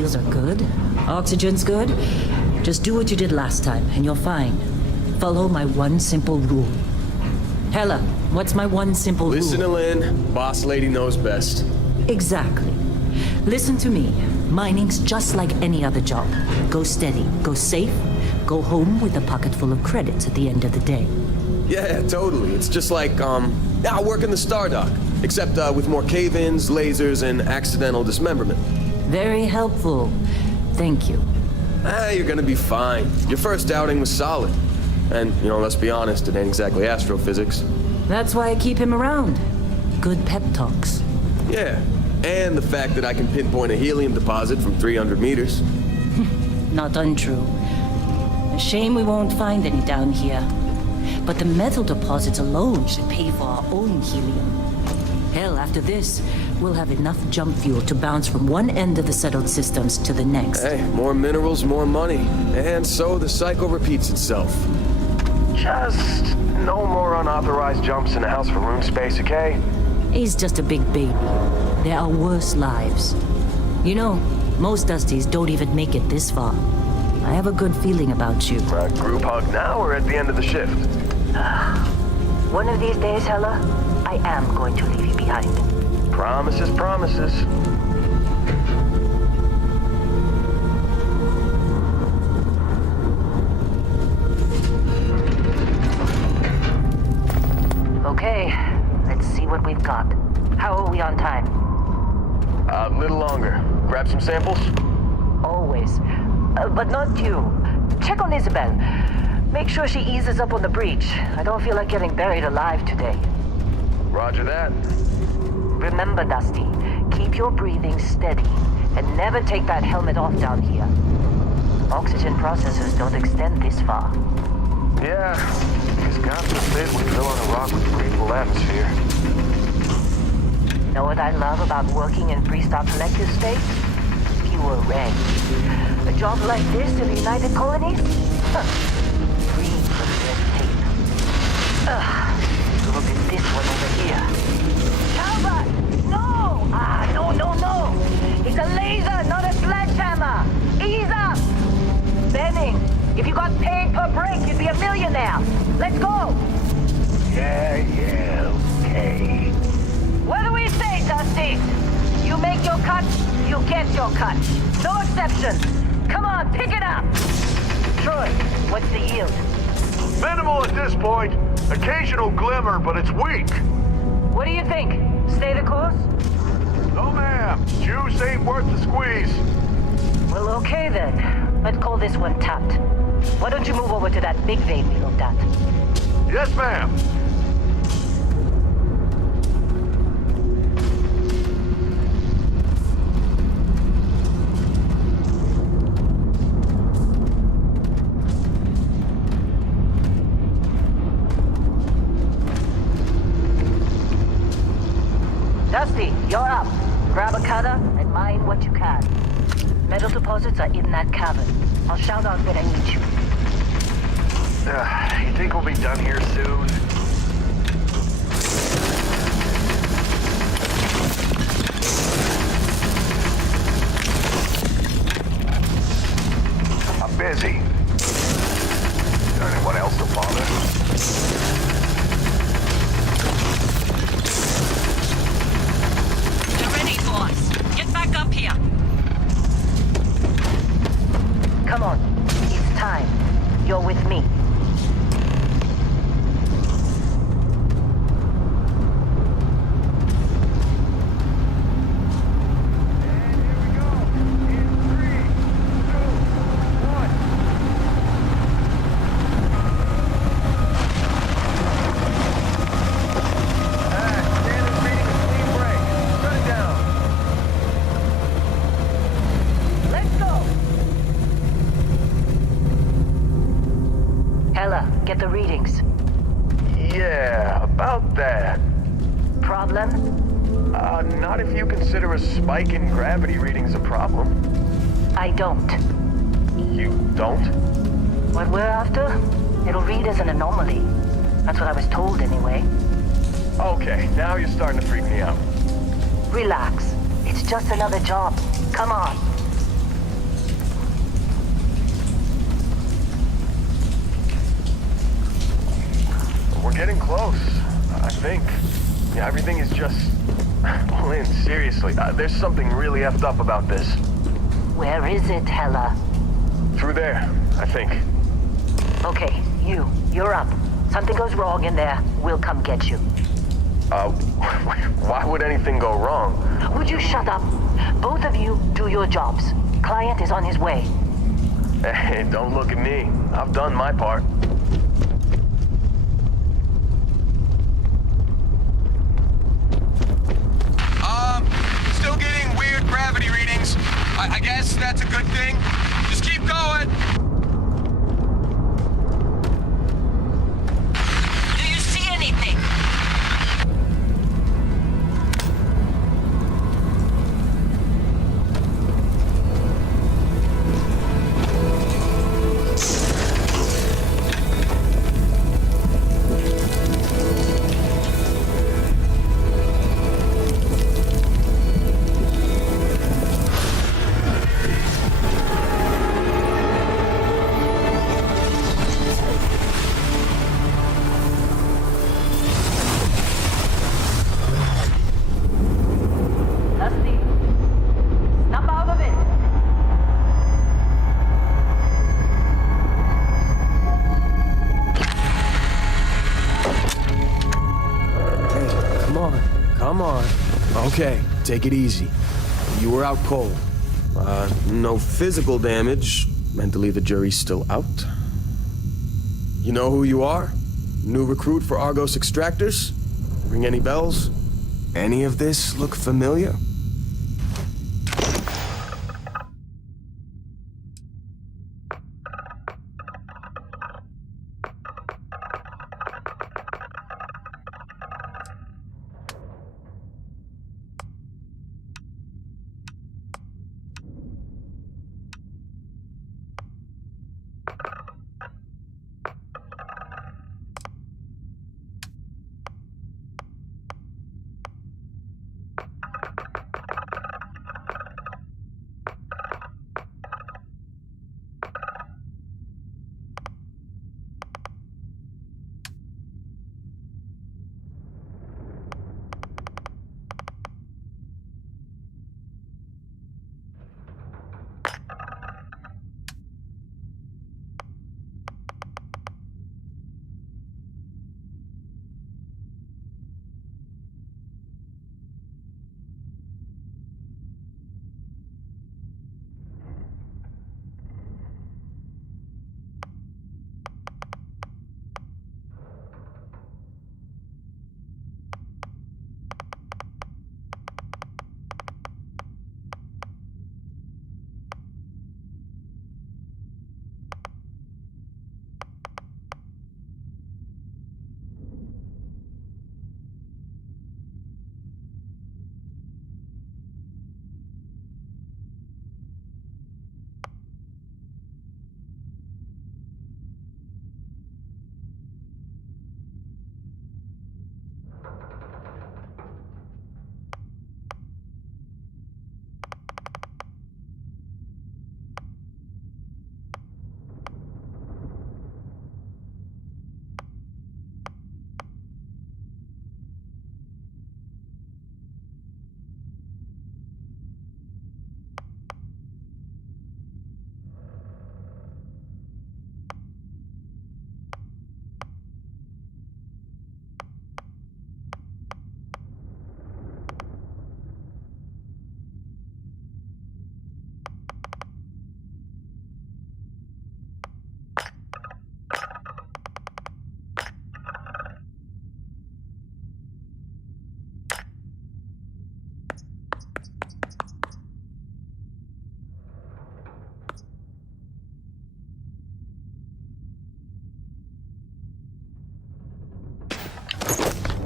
Materials are good. Oxygen's good. Just do what you did last time, and you're fine. Follow my one simple rule. Hella, what's my one simple rule? Listen to Lynn. Boss lady knows best. Exactly. Listen to me. Mining's just like any other job. Go steady, go safe, go home with a pocket full of credits at the end of the day. Yeah, totally. It's just like, I work in the Stardock. Except with more cave-ins, lasers, and accidental dismemberment. Very helpful. Thank you. You're gonna be fine. Your first outing was solid. And, let's be honest, it ain't exactly astrophysics. That's why I keep him around. Good pep talks. Yeah, and the fact that I can pinpoint a helium deposit from 300 meters. Not untrue. A shame we won't find any down here. But the metal deposits alone should pay for our own helium. Hell, after this, we'll have enough jump fuel to bounce from one end of the settled systems to the next. Hey, more minerals, more money. And so the cycle repeats itself. Just no more unauthorized jumps in the house for room space, okay? He's just a big baby. There are worse lives. Most Dusties don't even make it this far. I have a good feeling about you. Group hug now or at the end of the shift? One of these days, Hella, I am going to leave you behind. Promises, promises. Okay, let's see what we've got. How are we on time? A little longer. Grab some samples? Always. But not you. Check on Isabel. Make sure she eases up on the breach. I don't feel like getting buried alive today. Roger that. Remember, Dusty, keep your breathing steady and never take that helmet off down here. Oxygen processors don't extend this far. Yeah, because God forbid we fill on a rock with a breathable atmosphere. Know what I love about working in pre-stop collective space? Fewer regs. A job like this in the United Colonies? Free from red tape. Look at this one over here. Talbot! No! No! It's a laser, not a sledgehammer! Ease up! Benning, if you got paid per break, you'd be a millionaire. Let's go! Yeah, okay. What do we say, Dusty? You make your cut, you get your cut. No exceptions. Come on, pick it up. Troy, what's the yield? Minimal at this point. Occasional glimmer, but it's weak. What do you think? Stay the course? No, ma'am. Juice ain't worth the squeeze. Well, okay then. Let's call this one tapped. Why don't you move over to that big vein we looked at? Yes, ma'am. Dusty, you're up. Grab a cutter and mine what you can. Metal deposits are in that cavern. I'll shout out when I need you. You think we'll be done here soon? I'm busy. Got anyone else to bother? You're ready, boss. Get back up here. Come on. It's time. You're with me. Get the readings. Yeah, about that. Problem? Not if you consider a spike in gravity readings a problem. I don't. You don't? What we're after? It'll read as an anomaly. That's what I was told anyway. Okay, now you're starting to freak me out. Relax. It's just another job. Come on. We're getting close, I think. Yeah, everything is just... Lynn, seriously, there's something really effed up about this. Where is it, Hella? Through there, I think. Okay, you're up. Something goes wrong in there, we'll come get you. Why would anything go wrong? Would you shut up? Both of you do your jobs. Client is on his way. Hey, don't look at me. I've done my part. Still getting weird gravity readings. I guess that's a good thing. Just keep going. Do you see anything? Okay, take it easy. You were out cold. No physical damage. Mentally, the jury's still out. You know who you are? New recruit for Argos Extractors? Ring any bells? Any of this look familiar?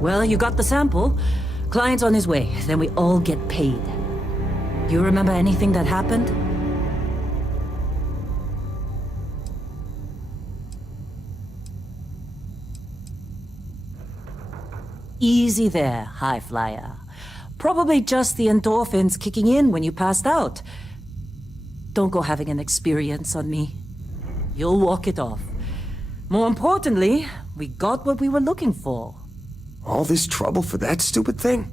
Well, you got the sample. Client's on his way, then we all get paid. You remember anything that happened? Easy there, high flyer. Probably just the endorphins kicking in when you passed out. Don't go having an experience on me. You'll walk it off. More importantly, We got what we were looking for. All this trouble for that stupid thing?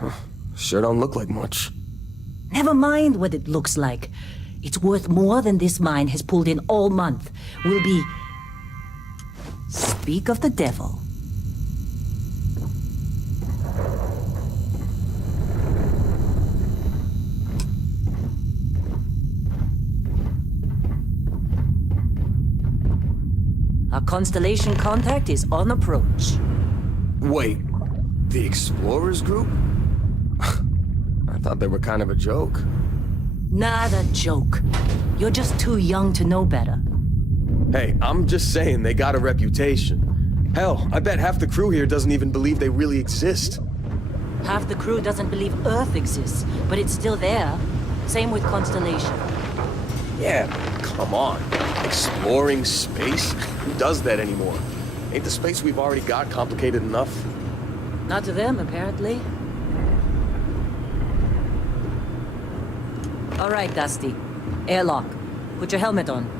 Huh, sure don't look like much. Never mind what it looks like. It's worth more than this mine has pulled in all month. We'll be... Speak of the devil. Our constellation contact is on approach. Wait, the Explorers group? I thought they were kind of a joke. Not a joke. You're just too young to know better. Hey, I'm just saying they got a reputation. Hell, I bet half the crew here doesn't even believe they really exist. Half the crew doesn't believe Earth exists, but it's still there. Same with Constellation. Yeah, come on. Exploring space? Who does that anymore? Ain't the space we've already got complicated enough? Not to them, apparently. All right, Dusty. Airlock. Put your helmet on.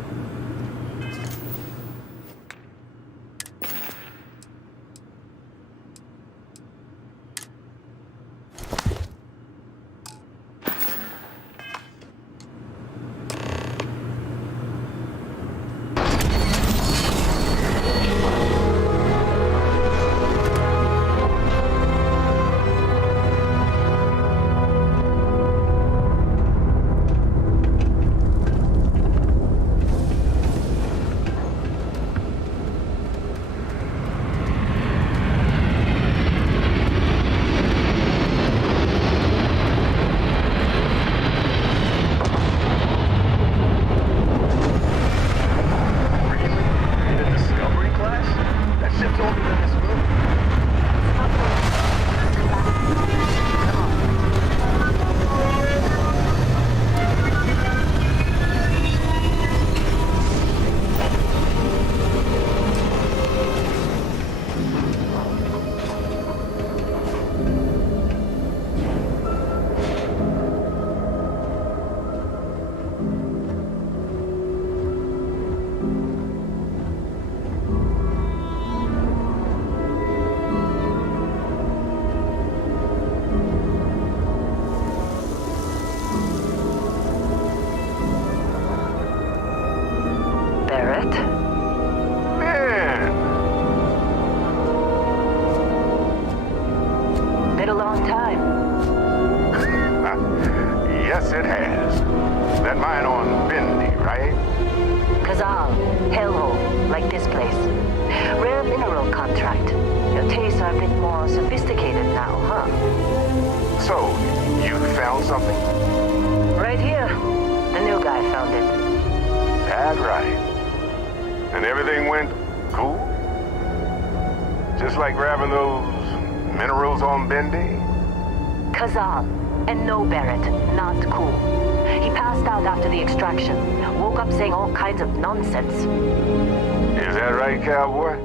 Nonsense. Is that right, cowboy?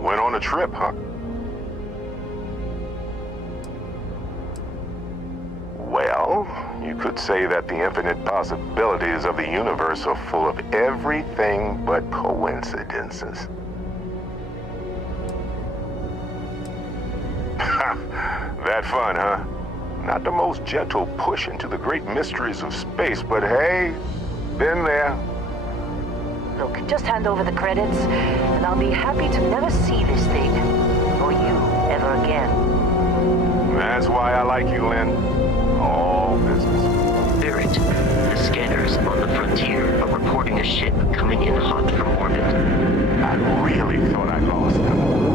Went on a trip, huh? Well, you could say that the infinite possibilities of the universe are full of everything but coincidences. That fun, huh? Not the most gentle push into the great mysteries of space, but hey, been there. Look, just hand over the credits, and I'll be happy to never see this thing, or you, ever again. That's why I like you, Lynn. All business. Barrett, the scanners on the frontier are reporting a ship coming in hot from orbit. I really thought I lost them.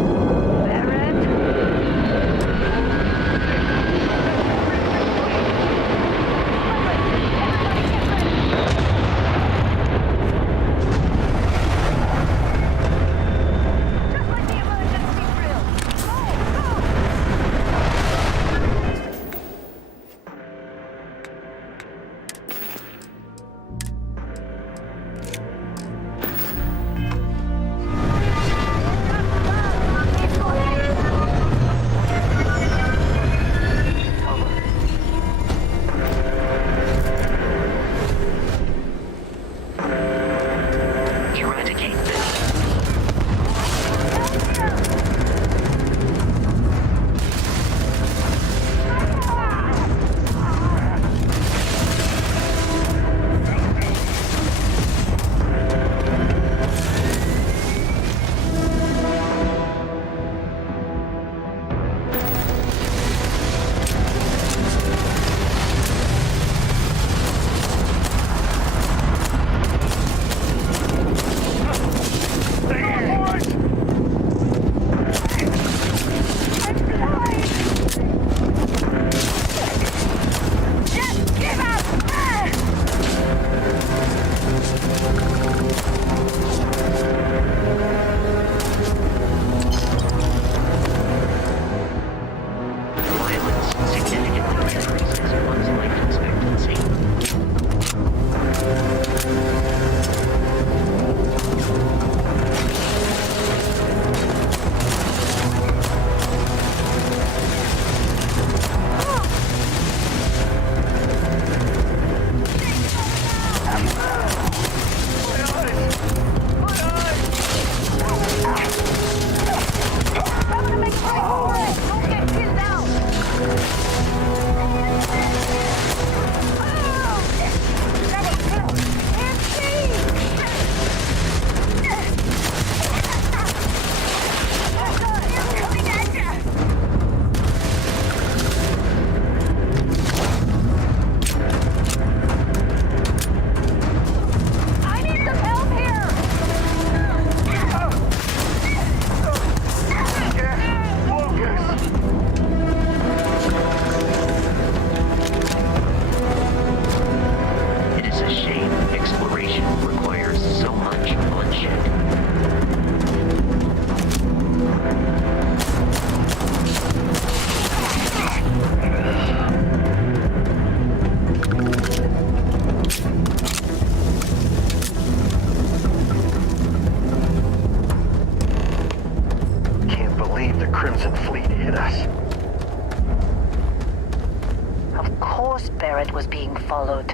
Barrett was being followed.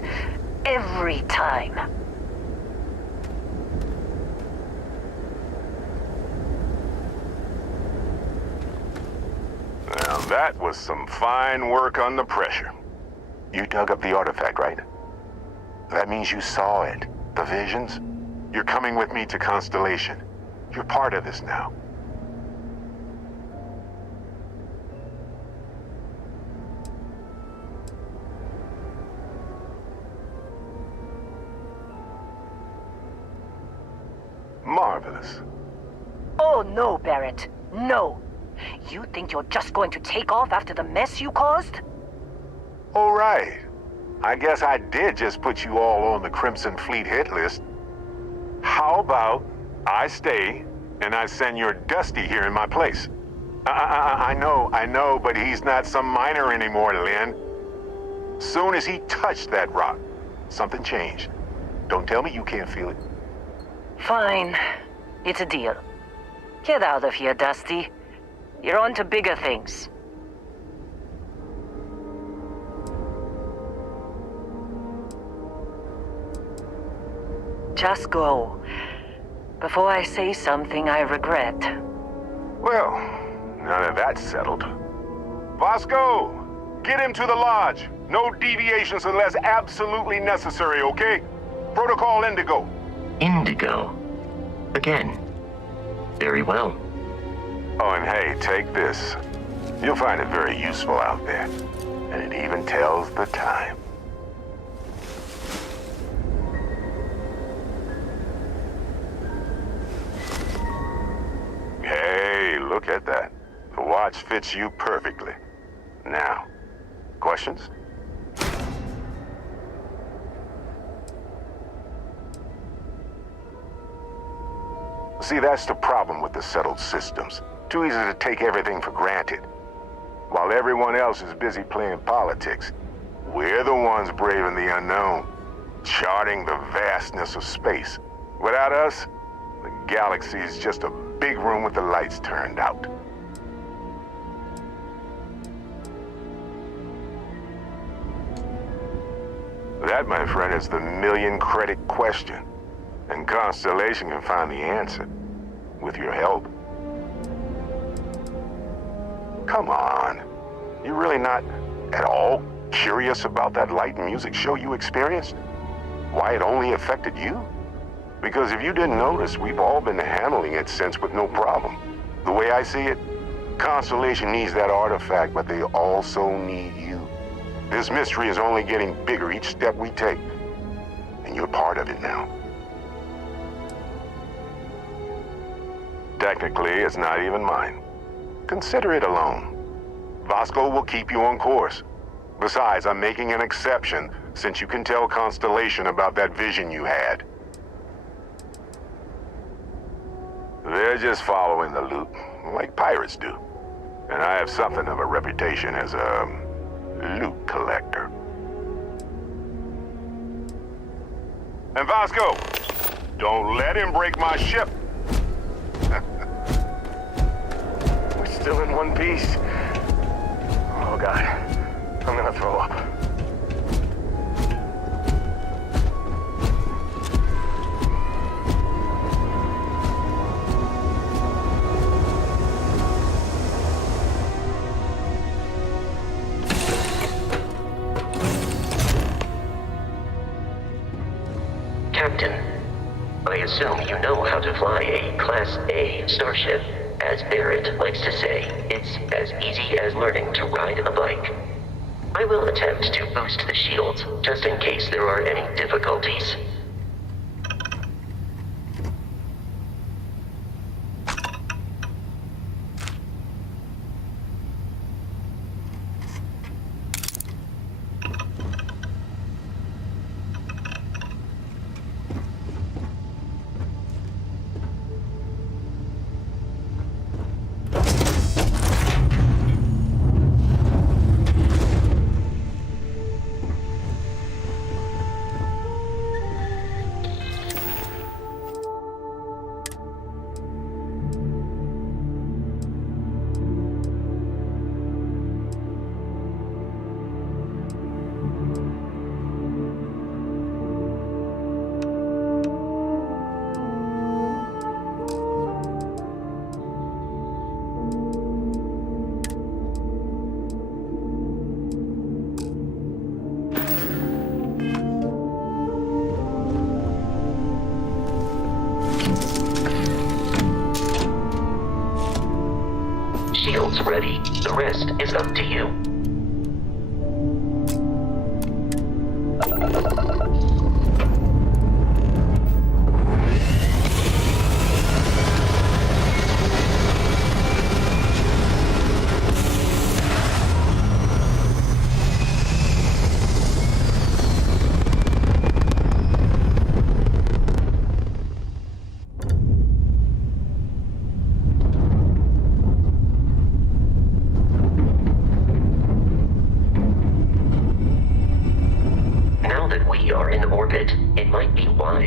Every time. Now that was some fine work under pressure. You dug up the artifact, right? That means you saw it. The visions? You're coming with me to Constellation. You're part of this now. Marvelous. Oh no, Barrett. No. You think you're just going to take off after the mess you caused? All right. I guess I did just put you all on the Crimson Fleet hit list. How about I stay and I send your Dusty here in my place? I know, but he's not some miner anymore, Lynn. Soon as he touched that rock, something changed. Don't tell me you can't feel it. Fine. It's a deal. Get out of here, Dusty. You're on to bigger things. Just go. Before I say something I regret. Well, now that that's settled. Vasco! Get him to the lodge. No deviations unless absolutely necessary, okay? Protocol Indigo. Indigo. Again. Very well. Oh, and hey, take this. You'll find it very useful out there. And it even tells the time. Hey, look at that. The watch fits you perfectly. Now, questions? See, that's the problem with the settled systems. Too easy to take everything for granted. While everyone else is busy playing politics, we're the ones braving the unknown, charting the vastness of space. Without us, the galaxy is just a big room with the lights turned out. That, my friend, is the million-credit question. And Constellation can find the answer. With your help. Come on. You're really not at all curious about that light and music show you experienced? Why it only affected you? Because if you didn't notice, we've all been handling it since with no problem. The way I see it, Constellation needs that artifact, but they also need you. This mystery is only getting bigger each step we take. And you're part of it now. Technically, it's not even mine. Consider it alone. Vasco will keep you on course. Besides, I'm making an exception since you can tell Constellation about that vision you had. They're just following the loot, like pirates do. And I have something of a reputation as a loot collector. And Vasco, don't let him break my ship. We're still in one piece. Oh God, I'm gonna throw up. Captain, I assume you know how to fly a Class A starship. As Barrett likes to say, it's as easy as learning to ride a bike. I will attempt to boost the shields, just in case there are any difficulties. shields ready. The rest is up to you.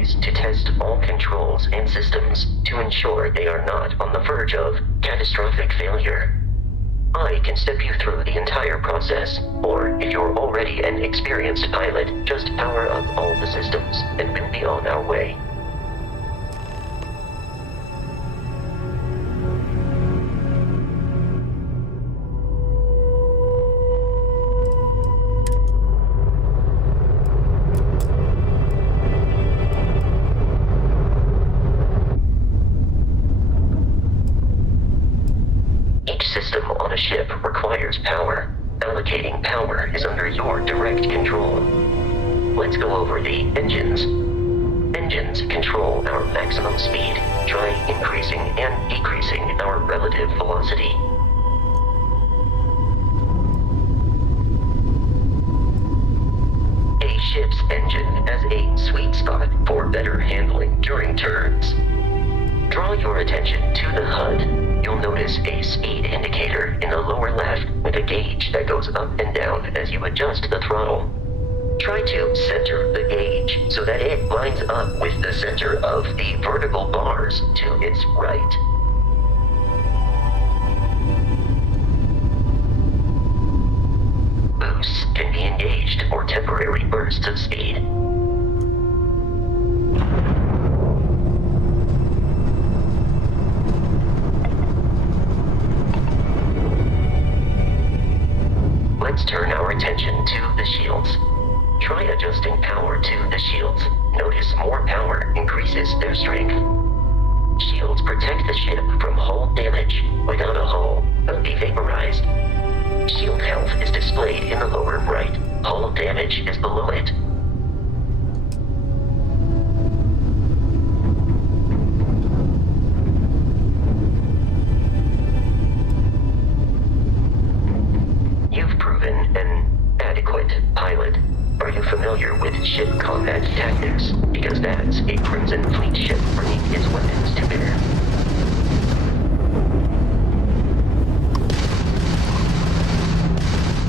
To test all controls and systems to ensure they are not on the verge of catastrophic failure. I can step you through the entire process, or if you're already an experienced pilot, just power up all the systems and we'll be on our way. Power. Allocating power is under your direct control. Let's go over the engines. Engines control our maximum speed. Try increasing and decreasing our relative velocity. A ship's engine has a sweet spot for better handling during turns. Draw your attention to the HUD. You'll notice a speed indicator in the lower left with a gauge that goes up and down as you adjust the throttle. Try to center the gauge so that it lines up with the center of the vertical bars to its right. Boosts can be engaged for temporary bursts of speed. Let's turn our attention to the shields. Try adjusting power to the shields. Notice more power increases their strength. Shields protect the ship from hull damage. Without a hull, they'll be vaporized. Shield health is displayed in the lower right. Hull damage is below it. Pilot, are you familiar with ship combat tactics? Because that's a Crimson Fleet ship bringing its weapons to bear.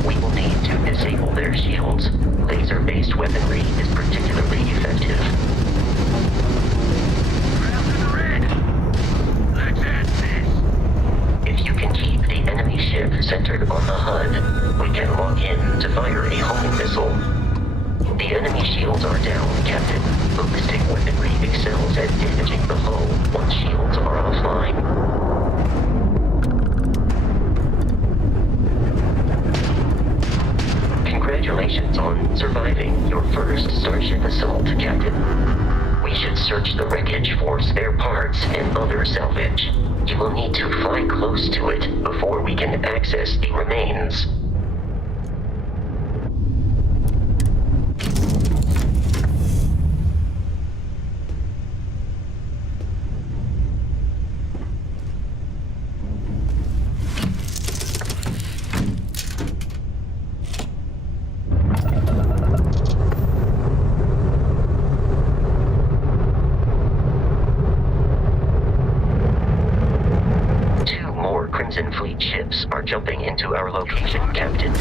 We will need to disable their shields. Laser-based weaponry is particularly effective. If you can keep the enemy ship centered on the HUD, we can lock in to fire a homing missile. The enemy shields are down, Captain. Ballistic weaponry excels at damaging the hull once shields are offline. Congratulations on surviving your first Starship assault, Captain. We should search the wreckage for spare parts and other salvage. You will need to fly close to it before we can access the remains. Crimson Fleet ships are jumping into our location, Captain.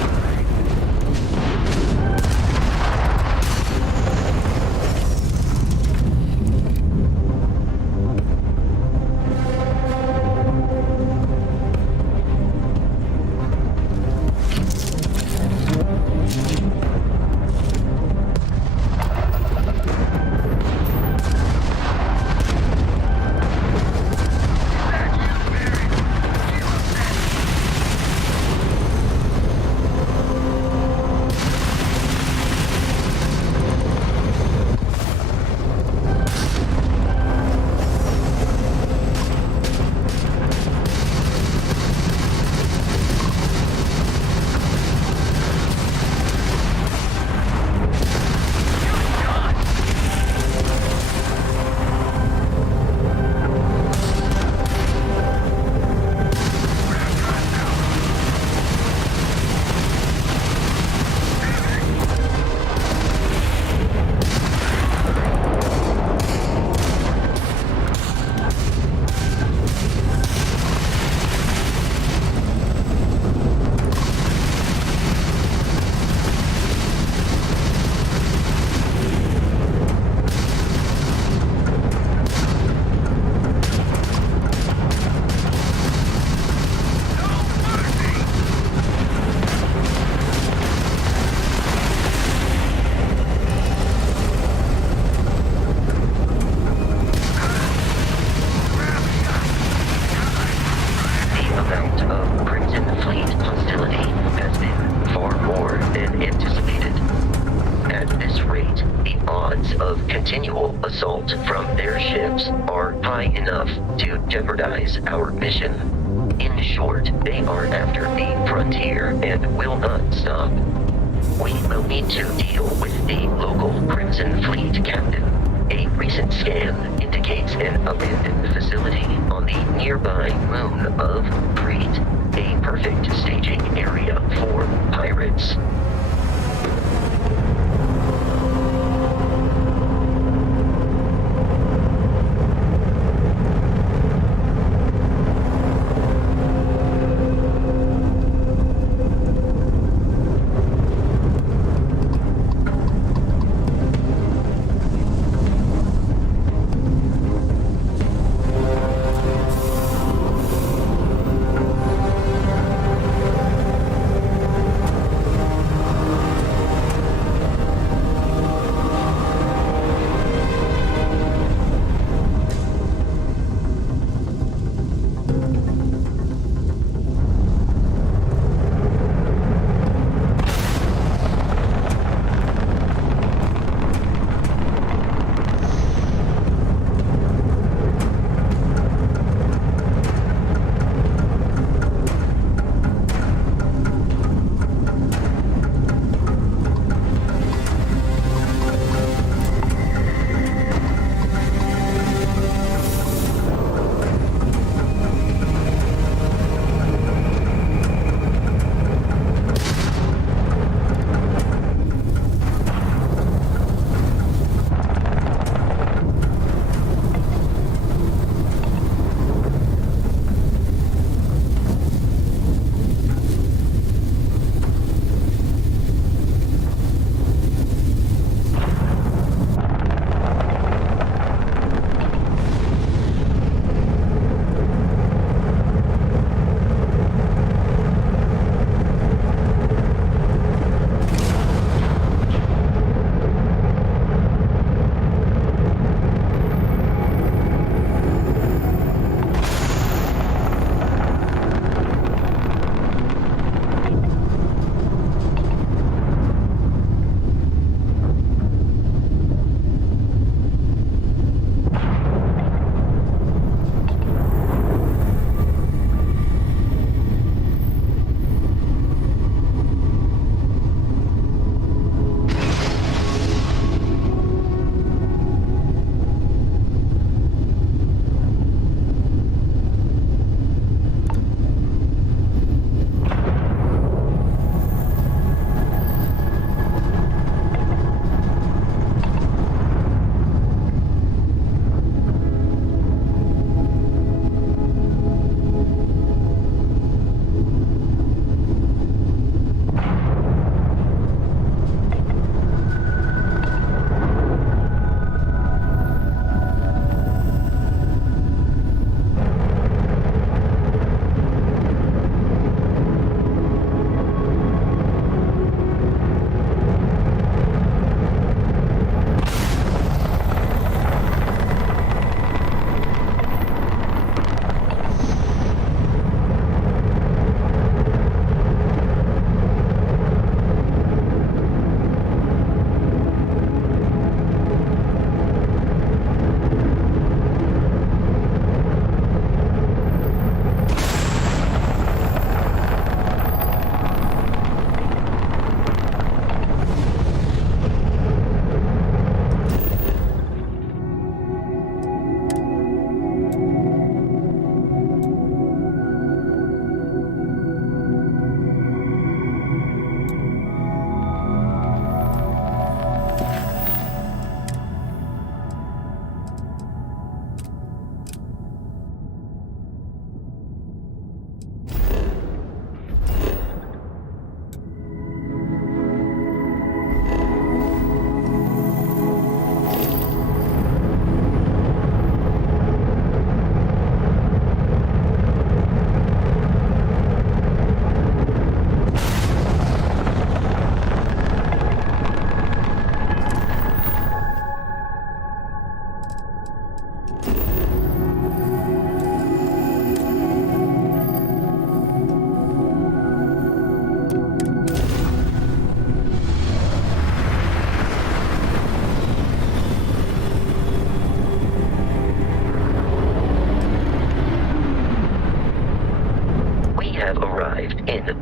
naval assault from their ships are high enough to jeopardize our mission. In short, they are after the frontier and will not stop. We will need to deal with the local Crimson Fleet captain. A recent scan indicates an abandoned facility on the nearby moon of Crete, a perfect staging area for pirates.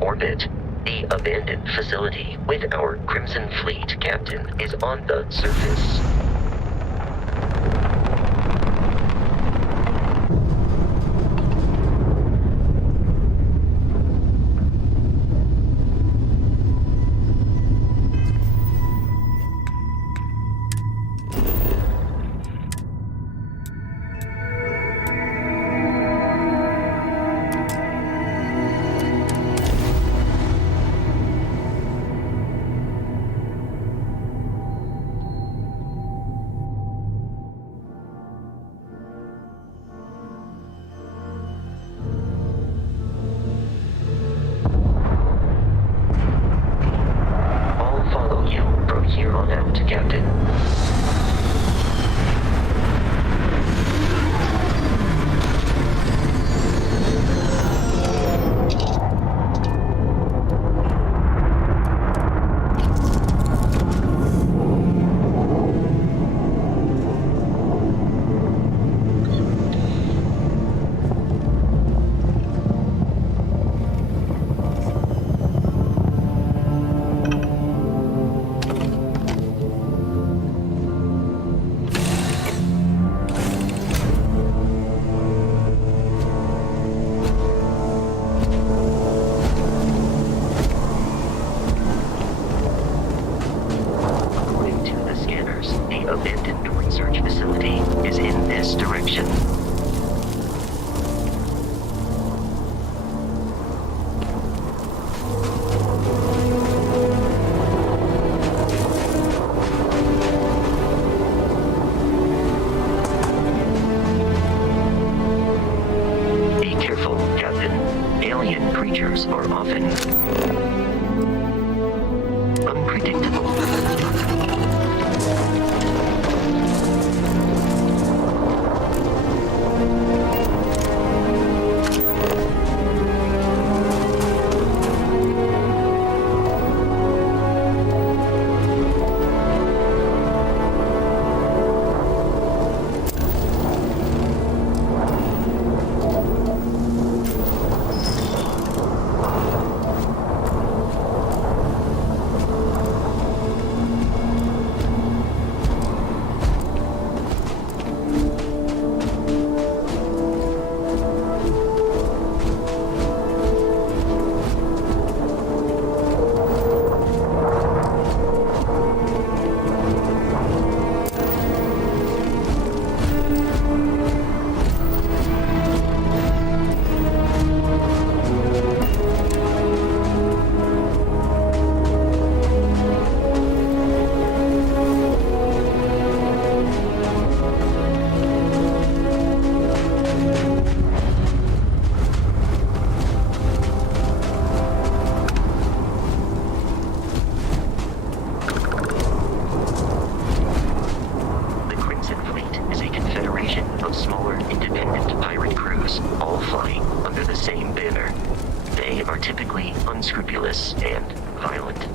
orbit. The abandoned facility with our Crimson Fleet captain is on the surface. unscrupulous and violent.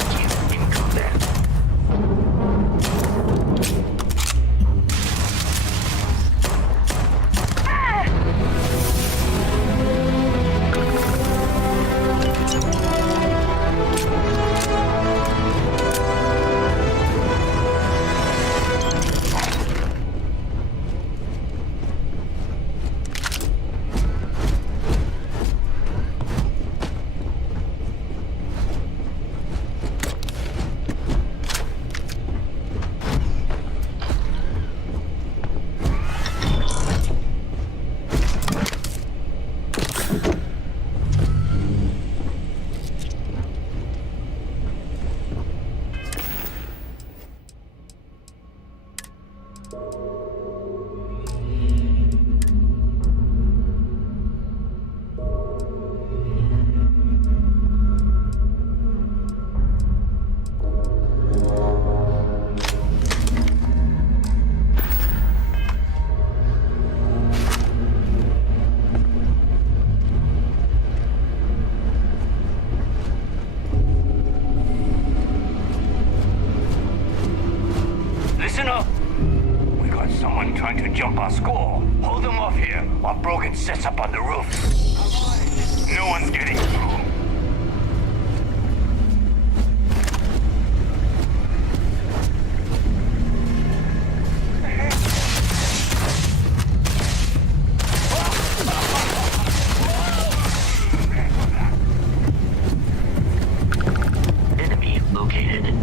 assist you in combat. Listen up! We got someone trying to jump our score. Hold them off here while Brogan sets up on the roof. No one's getting through. Enemy located.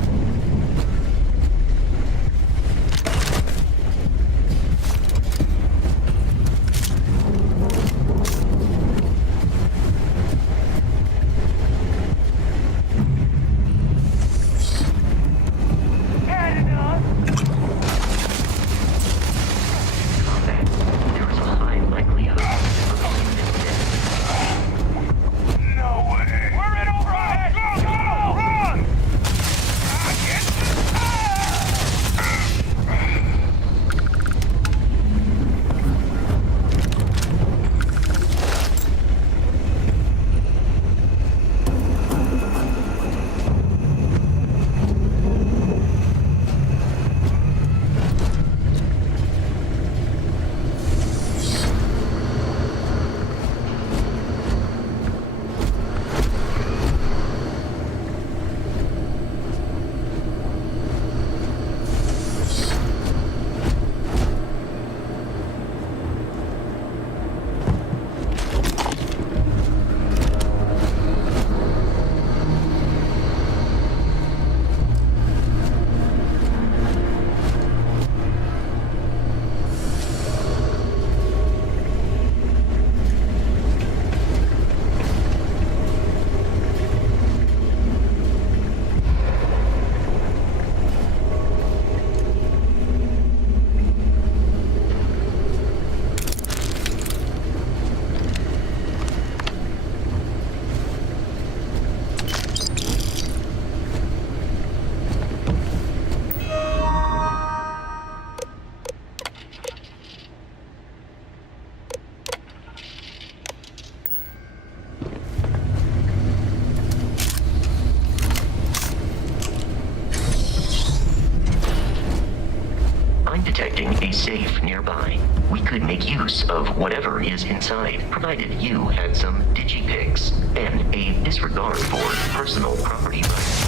Detecting a safe nearby. We could make use of whatever is inside, provided you had some digipics and a disregard for personal property rights.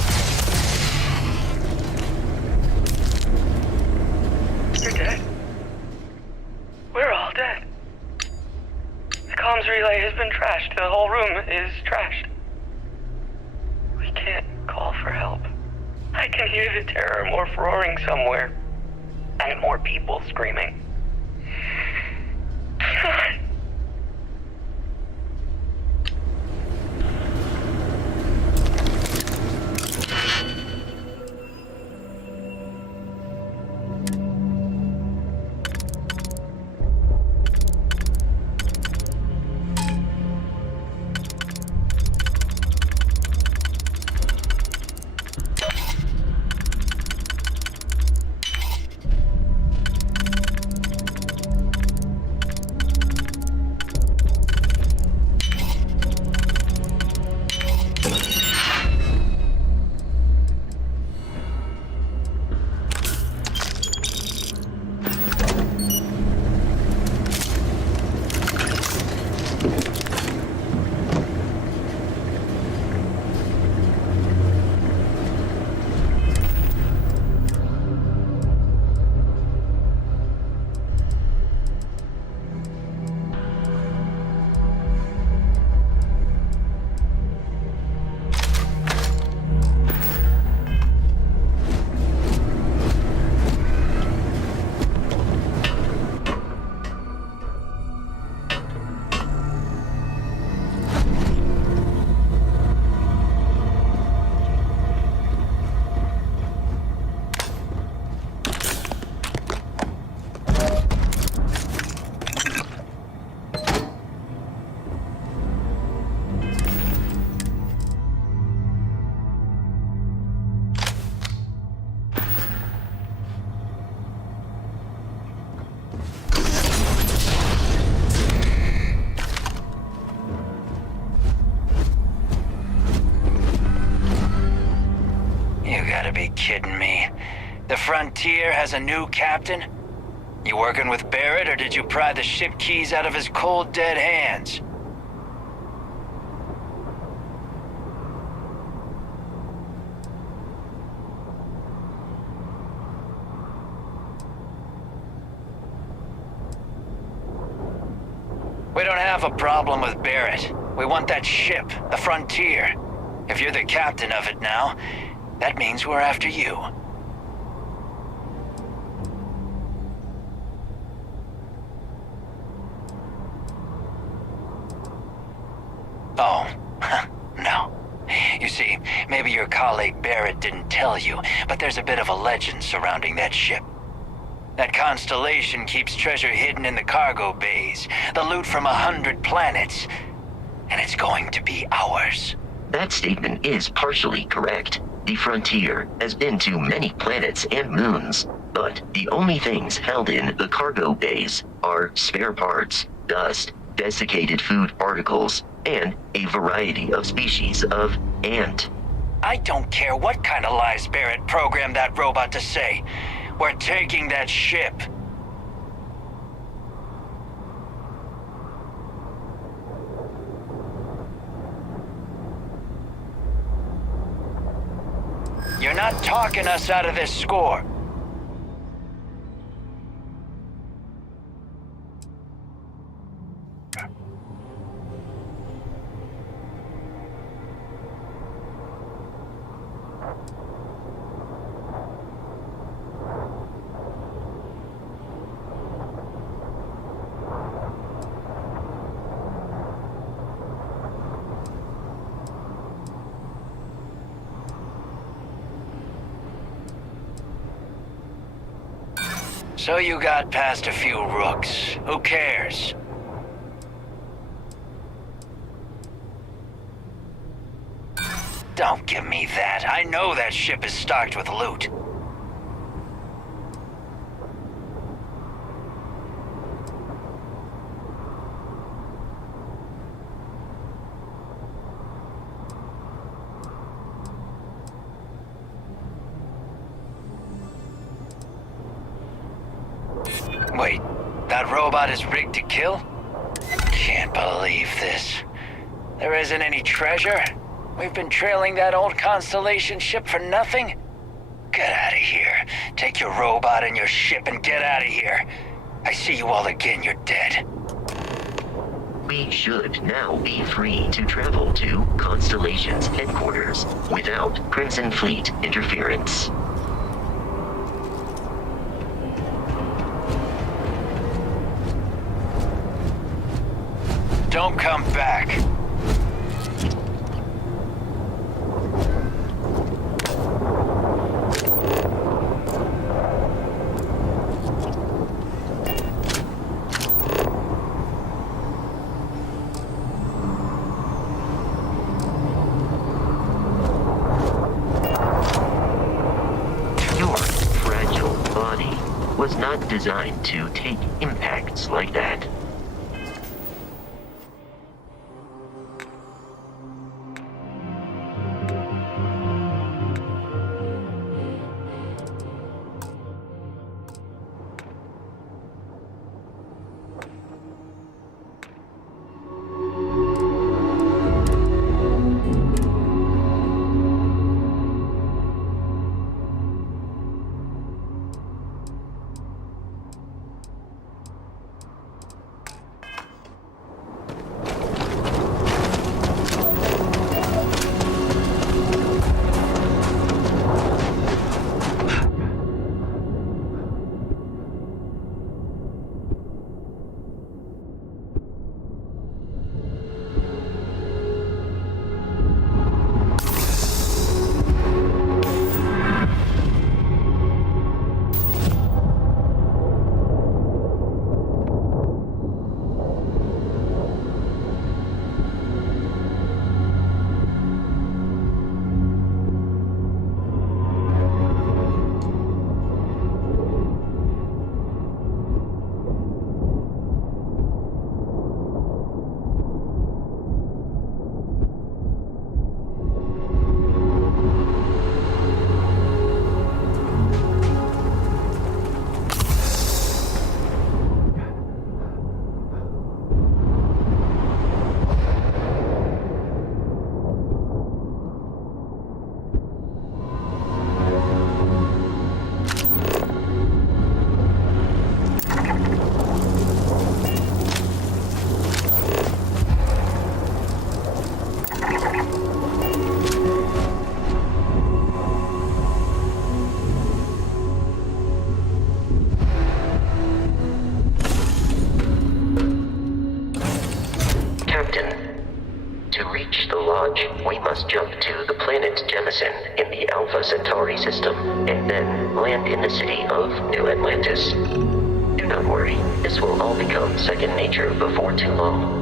You're dead. We're all dead. The comms relay has been trashed. The whole room is trashed. We can't call for help. I can hear the terror morph roaring somewhere. And more people screaming. God. You gotta be kidding me. The Frontier has a new captain? You working with Barrett, or did you pry the ship keys out of his cold, dead hands? We don't have a problem with Barrett. We want that ship, the Frontier. If you're the captain of it now, that means we're after you. Oh, no. You see, maybe your colleague Barrett didn't tell you, but there's a bit of a legend surrounding that ship. That constellation keeps treasure hidden in the cargo bays, the loot from 100 planets, and it's going to be ours. That statement is partially correct. The Frontier has been to many planets and moons, but the only things held in the cargo bays are spare parts, dust, desiccated food particles, and a variety of species of ant. I don't care what kind of lies Barrett programmed that robot to say. We're taking that ship. You're not talking us out of this score. So you got past a few rooks. Who cares? Don't give me that. I know that ship is stocked with loot. Wait, that robot is rigged to kill? Can't believe this. There isn't any treasure? We've been trailing that old Constellation ship for nothing? Get out of here. Take your robot and your ship and get out of here. I see you all again, you're dead. We should now be free to travel to Constellation's headquarters without Crimson Fleet interference. Don't come back. Your fragile body was not designed to take impacts like that. must jump to the planet Jemison in the Alpha Centauri system, and then land in the city of New Atlantis. Do not worry, this will all become second nature before too long.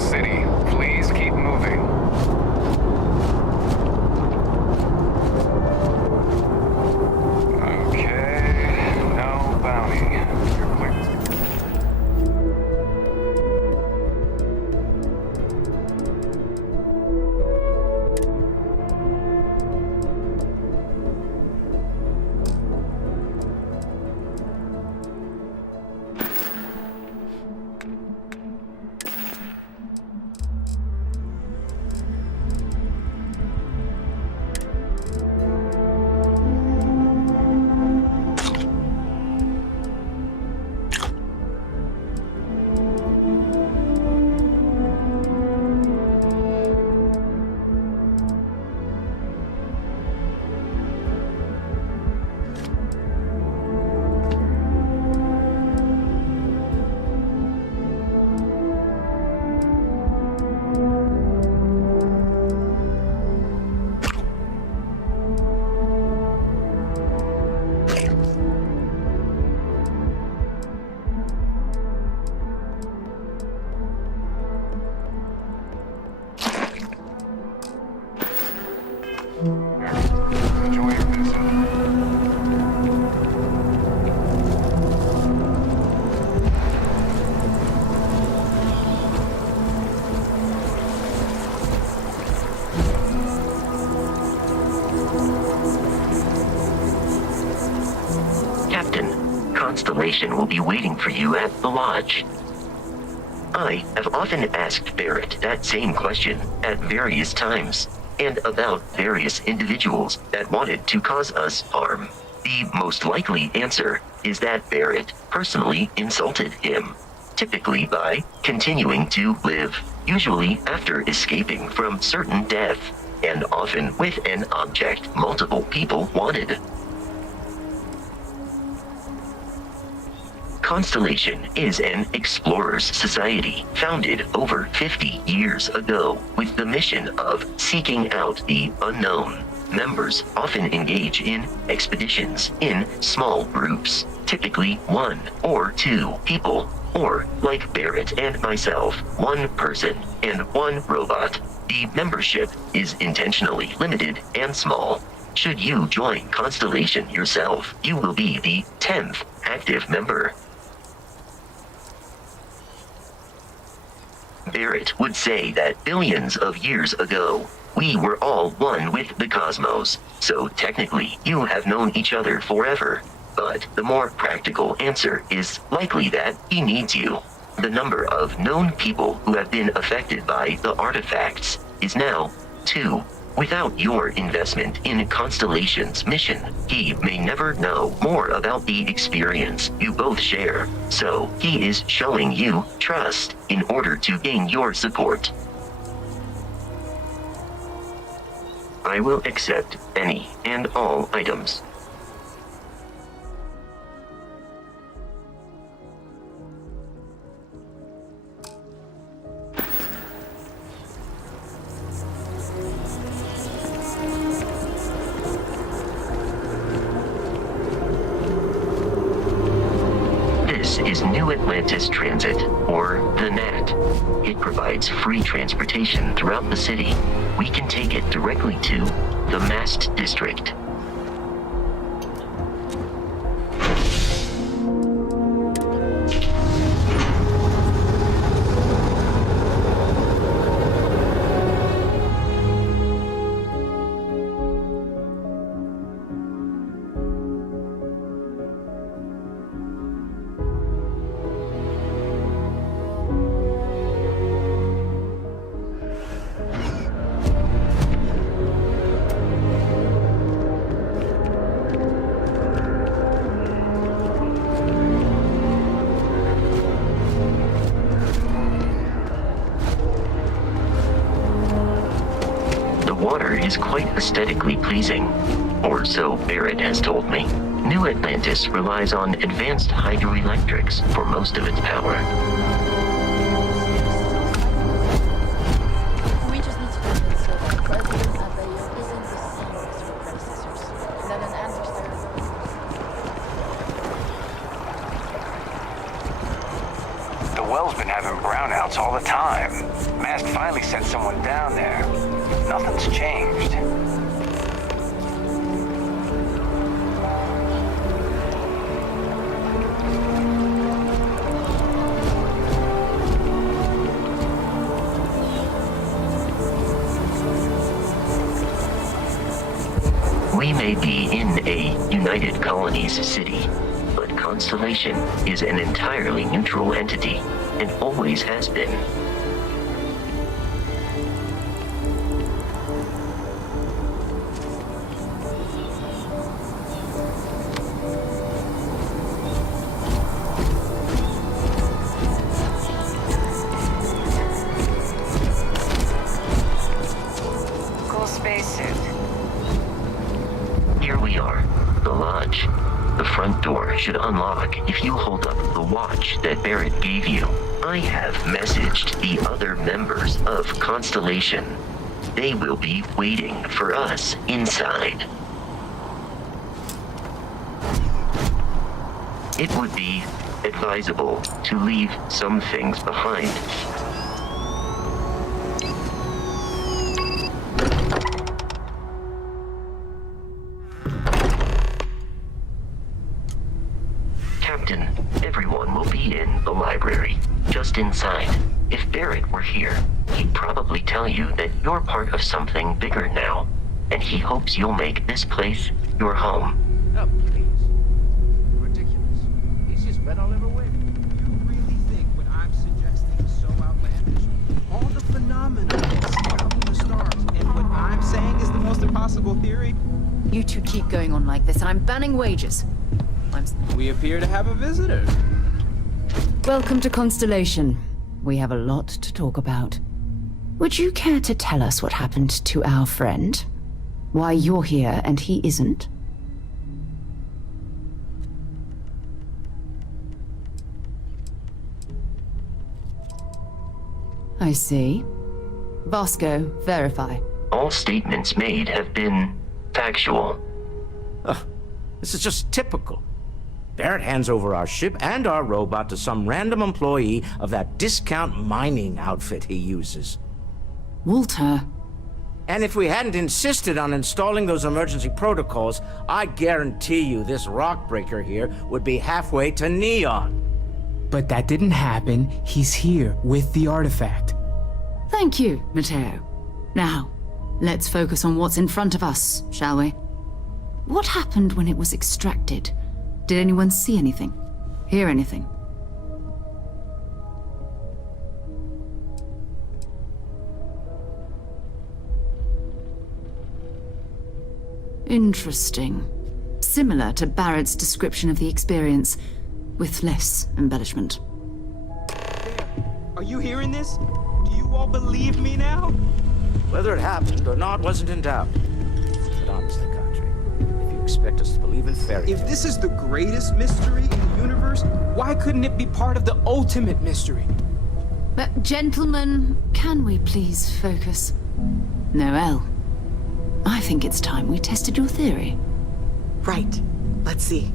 city. Please keep moving. Okay, no bounty. You're clear. Enjoy your visit. Captain, Constellation will be waiting for you at the lodge. I have often asked Barrett that same question at various times, and about various individuals that wanted to cause us harm. The most likely answer is that Barrett personally insulted him, typically by continuing to live, usually after escaping from certain death, and often with an object multiple people wanted. Constellation is an explorers society founded over 50 years ago with the mission of seeking out the unknown. Members often engage in expeditions in small groups, typically 1 or 2 people, or like Barrett and myself, 1 person and 1 robot. The membership is intentionally limited and small. Should you join Constellation yourself, you will be the 10th active member. Barrett would say that billions of years ago, we were all one with the cosmos, so technically you have known each other forever. But the more practical answer is likely that he needs you. The number of known people who have been affected by the artifacts is now 2. Without your investment in Constellation's mission, he may never know more about the experience you both share. So he is showing you trust in order to gain your support. I will accept any and all items. Is New Atlantis Transit, or the NAT. It provides free transportation throughout the city. We can take it directly to the Mast District. Is quite aesthetically pleasing, or so Barrett has told me. New Atlantis relies on advanced hydroelectrics for most of its power. We just need to do it so that President Abayo isn't the same as her predecessors. And then an answer The well's been having brownouts all the time. Mask finally sent someone down there. Nothing's changed. We may be in a United Colonies city, but Constellation is an entirely neutral entity, and always has been. Cool spacesuit. Here we are, the lodge. The front door should unlock if you hold up the watch that Barrett gave you. I have messaged the other members of Constellation. They will be waiting for us inside. It would be advisable to leave some things behind. Captain, everyone will be in the library, just inside. If Barrett were here, he'd probably tell you that you're part of something bigger now, and he hopes you'll make this place your home. Oh, please. Ridiculous. Easiest bet I'll ever win. You really think what I'm suggesting is so outlandish? All the phenomena we see out in the stars, and what I'm saying is the most impossible theory? You two keep going on like this, and I'm banning wages. We appear to have a visitor. Welcome to Constellation. We have a lot to talk about. Would you care to tell us what happened to our friend? Why you're here and he isn't? I see. Vasco, verify. All statements made have been factual. This is just typical. Barrett hands over our ship and our robot to some random employee of that discount mining outfit he uses. Walter. And if we hadn't insisted on installing those emergency protocols, I guarantee you this rock breaker here would be halfway to Neon. But that didn't happen. He's here with the artifact. Thank you, Matteo. Now, let's focus on what's in front of us, shall we? What happened when it was extracted? Did anyone see anything? Hear anything? Interesting. Similar to Barrett's description of the experience, with less embellishment. Are you hearing this? Do you all believe me now? Whether it happened or not wasn't in doubt. But honestly, Country, if you expect us to believe in fairy tales... If this is the greatest mystery in the universe, why couldn't it be part of the ultimate mystery? But gentlemen, can we please focus? Noel, I think it's time we tested your theory. Right. Let's see.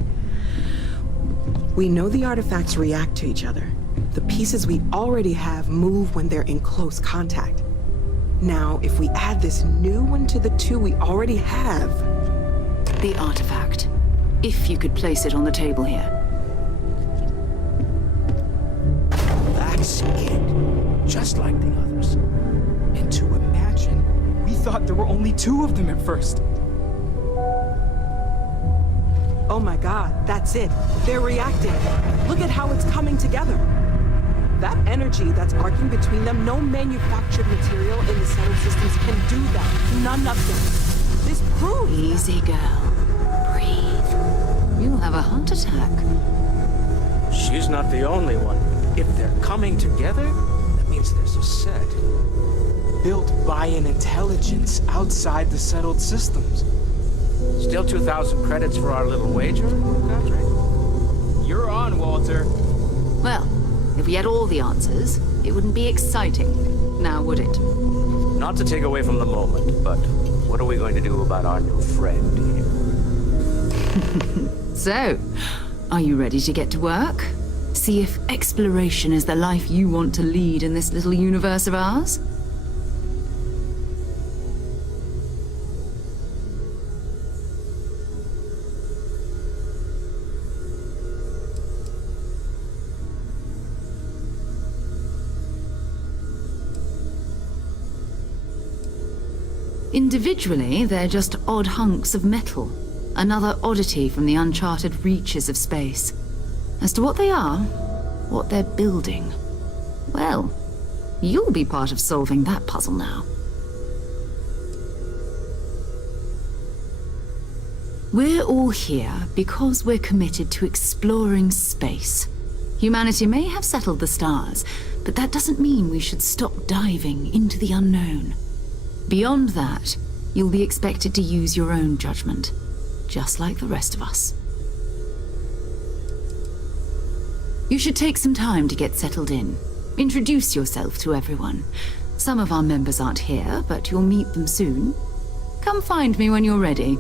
We know the artifacts react to each other. The pieces we already have move when they're in close contact. Now, if we add this new one to the two we already have... The artifact. If you could place it on the table here. That's it. Just like the others. And to imagine, we thought there were only two of them at first. Oh my god, that's it. They're reacting. Look at how it's coming together. That energy that's arcing between them, no manufactured material in the settled systems can do that. None of them. This proves... Easy, girl. Breathe. You'll have a heart attack. She's not the only one. If they're coming together, that means there's a set. Built by an intelligence outside the settled systems. Still 2,000 credits for our little wager, Patrick? You're on, Walter. Well, if we had all the answers, it wouldn't be exciting. Now, would it? Not to take away from the moment, but what are we going to do about our new friend here? So, are you ready to get to work? See if exploration is the life you want to lead in this little universe of ours? Individually, they're just odd hunks of metal. Another oddity from the uncharted reaches of space. As to what they are, what they're building, well, you'll be part of solving that puzzle now. We're all here because we're committed to exploring space. Humanity may have settled the stars, but that doesn't mean we should stop diving into the unknown. Beyond that, you'll be expected to use your own judgment, just like the rest of us. You should take some time to get settled in. Introduce yourself to everyone. Some of our members aren't here, but you'll meet them soon. Come find me when you're ready.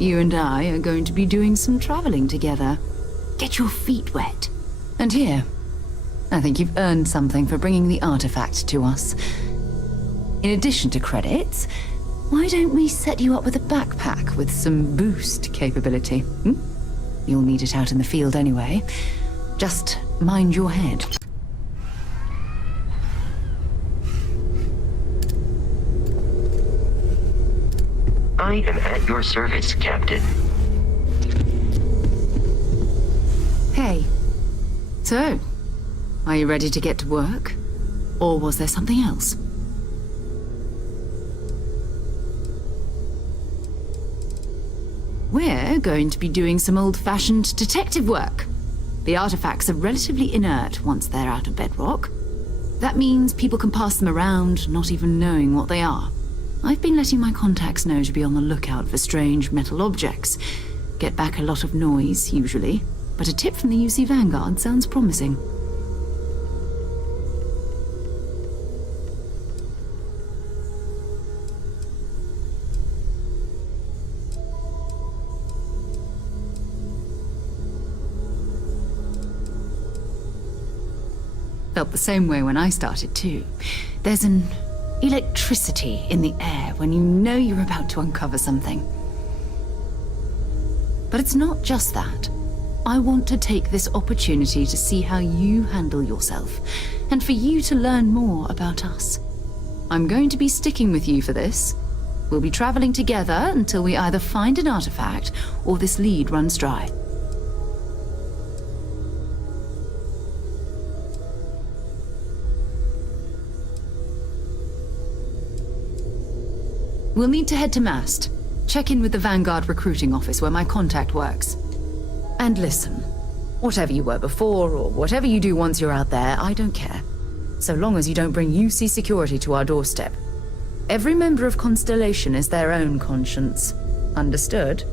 You and I are going to be doing some traveling together. Get your feet wet. And here, I think you've earned something for bringing the artifact to us. In addition to credits, why don't we set you up with a backpack with some boost capability? You'll need it out in the field anyway. Just mind your head. I am at your service, Captain. Hey. So, are you ready to get to work? Or was there something else? We're going to be doing some old-fashioned detective work. The artifacts are relatively inert once they're out of bedrock. That means people can pass them around, not even knowing what they are. I've been letting my contacts know to be on the lookout for strange metal objects. Get back a lot of noise, usually, but a tip from the UC Vanguard sounds promising. Felt the same way when I started too. There's an electricity in the air when you know you're about to uncover something. But it's not just that. I want to take this opportunity to see how you handle yourself, and for you to learn more about us. I'm going to be sticking with you for this. We'll be traveling together until we either find an artifact or this lead runs dry. We'll need to head to Mast. Check in with the Vanguard recruiting office where my contact works. And listen, whatever you were before or whatever you do once you're out there, I don't care. So long as you don't bring UC security to our doorstep. Every member of Constellation is their own conscience. Understood?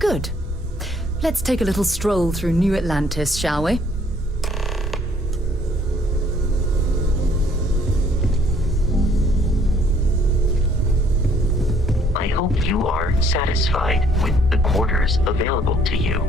Good. Let's take a little stroll through New Atlantis, shall we? I hope you are satisfied with the quarters available to you.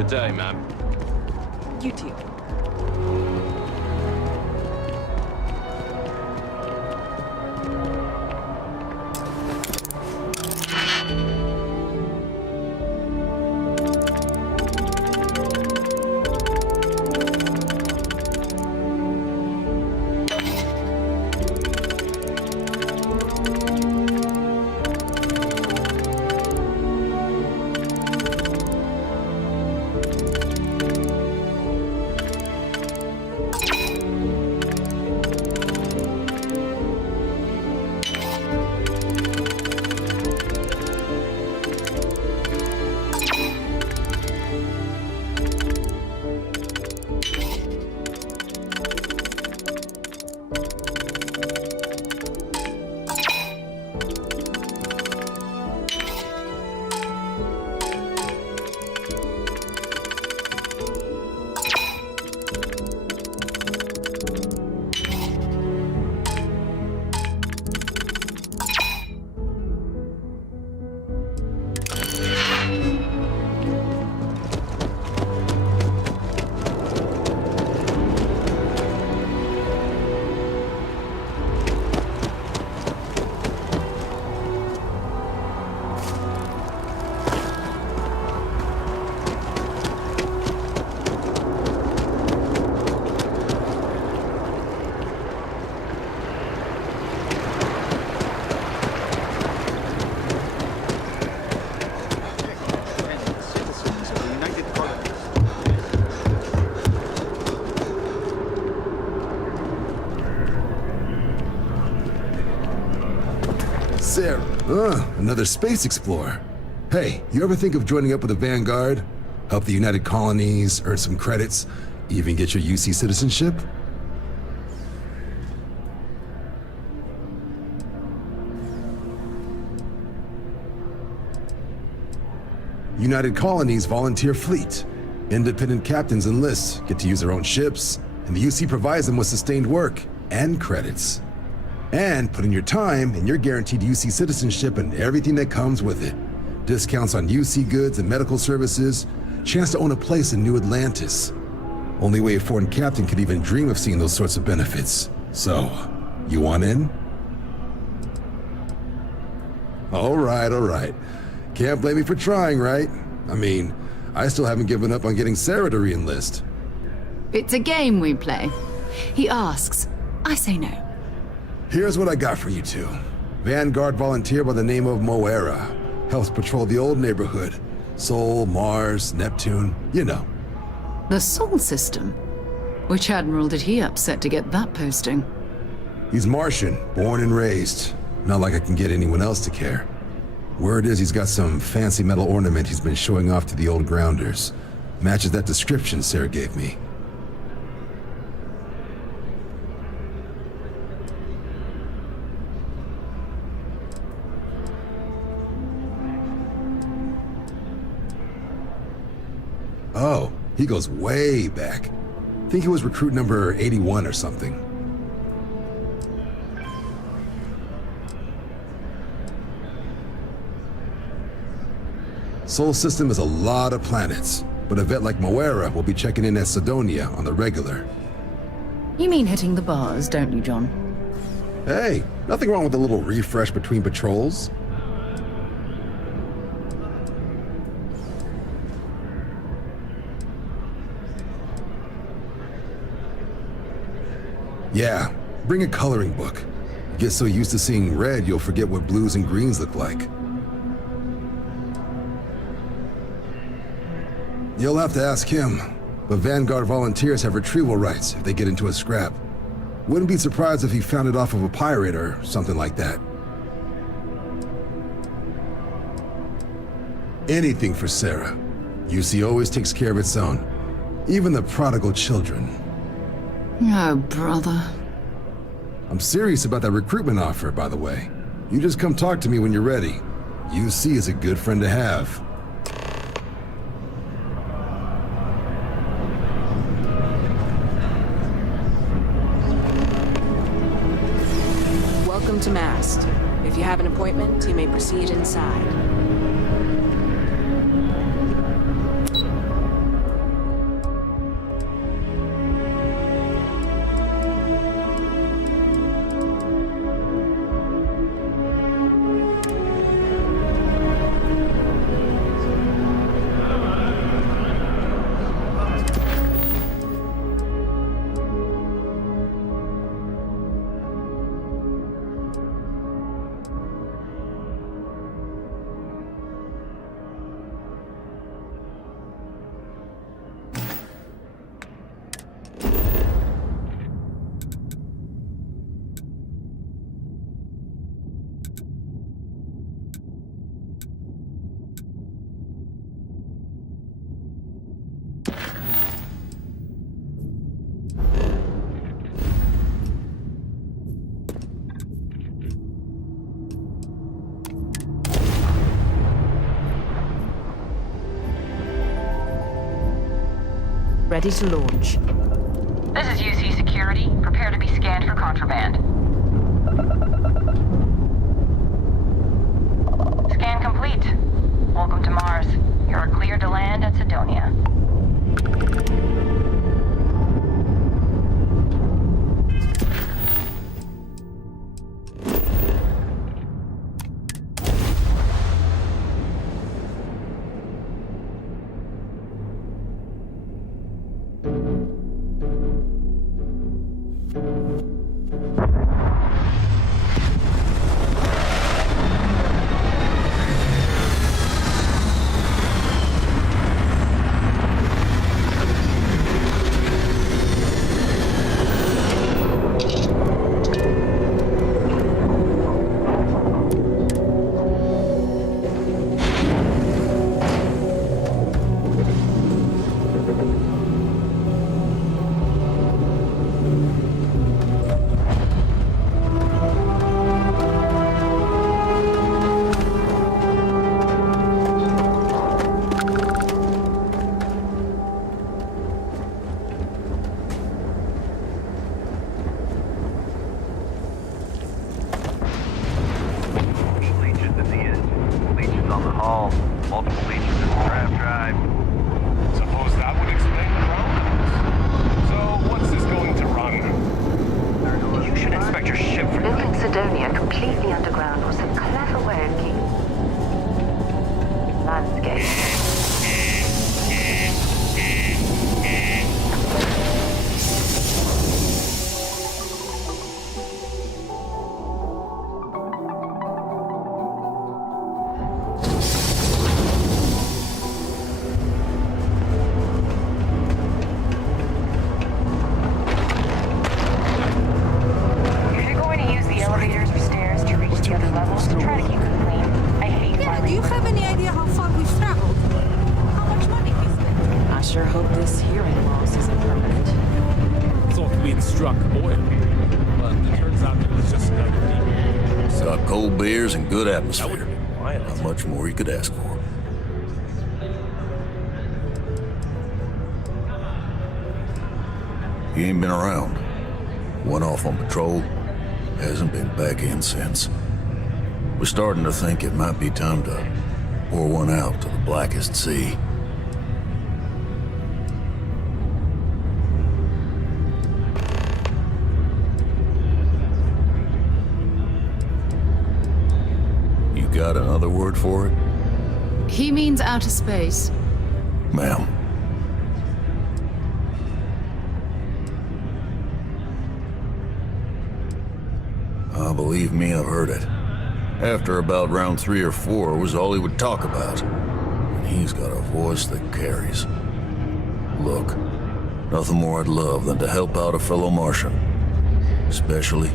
Good day, ma'am. You too. Sarah. Another space explorer. Hey, you ever think of joining up with the Vanguard? Help the United Colonies, earn some credits, even get your UC citizenship? United Colonies volunteer fleet. Independent captains enlist, get to use their own ships, and the UC provides them with sustained work and credits. And put in your time, and you're guaranteed UC citizenship and everything that comes with it. Discounts on UC goods and medical services, chance to own a place in New Atlantis. Only way a foreign captain could even dream of seeing those sorts of benefits. So, you want in? All right. Can't blame me for trying, right? I mean, I still haven't given up on getting Sarah to re-enlist. It's a game we play. He asks, I say no. Here's what I got for you two. Vanguard volunteer by the name of Moera. Helps patrol the old neighborhood. Sol, Mars, Neptune, you know. The Sol system? Which admiral did he upset to get that posting? He's Martian, born and raised. Not like I can get anyone else to care. Word is he's got some fancy metal ornament he's been showing off to the old grounders. Matches that description Sarah gave me. Oh, he goes way back. Think he was recruit number 81 or something. Sol system has a lot of planets, but a vet like Moera will be checking in at Sidonia on the regular. You mean hitting the bars, don't you, John? Hey, nothing wrong with a little refresh between patrols. Yeah, bring a coloring book. Get so used to seeing red, you'll forget what blues and greens look like. You'll have to ask him, but Vanguard volunteers have retrieval rights if they get into a scrap. Wouldn't be surprised if he found it off of a pirate or something like that. Anything for Sarah. UC always takes care of its own. Even the prodigal children. Oh, brother. I'm serious about that recruitment offer, by the way. You just come talk to me when you're ready. UC is a good friend to have. Welcome to Mast. If you have an appointment, you may proceed inside. Ready to launch. This is UC Security. Prepare to be scanned for contraband. Scan complete. Welcome to Mars. You are cleared to land at Cydonia. And good atmosphere. Not much more you could ask for. He ain't been around. Went off on patrol. Hasn't been back in since. We're starting to think it might be time to pour one out to the blackest sea. Got another word for it? He means outer space. Ma'am. Believe me, I've heard it. After about round 3 or 4 was all he would talk about. And he's got a voice that carries. Look, nothing more I'd love than to help out a fellow Martian. Especially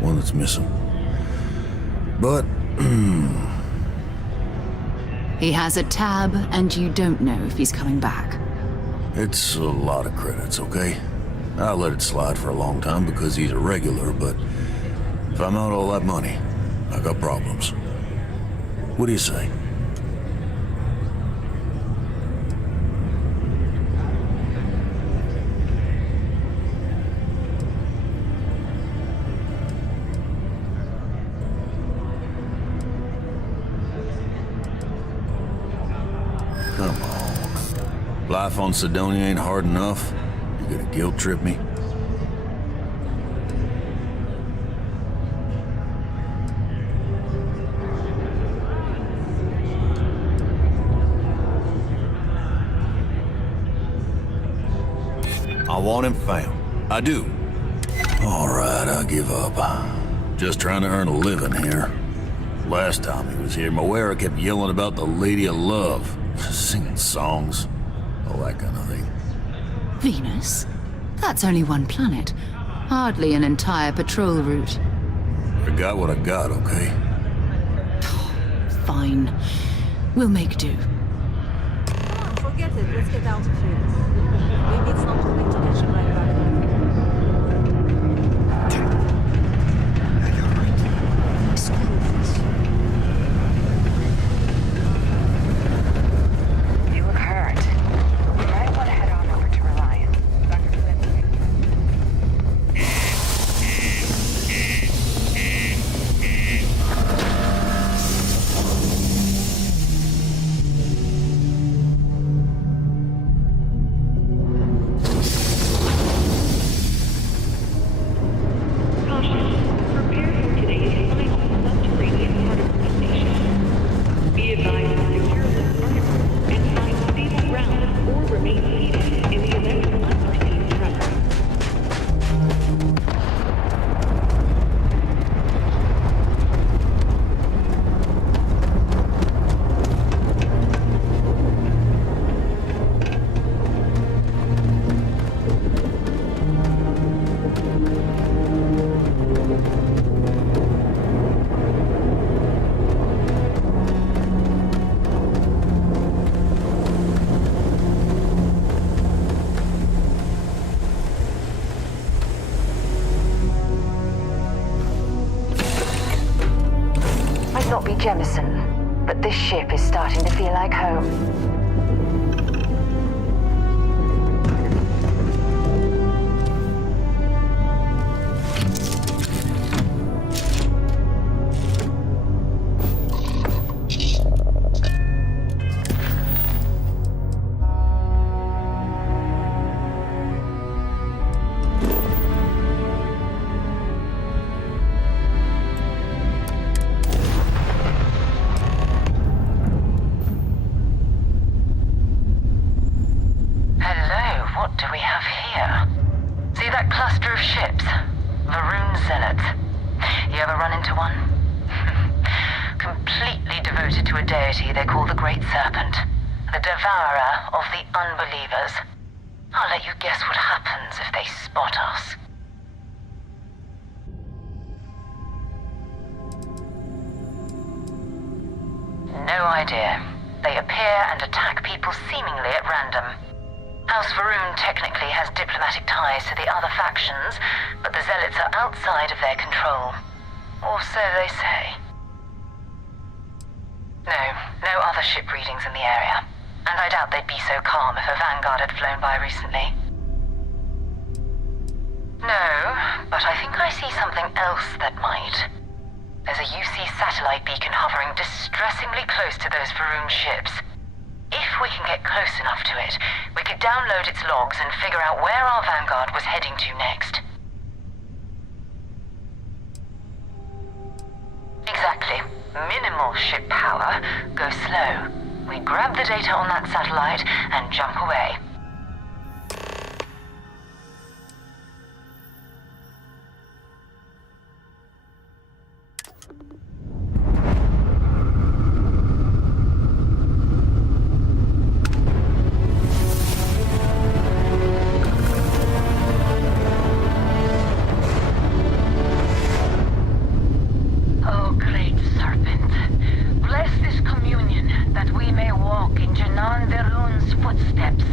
one that's missing. But he has a tab, and you don't know if he's coming back. It's a lot of credits, okay? I let it slide for a long time because he's a regular, but if I'm out all that money, I got problems. What do you say? Come on. Life on Cydonia ain't hard enough. You gonna guilt trip me? I want him found. I do. All right, I give up. Just trying to earn a living here. Last time he was here, Moira kept yelling about the Lady of Love. Singing songs. All that kind of thing. Venus? That's only one planet. Hardly an entire patrol route. I got what I got, okay? Fine. We'll make do. Come on, forget it. Let's get out of here. Maybe it's not going to get you right back. You look hurt. You might want to head on over to relax. Jemison, but this ship is starting to feel like home. No idea. They appear and attack people seemingly at random. House Varun technically has diplomatic ties to the other factions, but the Zealots are outside of their control. Or so they say. No other ship readings in the area. And I doubt they'd be so calm if a Vanguard had flown by recently. No, but I think I see something else that might. There's a UC satellite beacon hovering distressingly close to those Varun ships. If we can get close enough to it, we could download its logs and figure out where our Vanguard was heading to next. Exactly. Minimal ship power. Go slow. We grab the data on that satellite and jump away. Footsteps.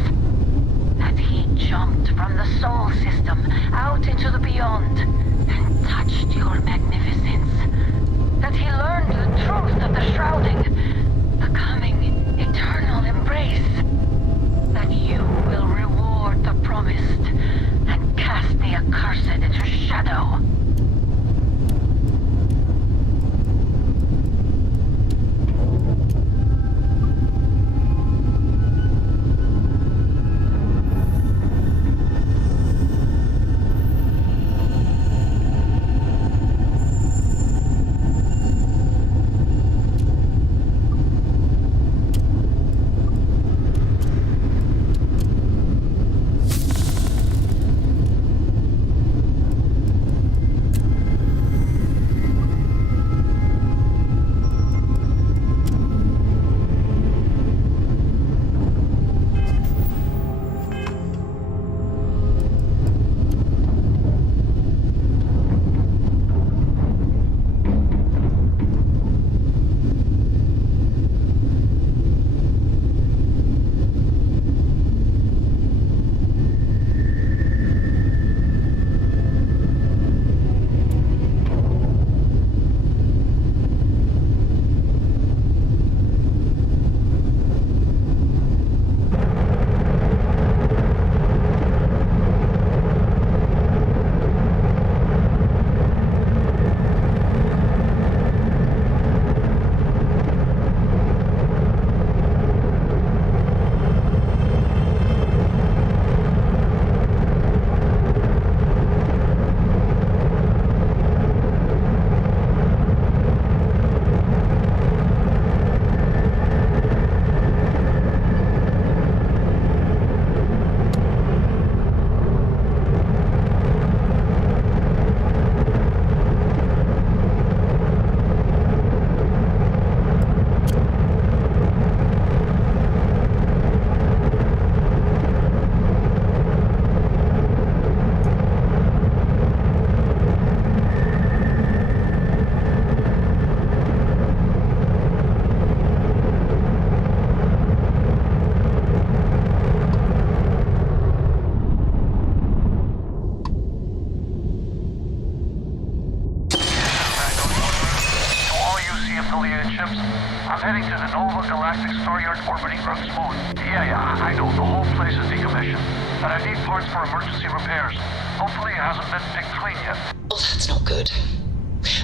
Yeah, I know. The whole place is decommissioned. But I need parts for emergency repairs. Hopefully it hasn't been picked clean yet. Well, that's not good.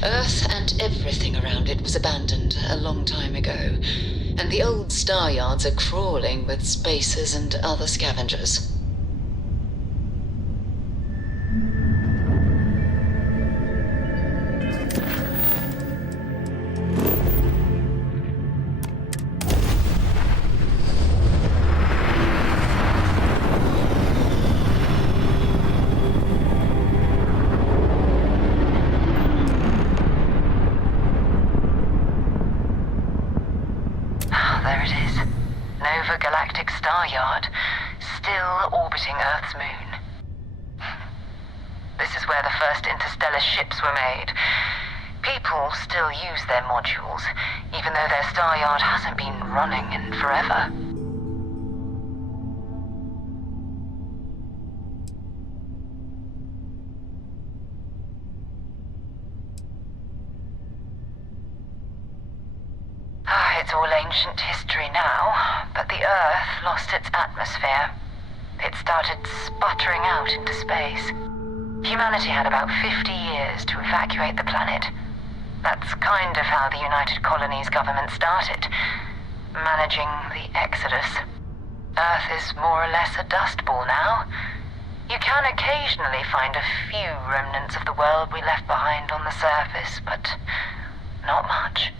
Earth and everything around it was abandoned a long time ago. And the old star yards are crawling with spacers and other scavengers. It's all ancient history now, but the Earth lost its atmosphere. It started sputtering out into space. Humanity had about 50 years to evacuate the planet. That's kind of how the United Colonies government started, managing the exodus. Earth is more or less a dust ball now. You can occasionally find a few remnants of the world we left behind on the surface, but not much.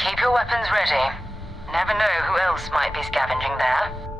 Keep your weapons ready. Never know who else might be scavenging there.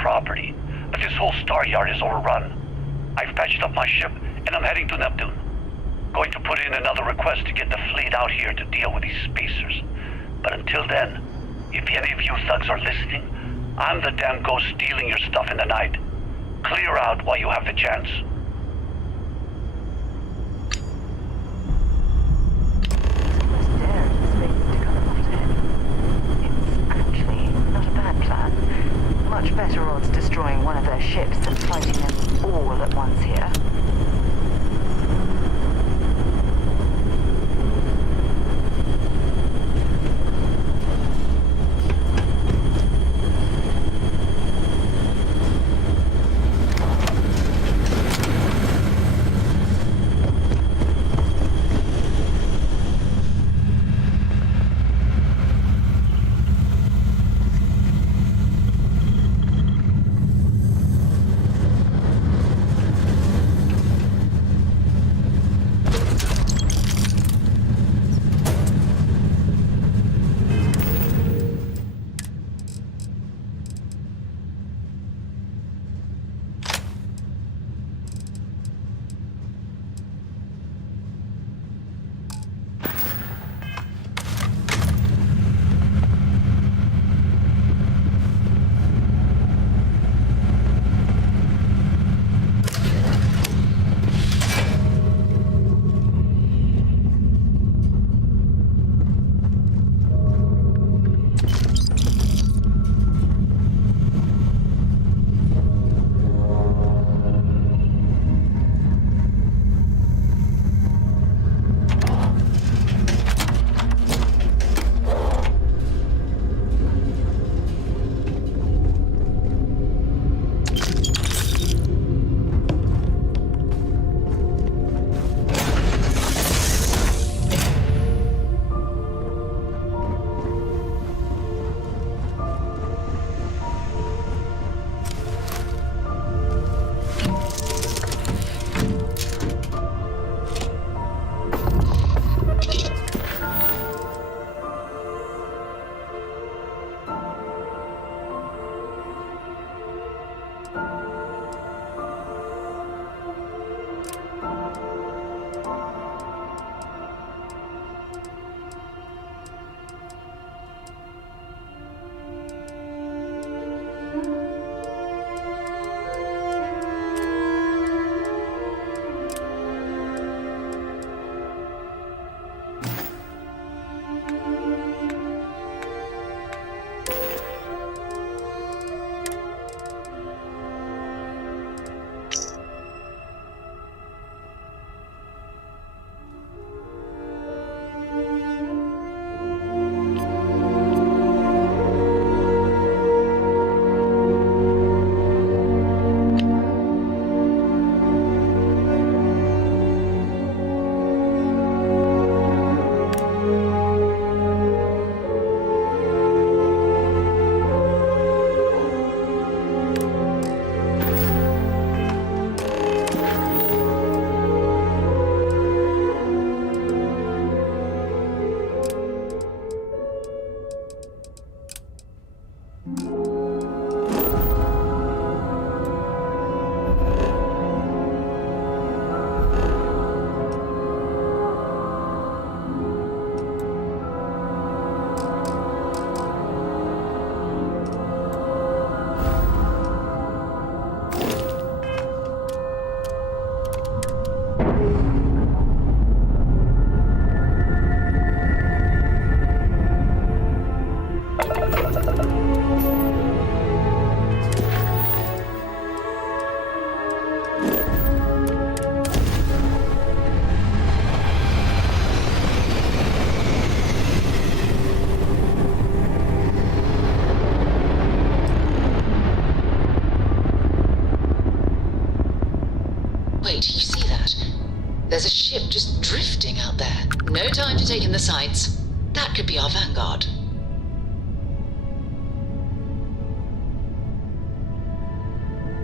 property, but this whole star yard is overrun. I've patched up my ship, and I'm heading to Neptune. Going to put in another request to get the fleet out here to deal with these spacers. But until then, if any of you thugs are listening, I'm the damn ghost stealing your stuff in the night. Clear out while you have the chance. Much better odds destroying one of their ships than fighting them all at once here. Wait, you see that? There's a ship just drifting out there. No time to take in the sights. That could be our vanguard.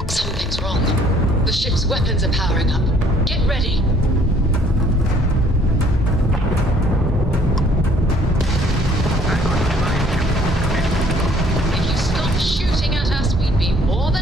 Something's wrong. The ship's weapons are powering up. Get ready. If you stop shooting at us, we'd be more than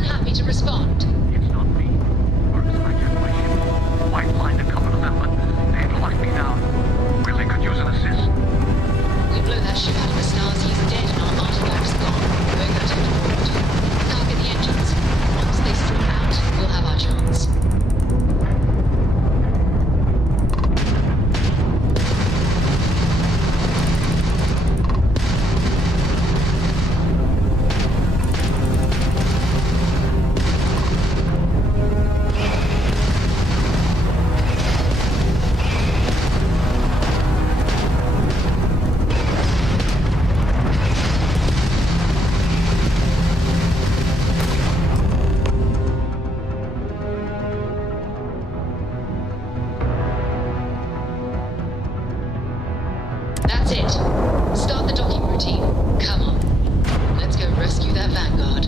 That's it. Start the docking routine. Come on. Let's go rescue that Vanguard.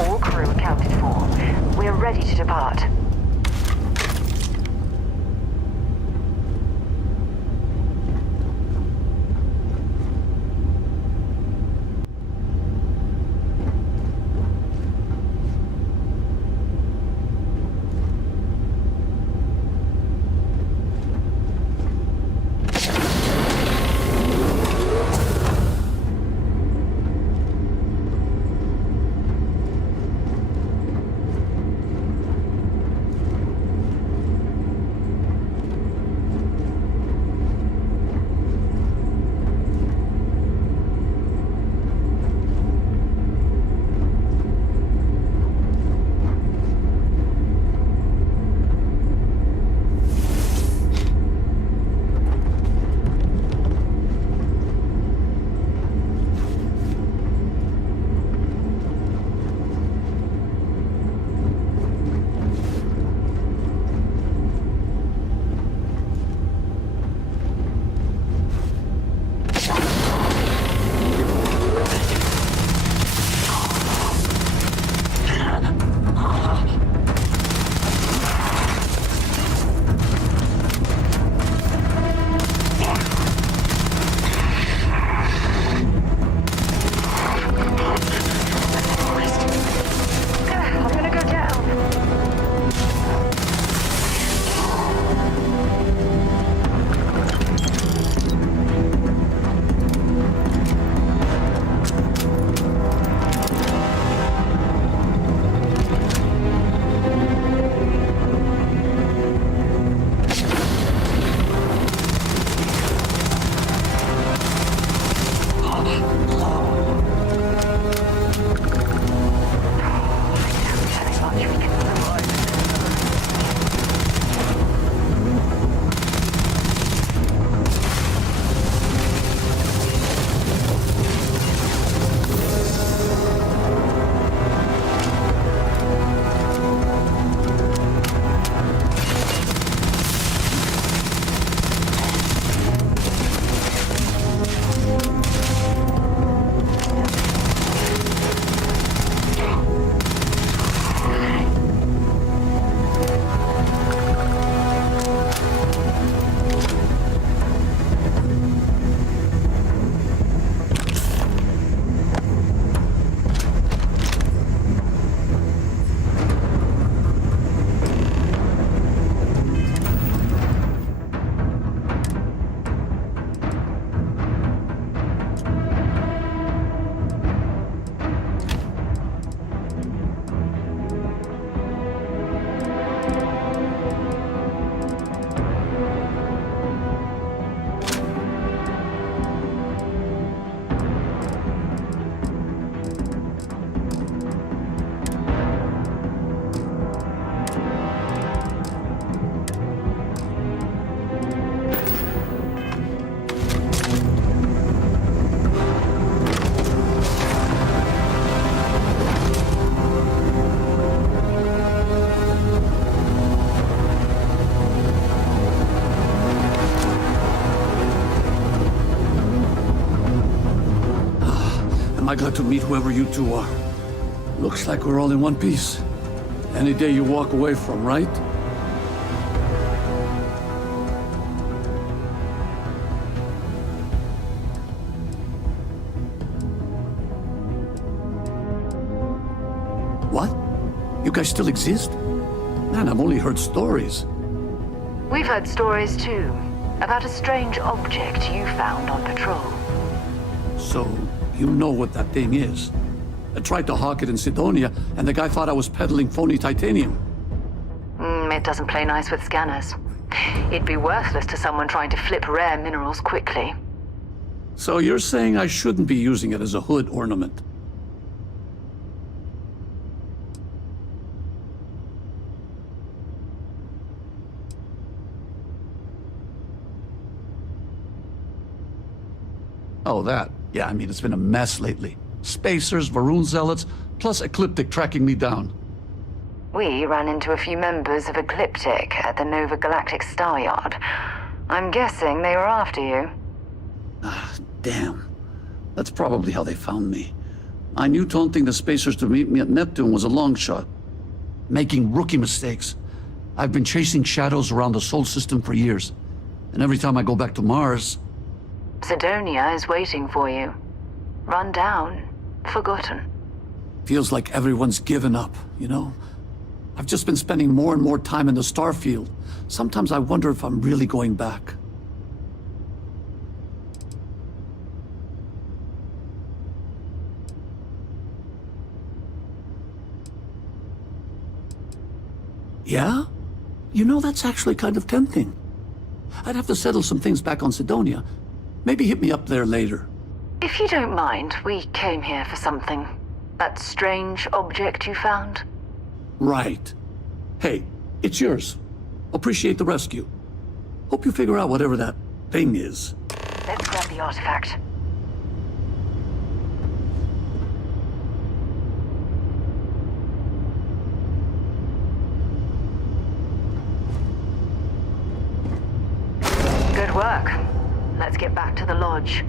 All crew accounted for. We're ready to depart. Am I glad to meet whoever you two are. Looks like we're all in one piece. Any day you walk away from, right? What? You guys still exist? Man, I've only heard stories. We've heard stories too, about a strange object you found on patrol. So, you know what that thing is. I tried to hawk it in Sidonia, and the guy thought I was peddling phony titanium. It doesn't play nice with scanners. It'd be worthless to someone trying to flip rare minerals quickly. So you're saying I shouldn't be using it as a hood ornament? Oh, that. Yeah, I mean, it's been a mess lately. Spacers, Varun zealots, plus Ecliptic tracking me down. We ran into a few members of Ecliptic at the Nova Galactic Star Yard. I'm guessing they were after you. Damn. That's probably how they found me. I knew taunting the Spacers to meet me at Neptune was a long shot. Making rookie mistakes. I've been chasing shadows around the Sol system for years. And every time I go back to Mars... Sidonia is waiting for you. Run down. Forgotten. Feels like everyone's given up, you know? I've just been spending more and more time in the Starfield. Sometimes I wonder if I'm really going back. Yeah? You know, that's actually kind of tempting. I'd have to settle some things back on Sidonia. Maybe hit me up there later. If you don't mind, we came here for something. That strange object you found? Right. Hey, it's yours. Appreciate the rescue. Hope you figure out whatever that thing is. Let's grab the artifact. Good work. Let's get back to the lodge.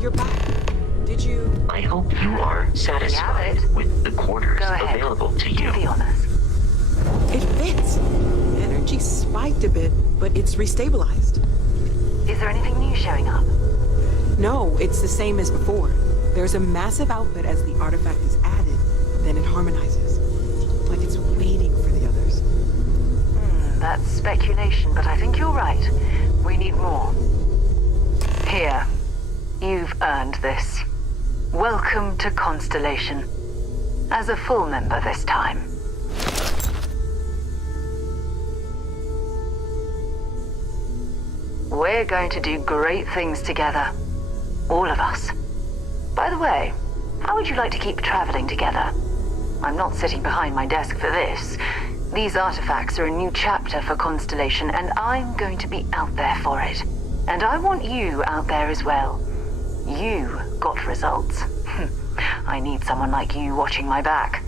You're back. Did you... I hope you are satisfied with the quarters available to you. Do the honors. It fits. Energy spiked a bit, but it's restabilized. Is there anything new showing up? No, it's the same as before. There's a massive output as the artifact is added, then it harmonizes. Like it's waiting for the others. That's speculation, but I think you're right. We need more. Here. You've earned this. Welcome to Constellation. As a full member this time. We're going to do great things together. All of us. By the way, how would you like to keep traveling together? I'm not sitting behind my desk for this. These artifacts are a new chapter for Constellation, and I'm going to be out there for it. And I want you out there as well. You got results. I need someone like you watching my back.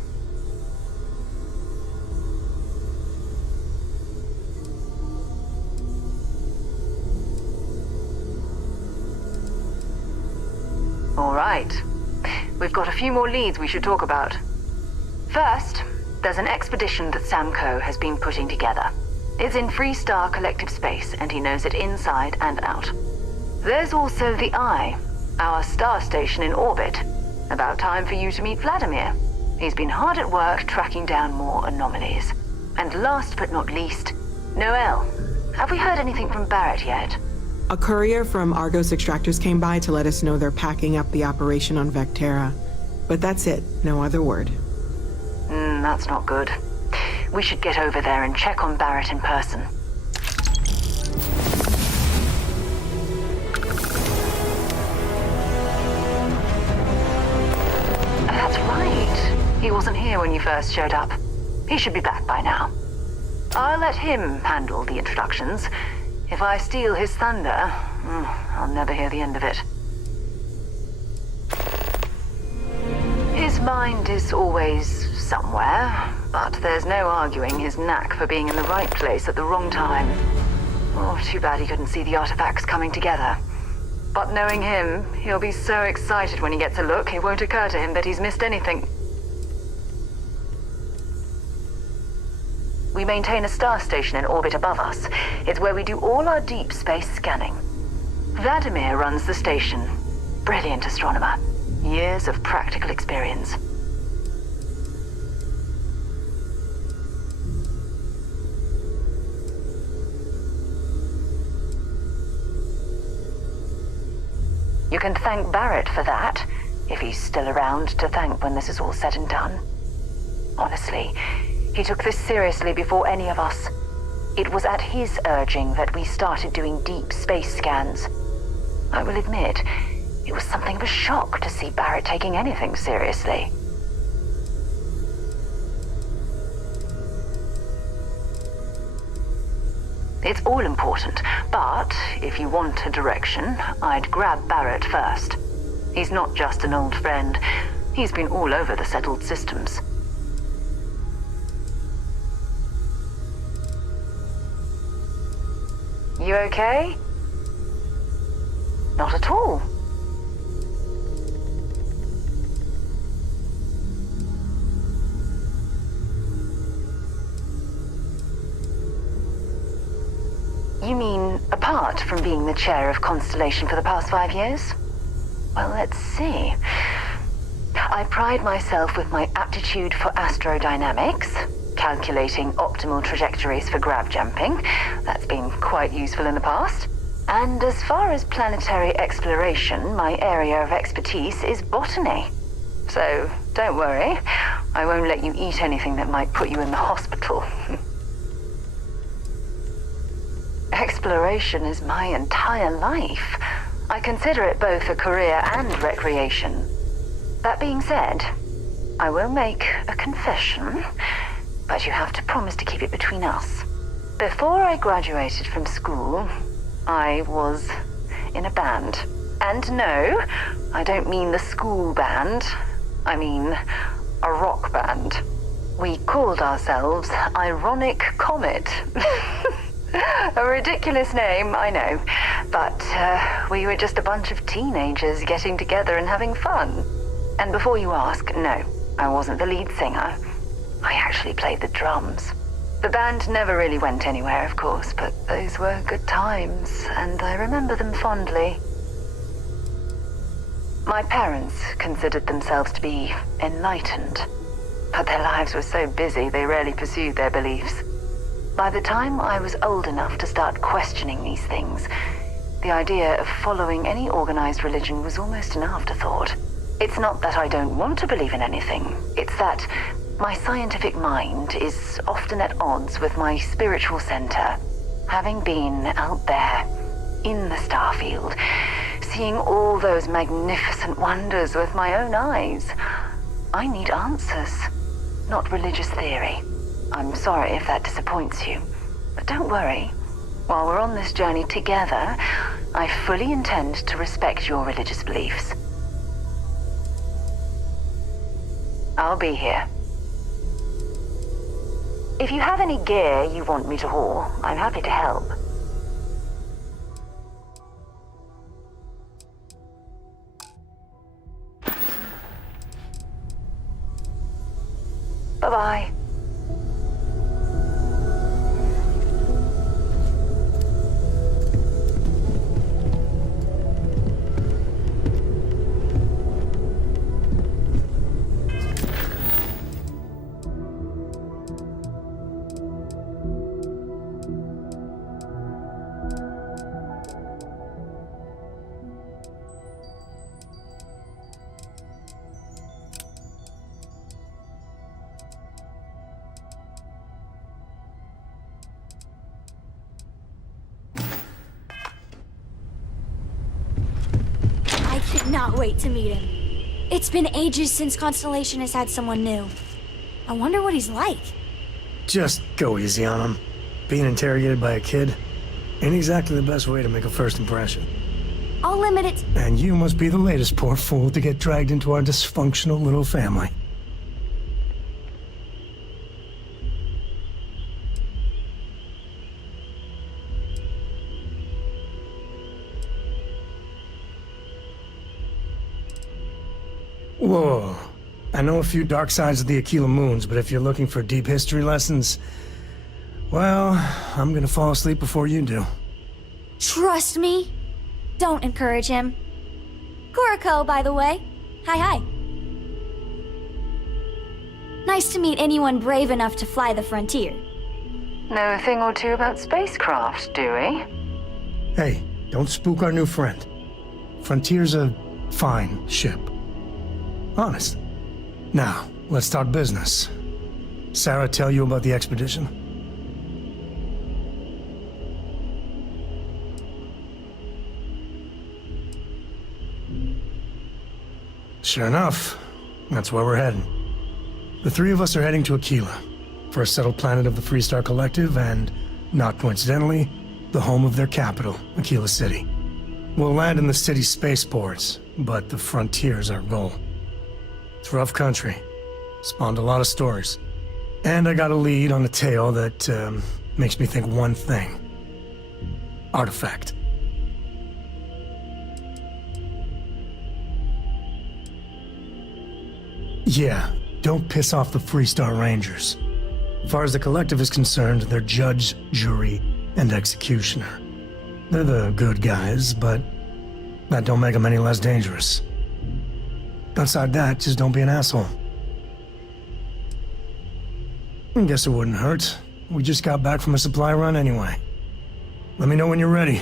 All right. We've got a few more leads we should talk about. First, there's an expedition that Samco has been putting together. It's in Freestar Collective Space, and he knows it inside and out. There's also the Eye, our star station in orbit. About time for you to meet Vladimir. He's been hard at work tracking down more anomalies. And last but not least, Noel. Have we heard anything from Barrett yet? A courier from Argos Extractors came by to let us know they're packing up the operation on Vectera. But that's it, no other word. That's not good. We should get over there and check on Barrett in person. That's right. He wasn't here when you first showed up. He should be back by now. I'll let him handle the introductions. If I steal his thunder, I'll never hear the end of it. His mind is always somewhere, but there's no arguing his knack for being in the right place at the wrong time. Oh, too bad he couldn't see the artifacts coming together. But knowing him, he'll be so excited when he gets a look, it won't occur to him that he's missed anything. We maintain a star station in orbit above us. It's where we do all our deep space scanning. Vladimir runs the station. Brilliant astronomer. Years of practical experience. You can thank Barrett for that, if he's still around to thank when this is all said and done. Honestly, he took this seriously before any of us. It was at his urging that we started doing deep space scans. I will admit, it was something of a shock to see Barrett taking anything seriously. It's all important, but if you want a direction, I'd grab Barrett first. He's not just an old friend. He's been all over the settled systems. You okay? Not at all. You mean apart from being the chair of Constellation for the past 5 years? Well, let's see. I pride myself with my aptitude for astrodynamics, calculating optimal trajectories for grav jumping. That's been quite useful in the past. And as far as planetary exploration, my area of expertise is botany. So don't worry, I won't let you eat anything that might put you in the hospital. Exploration is my entire life. I consider it both a career and recreation. That being said, I will make a confession, but you have to promise to keep it between us. Before I graduated from school, I was in a band. And no, I don't mean the school band. I mean a rock band. We called ourselves Ironic Comet. A ridiculous name, I know. But we were just a bunch of teenagers getting together and having fun. And before you ask, no, I wasn't the lead singer. I actually played the drums. The band never really went anywhere, of course, but those were good times, and I remember them fondly. My parents considered themselves to be enlightened, but their lives were so busy they rarely pursued their beliefs. By the time I was old enough to start questioning these things, the idea of following any organized religion was almost an afterthought. It's not that I don't want to believe in anything, it's that my scientific mind is often at odds with my spiritual center. Having been out there, in the Starfield, seeing all those magnificent wonders with my own eyes, I need answers, not religious theory. I'm sorry if that disappoints you, but don't worry. While we're on this journey together, I fully intend to respect your religious beliefs. I'll be here. If you have any gear you want me to haul, I'm happy to help. Bye-bye. Not wait to meet him. It's been ages since Constellation has had someone new. I wonder what he's like. Just go easy on him. Being interrogated by a kid ain't exactly the best way to make a first impression. I'll limit it. And you must be the latest poor fool to get dragged into our dysfunctional little family. Whoa. I know a few dark sides of the Aquila moons, but if you're looking for deep history lessons, well, I'm gonna fall asleep before you do. Trust me. Don't encourage him. Kuriko, by the way. Hi. Nice to meet anyone brave enough to fly the frontier. Know a thing or two about spacecraft, do we? Hey, don't spook our new friend. Frontier's a fine ship. Honest. Now, let's talk business. Sarah tell you about the expedition? Sure enough, that's where we're heading. The three of us are heading to Aquila, for a settled planet of the Freestar Collective and, not coincidentally, the home of their capital, Aquila City. We'll land in the city's spaceports, but the frontier's our goal. It's rough country. Spawned a lot of stories. And I got a lead on a tale that makes me think one thing. Artifact. Yeah, don't piss off the Freestar Rangers. As far as the Collective is concerned, they're judge, jury, and executioner. They're the good guys, but that don't make them any less dangerous. Outside that, just don't be an asshole. I guess it wouldn't hurt. We just got back from a supply run anyway. Let me know when you're ready.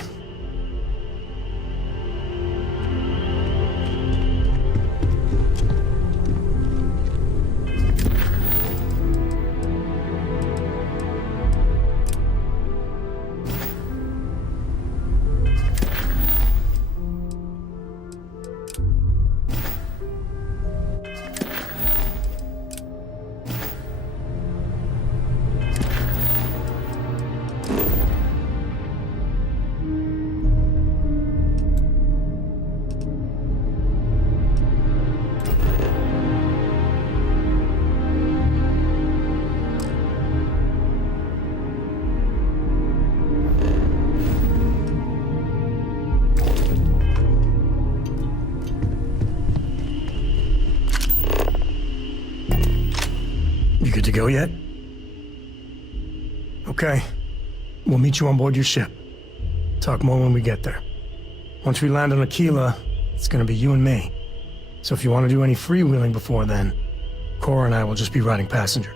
good to go yet? Okay. We'll meet you on board your ship. Talk more when we get there. Once we land on Aquila, it's gonna be you and me. So if you want to do any freewheeling before then, Cora and I will just be riding passenger.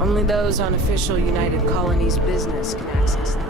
Only those on official United Colonies business can access them.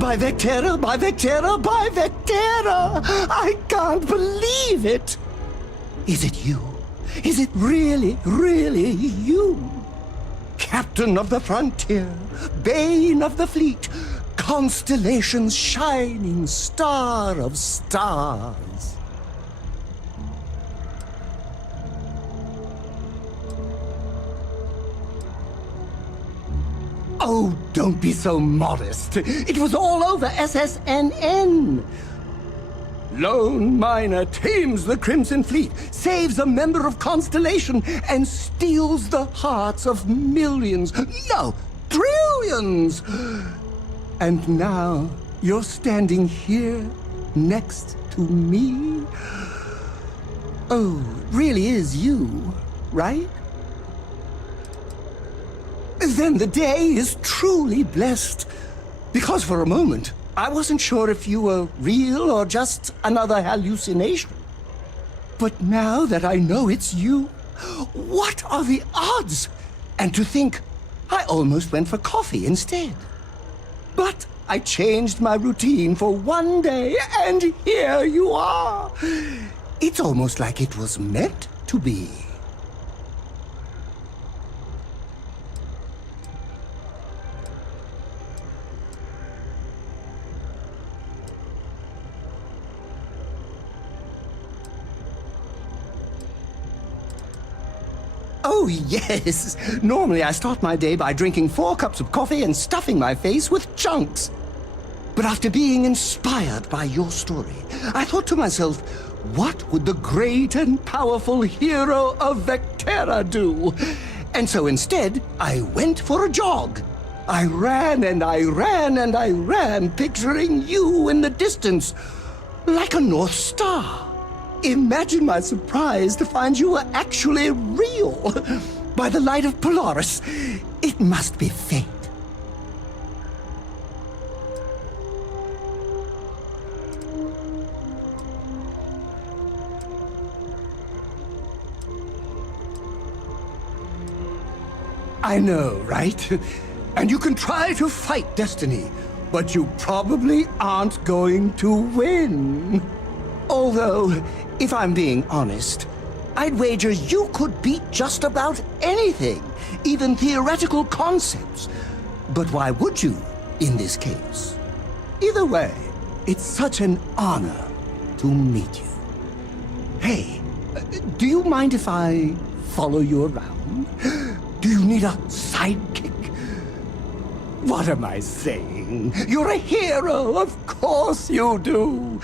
By Vectera, by Vectera, by Vectera! I can't believe it! Is it you? Is it really, really you? Captain of the frontier, bane of the fleet, constellation's shining star of stars. Oh, don't be so modest. It was all over SSNN. Lone miner tames the Crimson Fleet, saves a member of Constellation, and steals the hearts of millions, no, trillions. And now you're standing here next to me. Oh, it really is you, right? Then the day is truly blessed. Because for a moment, I wasn't sure if you were real or just another hallucination. But now that I know it's you, What are the odds? And to think, I almost went for coffee instead. But I changed my routine for one day, and here you are. It's almost like it was meant to be. Oh, yes. Normally I start my day by drinking 4 cups of coffee and stuffing my face with chunks. But after being inspired by your story, I thought to myself, what would the great and powerful hero of Vectera do? And so instead, I went for a jog. I ran and I ran and I ran, picturing you in the distance, like a North Star. Imagine my surprise to find you were actually real. By the light of Polaris, it must be fate. I know, right? And you can try to fight destiny, but you probably aren't going to win. Although, if I'm being honest, I'd wager you could beat just about anything, even theoretical concepts. But why would you, in this case? Either way, it's such an honor to meet you. Hey, do you mind if I follow you around? Do you need a sidekick? What am I saying? You're a hero, of course you do.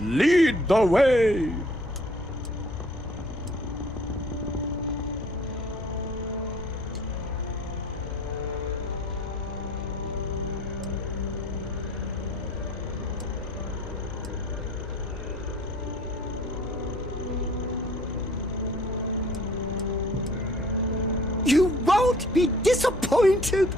Lead the way. You won't be disappointed.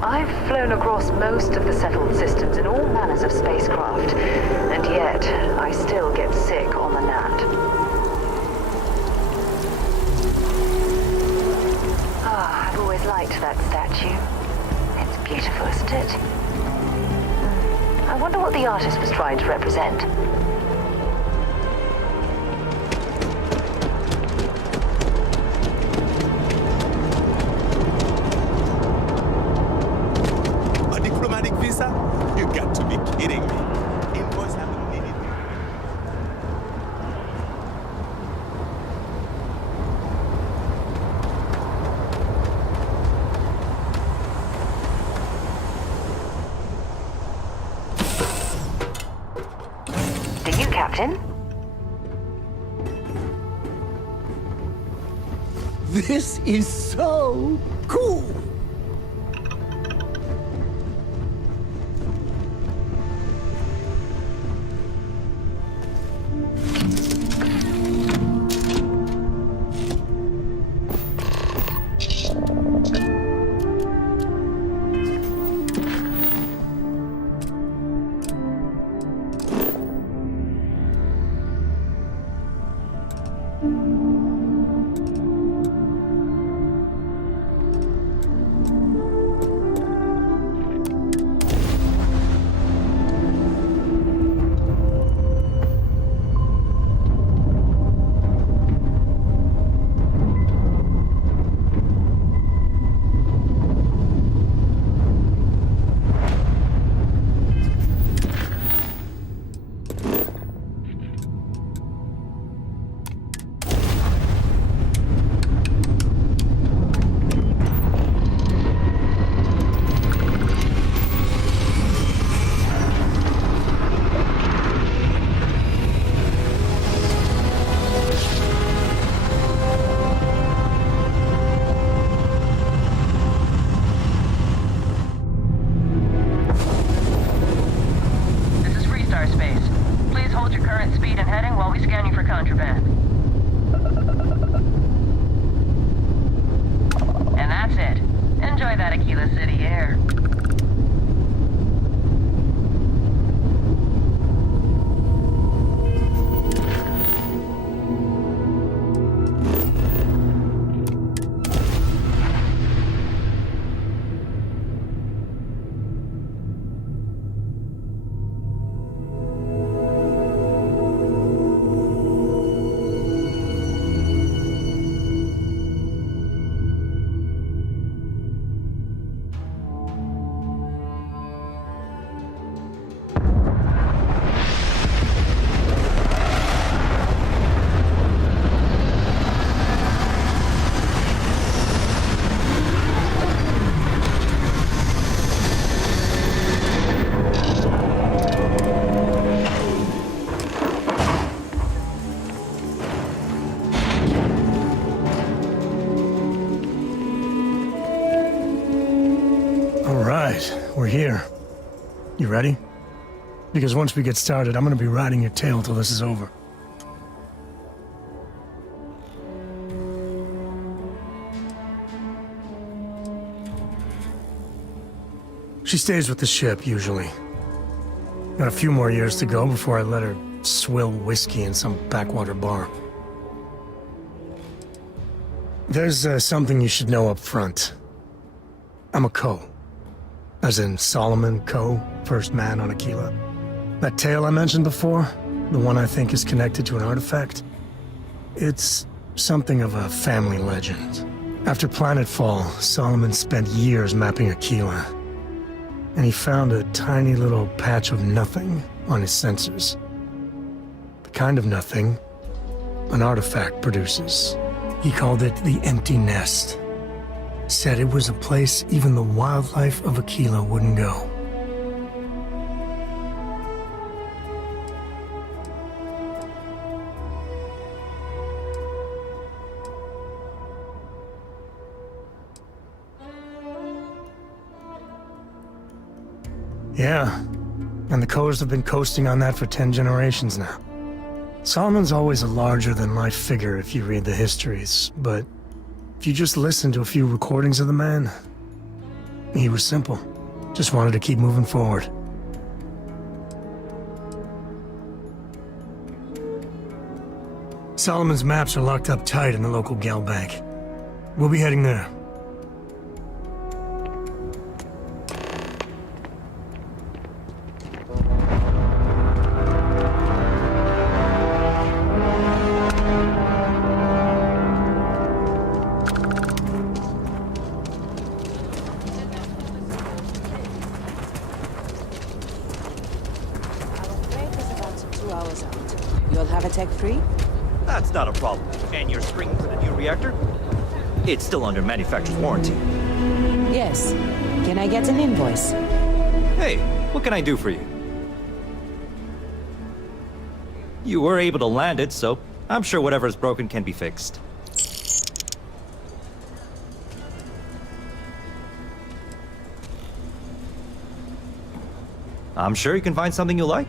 I've flown across most of the settled systems in all manners of spacecraft, and yet I still get sick on the gnat. I've always liked that statue. It's beautiful, isn't it? I wonder what the artist was trying to represent. You got to be kidding me. Invoice haven't needed. Do you, Captain? This is so cool. right, we're here. You ready? Because once we get started, I'm gonna be riding your tail till this is over. She stays with the ship, usually. Got a few more years to go before I let her swill whiskey in some backwater bar. There's something you should know up front. I'm a Co. As in Solomon Co., first man on Aquila. That tale I mentioned before, the one I think is connected to an artifact, it's something of a family legend. After planetfall, Solomon spent years mapping Aquila, and he found a tiny little patch of nothing on his sensors. The kind of nothing an artifact produces. He called it the Empty Nest. Said it was a place even the wildlife of Aquila wouldn't go. Yeah, and the Coes have been coasting on that for 10 generations now. Solomon's always a larger-than-life figure if you read the histories, but if you just listen to a few recordings of the man, he was simple. Just wanted to keep moving forward. Solomon's maps are locked up tight in the local gal bank. We'll be heading there. You'll have a tech free? That's not a problem. And you're springing for the new reactor? It's still under manufacturer's warranty. Yes. Can I get an invoice? Hey, what can I do for you? You were able to land it, so I'm sure whatever's broken can be fixed. I'm sure you can find something you like.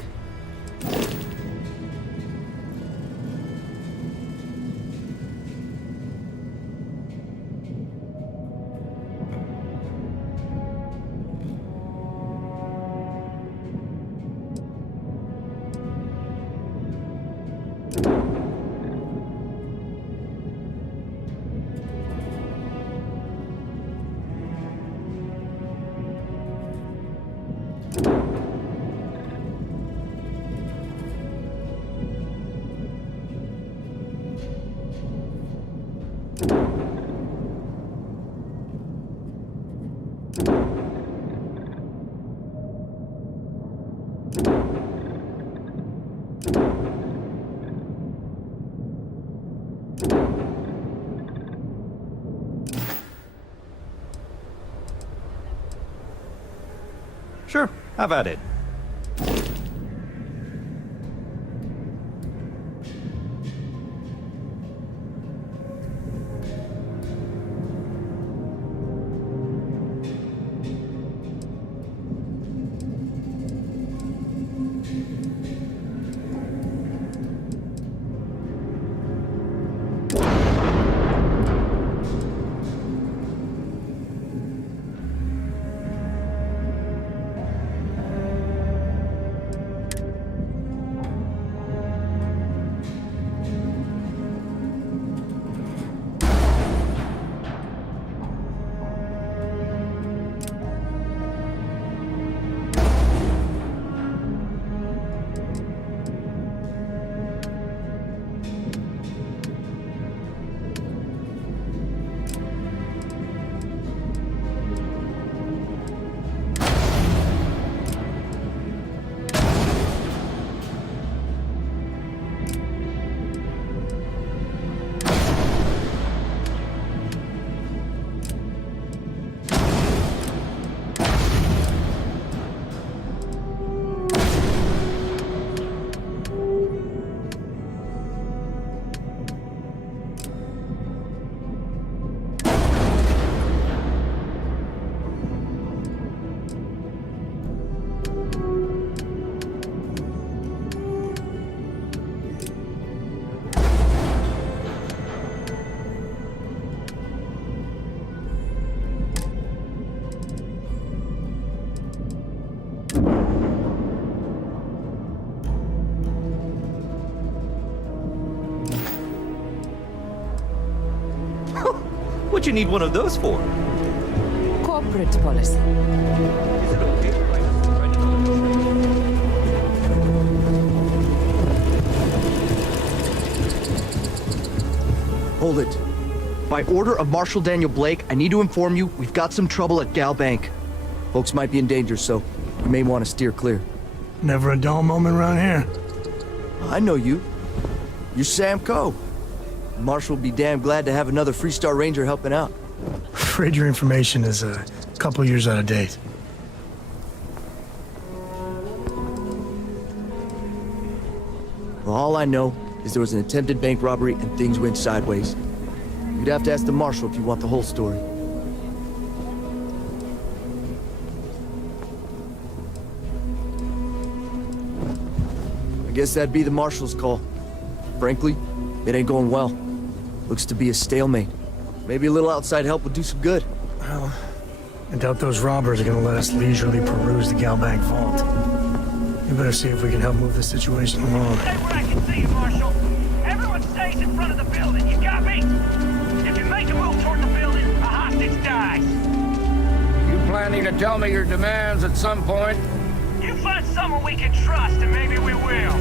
Sure, have at it. What'd you need one of those for? Corporate policy. Hold it. By order of Marshal Daniel Blake, I need to inform you we've got some trouble at Gal Bank. Folks might be in danger, so you may want to steer clear. Never a dull moment around here. I know you. You're Sam Coe. Marshal will be damn glad to have another Freestar Ranger helping out. Afraid your information is a couple years out of date. Well, all I know is there was an attempted bank robbery and things went sideways. You'd have to ask the Marshal if you want the whole story. I guess that'd be the Marshal's call. Frankly, it ain't going well. Looks to be a stalemate. Maybe a little outside help would do some good. Well, I doubt those robbers are gonna let us leisurely peruse the Galbank vault. You better see if we can help move this situation along. Stay where I can see you, Marshal. Everyone stays in front of the building. You got me? If you make a move toward the building, a hostage dies. You planning to tell me your demands at some point? You find someone we can trust, and maybe we will.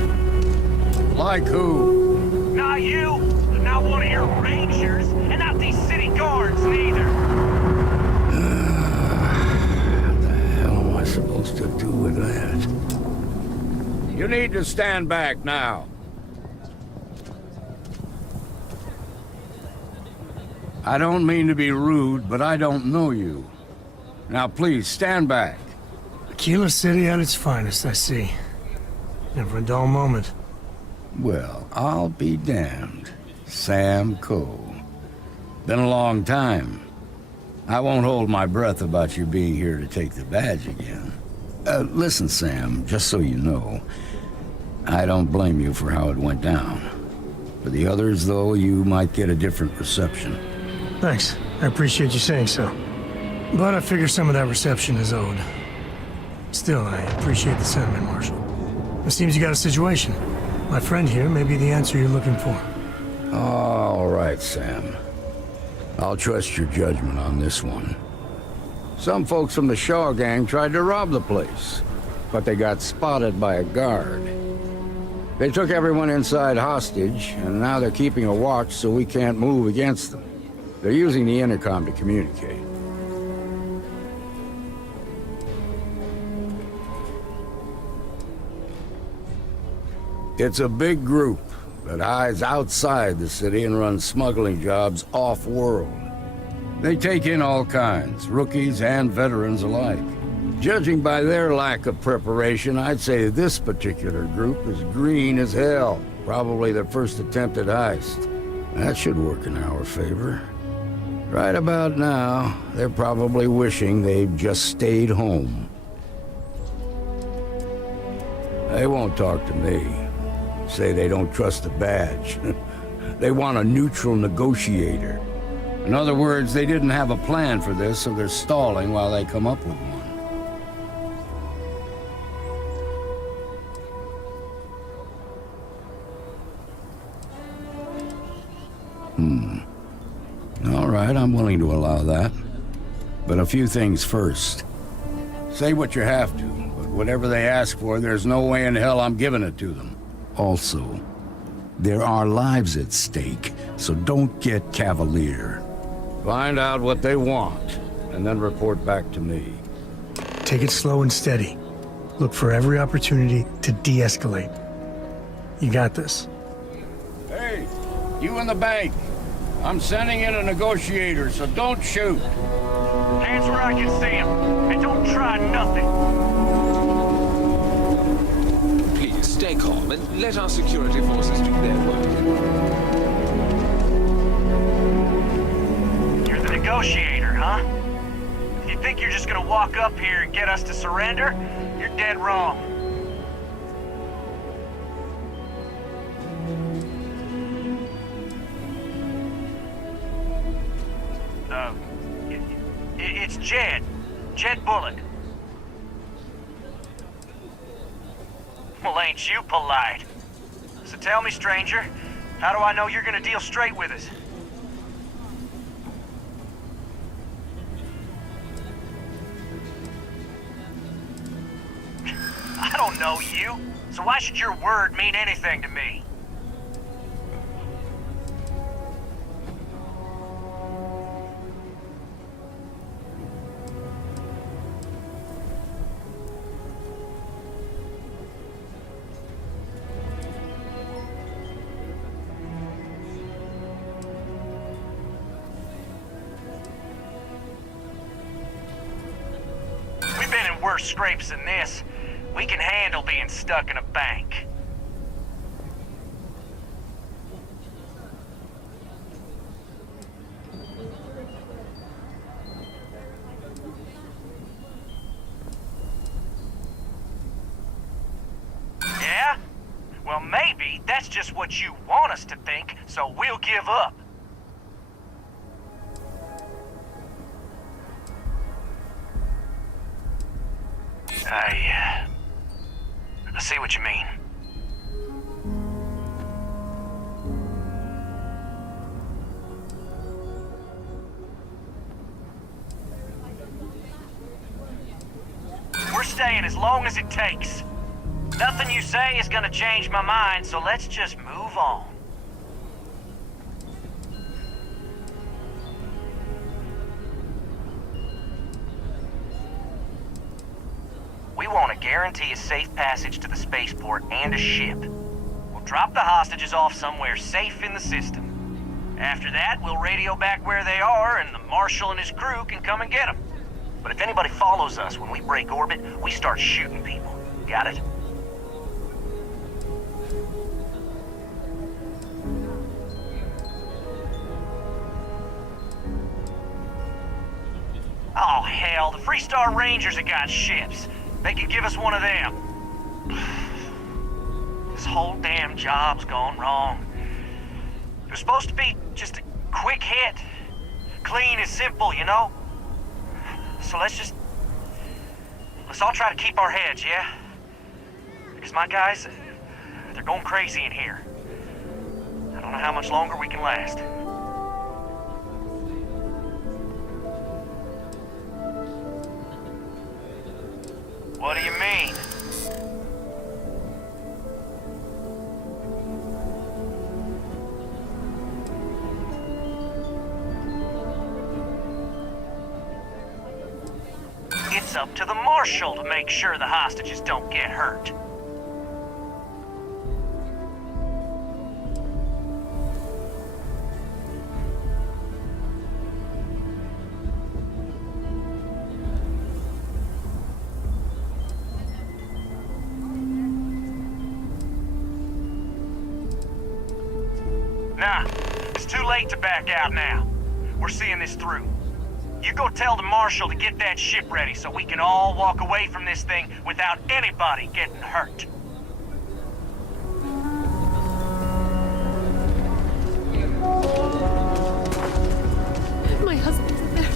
Like who? Not you, not one of your rangers, and not these city guards, neither. What the hell am I supposed to do with that? You need to stand back now. I don't mean to be rude, but I don't know you. Now please, stand back. Aquila City at its finest, I see. Never a dull moment. Well, I'll be damned. Sam Coe. Been a long time. I won't hold my breath about you being here to take the badge again. Listen, Sam, just so you know, I don't blame you for how it went down. For the others, though, you might get a different reception. Thanks. I appreciate you saying so. But I figure some of that reception is owed. Still, I appreciate the sentiment, Marshal. It seems you got a situation. My friend here may be the answer you're looking for. All right, Sam. I'll trust your judgment on this one. Some folks from the Shaw gang tried to rob the place, but they got spotted by a guard. They took everyone inside hostage, and now they're keeping a watch so we can't move against them. They're using the intercom to communicate. It's a big group that hides outside the city and runs smuggling jobs off-world. They take in all kinds, rookies and veterans alike. Judging by their lack of preparation, I'd say this particular group is green as hell. Probably their first attempt at heist. That should work in our favor. Right about now, they're probably wishing they'd just stayed home. They won't talk to me. Say they don't trust the badge. They want a neutral negotiator. In other words, they didn't have a plan for this, so they're stalling while they come up with one. All right, I'm willing to allow that. But a few things first. Say what you have to, but whatever they ask for, there's no way in hell I'm giving it to them. Also, there are lives at stake, so don't get cavalier. Find out what they want, and then report back to me. Take it slow and steady. Look for every opportunity to de-escalate. You got this. Hey, you in the bank. I'm sending in a negotiator, so don't shoot. Hands where I can see him, and don't try nothing. Please, stay calm and let our security forces do their work. You're the negotiator, huh? If you think you're just gonna walk up here and get us to surrender, you're dead wrong. It's Jed. Jed Bullock. Well, ain't you polite? So tell me, stranger, how do I know you're gonna deal straight with us? don't know you, so why should your word mean anything to me? We've been in worse scrapes than this. We can handle being stuck in a bank. Yeah? Well, maybe that's just what you want us to think, so we'll give up. I see what you mean. We're staying as long as it takes. Nothing you say is gonna change my mind, so let's just move on. We want to guarantee a safe passage to the spaceport and a ship. We'll drop the hostages off somewhere safe in the system. After that, we'll radio back where they are, and the Marshal and his crew can come and get them. But if anybody follows us when we break orbit, we start shooting people. Got it? Oh, hell, the Freestar Rangers have got ships. They could give us one of them. This whole damn job's gone wrong. It was supposed to be just a quick hit. Clean and simple, you know? So let's all try to keep our heads, yeah? Because my guys, they're going crazy in here. I don't know how much longer we can last. What do you mean? It's up to the Marshal to make sure the hostages don't get hurt. Nah, it's too late to back out now. We're seeing this through. You go tell the Marshal to get that ship ready so we can all walk away from this thing without anybody getting hurt. My husband's in there.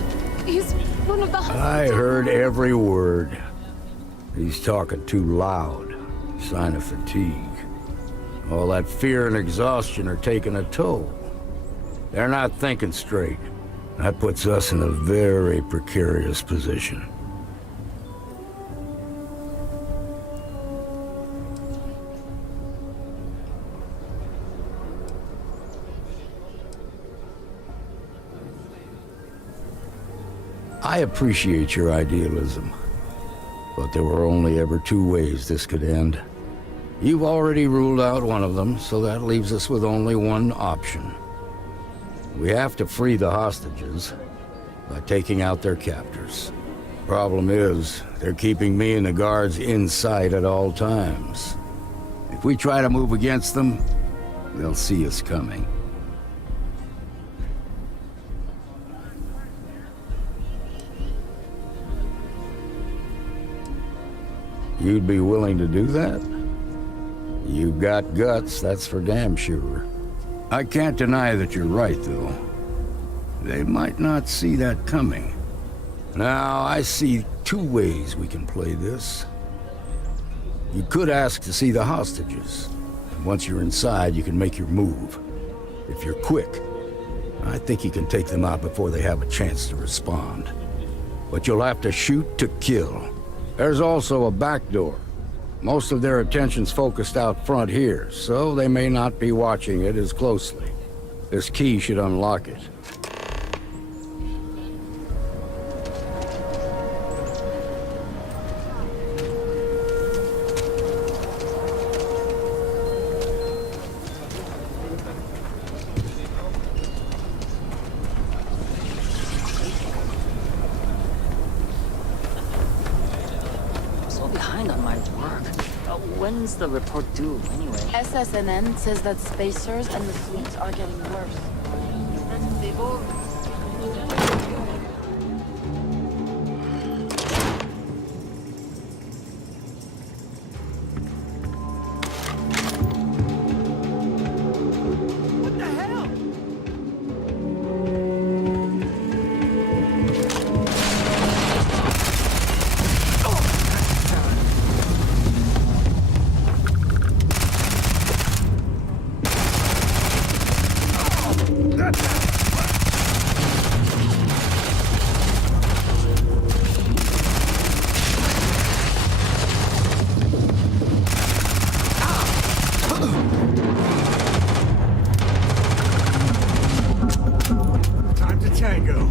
He's one of the hostages. I heard every word. He's talking too loud. Sign of fatigue. All that fear and exhaustion are taking a toll. They're not thinking straight. That puts us in a very precarious position. I appreciate your idealism, but there were only ever two ways this could end. You've already ruled out one of them, so that leaves us with only one option. We have to free the hostages by taking out their captors. Problem is, they're keeping me and the guards inside at all times. If we try to move against them, they'll see us coming. You'd be willing to do that? You've got guts, that's for damn sure. I can't deny that you're right, though. They might not see that coming. Now, I see two ways we can play this. You could ask to see the hostages. Once you're inside, you can make your move. If you're quick, I think you can take them out before they have a chance to respond. But you'll have to shoot to kill. There's also a back door. Most of their attention's focused out front here, so they may not be watching it as closely. This key should unlock it. When's the report due, anyway? SSNN says that spacers and the fleet are getting worse. What the hell? Time to tango.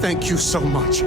Thank you so much.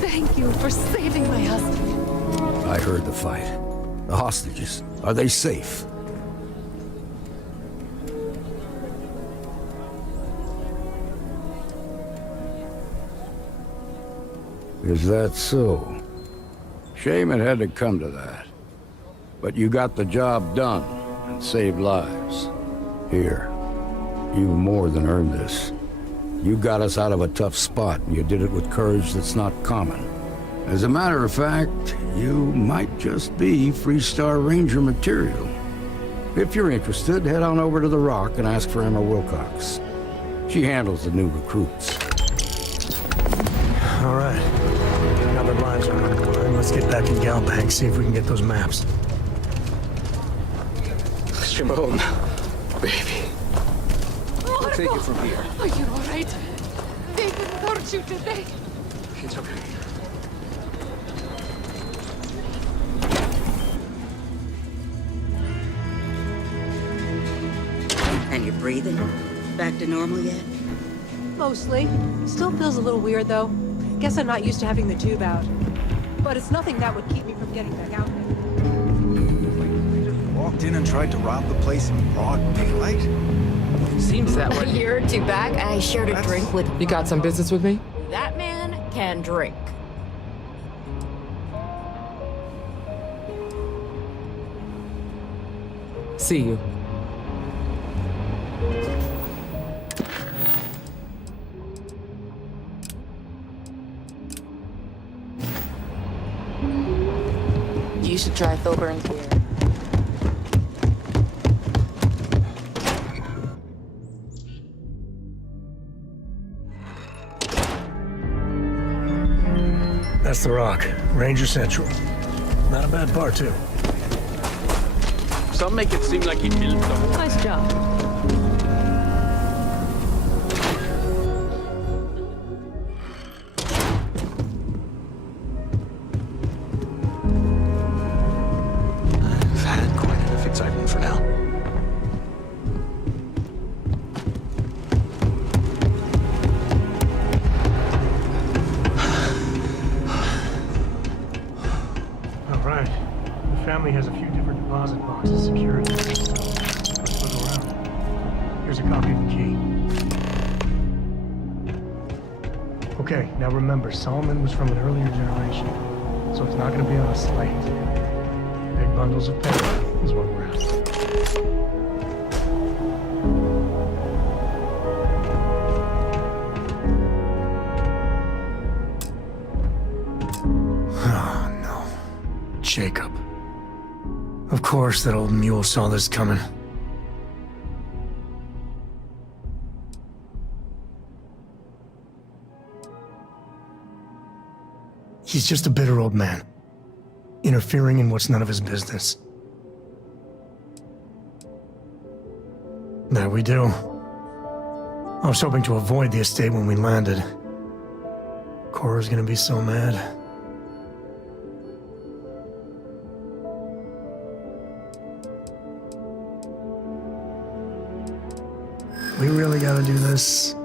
Thank you for saving my husband. I heard the fight. The hostages, are they safe? Is that so? Shame it had to come to that. But you got the job done and saved lives. Here, you've more than earned this. You got us out of a tough spot, and you did it with courage that's not common. As a matter of fact, you might just be Freestar Ranger material. If you're interested, head on over to the Rock and ask for Emma Wilcox. She handles the new recruits. All right. Now the lines are on the line. Let's get back in Galbank, see if we can get those maps. Shimon, baby. We'll take it from here. Are you all right? They didn't hurt you, did they? It's okay. And you're breathing? Back to normal yet? Mostly. Still feels a little weird, though. Guess I'm not used to having the tube out. But it's nothing that would keep me from getting back out there. Walked in and tried to rob the place in broad daylight? Seems that way. A year or two back, I shared a drink with him. You got some business with me? That man can drink. See you. You should try Thilburn's beer. That's the Rock. Ranger Central. Not a bad part, too. Some make it seem like he built them. Nice job. I've had quite enough excitement for now. All right. The family has a few different deposit boxes secured. Let's look around. Here's a copy of the key. Okay, now remember, Solomon was from an earlier generation, so it's not going to be on a slate. Big bundles of paper is what we're after. Oh, no. Jacob. Of course that old mule saw this coming. He's just a bitter old man, interfering in what's none of his business. There we do. I was hoping to avoid the estate when we landed. Cora's gonna be so mad. We really gotta do this.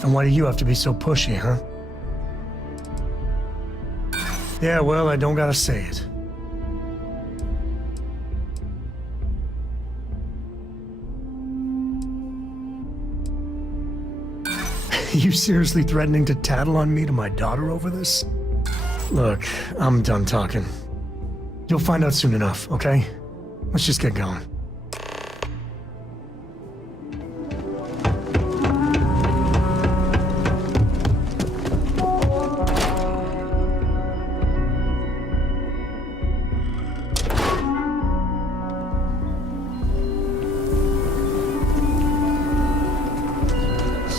And why do you have to be so pushy, huh? Yeah, well, I don't gotta say it. You seriously threatening to tattle on me to my daughter over this? Look, I'm done talking. You'll find out soon enough, okay? Let's just get going.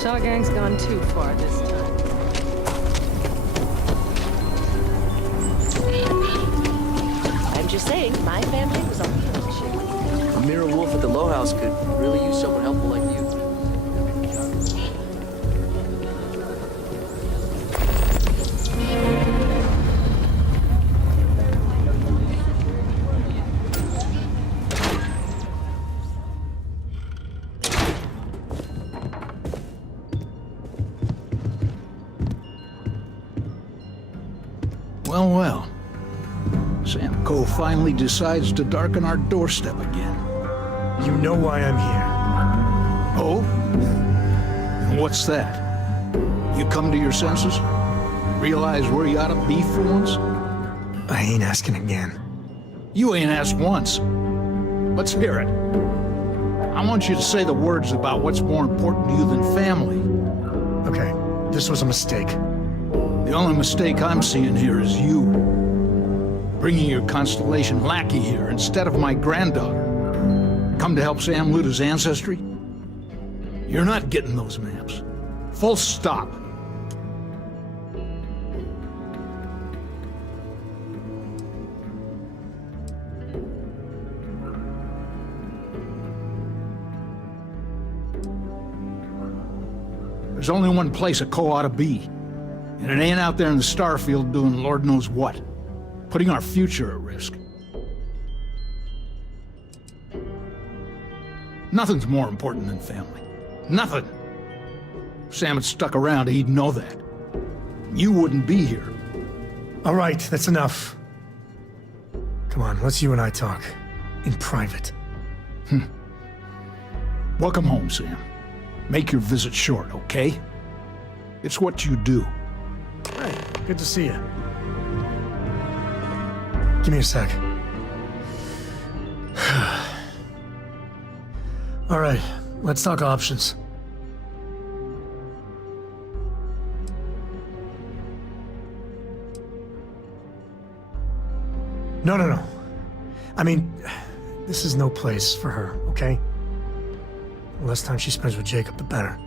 Shaw Gang's gone too far this time. I'm just saying, my family was on the other ship. A mirror wolf at the Low House could really use someone helpful like you. Well, well. Sam Coe finally decides to darken our doorstep again. You know why I'm here. Oh? And what's that? You come to your senses? Realize where you ought to be for once? I ain't asking again. You ain't asked once. Let's hear it. I want you to say the words about what's more important to you than family. Okay, this was a mistake. The only mistake I'm seeing here is you. Bringing your Constellation lackey here instead of my granddaughter. Come to help Sam loot his ancestry? You're not getting those maps. Full stop. There's only one place a Coe ought to be. And it ain't out there in the Starfield doing Lord knows what. Putting our future at risk. Nothing's more important than family. Nothing. If Sam had stuck around, he'd know that. You wouldn't be here. All right, that's enough. Come on, let's you and I talk. In private. Welcome home, Sam. Make your visit short, okay? It's what you do. Hey, good to see you. Give me a sec. All right, let's talk options. No. I mean, this is no place for her, okay? The less time she spends with Jacob, the better.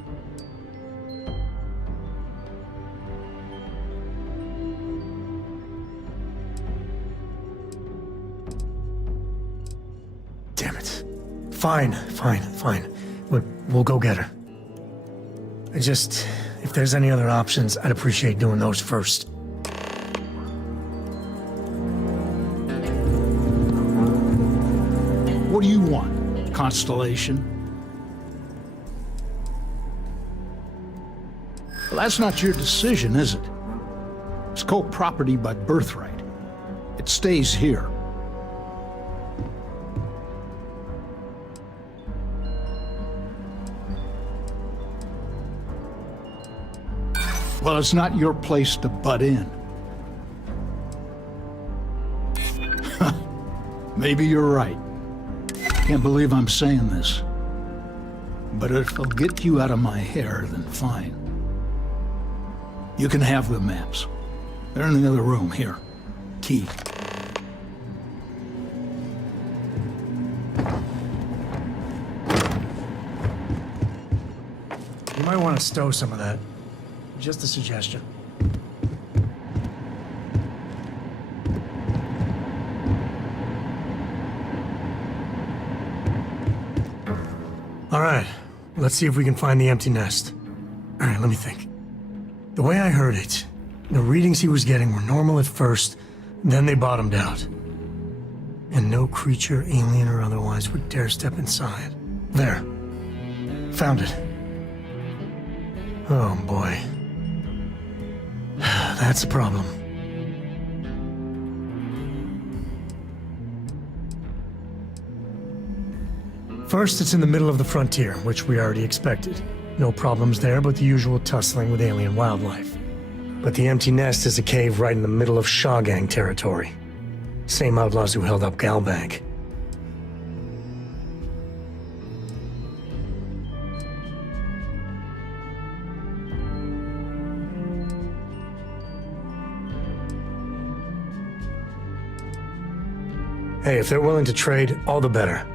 Damn it. Fine. We'll go get her. If there's any other options, I'd appreciate doing those first. What do you want? constellation? Well, that's not your decision, is it? It's called property by birthright. It stays here. Well, it's not your place to butt in. Maybe you're right. Can't believe I'm saying this. But if it'll get you out of my hair, then fine. You can have the maps. They're in the other room, here. Key. You might want to stow some of that. Just a suggestion. All right, let's see if we can find the empty nest. All right, let me think. The way I heard it, the readings he was getting were normal at first, then they bottomed out. And no creature, alien or otherwise, would dare step inside. There. Found it. Oh, boy. That's a problem. First, it's in the middle of the frontier, which we already expected. No problems there, but the usual tussling with alien wildlife. But the empty nest is a cave right in the middle of Shawgang territory. Same outlaws who held up Galbank. Hey, if they're willing to trade, all the better.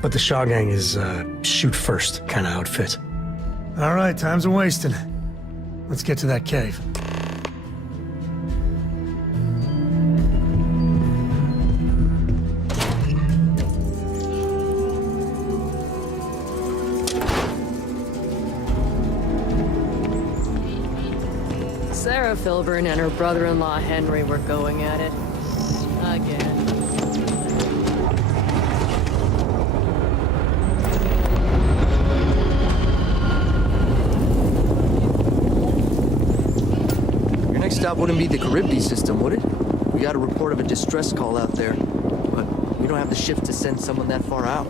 But the Shawgang is, shoot first kind of outfit. All right, time's a-wasting. Let's get to that cave. Sarah Filburn and her brother-in-law Henry were going at it. Again. Stop wouldn't be the Charybdis system, would it? We got a report of a distress call out there, but we don't have the shift to send someone that far out.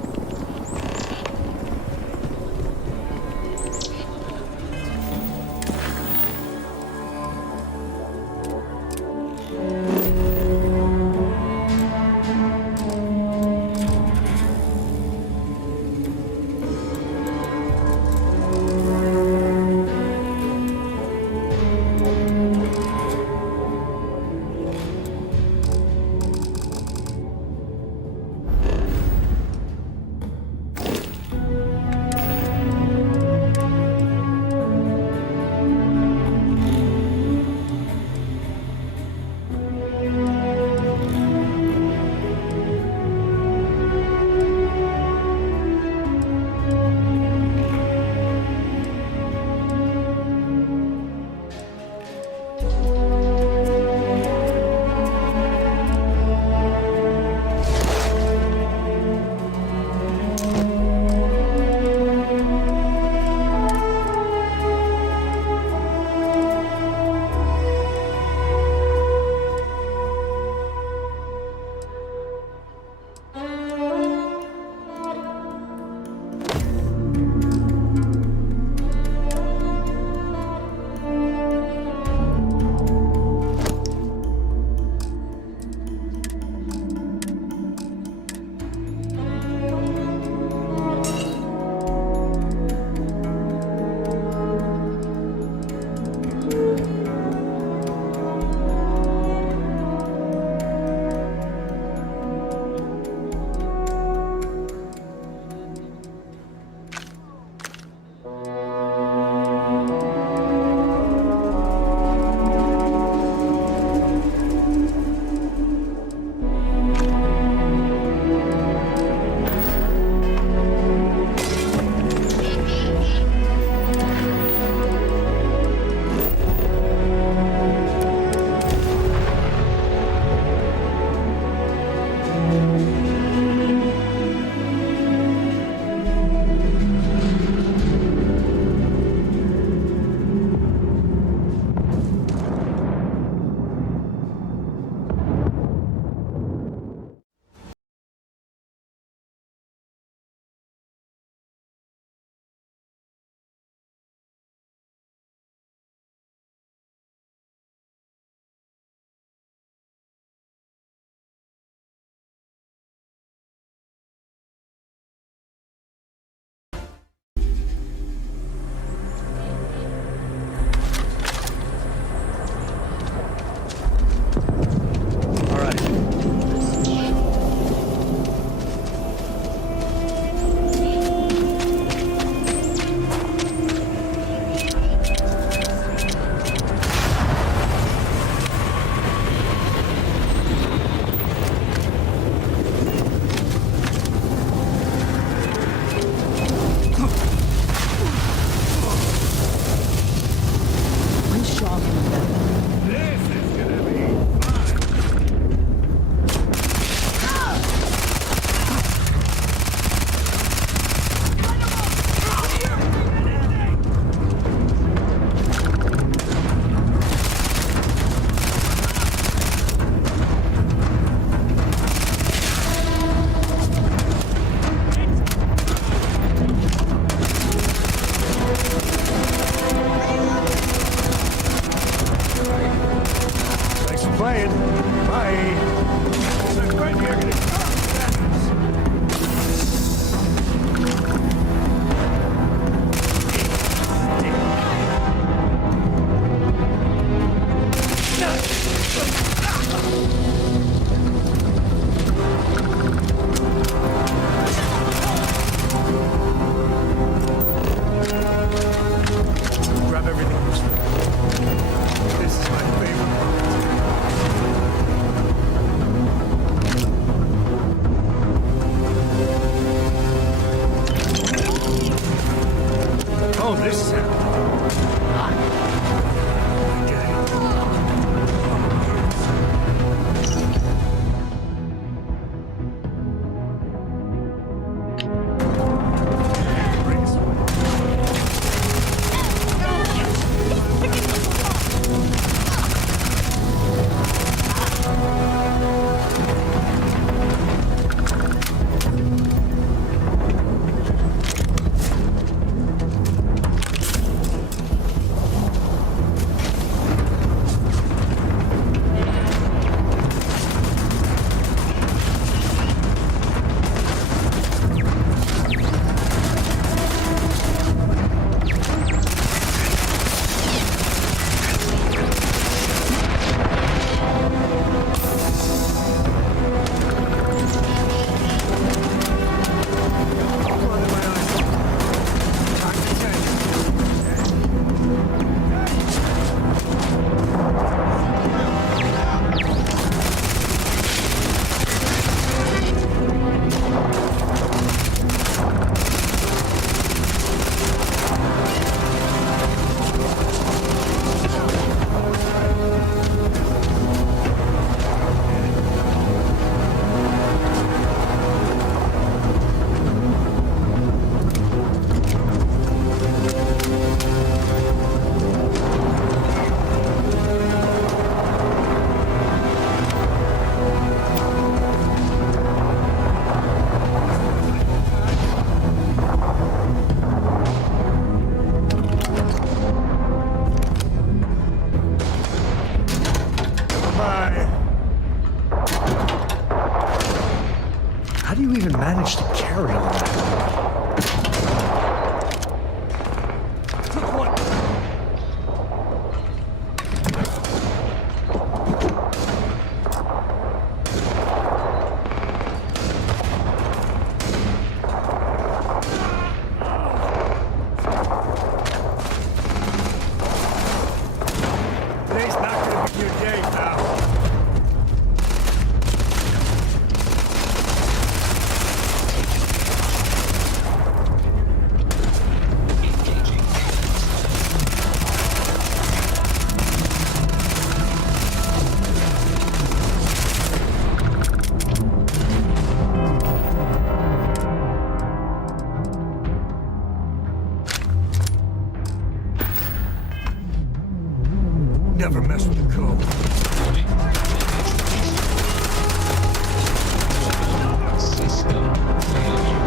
know this sound. How do you even manage to carry all that? Took one. Today's not gonna be your day, pal. Never mess with the code. System failure.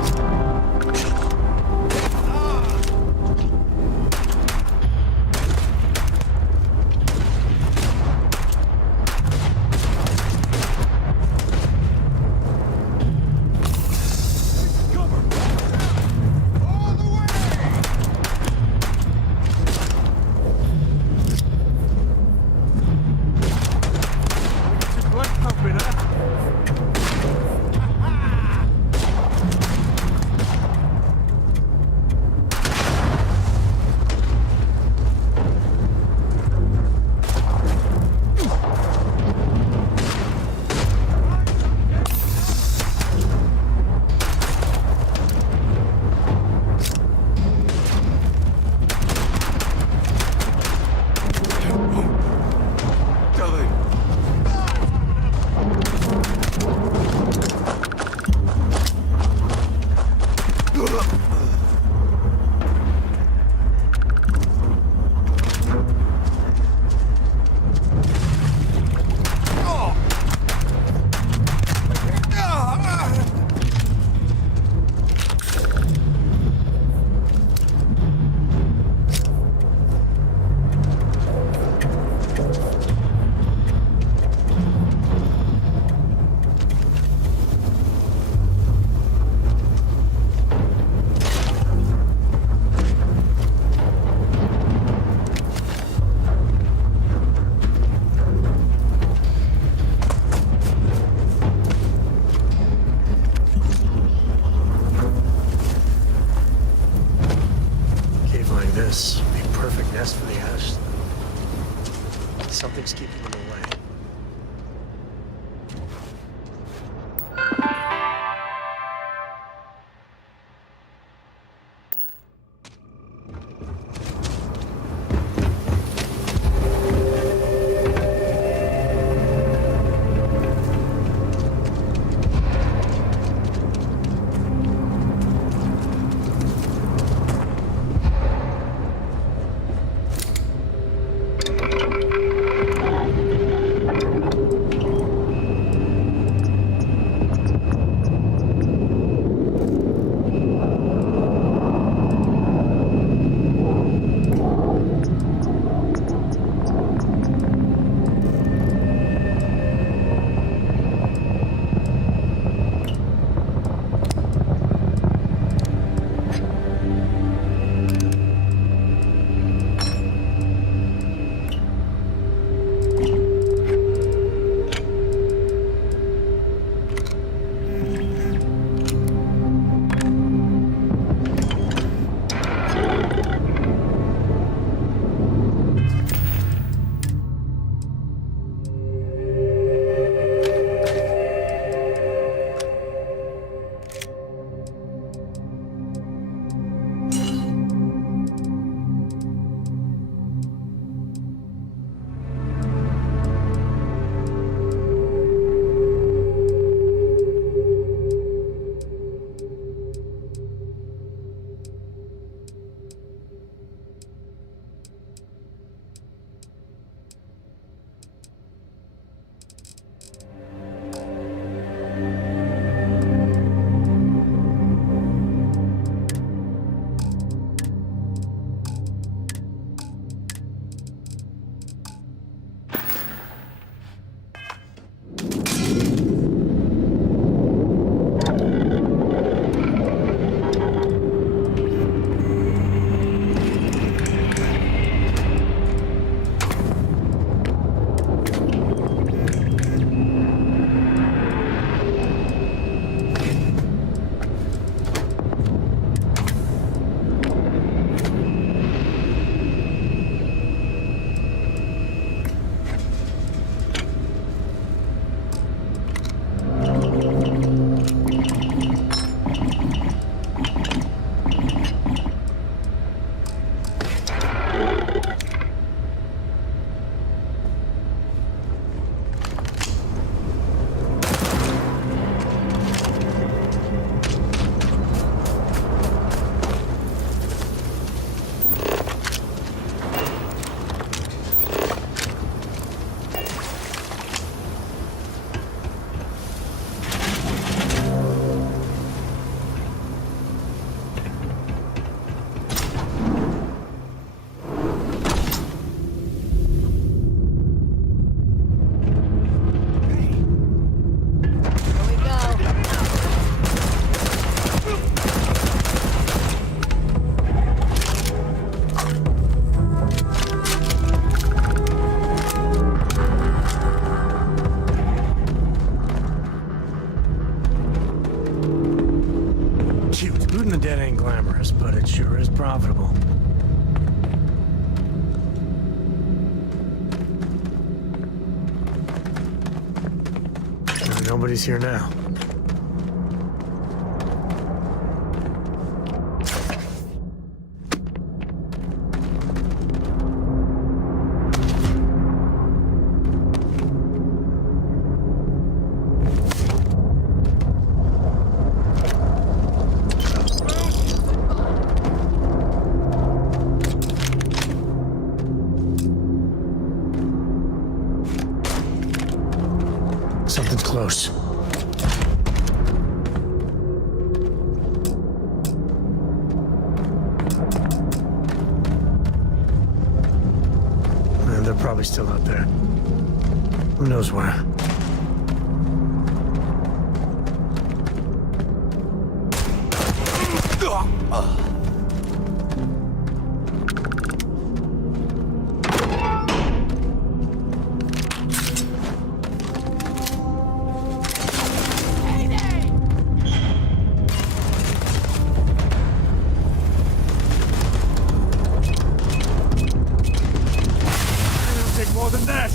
This would be a perfect nest for the house. Something's keeping them away. but it sure is profitable. Nobody's here now. Something's close. They're probably still out there. Who knows where? More than that!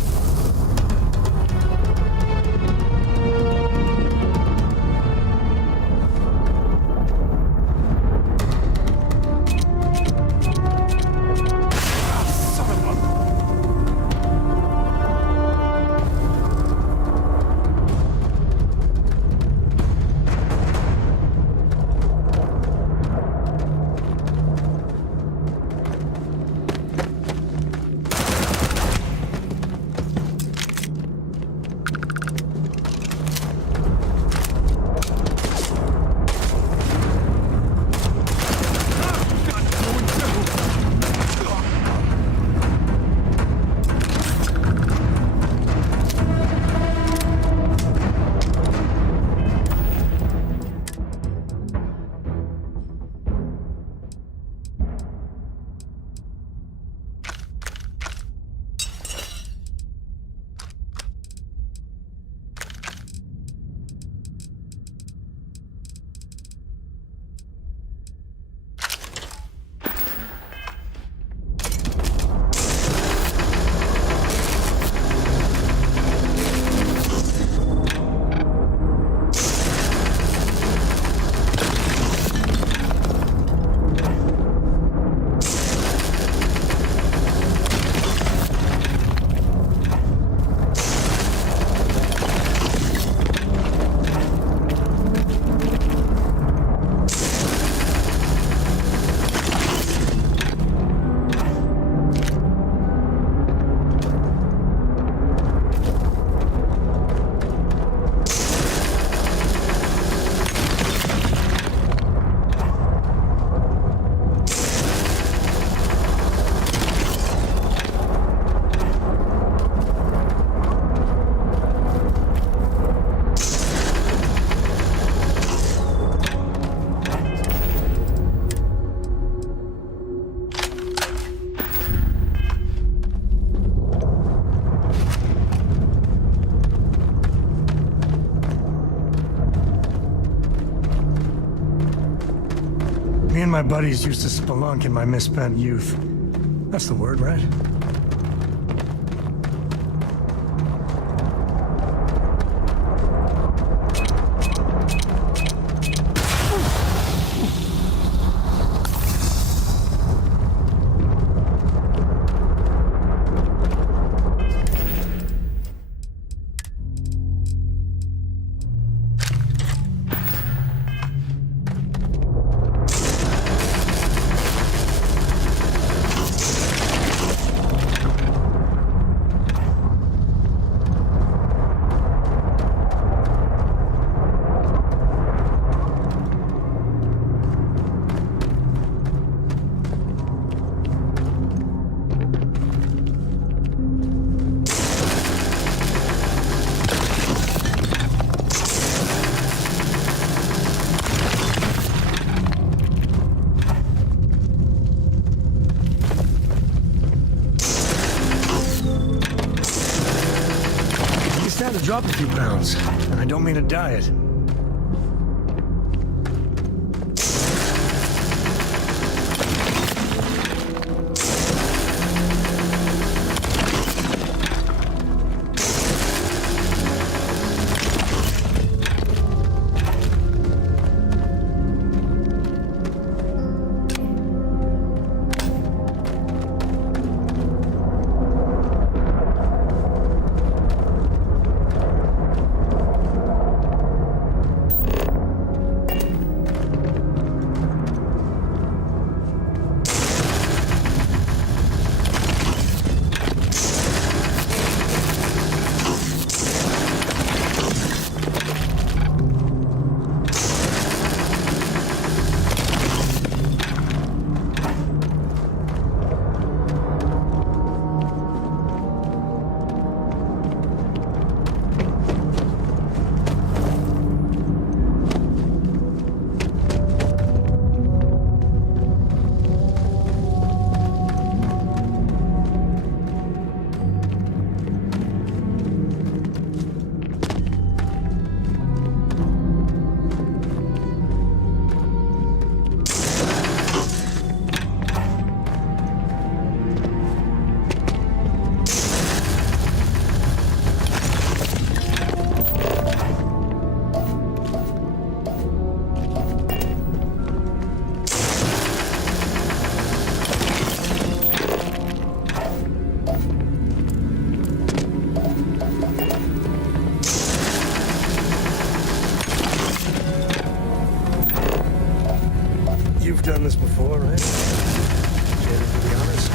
Me and my buddies used to spelunk in my misspent youth. That's the word, right? To drop a few pounds, and I don't mean a diet. before, right? Jaded, to be honest.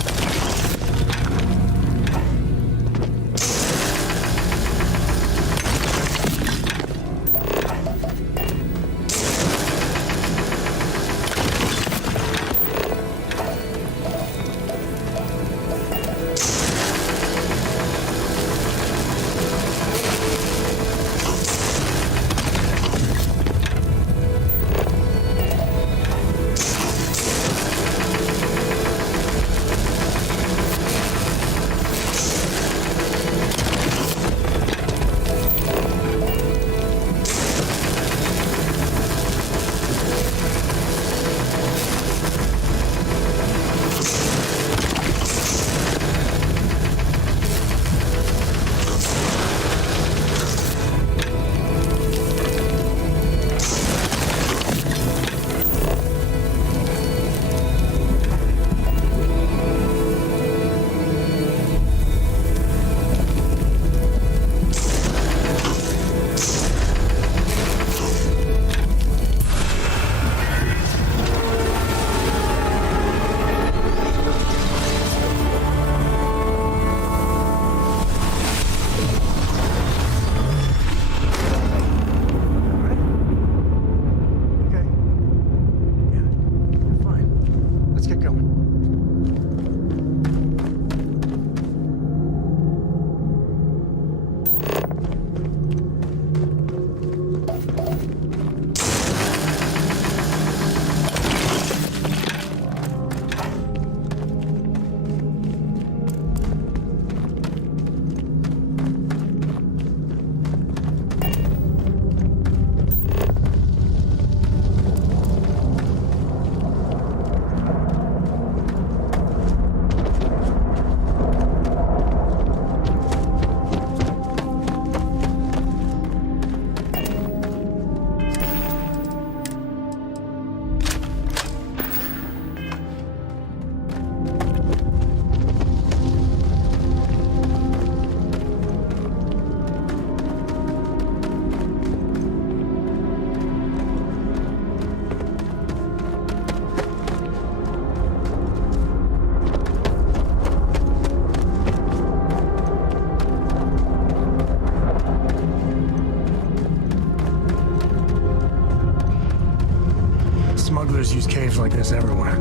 Smugglers use caves like this everywhere.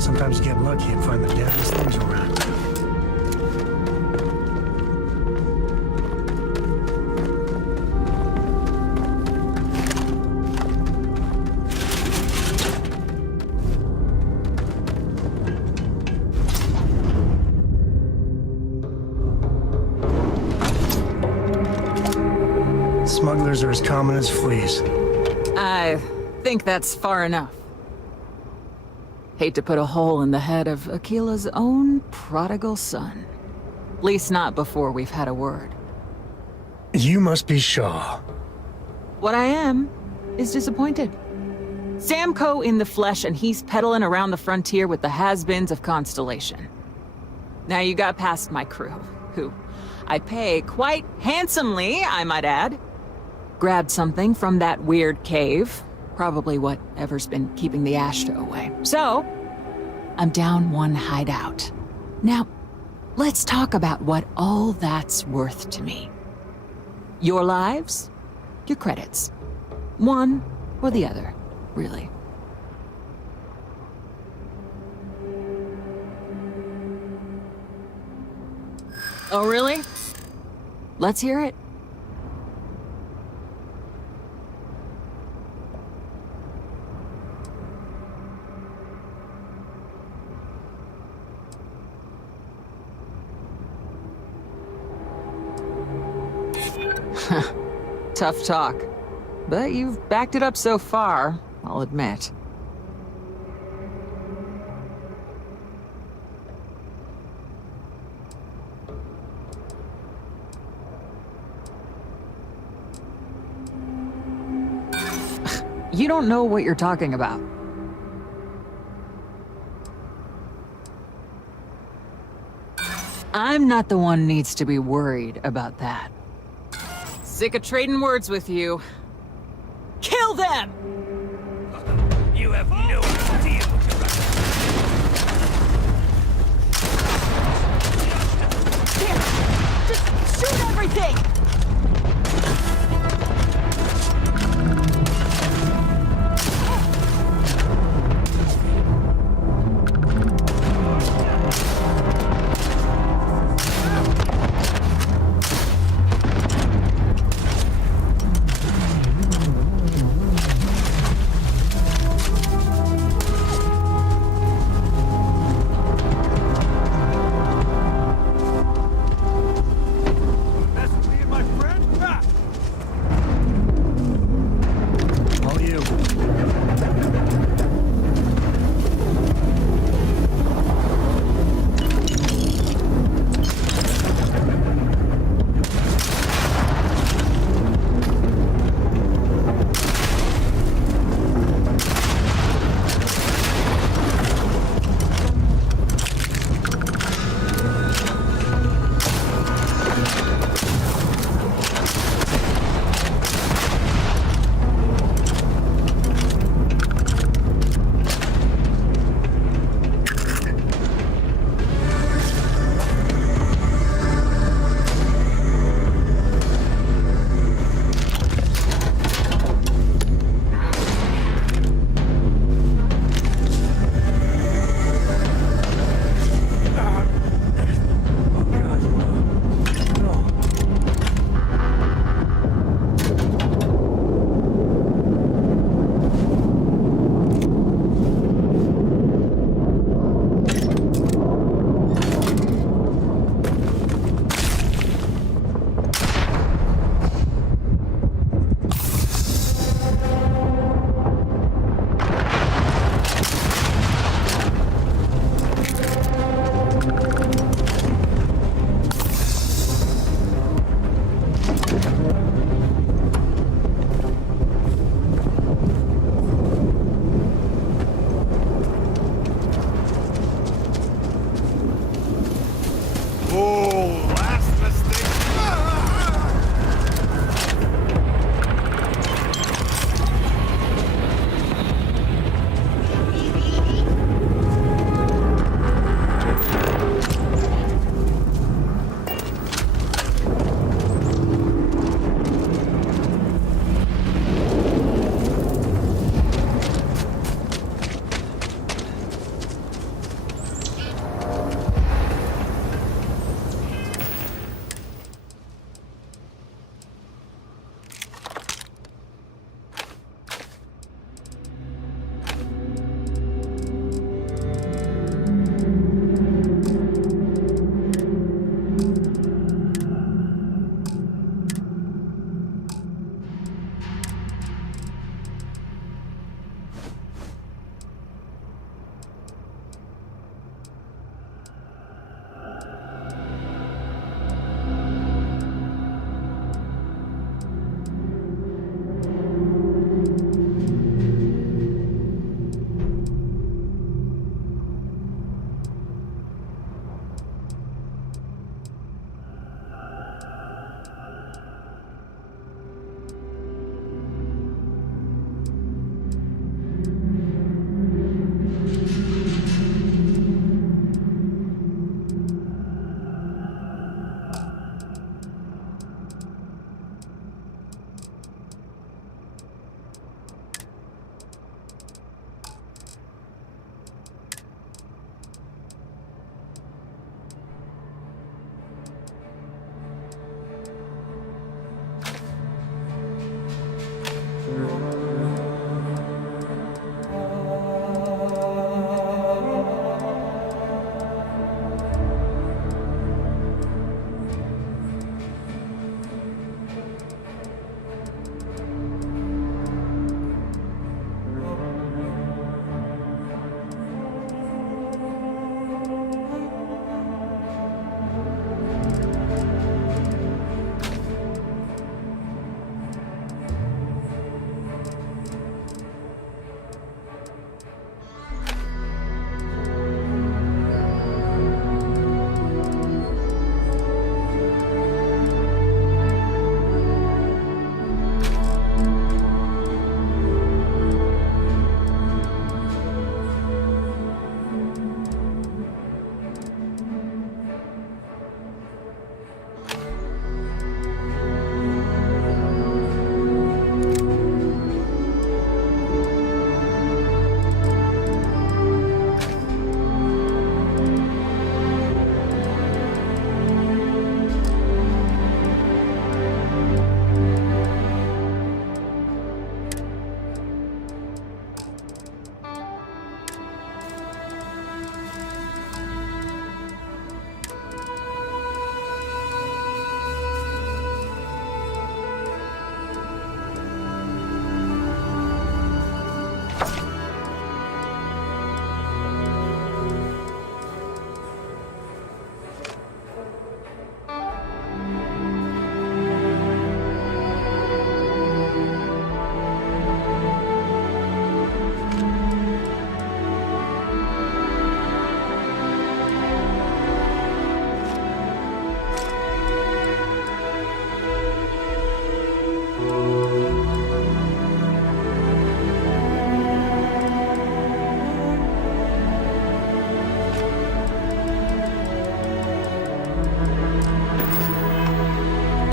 Sometimes you get lucky and find the deadliest things around. Smugglers are as common as fleas. I think that's far enough. Hate to put a hole in the head of Aquila's own prodigal son. At least not before we've had a word. You must be Shaw. What I am is disappointed. Samco in the flesh, and he's peddling around the frontier with the has-beens of Constellation. Now you got past my crew, who I pay quite handsomely, I might add. Grabbed something from that weird cave. Probably whatever's been keeping the Ashta away. So, I'm down one hideout. Now, let's talk about what all that's worth to me. Your lives, your credits. One or the other, really. Oh, really? Let's hear it. Tough talk. But you've backed it up so far, I'll admit. You don't know what you're talking about. I'm not the one who needs to be worried about that. Sick of trading words with you. Kill them! You have no idea what you're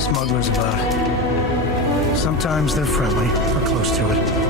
smugglers about. Sometimes they're friendly, or close to it.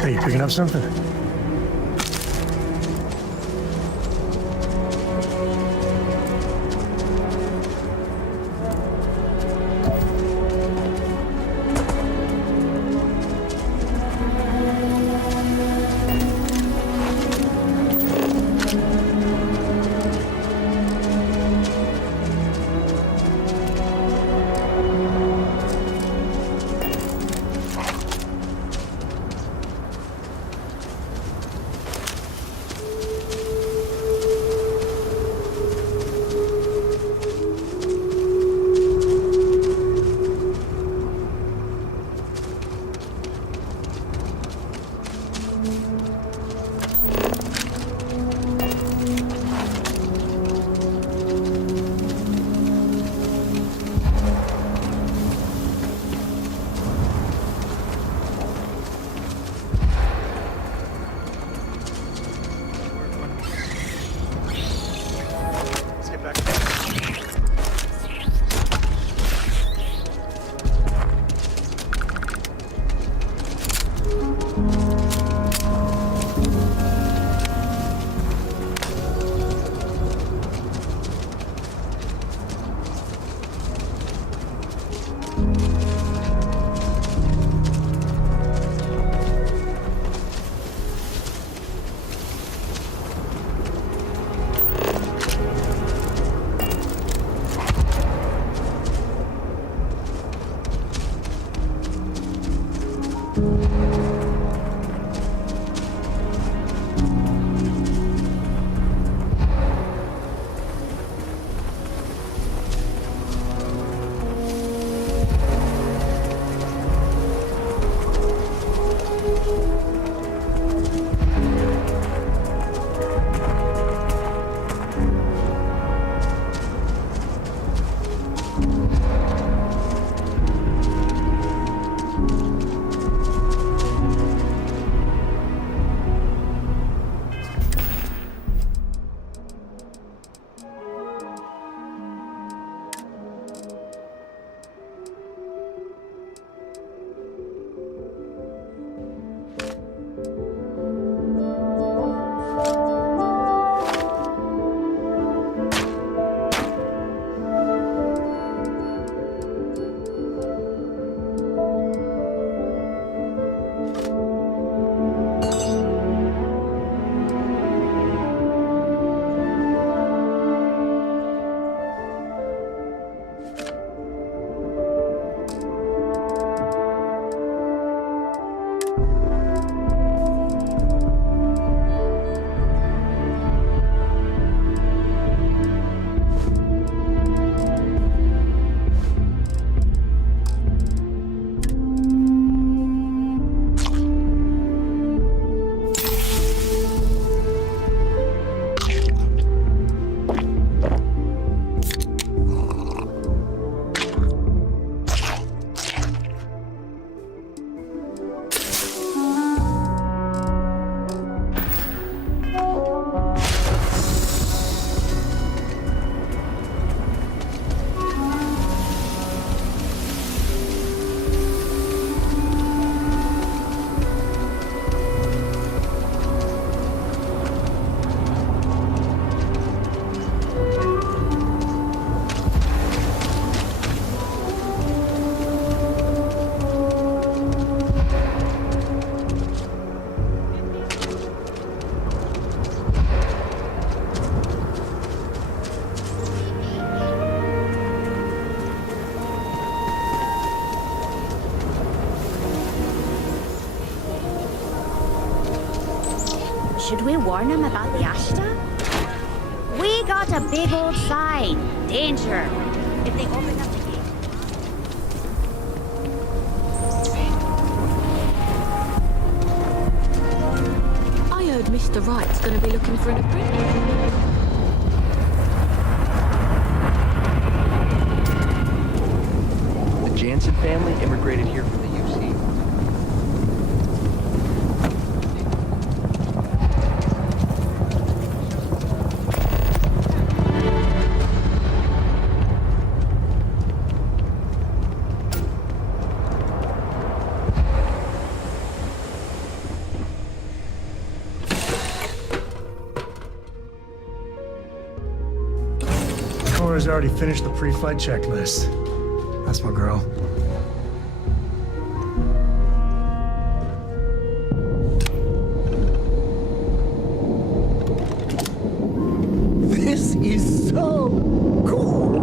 Hey, you picking up something? Should we warn them about the Ashta? We got a big old sign. Danger. If they open up the gate. I heard Mr. Wright's gonna be looking for an apprentice. The Jansen family immigrated here from the UC. Cora's already finished the pre-flight checklist. That's my girl. This is so cool.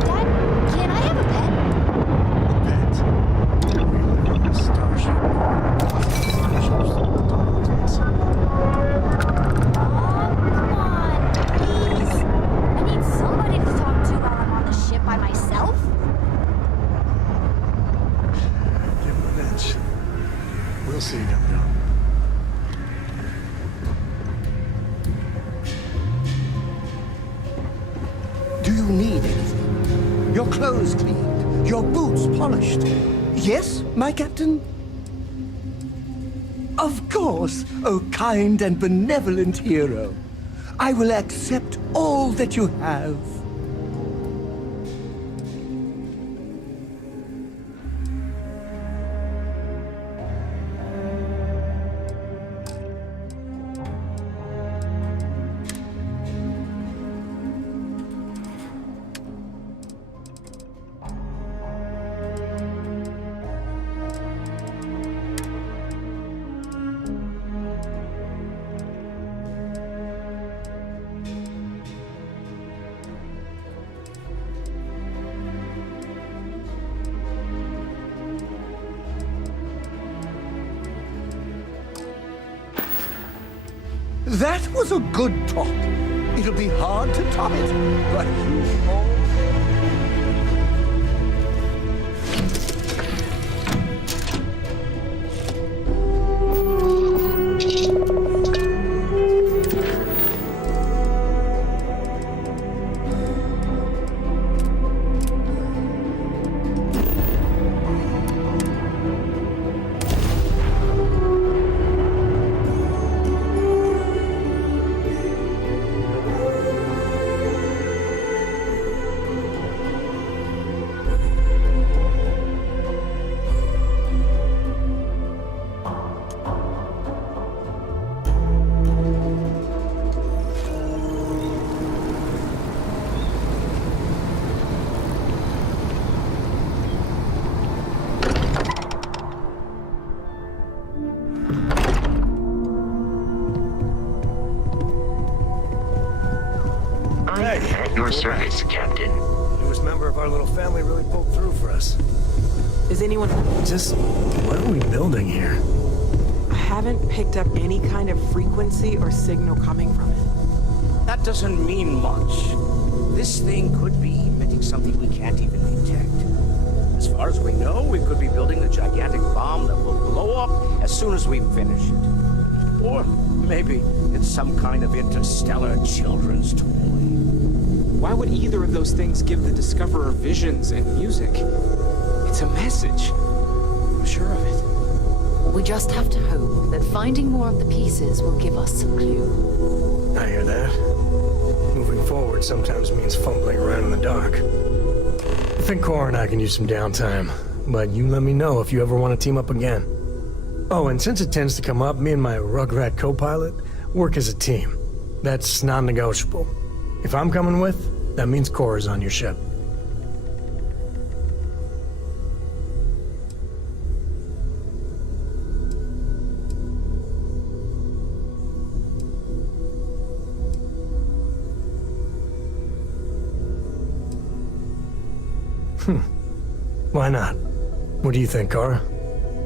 Dad, can I have a pet? Somebody to talk to while I'm on the ship by myself? Give him an inch. We'll see, never know. Do you need anything? Your clothes cleaned? Your boots polished? Yes, my captain? Of course, oh kind and benevolent hero. I will accept all that you have. That was a good talk. It'll be hard to top it, but you all... Your service, Captain. Newest member of our little family really pulled through for us. Is anyone... Just, what are we building here? I haven't picked up any kind of frequency or signal coming from it. That doesn't mean much. This thing could be emitting something we can't even detect. As far as we know, we could be building a gigantic bomb that will blow up as soon as we finish it. Or maybe it's some kind of interstellar children's toy. Why would either of those things give the Discoverer visions and music? It's a message. I'm sure of it. We just have to hope that finding more of the pieces will give us some clue. I hear that. Moving forward sometimes means fumbling around in the dark. I think Cora and I can use some downtime, but you let me know if you ever want to team up again. Oh, and since it tends to come up, me and my Rugrat co-pilot work as a team. That's non-negotiable. If I'm coming with, that means Cora's on your ship. Why not? What do you think, Kara?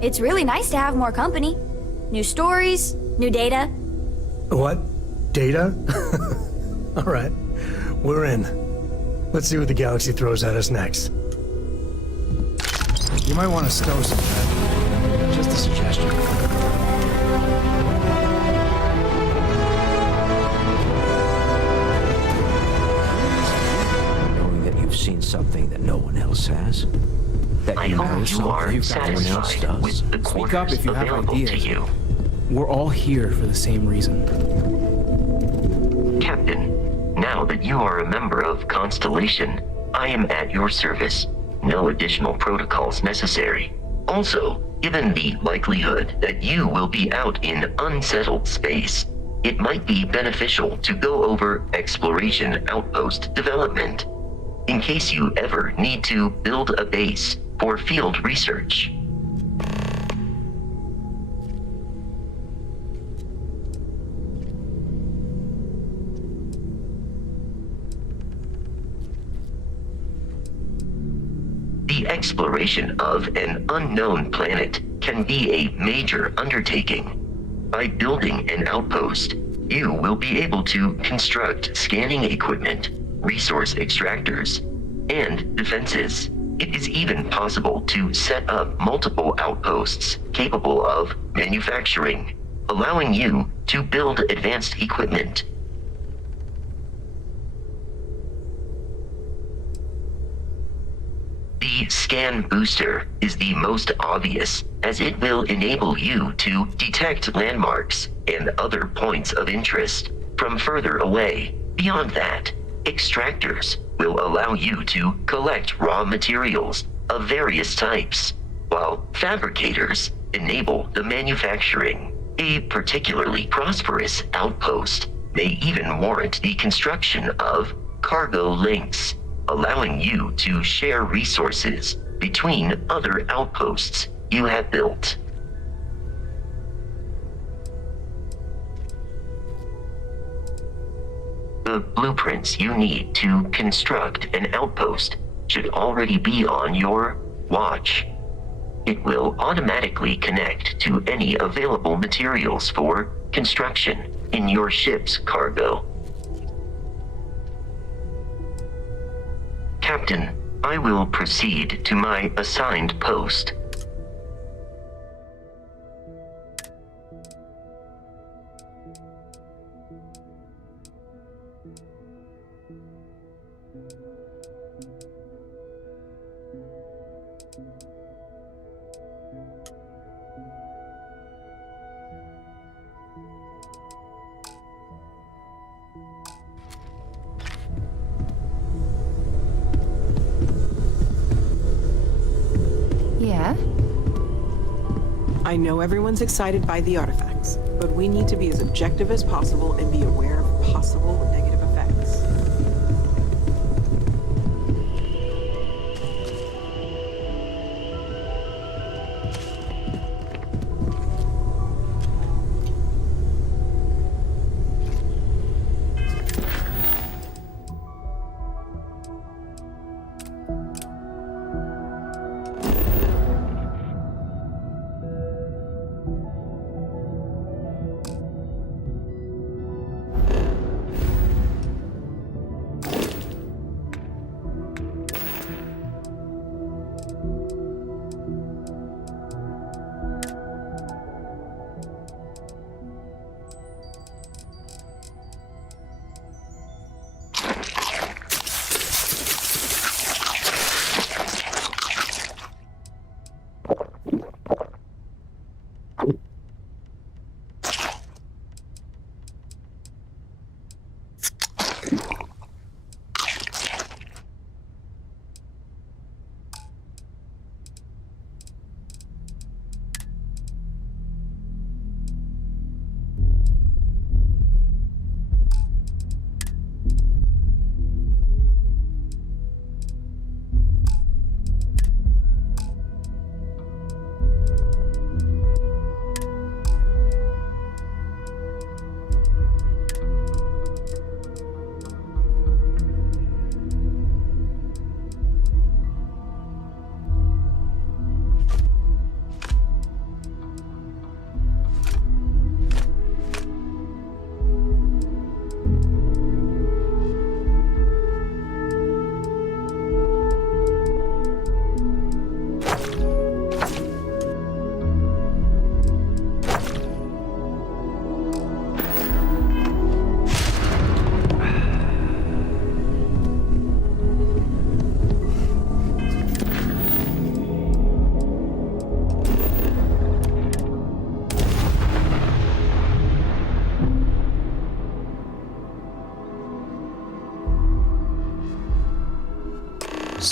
It's really nice to have more company. New stories, new data. What? Data? All right. We're in. Let's see what the galaxy throws at us next. You might want to stow some of that. Just a suggestion. Knowing that you've seen something that no one else has. That I you know hope you are something that no one else satisfied does. with the Speak up quarters if you have available ideas. to you. We're all here for the same reason. Captain, now that you are a member of Constellation, I am at your service. No additional protocols necessary. Also, given the likelihood that you will be out in unsettled space, it might be beneficial to go over exploration outpost development, in case you ever need to build a base for field research. The exploration of an unknown planet can be a major undertaking. By building an outpost, you will be able to construct scanning equipment, resource extractors, and defenses. It is even possible to set up multiple outposts capable of manufacturing, allowing you to build advanced equipment. The scan booster is the most obvious, as it will enable you to detect landmarks and other points of interest from further away. Beyond that, extractors will allow you to collect raw materials of various types, while fabricators enable the manufacturing. A particularly prosperous outpost may even warrant the construction of cargo links, allowing you to share resources between other outposts you have built. The blueprints you need to construct an outpost should already be on your watch. It will automatically connect to any available materials for construction in your ship's cargo. Captain, I will proceed to my assigned post. Yeah? I know everyone's excited by the artifacts, but we need to be as objective as possible and be aware of possible negative effects.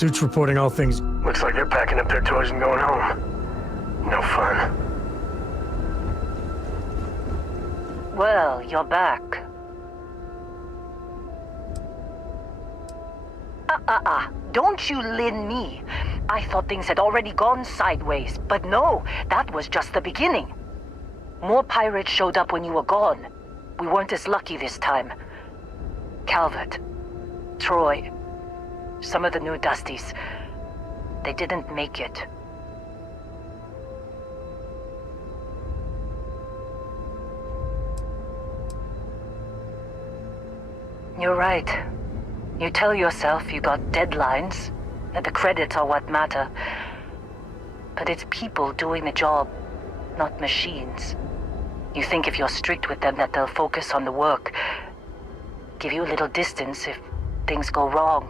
Suit's reporting all things. Looks like they're packing up their toys and going home. No fun. Well, you're back. Don't you lin me. I thought things had already gone sideways, but no, that was just the beginning. More pirates showed up when you were gone. We weren't as lucky this time. Calvert, Troy, some of the new Dusties, they didn't make it. You're right. You tell yourself you got deadlines, that the credits are what matter. But it's people doing the job, not machines. You think if you're strict with them that they'll focus on the work, give you a little distance if things go wrong.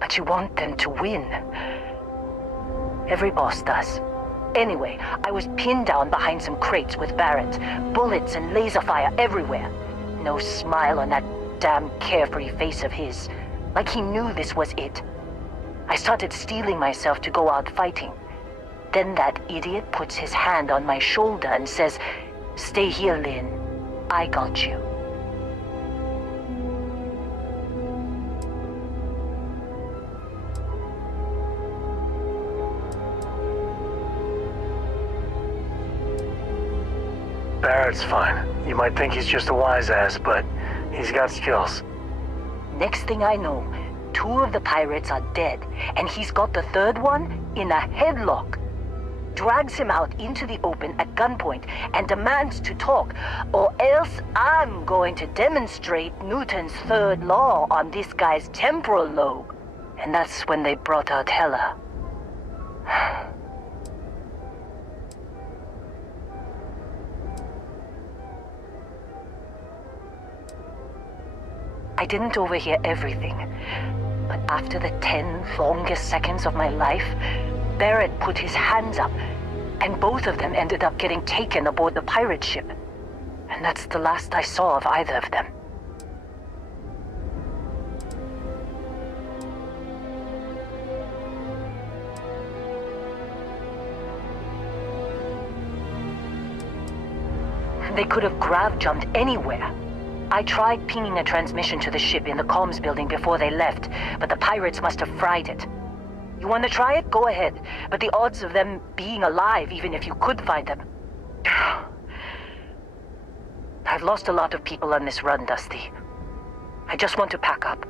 But you want them to win. Every boss does. Anyway, I was pinned down behind some crates with Barrett. Bullets and laser fire everywhere. No smile on that damn carefree face of his. Like he knew this was it. I started steeling myself to go out fighting. Then that idiot puts his hand on my shoulder and says, "Stay here, Lynn. I got you." Barrett's fine. You might think he's just a wise ass, but he's got skills. Next thing I know, 2 of the pirates are dead, and he's got the 3rd one in a headlock. Drags him out into the open at gunpoint and demands to talk, or else I'm going to demonstrate Newton's 3rd law on this guy's temporal lobe. And that's when they brought out Hela. I didn't overhear everything, but after the 10 longest seconds of my life, Barrett put his hands up, and both of them ended up getting taken aboard the pirate ship. And that's the last I saw of either of them. They could have grav-jumped anywhere. I tried pinging a transmission to the ship in the comms building before they left, but the pirates must have fried it. You want to try it? Go ahead. But the odds of them being alive, even if you could find them... I've lost a lot of people on this run, Dusty. I just want to pack up.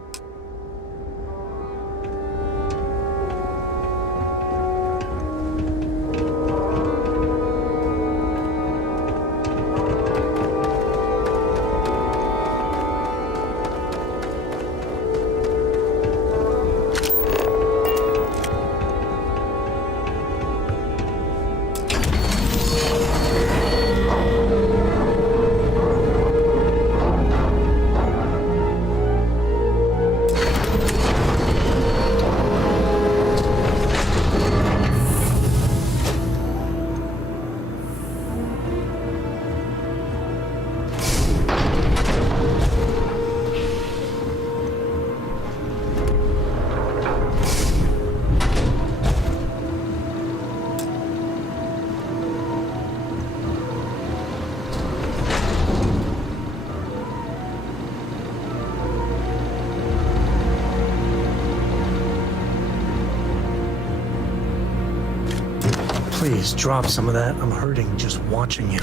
Please, drop some of that. I'm hurting just watching you.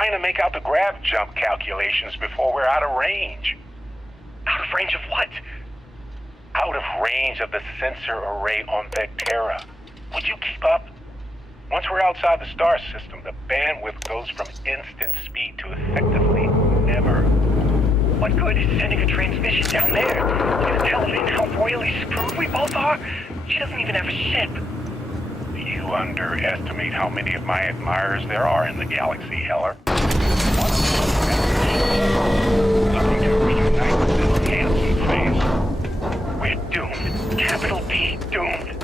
trying to make out the grav jump calculations before we're out of range. Out of range of what? Out of range of the sensor array on Vectera. Would you keep up? Once we're outside the star system, the bandwidth goes from instant speed to effectively never. What good is sending a transmission down there? You gonna tell Lynn how royally screwed we both are? She doesn't even have a ship. You underestimate how many of my admirers there are in the galaxy, Heller. One of them looking to reunite with this handsome face. We're doomed. Capital D, doomed.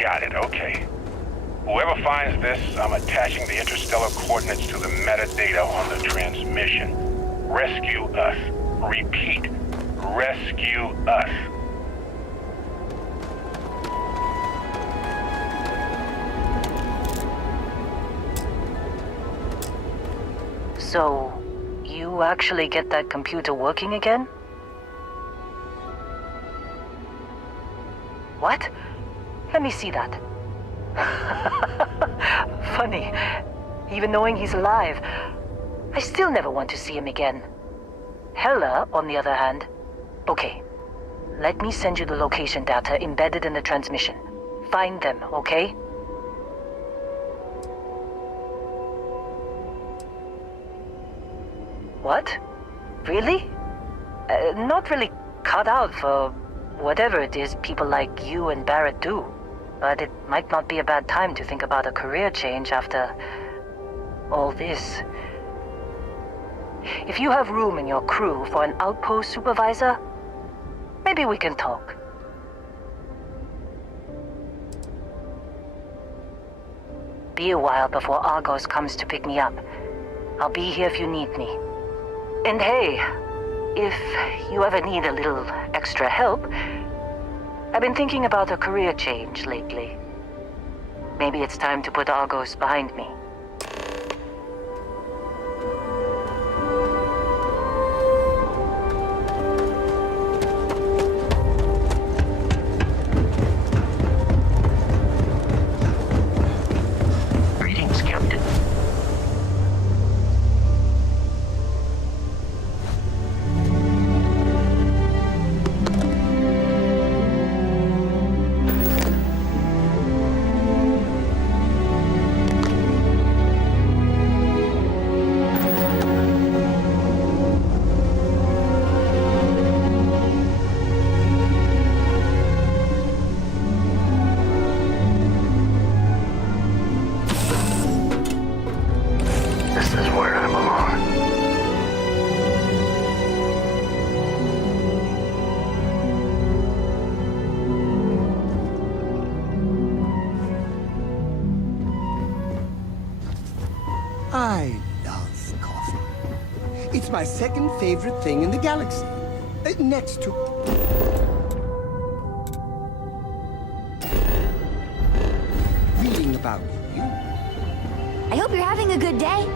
Got it, okay. Whoever finds this, I'm attaching the interstellar coordinates to the metadata on the transmission. Rescue us. Repeat. Rescue us. So, you actually get that computer working again? What? Let me see that. Funny. Even knowing he's alive, I still never want to see him again. Hella, on the other hand. Okay. Let me send you the location data embedded in the transmission. Find them, okay? What? Really? Not really cut out for whatever it is people like you and Barrett do. But it might not be a bad time to think about a career change after all this. If you have room in your crew for an outpost supervisor, maybe we can talk. Be a while before Argos comes to pick me up. I'll be here if you need me. And hey, if you ever need a little extra help, I've been thinking about a career change lately. Maybe it's time to put Argos behind me. Greetings, Captain. I love coffee. It's my second favorite thing in the galaxy. Next to... reading about you. I hope you're having a good day.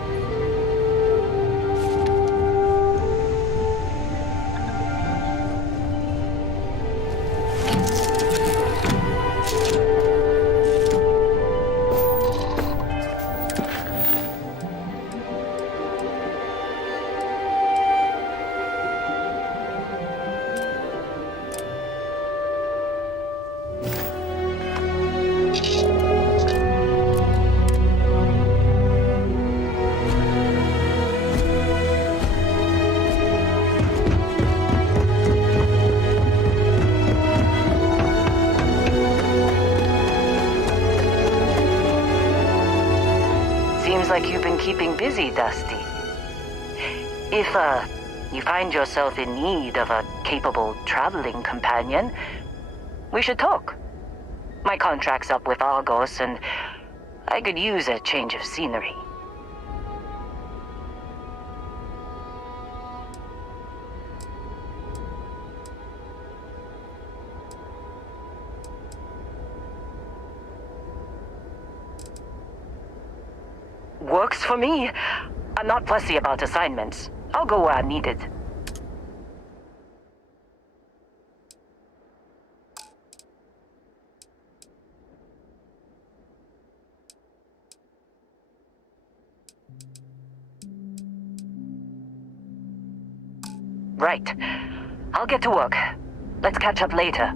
Seems like you've been keeping busy, Dusty. If, you find yourself in need of a capable traveling companion, we should talk. My contract's up with Argos, and I could use a change of scenery. Works for me. I'm not fussy about assignments. I'll go where I'm needed. Right. I'll get to work. Let's catch up later.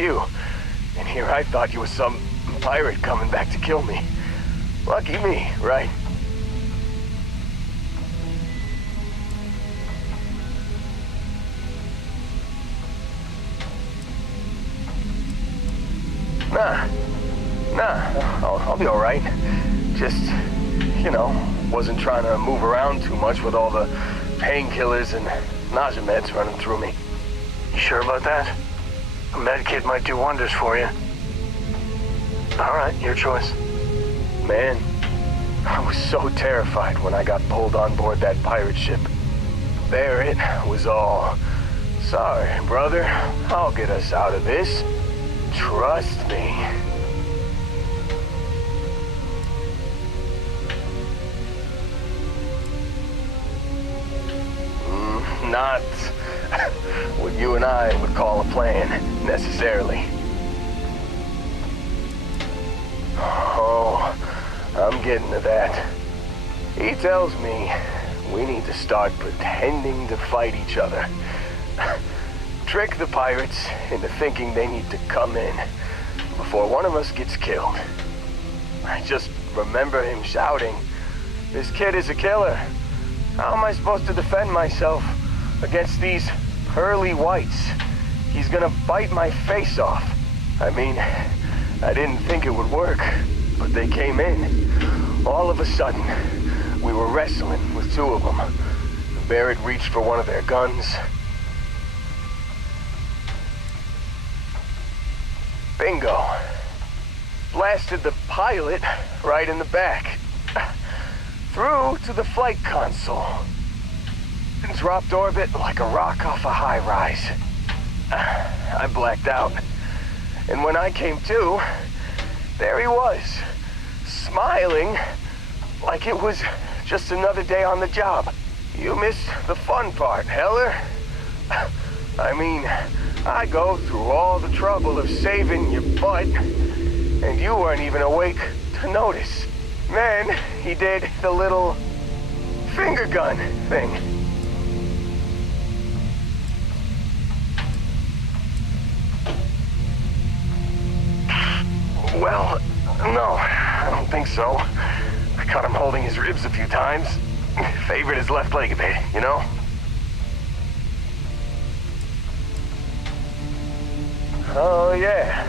you. And here I thought you were some pirate coming back to kill me. Lucky me, right? Nah, Nah, I'll be alright. Just, you know, wasn't trying to move around too much with all the painkillers and nausea meds running through me. You sure about that? A med kit might do wonders for you. Alright, your choice. Man, I was so terrified when I got pulled on board that pirate ship. There it was all. Sorry, brother. I'll get us out of this. Trust me. Not what you and I would call a plan, necessarily. Oh, I'm getting to that. He tells me we need to start pretending to fight each other. Trick the pirates into thinking they need to come in before one of us gets killed. I just remember him shouting, "This kid is a killer. How am I supposed to defend myself against these pearly whites? He's gonna bite my face off." I mean, I didn't think it would work, but they came in. All of a sudden, we were wrestling with two of them. Barrett reached for one of their guns. Bingo. Blasted the pilot right in the back. Through to the flight console. And dropped orbit like a rock off a high-rise. I blacked out. And when I came to, there he was, smiling like it was just another day on the job. You missed the fun part, Heller. I mean, I go through all the trouble of saving your butt, and you weren't even awake to notice. Then he did the little finger gun thing. Well, no, I don't think so. I caught him holding his ribs a few times. Favored his left leg a bit, you know? Oh, yeah.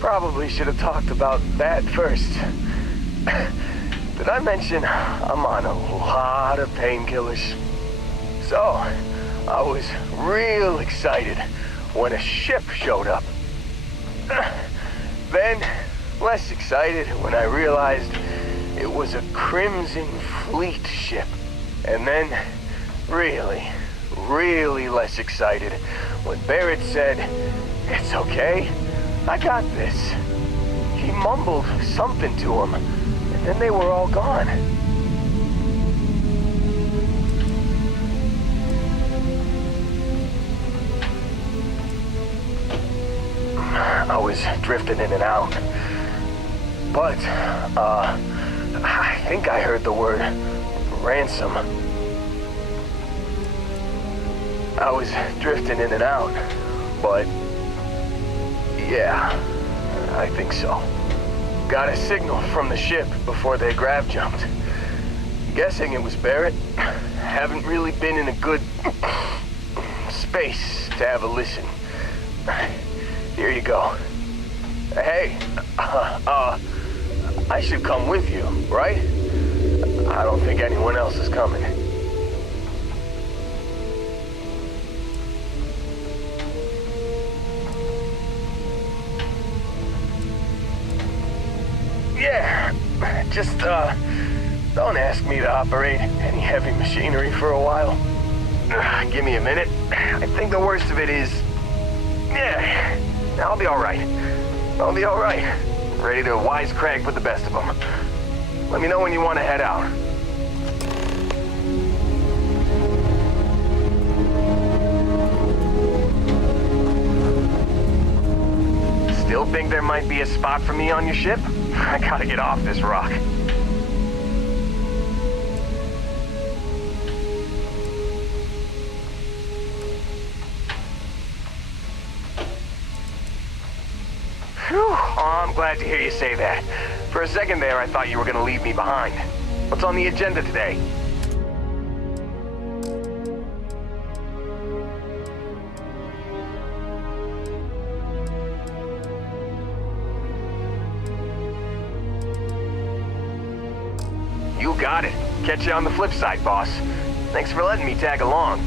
Probably should have talked about that first. Did I mention I'm on a lot of painkillers? So, I was real excited when a ship showed up. Then, less excited when I realized it was a Crimson Fleet ship. And then, really, really less excited when Barrett said, "It's okay, I got this." He mumbled something to him, and then they were all gone. I was drifting in and out. But, I think I heard the word ransom. I was drifting in and out, but yeah, I think so. Got a signal from the ship before they grav jumped. Guessing it was Barrett. Haven't really been in a good space to have a listen. Here you go. Hey, I should come with you, right? I don't think anyone else is coming. Yeah, just, don't ask me to operate any heavy machinery for a while. Give me a minute. I think the worst of it is... Yeah, I'll be alright. I'll be alright. Ready to wisecrack with the best of them. Let me know when you want to head out. Still think there might be a spot for me on your ship? I gotta get off this rock. Whew. Oh, I'm glad to hear you say that. For a second there, I thought you were gonna leave me behind. What's on the agenda today? got it. Catch you on the flip side, boss. Thanks for letting me tag along.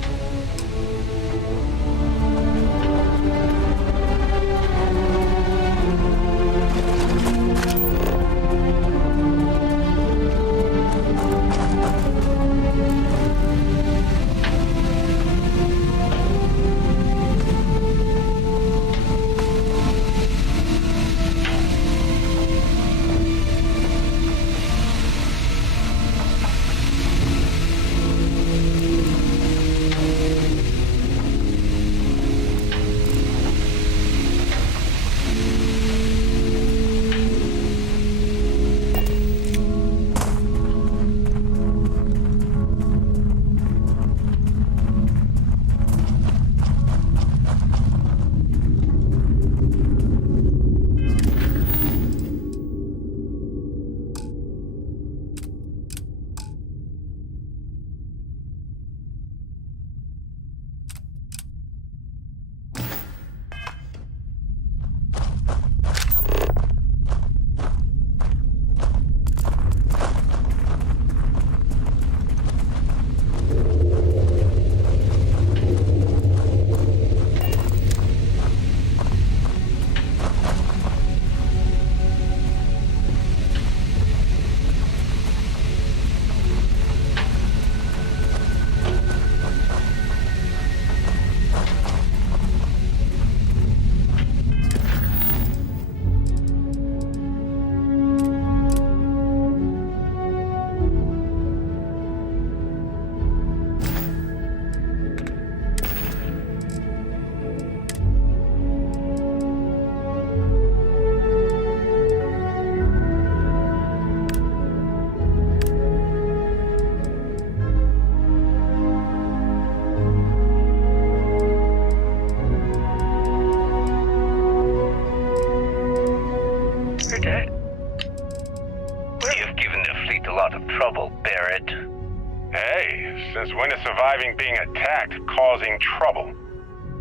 Since when is surviving being attacked causing trouble?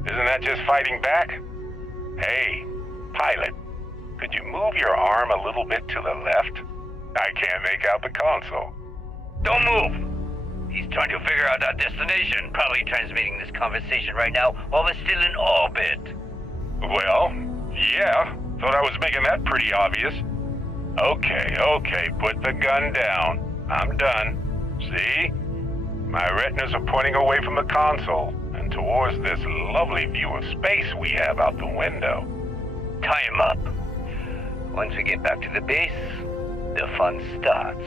Isn't that just fighting back? Hey, pilot, could you move your arm a little bit to the left? I can't make out the console. Don't move! He's trying to figure out our destination. Probably transmitting this conversation right now while we're still in orbit. Well, yeah. Thought I was making that pretty obvious. Okay, put the gun down. I'm done. See? My retinas are pointing away from the console and towards this lovely view of space we have out the window. Tie him up. Once we get back to the base, the fun starts.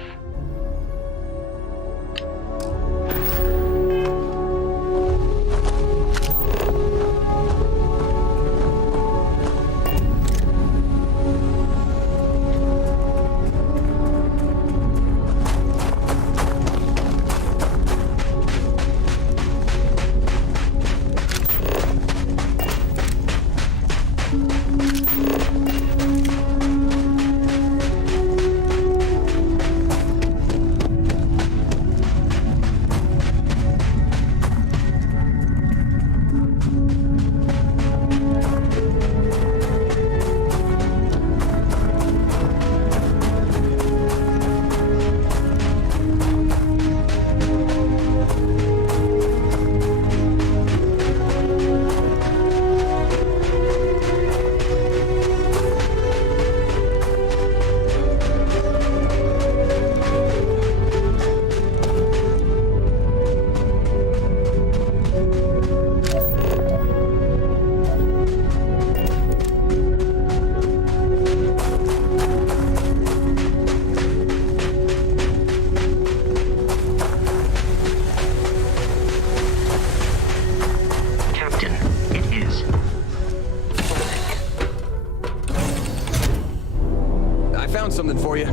Something for you.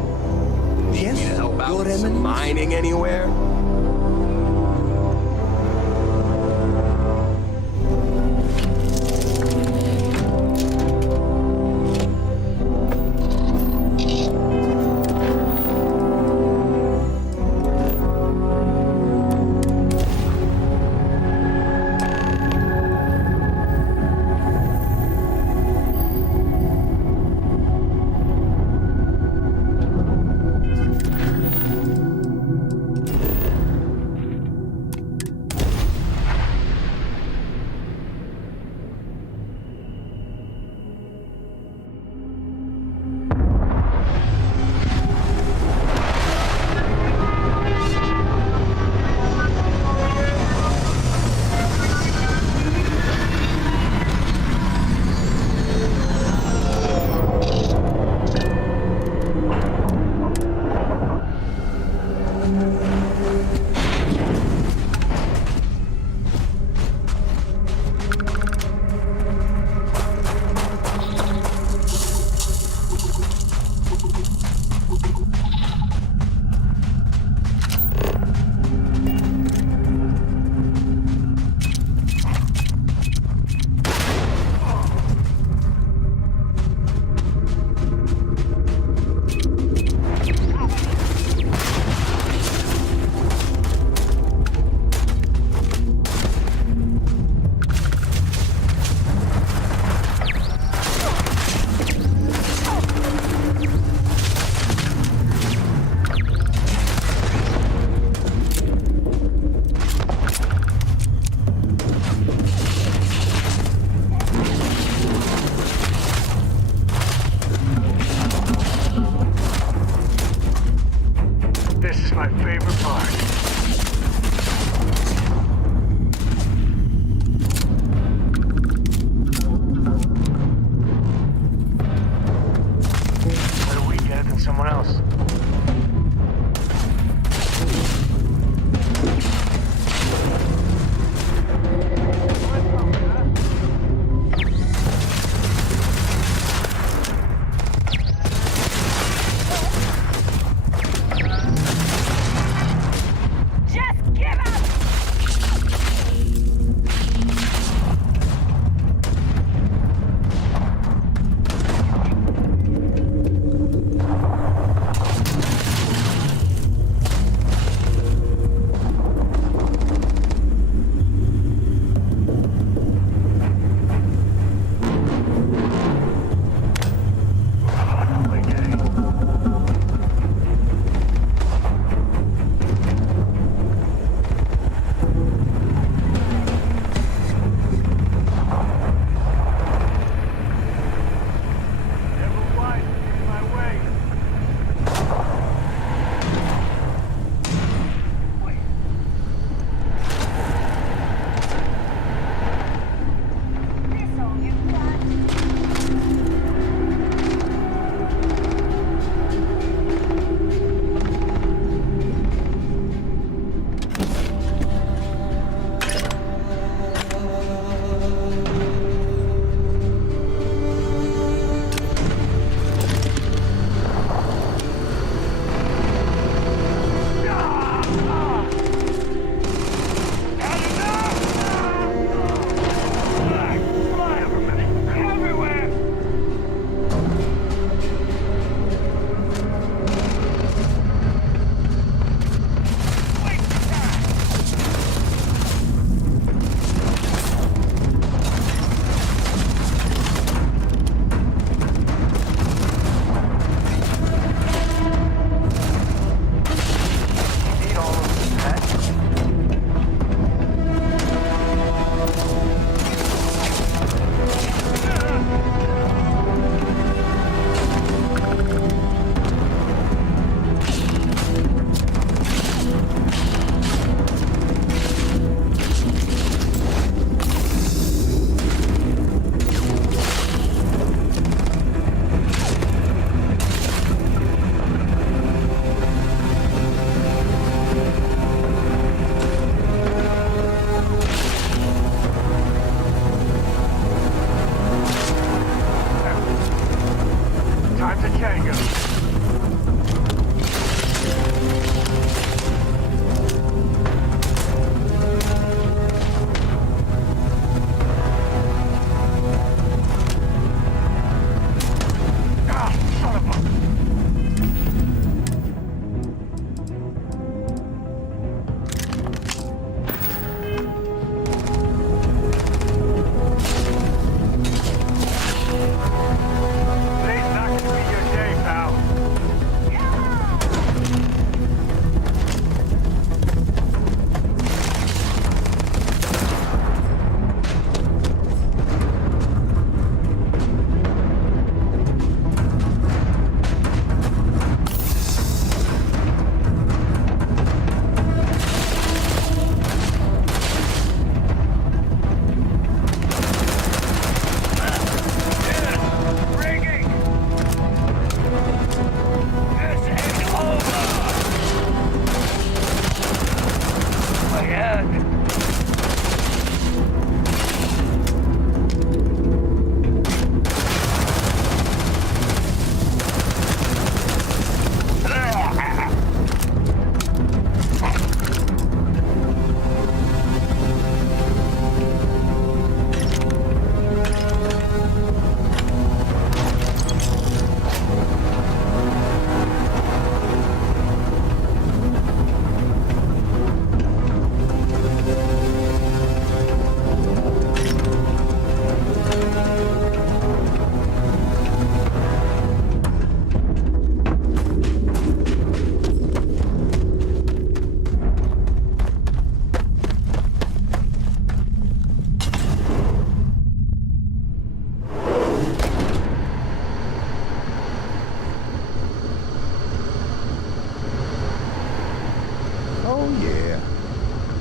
Yes? Need to help out with some mining anywhere? my favorite part. Where do we get it than someone else?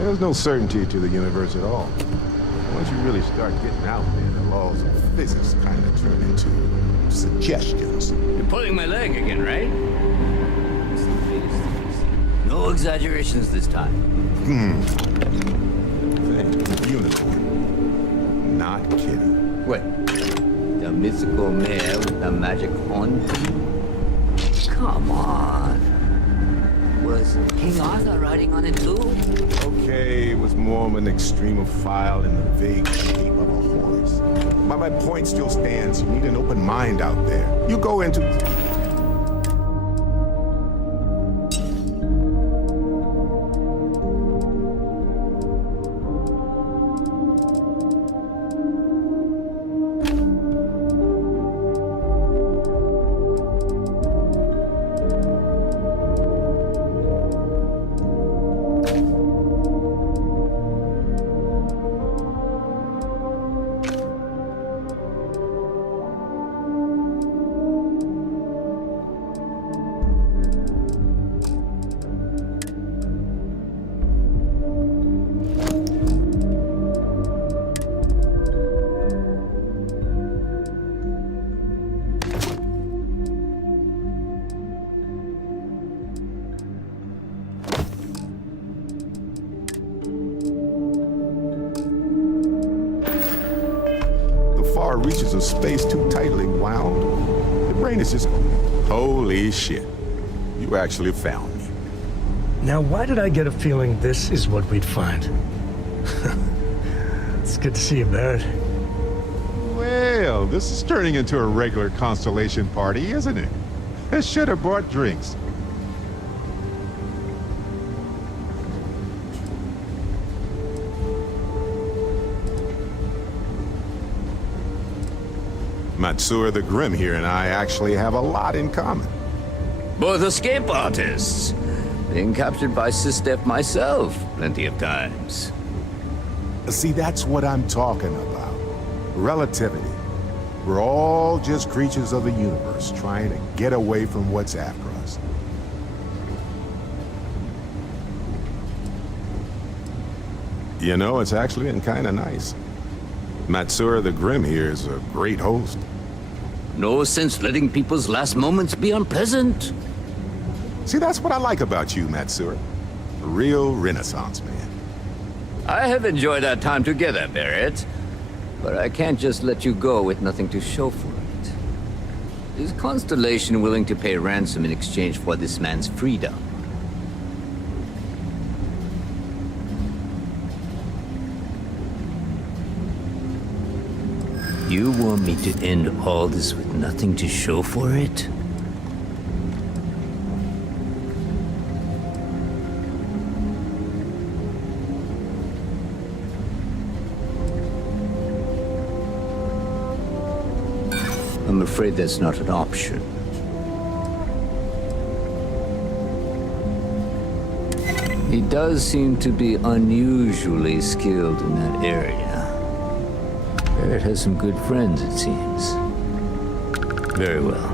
There's no certainty to the universe at all. Once you really start getting out there, the laws of physics kind of turn into suggestions. You're pulling my leg again, right? No exaggerations this time. Unicorn. Not kidding. What? The mythical mare with the magic horn? Come on. Was King Arthur riding on it too? Okay, it was more of an extremophile in the vague shape of a horse. But my point still stands. You need an open mind out there. You go into... reaches of space too tightly wound. The brain is just, holy shit. You actually found me. Now, why did I get a feeling this is what we'd find? It's good to see you, Barrett. Well, this is turning into a regular constellation party, isn't it? I should have brought drinks. Matsura the Grim here and I actually have a lot in common. Both escape artists. Being captured by Systef myself plenty of times. See, that's what I'm talking about. Relativity. We're all just creatures of the universe trying to get away from what's after us. You know, it's actually been kind of nice. Matsura the Grim here is a great host. No sense letting people's last moments be unpleasant. See, that's what I like about you, Matsura. A real Renaissance man. I have enjoyed our time together, Barrett. But I can't just let you go with nothing to show for it. Is Constellation willing to pay ransom in exchange for this man's freedom? You want me to end all this with nothing to show for it? I'm afraid that's not an option. He does seem to be unusually skilled in that area. Barrett has some good friends, it seems. Very well.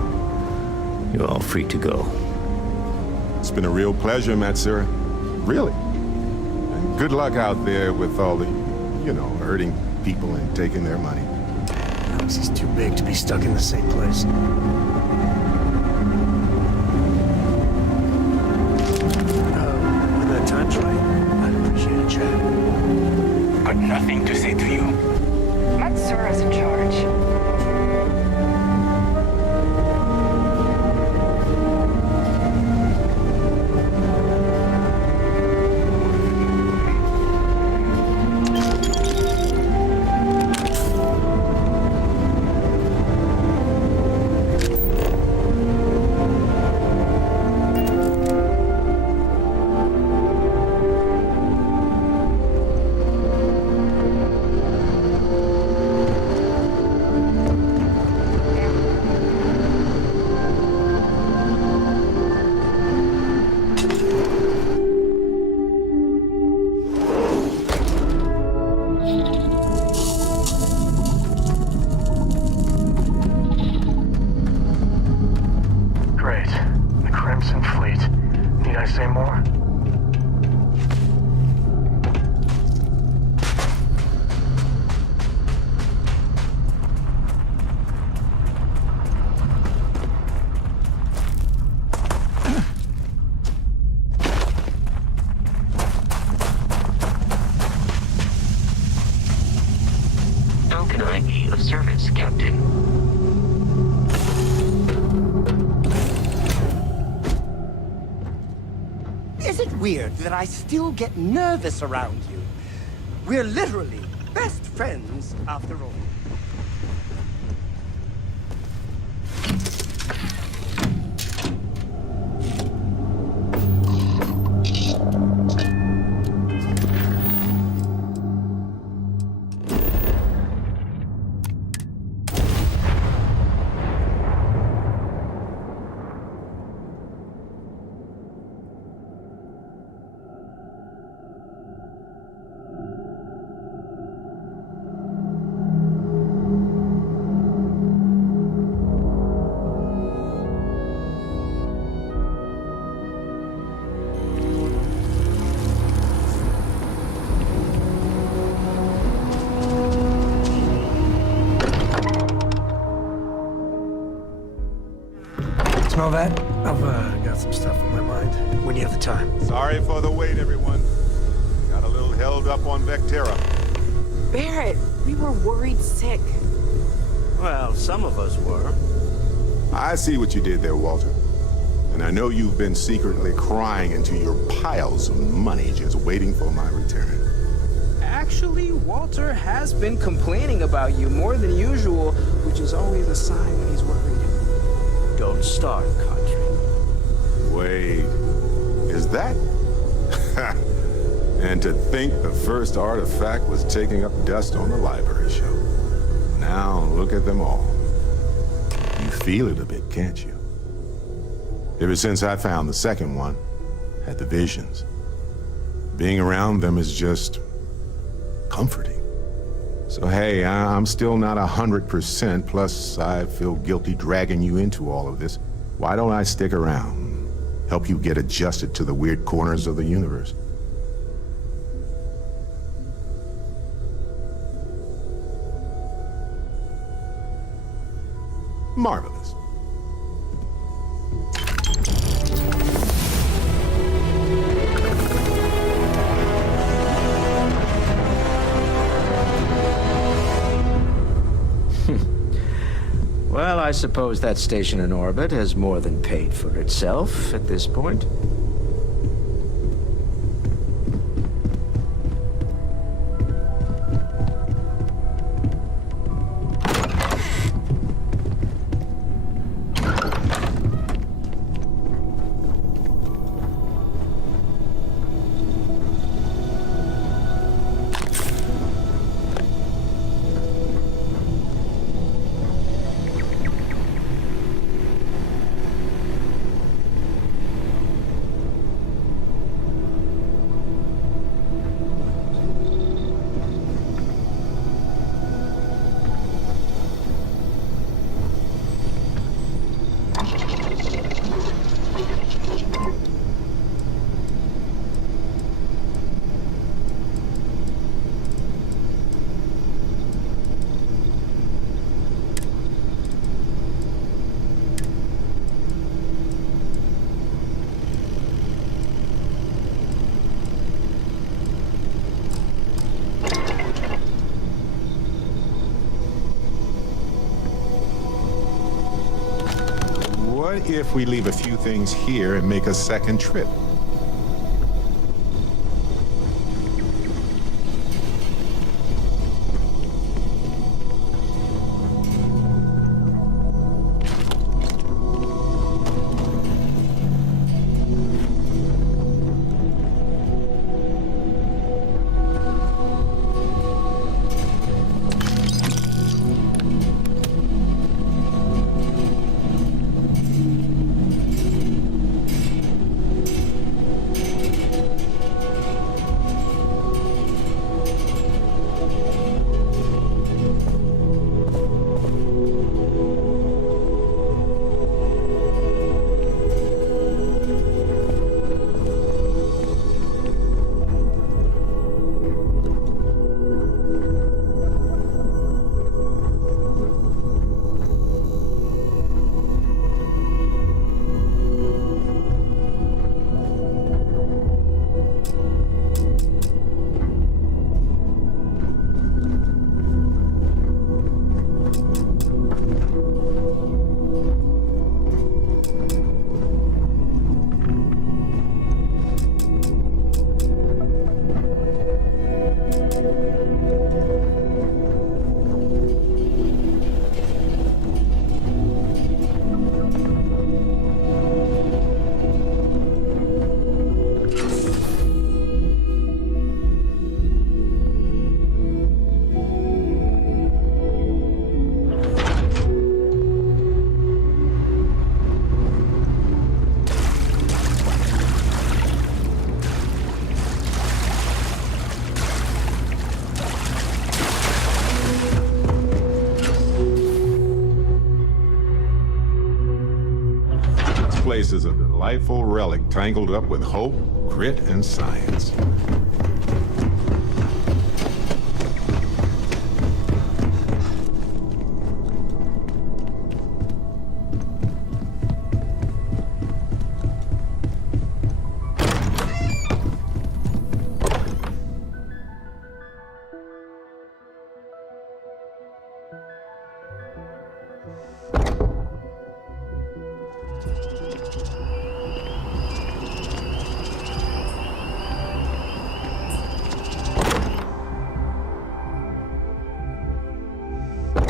You're all free to go. It's been a real pleasure, Matsura. Really. And good luck out there with all the, you know, hurting people and taking their money. This is too big to be stuck in the same place. When that time's right, I'd appreciate a chat. Got nothing to say to you. Matsura's in charge. Is it weird that I still get nervous around you? We're literally best friends after all. Smell that? I've got some stuff on my mind. When you have the time. Sorry for the wait, everyone. Got a little held up on Vectera. Barrett, we were worried sick. Well, some of us were. I see what you did there, Walter. And I know you've been secretly crying into your piles of money just waiting for my return. Actually, Walter has been complaining about you more than usual, which is always a sign when he's worried. Don't start, country. Wait, is that? And to think the first artifact was taking up dust on the library shelf. Now look at them all. You feel it a bit, can't you? Ever since I found the second one, had the visions. Being around them is just comforting. So hey, I'm still not 100%, plus I feel guilty dragging you into all of this. Why don't I stick around, help you get adjusted to the weird corners of the universe? Marvelous. Well, I suppose that station in orbit has more than paid for itself at this point. What if we leave a few things here and make a second trip? place is a delightful relic tangled up with hope, grit, and science.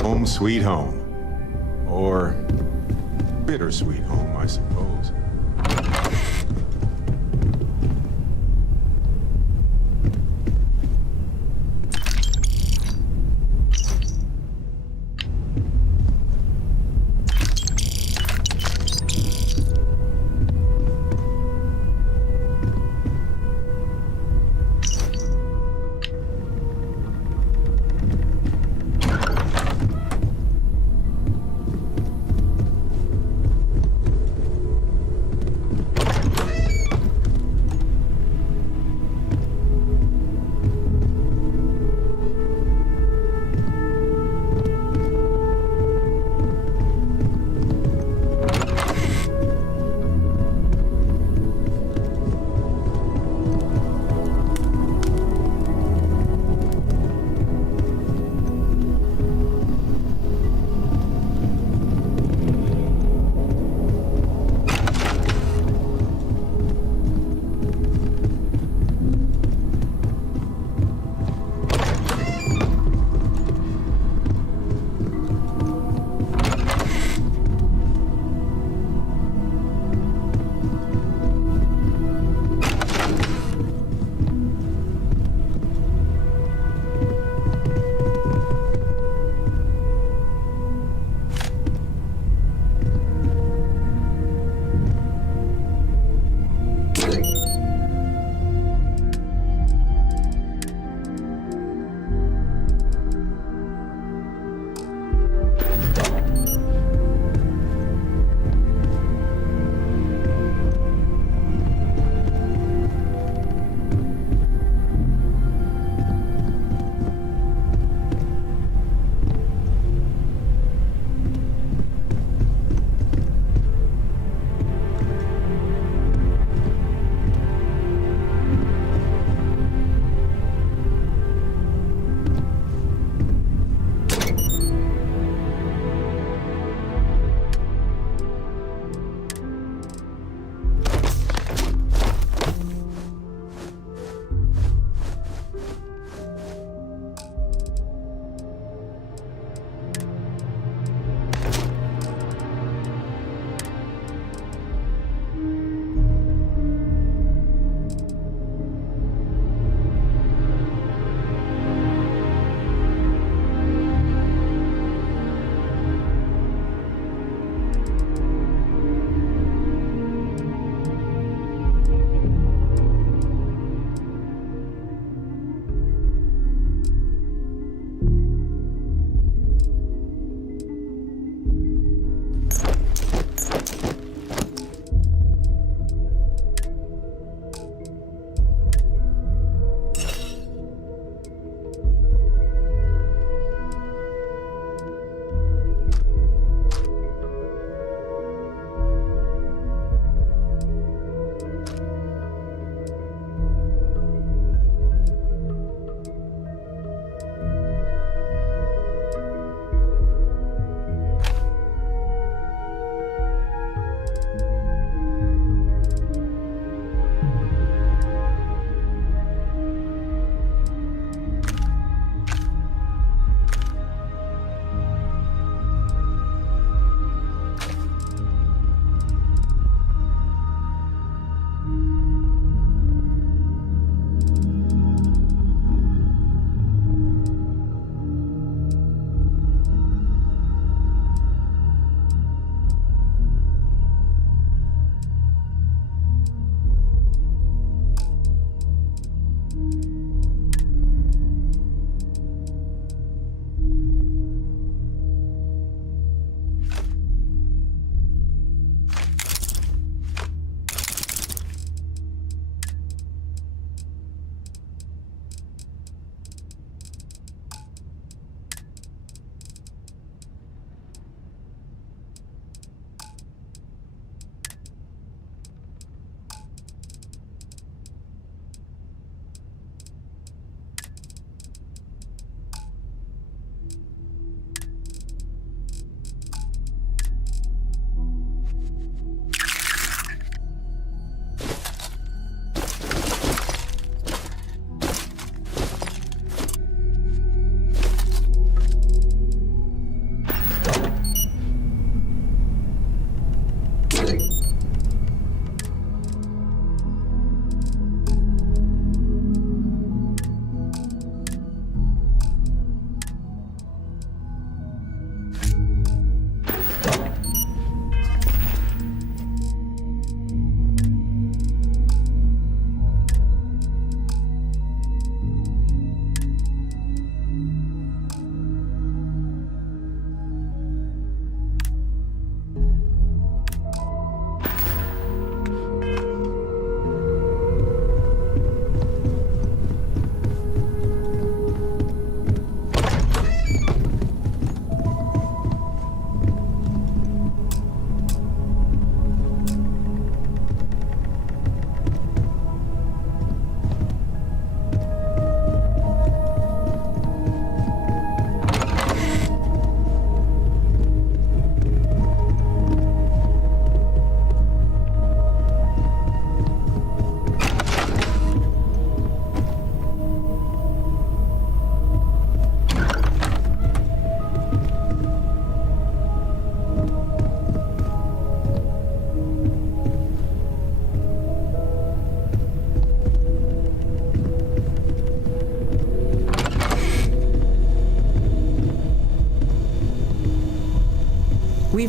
Home sweet home. Or bittersweet home, I suppose.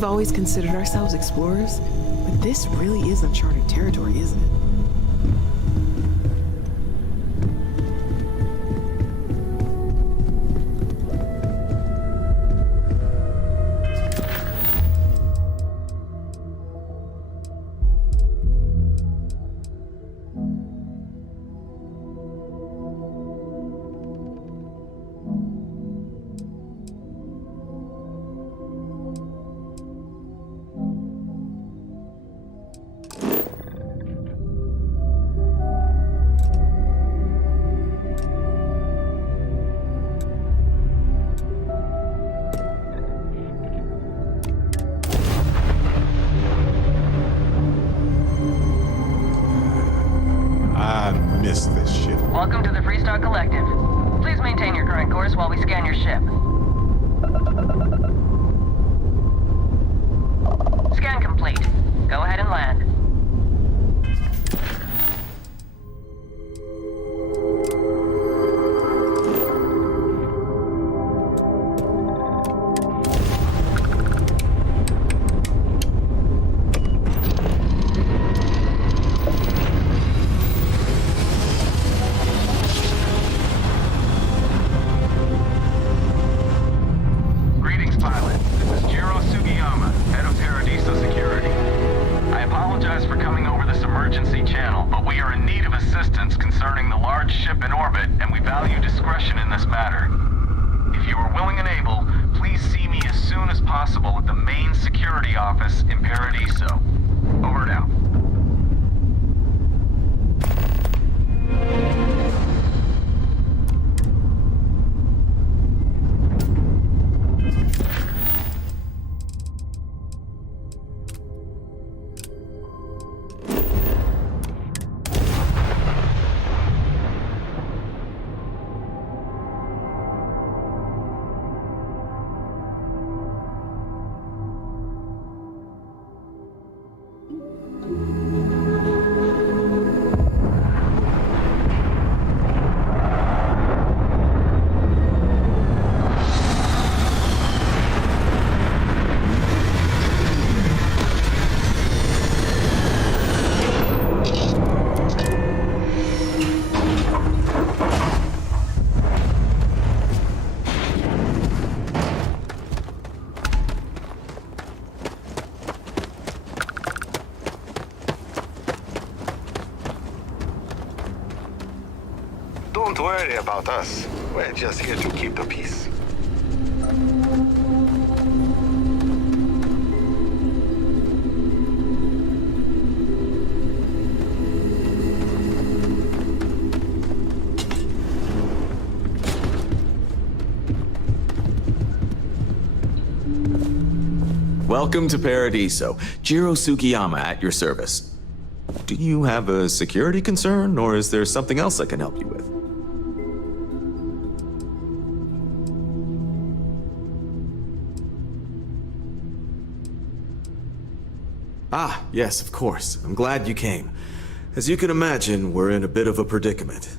we've always considered ourselves explorers, but this really is uncharted territory, isn't it? Welcome to the Freestar Collective. Please maintain your current course while we scan your ship. Scan complete. Go ahead and land. Don't worry about us. We're just here to keep the peace. Welcome to Paradiso. Jiro Sugiyama at your service. Do you have a security concern, or is there something else I can help you with? Ah, yes, of course. I'm glad you came. As you can imagine, we're in a bit of a predicament.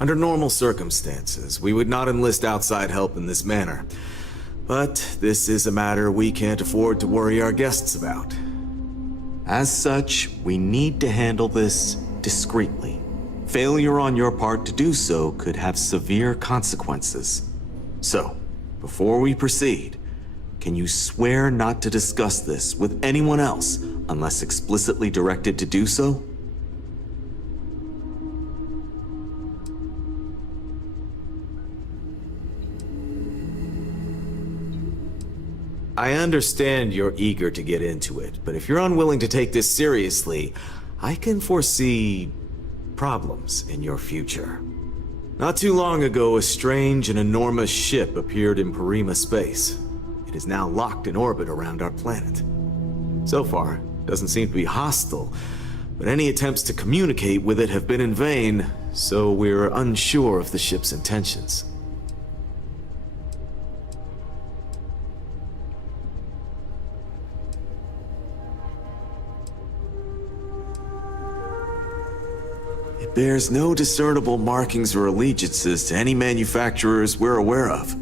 Under normal circumstances, we would not enlist outside help in this manner. But this is a matter we can't afford to worry our guests about. As such, we need to handle this discreetly. Failure on your part to do so could have severe consequences. So, before we proceed, can you swear not to discuss this with anyone else unless explicitly directed to do so? I understand you're eager to get into it, but if you're unwilling to take this seriously, I can foresee problems in your future. Not too long ago, a strange and enormous ship appeared in Parima space. It is now locked in orbit around our planet. So far, it doesn't seem to be hostile, but any attempts to communicate with it have been in vain, so we're unsure of the ship's intentions. It bears no discernible markings or allegiances to any manufacturers we're aware of.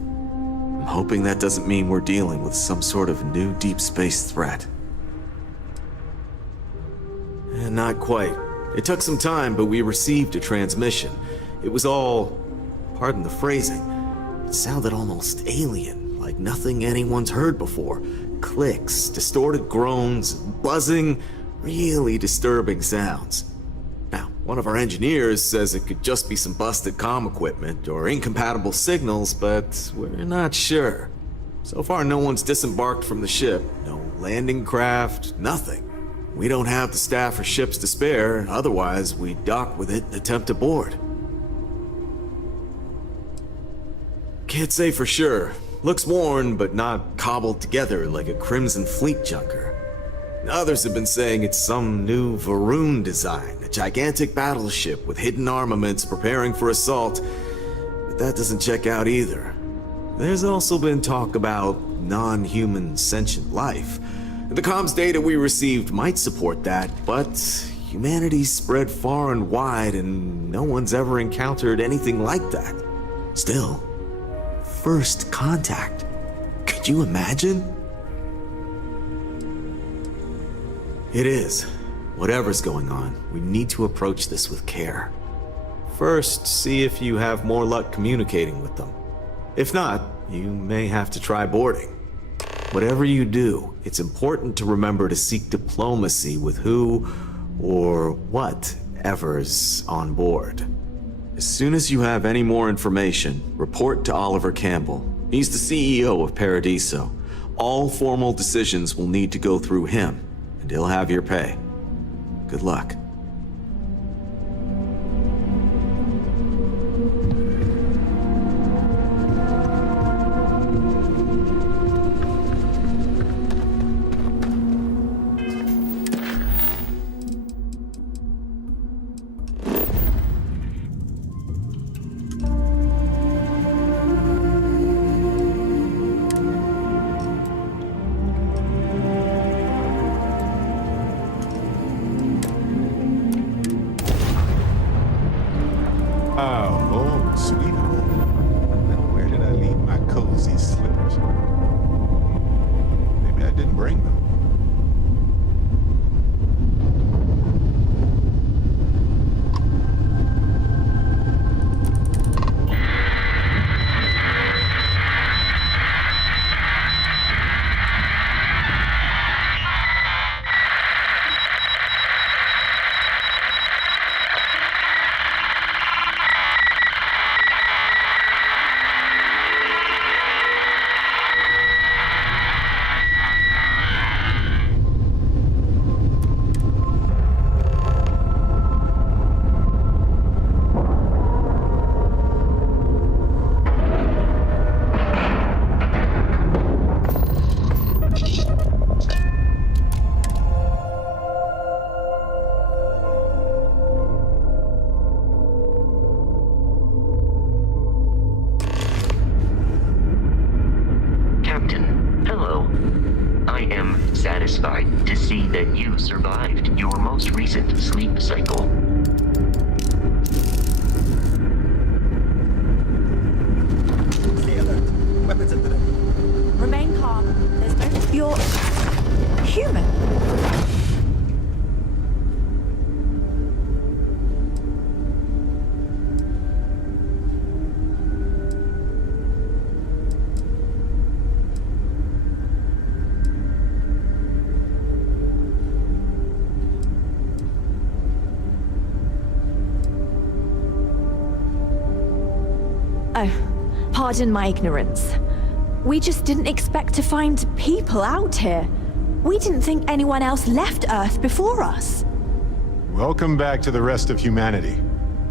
I'm hoping that doesn't mean we're dealing with some sort of new deep space threat. And not quite. It took some time, but we received a transmission. It was all, pardon the phrasing, it sounded almost alien, like nothing anyone's heard before. Clicks, distorted groans, buzzing, really disturbing sounds. Now, one of our engineers says it could just be some busted comm equipment or incompatible signals, but we're not sure. So far, no one's disembarked from the ship. No landing craft, nothing. We don't have the staff or ships to spare, otherwise we'd dock with it and attempt to board. Can't say for sure. Looks worn, but not cobbled together like a Crimson Fleet junker. Others have been saying it's some new Varun design, a gigantic battleship with hidden armaments preparing for assault, but that doesn't check out either. There's also been talk about non-human sentient life. The comms data we received might support that, but humanity's spread far and wide and no one's ever encountered anything like that. Still, first contact. Could you imagine? It is. Whatever's going on, we need to approach this with care. First, see if you have more luck communicating with them. If not, you may have to try boarding. Whatever you do, it's important to remember to seek diplomacy with who or whatever's on board. As soon as you have any more information, report to Oliver Campbell. He's the CEO of Paradiso. All formal decisions will need to go through him, and he'll have your pay. Good luck. Satisfied to see that you survived your most recent sleep cycle. Stay alert. Weapons at the ready. Remain calm. There's no... You're... human. Pardon my ignorance. We just didn't expect to find people out here. We didn't think anyone else left Earth before us. Welcome back to the rest of humanity.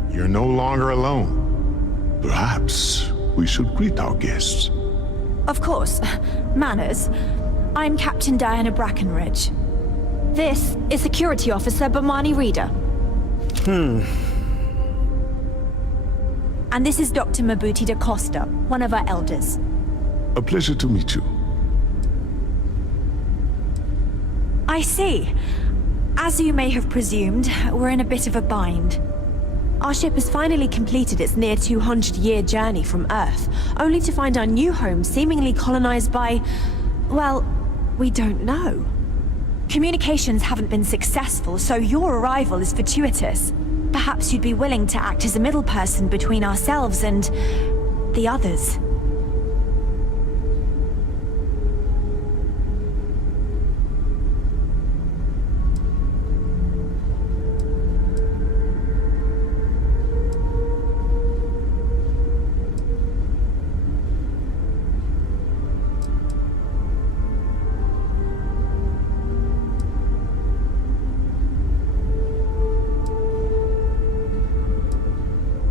You're no longer alone. Perhaps we should greet our guests. Of course. Manners. I'm Captain Diana Brackenridge. This is Security Officer Bomani Reader. And this is Dr. Mabuti da Costa, one of our elders. A pleasure to meet you. I see. As you may have presumed, we're in a bit of a bind. Our ship has finally completed its near 200-year journey from Earth, only to find our new home seemingly colonized by, well, we don't know. Communications haven't been successful, so your arrival is fortuitous. Perhaps you'd be willing to act as a middle person between ourselves and the others.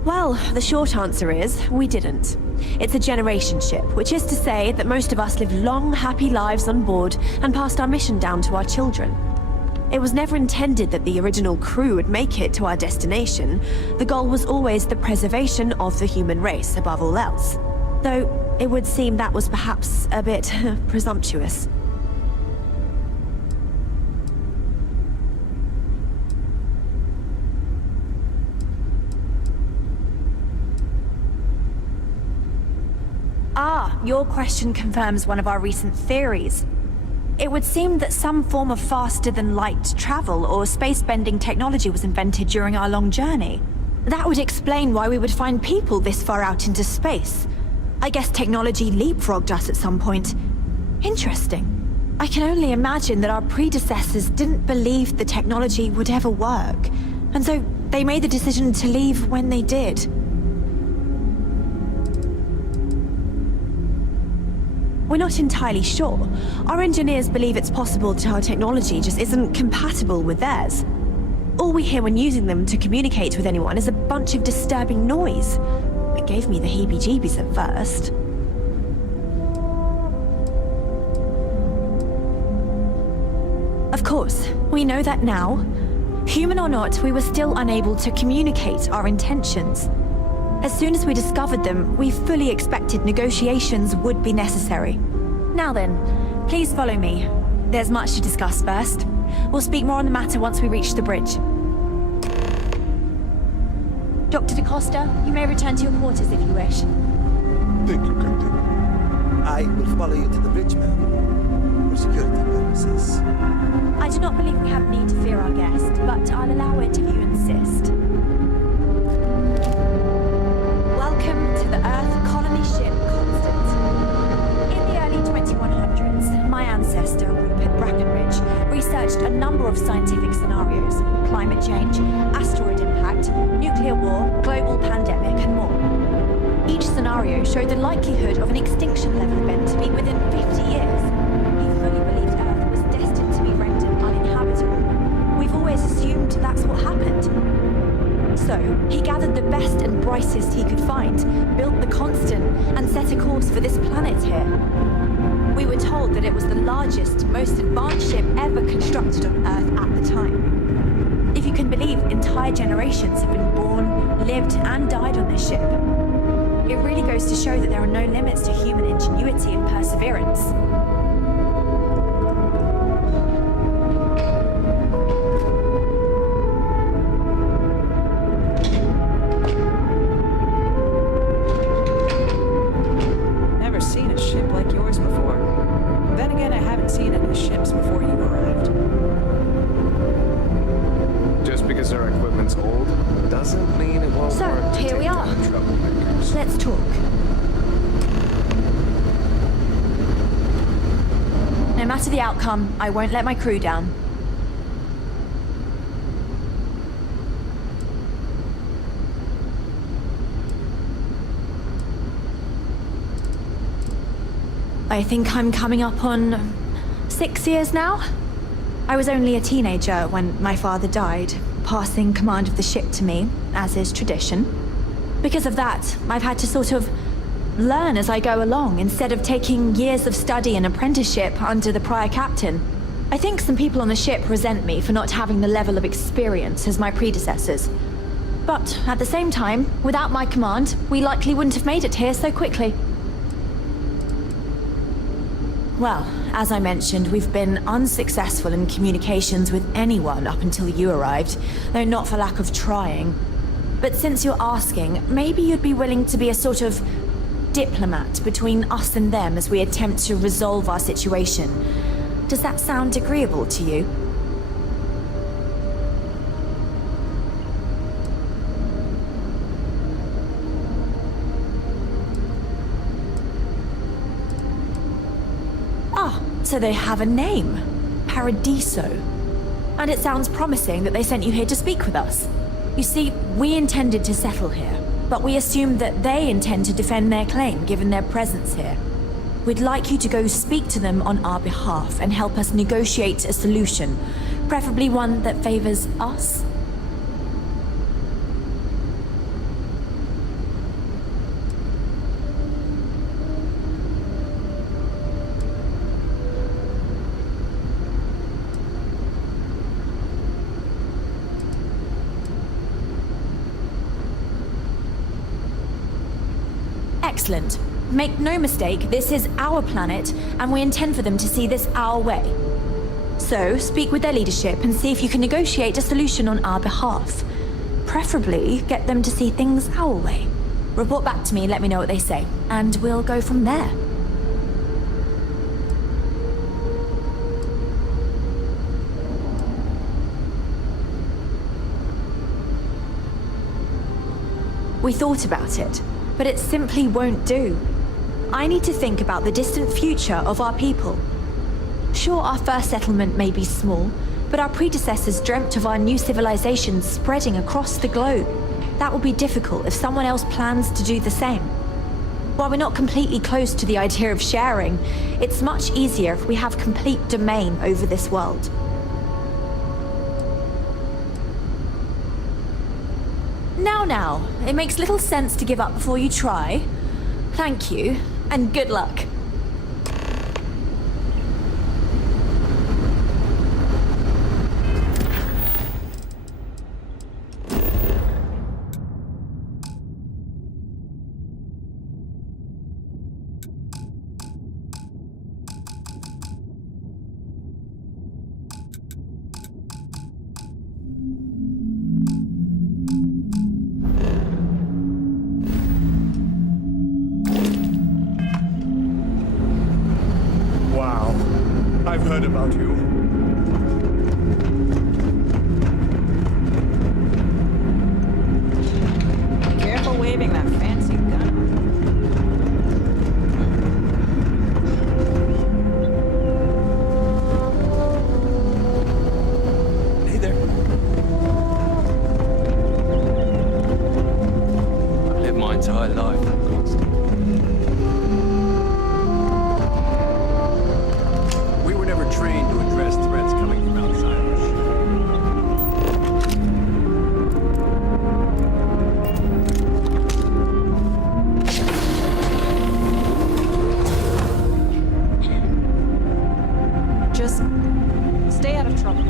Well, the short answer is, we didn't. It's a generation ship, which is to say that most of us live long, happy lives on board and passed our mission down to our children. It was never intended that the original crew would make it to our destination. The goal was always the preservation of the human race above all else. Though, it would seem that was perhaps a bit presumptuous. Your question confirms one of our recent theories. It would seem that some form of faster-than-light travel or space-bending technology was invented during our long journey. That would explain why we would find people this far out into space. I guess technology leapfrogged us at some point. Interesting. I can only imagine that our predecessors didn't believe the technology would ever work, and so they made the decision to leave when they did. We're not entirely sure. Our engineers believe it's possible that our technology just isn't compatible with theirs. All we hear when using them to communicate with anyone is a bunch of disturbing noise. It gave me the heebie-jeebies at first. Of course, we know that now. Human or not, we were still unable to communicate our intentions. As soon as we discovered them, we fully expected negotiations would be necessary. Now then, please follow me. There's much to discuss first. We'll speak more on the matter once we reach the bridge. Dr. DaCosta, you may return to your quarters if you wish. Thank you, Captain. I will follow you to the bridge, ma'am. For security purposes. I do not believe we have need to fear our guest, but I'll allow it if you insist. Welcome to the Earth colony ship Constant. In the early 2100s, my ancestor, Rupert Brackenridge, researched a number of scientific scenarios: climate change, asteroid impact, nuclear war, global pandemic, and more. Each scenario showed the likelihood of an extinction-level event to be within 50 years. He fully believed Earth was destined to be rendered uninhabitable. We've always assumed that's what happened. So, he gathered the best and brightest he could find, built the Constant, and set a course for this planet here. We were told that it was the largest, most advanced ship ever constructed on Earth at the time. If you can believe, entire generations have been born, lived, and died on this ship. It really goes to show that there are no limits to human ingenuity and perseverance. Let's talk. No matter the outcome, I won't let my crew down. I think I'm coming up on 6 years now. I was only a teenager when my father died, passing command of the ship to me, as is tradition. Because of that, I've had to sort of learn as I go along, instead of taking years of study and apprenticeship under the prior captain. I think some people on the ship resent me for not having the level of experience as my predecessors. But at the same time, without my command, we likely wouldn't have made it here so quickly. Well, as I mentioned, we've been unsuccessful in communications with anyone up until you arrived, though not for lack of trying. But since you're asking, maybe you'd be willing to be a sort of diplomat between us and them as we attempt to resolve our situation. Does that sound agreeable to you? Ah, so they have a name. Paradiso. And it sounds promising that they sent you here to speak with us. You see, we intended to settle here, but we assumed that they intend to defend their claim given their presence here. We'd like you to go speak to them on our behalf and help us negotiate a solution, preferably one that favors us. Excellent. Make no mistake, this is our planet, and we intend for them to see this our way. So, speak with their leadership and see if you can negotiate a solution on our behalf. Preferably, get them to see things our way. Report back to me, let me know what they say, and we'll go from there. We thought about it, but it simply won't do. I need to think about the distant future of our people. Sure, our first settlement may be small, but our predecessors dreamt of our new civilization spreading across the globe. That will be difficult if someone else plans to do the same. While we're not completely close to the idea of sharing, it's much easier if we have complete domain over this world. Now, it makes little sense to give up before you try. Thank you, and good luck. I've heard about you. Careful waving that fancy gun. Hey there. I've lived my entire life that constant. Trained to address threats coming from outside. Just stay out of trouble.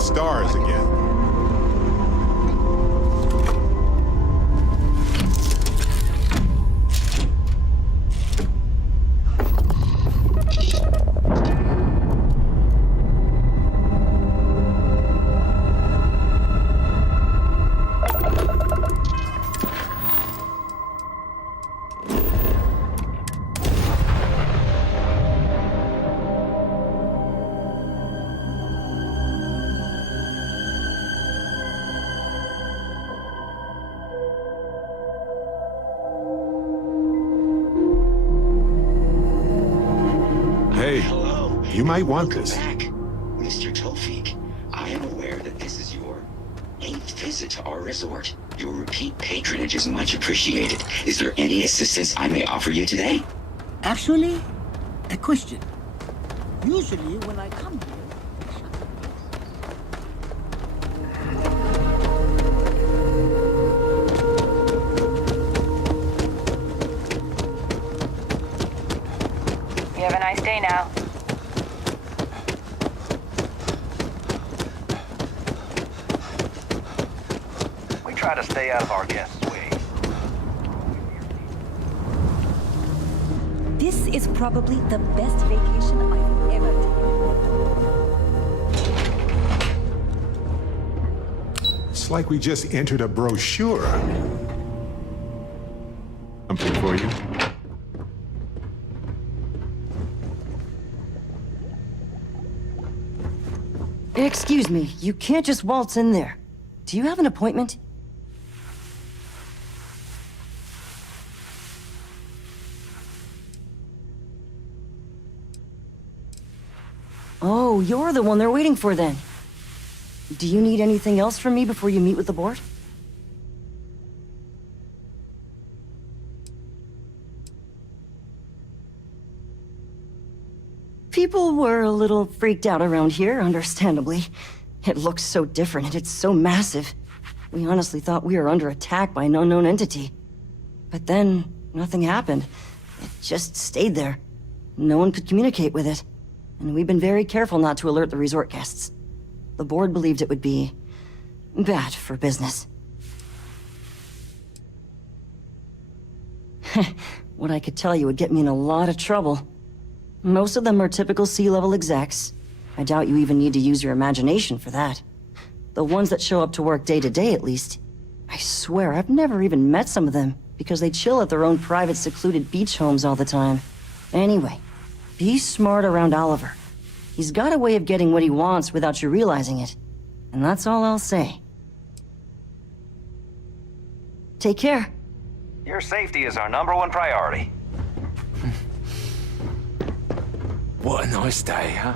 Stars again. You might want this. Back, Mr. Tofik. I am aware that this is your 8th visit to our resort. Your repeat patronage is much appreciated. Is there any assistance I may offer you today? Actually, a question. Usually when I come here... You have a nice day now. We try to stay out of our guests' way. This is probably the best vacation I've ever taken. It's like we just entered a brochure. Something for you? Excuse me, you can't just waltz in there. Do you have an appointment? Oh, you're the one they're waiting for then. Do you need anything else from me before you meet with the board? People were a little freaked out around here, understandably. It looks so different and it's so massive. We honestly thought we were under attack by an unknown entity. But then, nothing happened. It just stayed there. No one could communicate with it. And we've been very careful not to alert the resort guests. The board believed it would be bad for business. What I could tell you would get me in a lot of trouble. Most of them are typical C-level execs. I doubt you even need to use your imagination for that. The ones that show up to work day to day, at least. I swear, I've never even met some of them, because they chill at their own private secluded beach homes all the time. Anyway, be smart around Oliver. He's got a way of getting what he wants without you realizing it. And that's all I'll say. Take care. Your safety is our #1 priority. What a nice day, huh?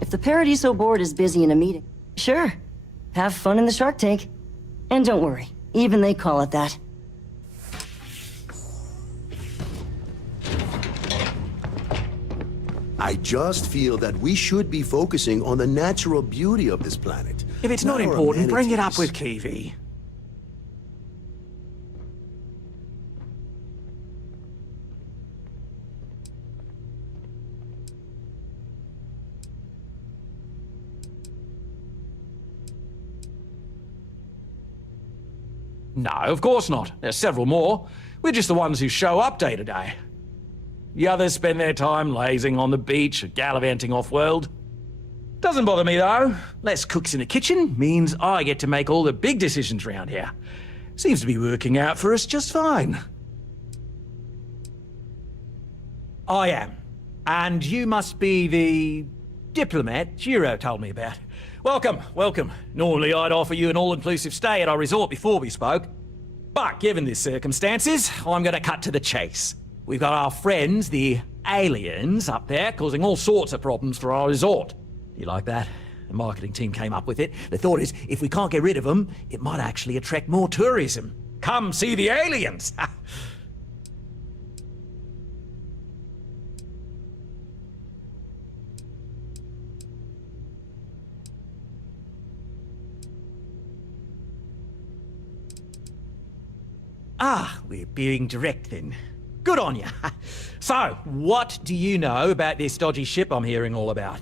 If the Paradiso board is busy in a meeting, sure. Have fun in the Shark Tank. And don't worry, even they call it that. I just feel that we should be focusing on the natural beauty of this planet. If it's not our important, bring it up amenities. with Kiwi. No, of course not. There's several more. We're just the ones who show up day to day. The others spend their time lazing on the beach or gallivanting off-world. Doesn't bother me, though. Less cooks in the kitchen means I get to make all the big decisions around here. Seems to be working out for us just fine. I am. And you must be the diplomat Giro told me about. Welcome, welcome. Normally I'd offer you an all-inclusive stay at our resort before we spoke. But given the circumstances, I'm gonna cut to the chase. We've got our friends, the aliens, up there, causing all sorts of problems for our resort. You like that? The marketing team came up with it. The thought is, if we can't get rid of them, it might actually attract more tourism. Come see the aliens! Ah, we're being direct then. Good on you. So, what do you know about this dodgy ship I'm hearing all about?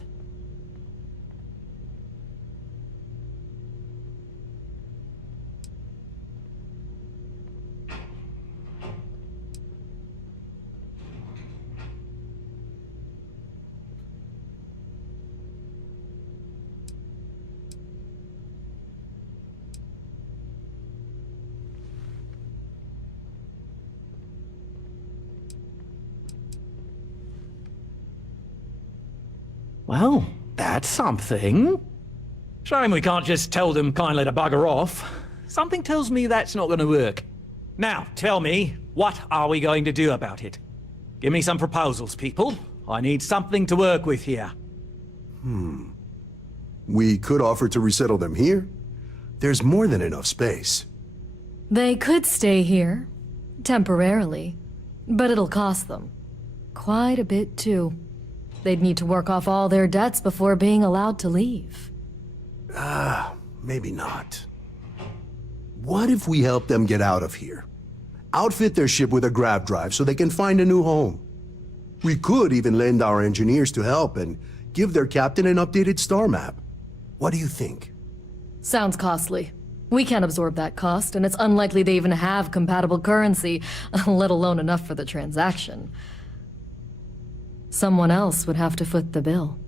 Well, that's something. Shame we can't just tell them kindly to bugger off. Something tells me that's not going to work. Now, tell me, what are we going to do about it? Give me some proposals, people. I need something to work with here. We could offer to resettle them here. There's more than enough space. They could stay here. Temporarily. But it'll cost them. Quite a bit, too. They'd need to work off all their debts before being allowed to leave. Maybe not. What if we help them get out of here? Outfit their ship with a grav drive so they can find a new home. We could even lend our engineers to help and give their captain an updated star map. What do you think? Sounds costly. We can't absorb that cost, and it's unlikely they even have compatible currency, let alone enough for the transaction. Someone else would have to foot the bill.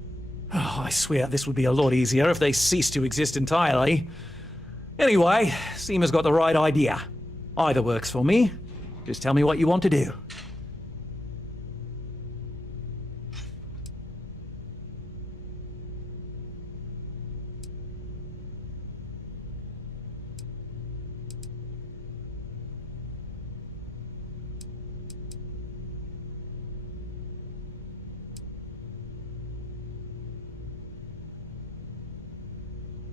Oh, I swear this would be a lot easier if they ceased to exist entirely. Anyway, Seema's got the right idea. Either works for me. Just tell me what you want to do.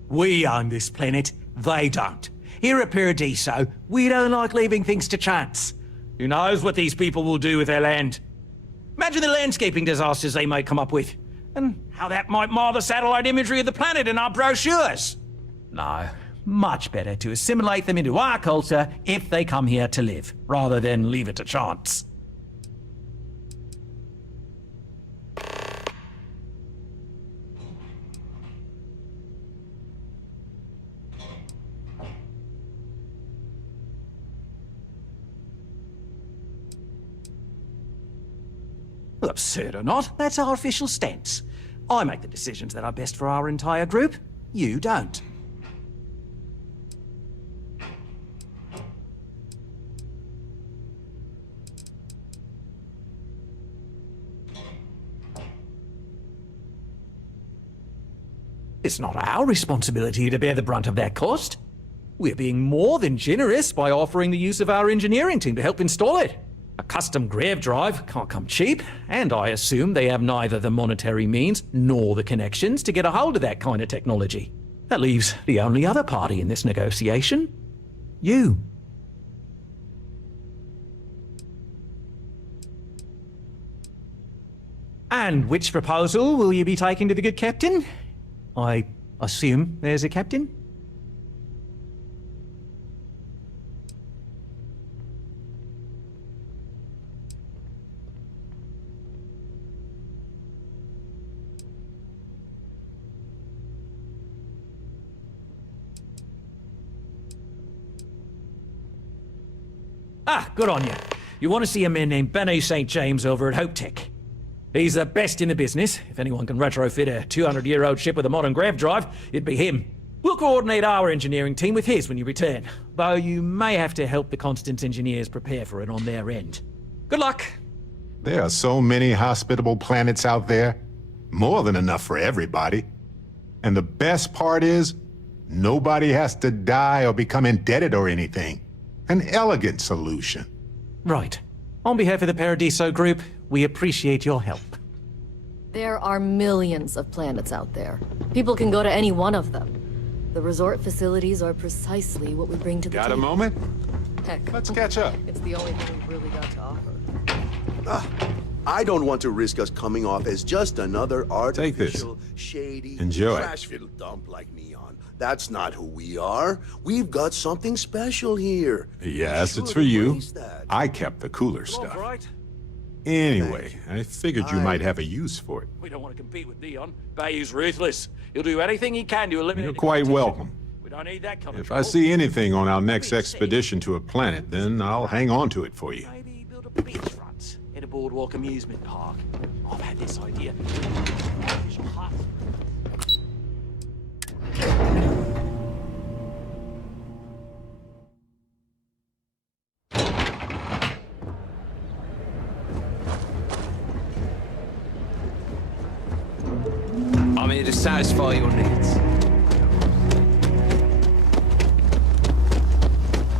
We own this planet, they don't. Here at Paradiso, we don't like leaving things to chance. Who knows what these people will do with their land? Imagine the landscaping disasters they might come up with, and how that might mar the satellite imagery of the planet in our brochures. No, much better to assimilate them into our culture if they come here to live, rather than leave it to chance. Absurd or not, that's our official stance. I make the decisions that are best for our entire group. You don't. It's not our responsibility to bear the brunt of that cost. We're being more than generous by offering the use of our engineering team to help install it. A custom grav drive can't come cheap, and I assume they have neither the monetary means nor the connections to get a hold of that kind of technology. That leaves the only other party in this negotiation. You. And which proposal will you be taking to the good captain? I assume there's a captain? Ah, good on you. You want to see a man named Benny St. James over at Hope Tech. He's the best in the business. If anyone can retrofit a 200-year-old ship with a modern grav drive, it'd be him. We'll coordinate our engineering team with his when you return, though you may have to help the Constance engineers prepare for it on their end. Good luck. There are so many hospitable planets out there. More than enough for everybody. And the best part is, nobody has to die or become indebted or anything. An elegant solution. Right. On behalf of the Paradiso group, we appreciate your help. There are millions of planets out there. People can go to any one of them. The resort facilities are precisely what we bring to the table. Got a moment? Heck. Let's catch up. It's the only thing we've really got to offer. I don't want to risk us coming off as just another artificial, shady, Enjoy. Trashville dump like Neon. That's not who we are. We've got something special here. Yes, it's for you. I kept the cooler stuff. Right. Anyway, I figured you might have a use for it. We don't want to compete with Neon. Bayou's ruthless. He'll do anything he can to eliminate. You're quite welcome. We don't need that kind of If I see anything on our next expedition to a planet, then I'll hang on to it for you. Maybe build a beachfront in a boardwalk amusement park. I've had this idea. I'm here to satisfy your needs.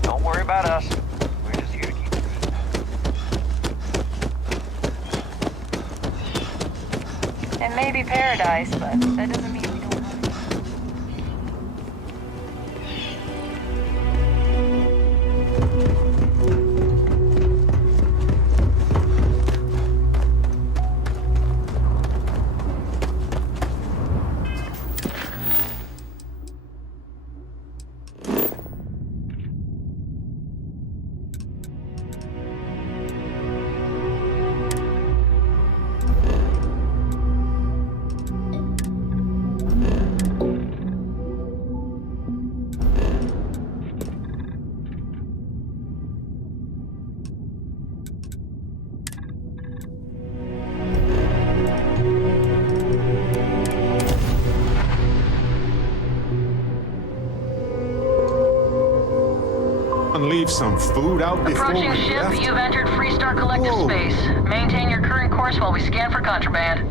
Don't worry about us. We're just here to keep it good. It may be paradise, but that doesn't mean we don't want it. and leave some food out before we Approaching ship, left? you've entered Freestar Collective Whoa. space. Maintain your current course while we scan for contraband.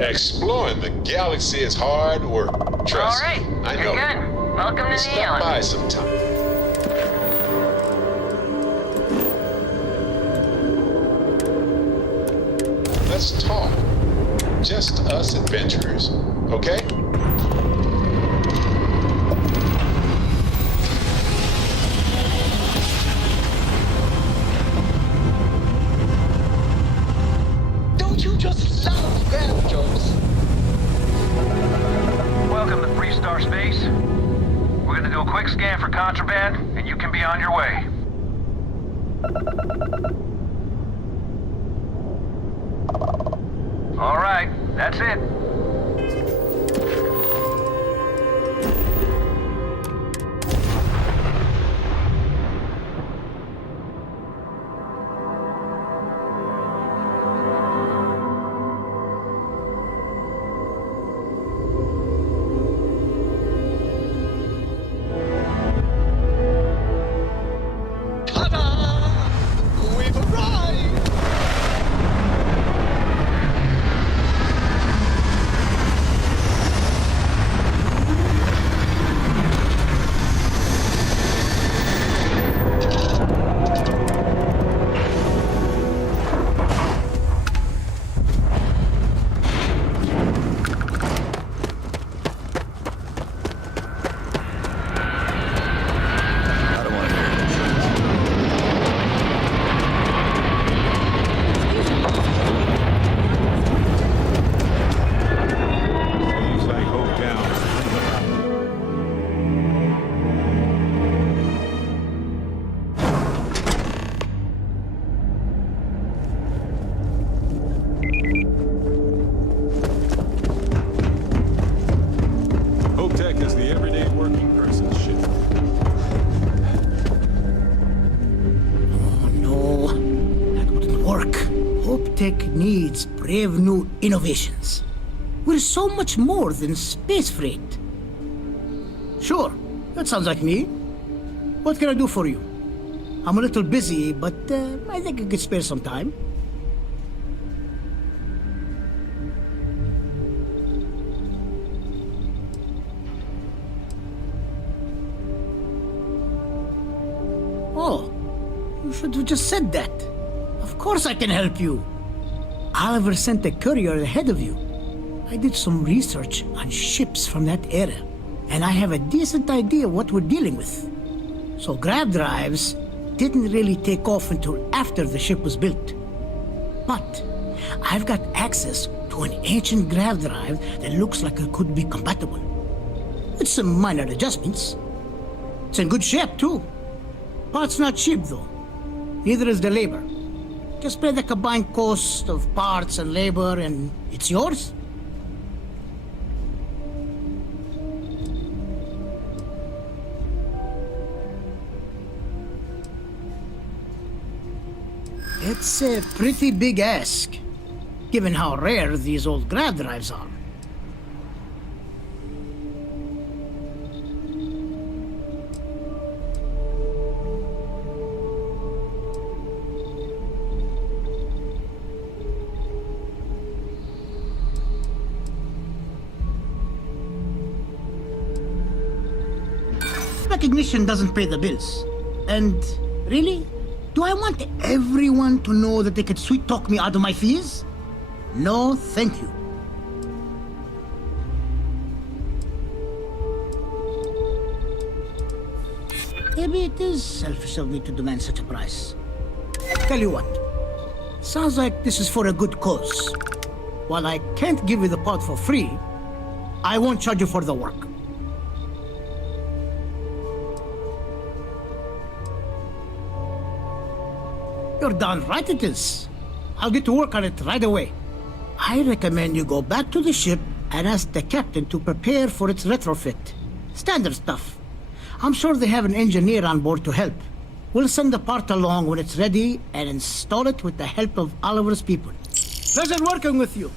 Exploring the galaxy is hard work. Trust All right, me, I you're know. good. Welcome to the Stop by sometime. Let's talk. Just us adventurers, okay? Don't you just love grand jokes? Welcome to Freestar Space. We're gonna do a quick scan for contraband, and you can be on your way. All right, that's it. Ta-da! We've arrived! Seems like Hope Town's Hope Tech is the everyday working person's ship. Oh no, that wouldn't work. Hope Tech needs brave new innovations. We're so much more than space freight. Sure, that sounds like me. What can I do for you? I'm a little busy, but I think I could spare some time. Oh, you should have just said that. Of course I can help you. Oliver sent a courier ahead of you. I did some research on ships from that era, and I have a decent idea what we're dealing with. So grav drives didn't really take off until after the ship was built. But I've got access to an ancient grav drive that looks like it could be compatible. With some minor adjustments. It's in good shape, too. Parts not cheap, though. Neither is the labor. Just pay the combined cost of parts and labor, and it's yours. It's a pretty big ask, given how rare these old grav drives are. Recognition doesn't pay the bills. And really? Do I want everyone to know that they could sweet-talk me out of my fees? No, thank you. Maybe it is selfish of me to demand such a price. Tell you what, sounds like this is for a good cause. While I can't give you the pod for free, I won't charge you for the work. You're darn right it is. I'll get to work on it right away. I recommend you go back to the ship and ask the captain to prepare for its retrofit. Standard stuff. I'm sure they have an engineer on board to help. We'll send the part along when it's ready and install it with the help of Oliver's people. Pleasure working with you.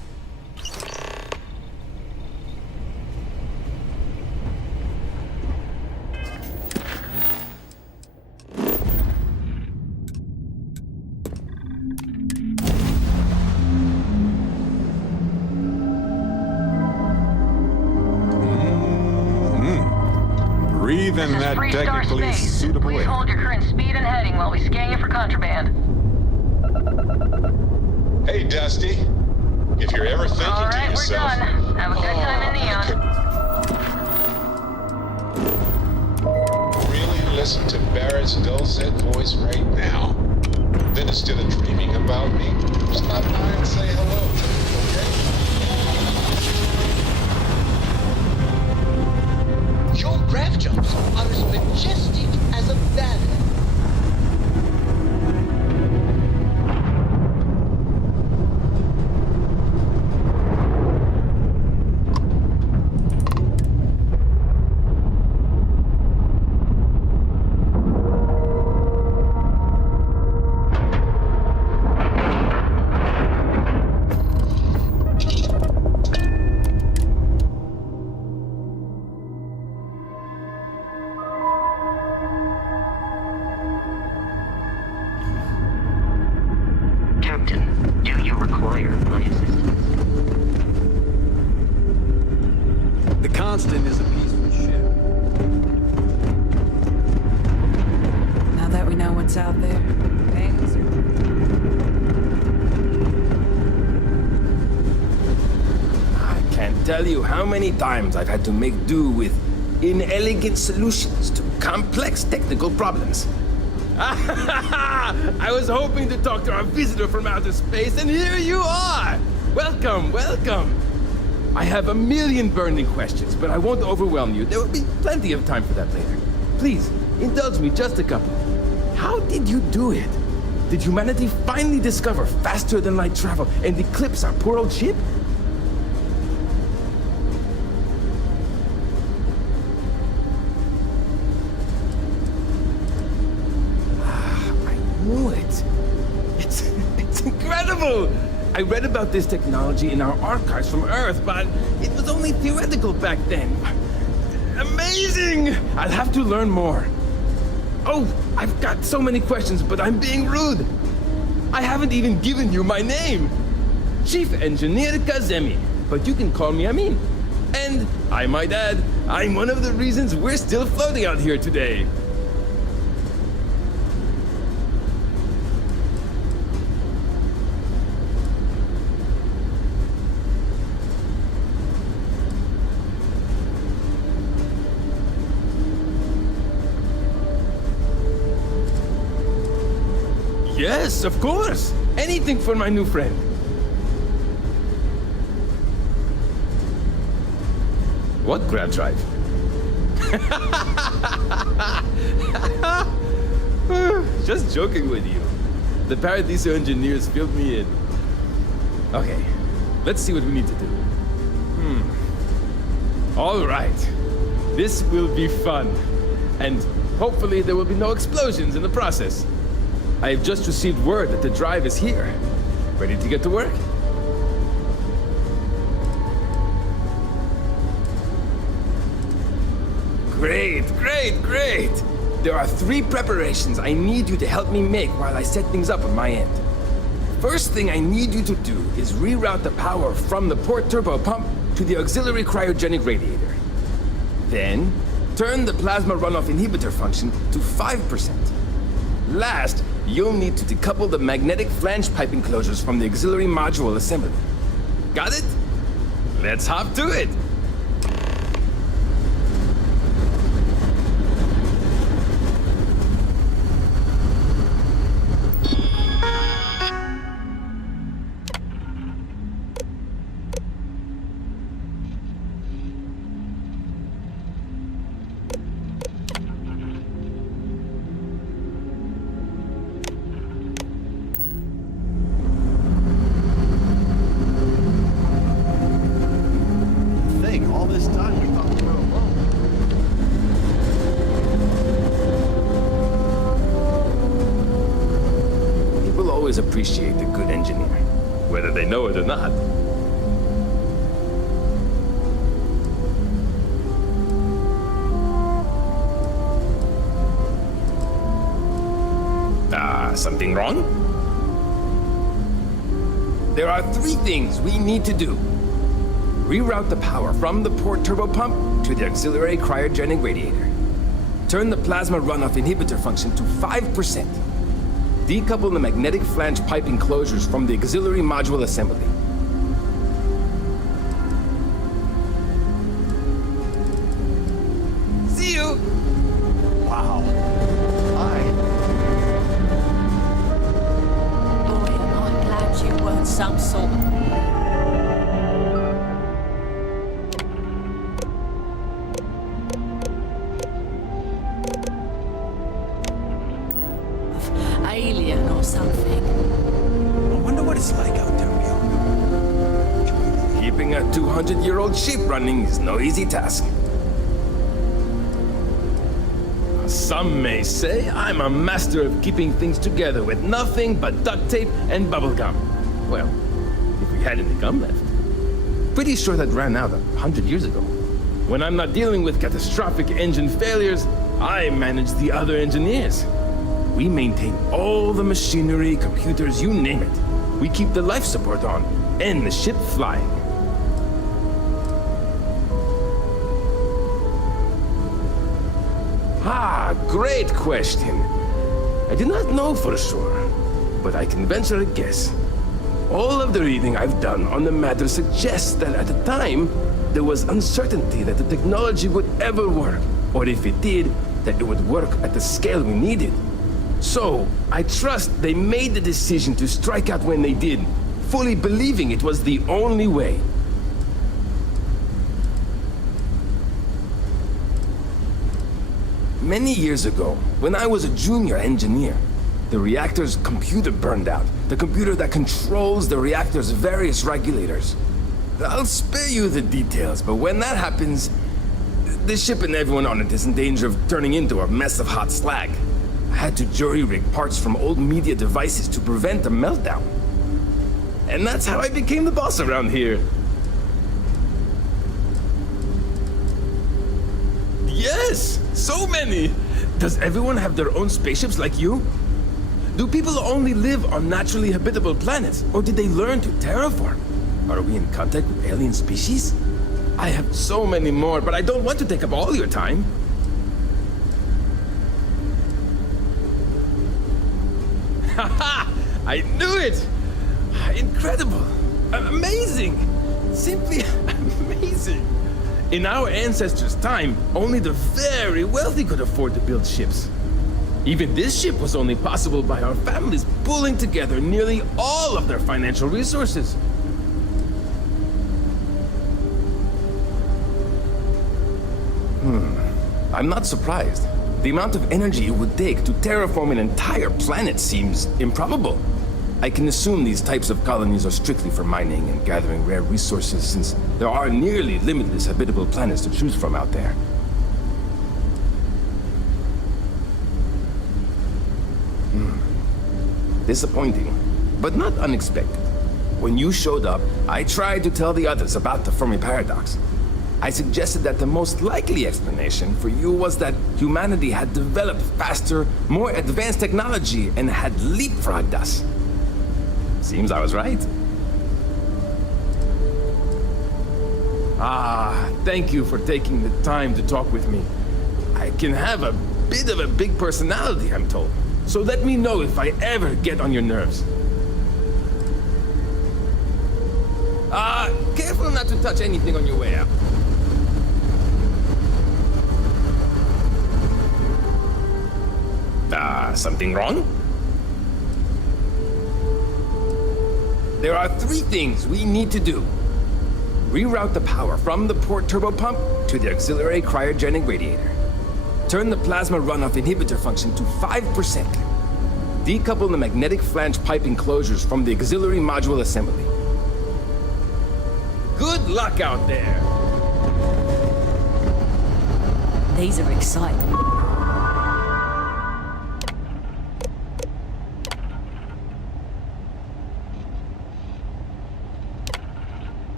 even This is that Freestar technically Space. suitable Please air. hold your current speed and heading while we scan you for contraband. Hey, Dusty. If you're ever thinking All to right, we're yourself, done. Have a good time in Neon. really listen to Barrett's dulcet voice right now. Then instead of dreaming about me, stop by and say hello to me, okay? Your grav jumps are as majestic as a valley. Captain, do you require my assistance? The Constant is a peaceful ship. Now that we know what's out there, things are... I can't tell you how many times I've had to make do with inelegant solutions to complex technical problems. I was hoping to talk to our visitor from outer space, and here you are! Welcome, welcome! I have a million burning questions, but I won't overwhelm you. There will be plenty of time for that later. Please, indulge me just a couple. How did you do it? Did humanity finally discover faster-than-light travel and eclipse our poor old ship? It's incredible! I read about this technology in our archives from Earth, but it was only theoretical back then. Amazing! I'll have to learn more. Oh, I've got so many questions, but I'm being rude. I haven't even given you my name. Chief Engineer Kazemi, but you can call me Amin. And, I might add, I'm one of the reasons we're still floating out here today. Yes, of course. Anything for my new friend. What grab drive? Just joking with you. The Paradiso engineers filled me in. Okay, let's see what we need to do. All right. This will be fun. And hopefully there will be no explosions in the process. I have just received word that the drive is here. Ready to get to work? Great, great, great! There are 3 preparations I need you to help me make while I set things up on my end. First thing I need you to do is reroute the power from the port turbo pump to the auxiliary cryogenic radiator. Then, turn the plasma runoff inhibitor function to 5%. Last, you'll need to decouple the magnetic flange pipe enclosures from the auxiliary module assembly. Got it? Let's hop to it! All this time we thought we were alone. People always appreciate a good engineer, whether they know it or not. Something wrong? There are 3 things we need to do. Reroute the power from the port turbo pump to the auxiliary cryogenic radiator. Turn the plasma runoff inhibitor function to 5%. Decouple the magnetic flange pipe enclosures from the auxiliary module assembly. See you! Wow. Hi. Boy, am I glad you weren't some sort of... alien or something. I wonder what it's like out there beyond. Keeping a 200-year-old ship running is no easy task. Some may say I'm a master of keeping things together with nothing but duct tape and bubble gum. Well, if we had any gum left. Pretty sure that ran out 100 years ago. When I'm not dealing with catastrophic engine failures, I manage the other engineers. We maintain all the machinery, computers, you name it. We keep the life support on, and the ship flying. Ah, great question. I do not know for sure, but I can venture a guess. All of the reading I've done on the matter suggests that at the time, there was uncertainty that the technology would ever work, or if it did, that it would work at the scale we needed. So, I trust they made the decision to strike out when they did, fully believing it was the only way. Many years ago, when I was a junior engineer, the reactor's computer burned out. The computer that controls the reactor's various regulators. I'll spare you the details, but when that happens, the ship and everyone on it is in danger of turning into a mess of hot slag. I had to jury-rig parts from old media devices to prevent a meltdown. And that's how I became the boss around here. Yes! So many! Does everyone have their own spaceships like you? Do people only live on naturally habitable planets, or did they learn to terraform? Are we in contact with alien species? I have so many more, but I don't want to take up all your time. Haha! I knew it! Incredible! Amazing! Simply amazing! In our ancestors' time, only the very wealthy could afford to build ships. Even this ship was only possible by our families pulling together nearly all of their financial resources. I'm not surprised. The amount of energy it would take to terraform an entire planet seems improbable. I can assume these types of colonies are strictly for mining and gathering rare resources, since there are nearly limitless habitable planets to choose from out there. Disappointing, but not unexpected. When you showed up, I tried to tell the others about the Fermi paradox. I suggested that the most likely explanation for you was that humanity had developed faster, more advanced technology and had leapfrogged us. Seems I was right. Thank you for taking the time to talk with me. I can have a bit of a big personality, I'm told. So let me know if I ever get on your nerves. Careful not to touch anything on your way out. Something wrong? There are 3 things we need to do. Reroute the power from the port turbopump to the auxiliary cryogenic radiator. Turn the plasma runoff inhibitor function to 5%. Decouple the magnetic flange pipe enclosures from the auxiliary module assembly. Good luck out there! These are exciting.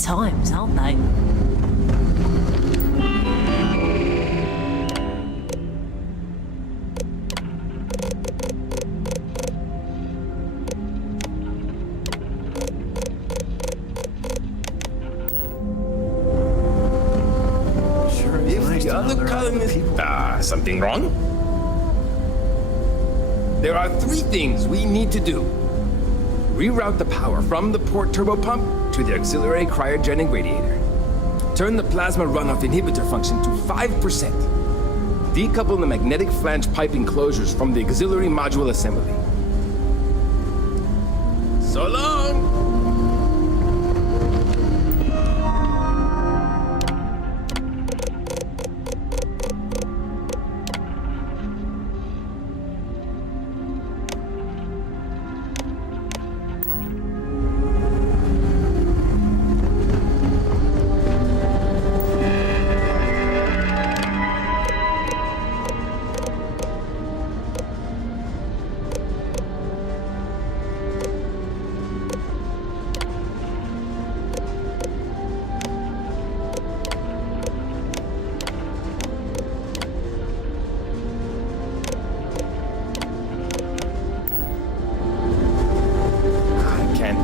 times, aren't they? Something wrong? There are 3 things we need to do. Reroute the power from the port turbo pump to the auxiliary cryogenic radiator. Turn the plasma runoff inhibitor function to 5%. Decouple the magnetic flange pipe enclosures from the auxiliary module assembly. So long!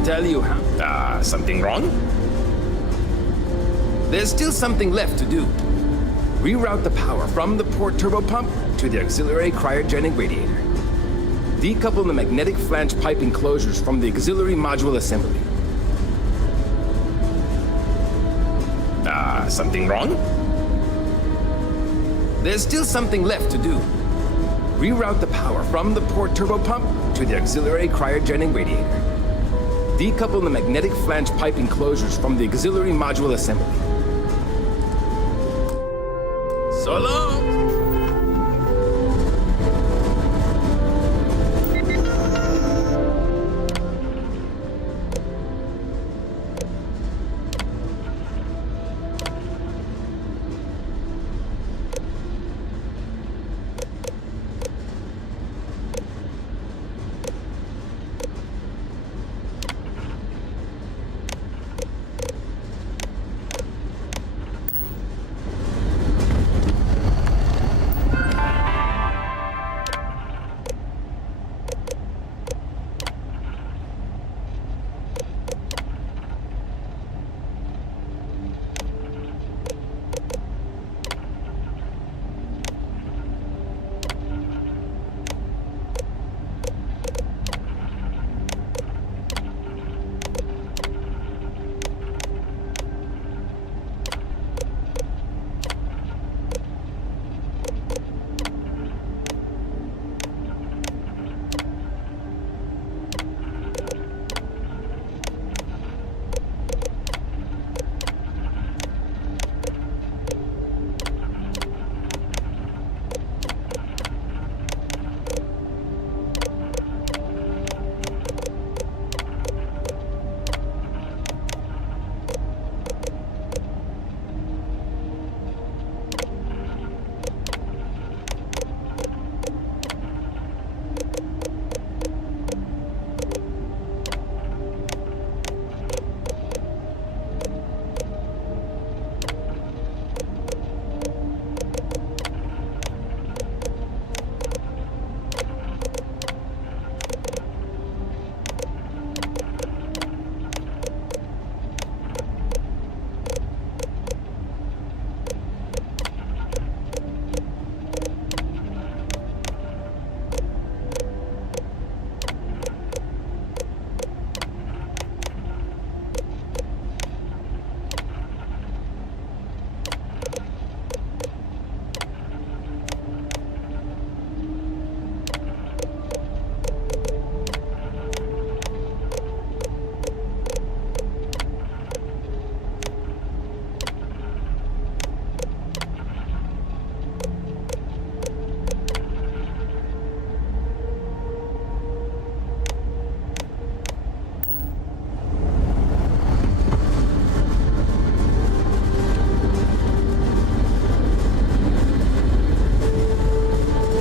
Tell you how. Something wrong? There's still something left to do. Reroute the power from the port turbo pump to the auxiliary cryogenic radiator. Decouple the magnetic flange pipe enclosures from the auxiliary module assembly. Something wrong? There's still something left to do. Reroute the power from the port turbo pump to the auxiliary cryogenic radiator. Decouple the magnetic flange pipe enclosures from the auxiliary module assembly. So long!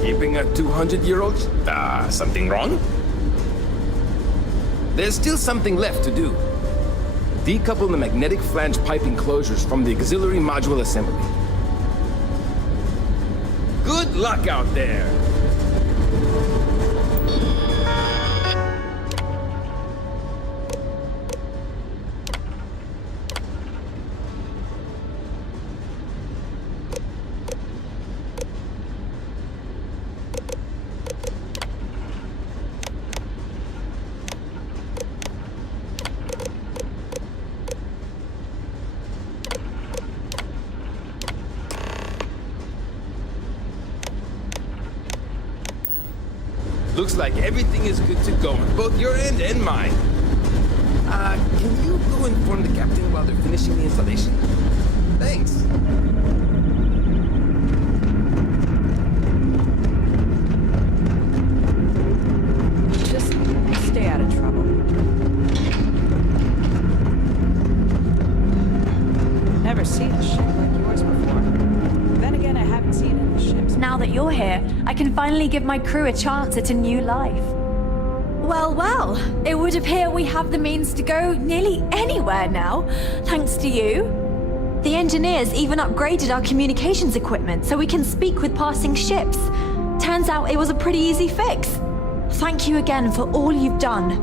Keeping a 200-year-old? Something wrong? There's still something left to do. decouple the magnetic flange pipe enclosures from the auxiliary module assembly. Good luck out there! Looks like everything is good to go on both your end and mine. Can you go inform the captain while they're finishing the installation? Thanks. Just stay out of trouble. Never seen a ship like yours before. Then again, I haven't seen any ships. Now that you're here, I can finally give my crew a chance at a new life. Well, well, it would appear we have the means to go nearly anywhere now, thanks to you. The engineers even upgraded our communications equipment so we can speak with passing ships. Turns out it was a pretty easy fix. Thank you again for all you've done.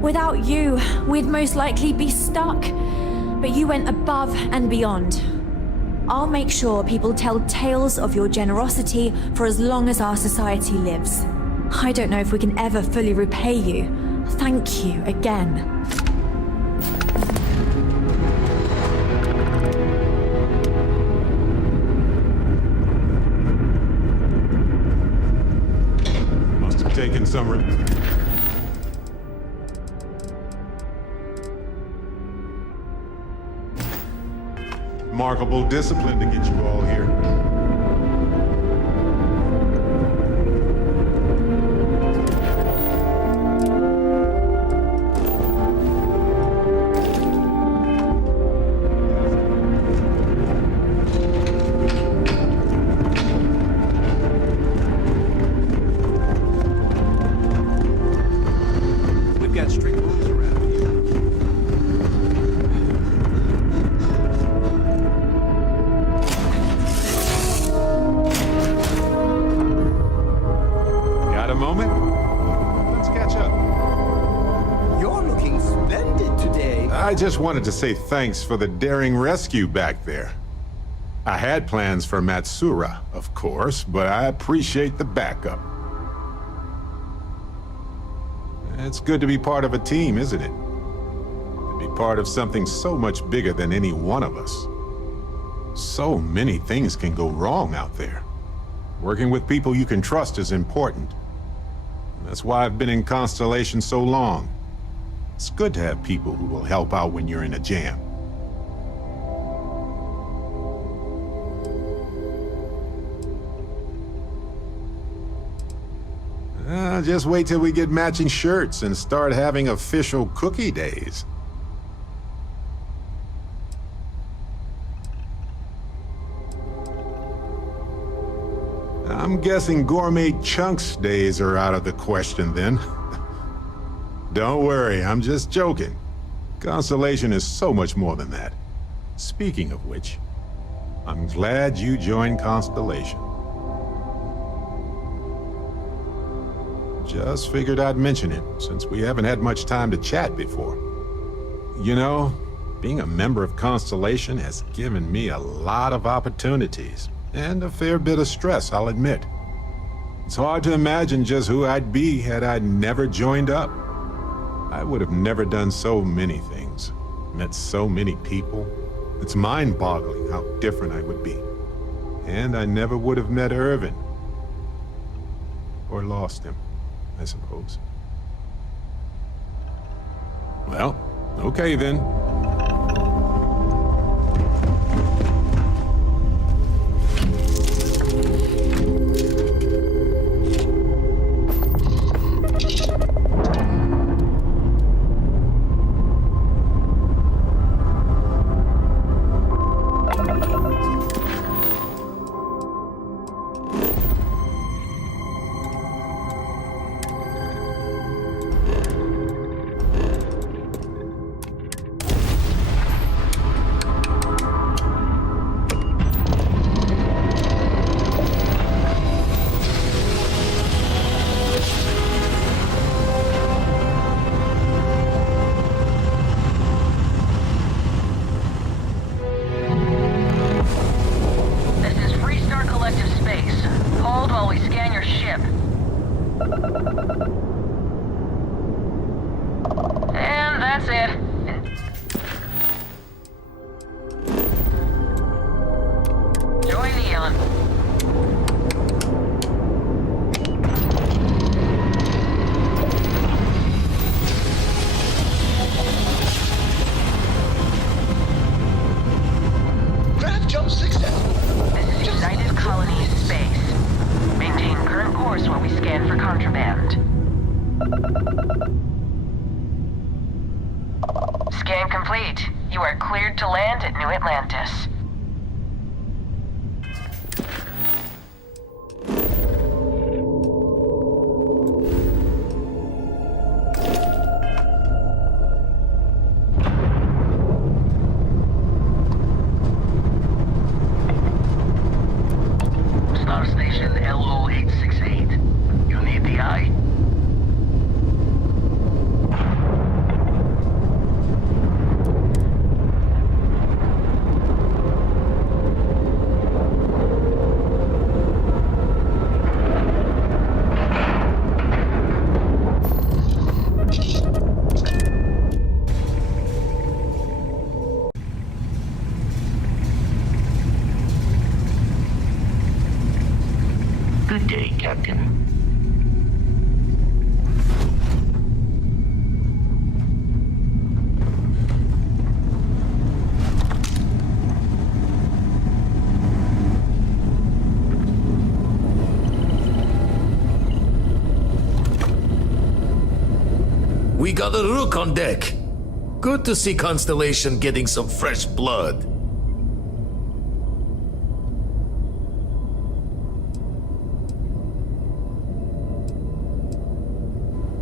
Without you, we'd most likely be stuck. But you went above and beyond. I'll make sure people tell tales of your generosity for as long as our society lives. I don't know if we can ever fully repay you. Thank you again. Must have taken some... remarkable discipline to get you all here. We've got strict rules around here. Got a moment? Let's catch up. You're looking splendid today. I just wanted to say thanks for the daring rescue back there. I had plans for Matsura, of course, but I appreciate the backup. It's good to be part of a team, isn't it? To be part of something so much bigger than any one of us. So many things can go wrong out there. Working with people you can trust is important. That's why I've been in Constellation so long. It's good to have people who will help out when you're in a jam. Just wait till we get matching shirts and start having official cookie days. I'm guessing gourmet chunks days are out of the question then. Don't worry, I'm just joking. Constellation is so much more than that. Speaking of which, I'm glad you joined Constellation. Just figured I'd mention it, since we haven't had much time to chat before. You know, being a member of Constellation has given me a lot of opportunities, and a fair bit of stress, I'll admit. It's hard to imagine just who I'd be had I never joined up. I would have never done so many things, met so many people. It's mind-boggling how different I would be. And I never would have met Irvin. Or lost him, I suppose. Well, okay then. station LO868. You need the eye? Good day, Captain. We got a rook on deck. Good to see Constellation getting some fresh blood.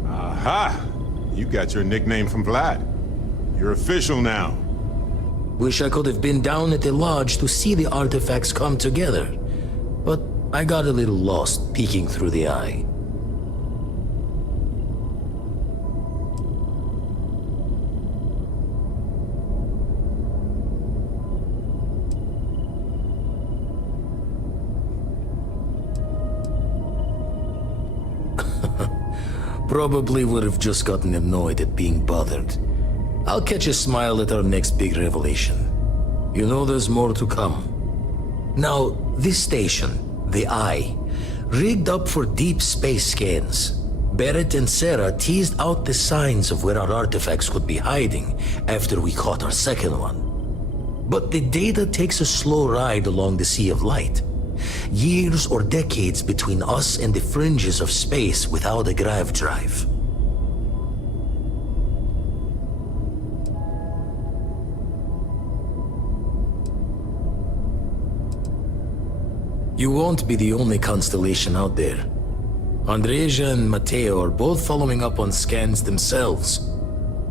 Aha! You got your nickname from Vlad. You're official now. Wish I could have been down at the lodge to see the artifacts come together. But I got a little lost peeking through the eye. Probably would have just gotten annoyed at being bothered. I'll catch a smile at our next big revelation. You know there's more to come. Now, this station, the Eye, rigged up for deep space scans. Barrett and Sarah teased out the signs of where our artifacts could be hiding after we caught our second one. But the data takes a slow ride along the Sea of Light. Years or decades between us and the fringes of space without a grav drive. You won't be the only constellation out there. Andreja and Matteo are both following up on scans themselves.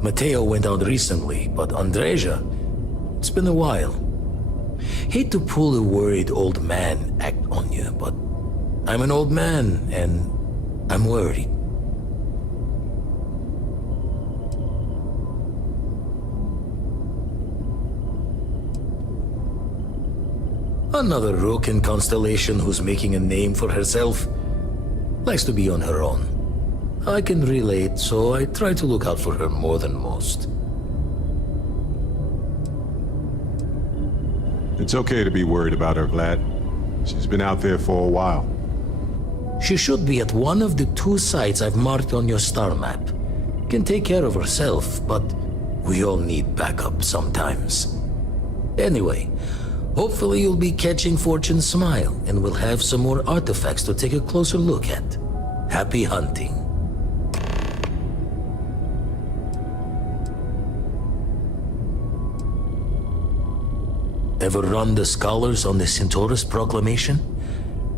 Matteo went out recently, but Andreja, it's been a while. Hate to pull a worried old man act on you, but I'm an old man, and I'm worried. Another rook in Constellation who's making a name for herself. Likes to be on her own. I can relate, so I try to look out for her more than most. It's okay to be worried about her, Vlad. She's been out there for a while. She should be at one of the 2 sites I've marked on your star map. Can take care of herself, but we all need backup sometimes. Anyway, hopefully you'll be catching Fortune's smile, and we'll have some more artifacts to take a closer look at. Happy hunting. Ever run the scholars on the Centaurus Proclamation?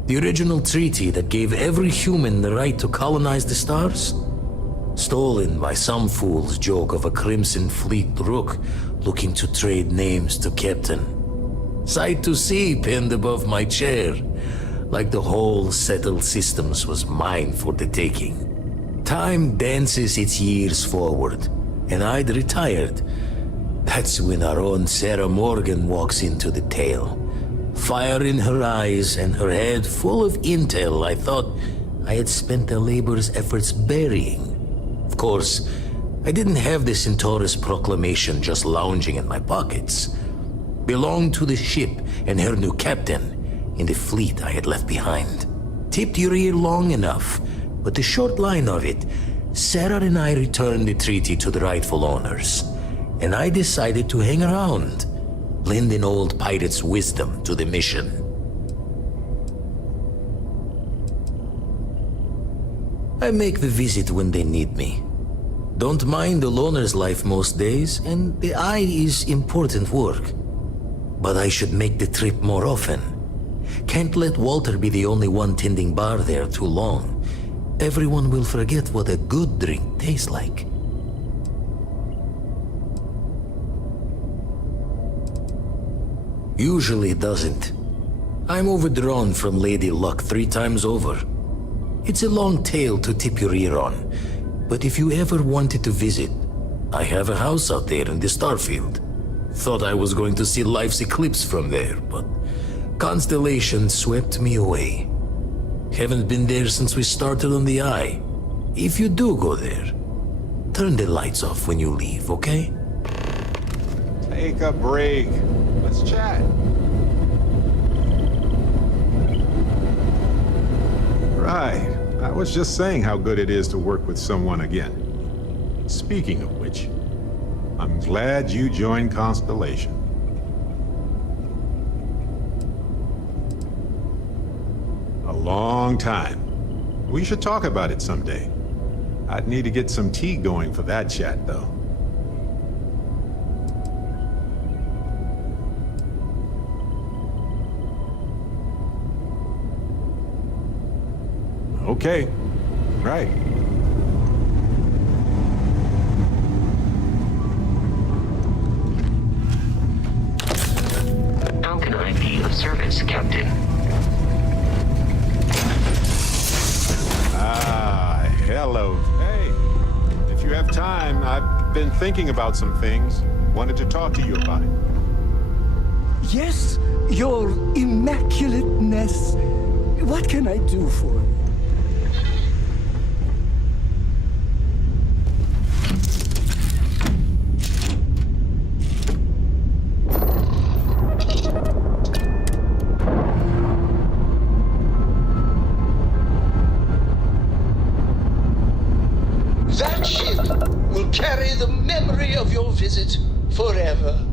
The original treaty that gave every human the right to colonize the stars? Stolen by some fool's joke of a Crimson Fleet rook looking to trade names to Captain. Sight to see pinned above my chair, like the whole settled systems was mine for the taking. Time dances its years forward, and I'd retired. That's when our own Sarah Morgan walks into the tale. Fire in her eyes and her head full of intel I thought I had spent the labor's efforts burying. Of course, I didn't have the Centaurus Proclamation just lounging in my pockets. Belonged to the ship and her new captain in the fleet I had left behind. Tipped your ear long enough, but the short line of it, Sarah and I returned the treaty to the rightful owners. And I decided to hang around, lend an old pirate's wisdom to the mission. I make the visit when they need me. Don't mind the loner's life most days, and the Eye is important work. But I should make the trip more often. Can't let Walter be the only one tending bar there too long. Everyone will forget what a good drink tastes like. Usually doesn't. I'm overdrawn from Lady Luck 3 times over. It's a long tale to tip your ear on, but if you ever wanted to visit, I have a house out there in the Starfield. Thought I was going to see life's eclipse from there, but constellations swept me away. Haven't been there since we started on the Eye. If you do go there, turn the lights off when you leave, okay? Take a break. Let's chat. Right. I was just saying how good it is to work with someone again. Speaking of which, I'm glad you joined Constellation. A long time. We should talk about it someday. I'd need to get some tea going for that chat, though. Okay. Right. How can I be of service, Captain? Ah, hello. Hey, if you have time, I've been thinking about some things. Wanted to talk to you about it. Yes, your immaculateness. What can I do for you? That ship will carry the memory of your visit forever.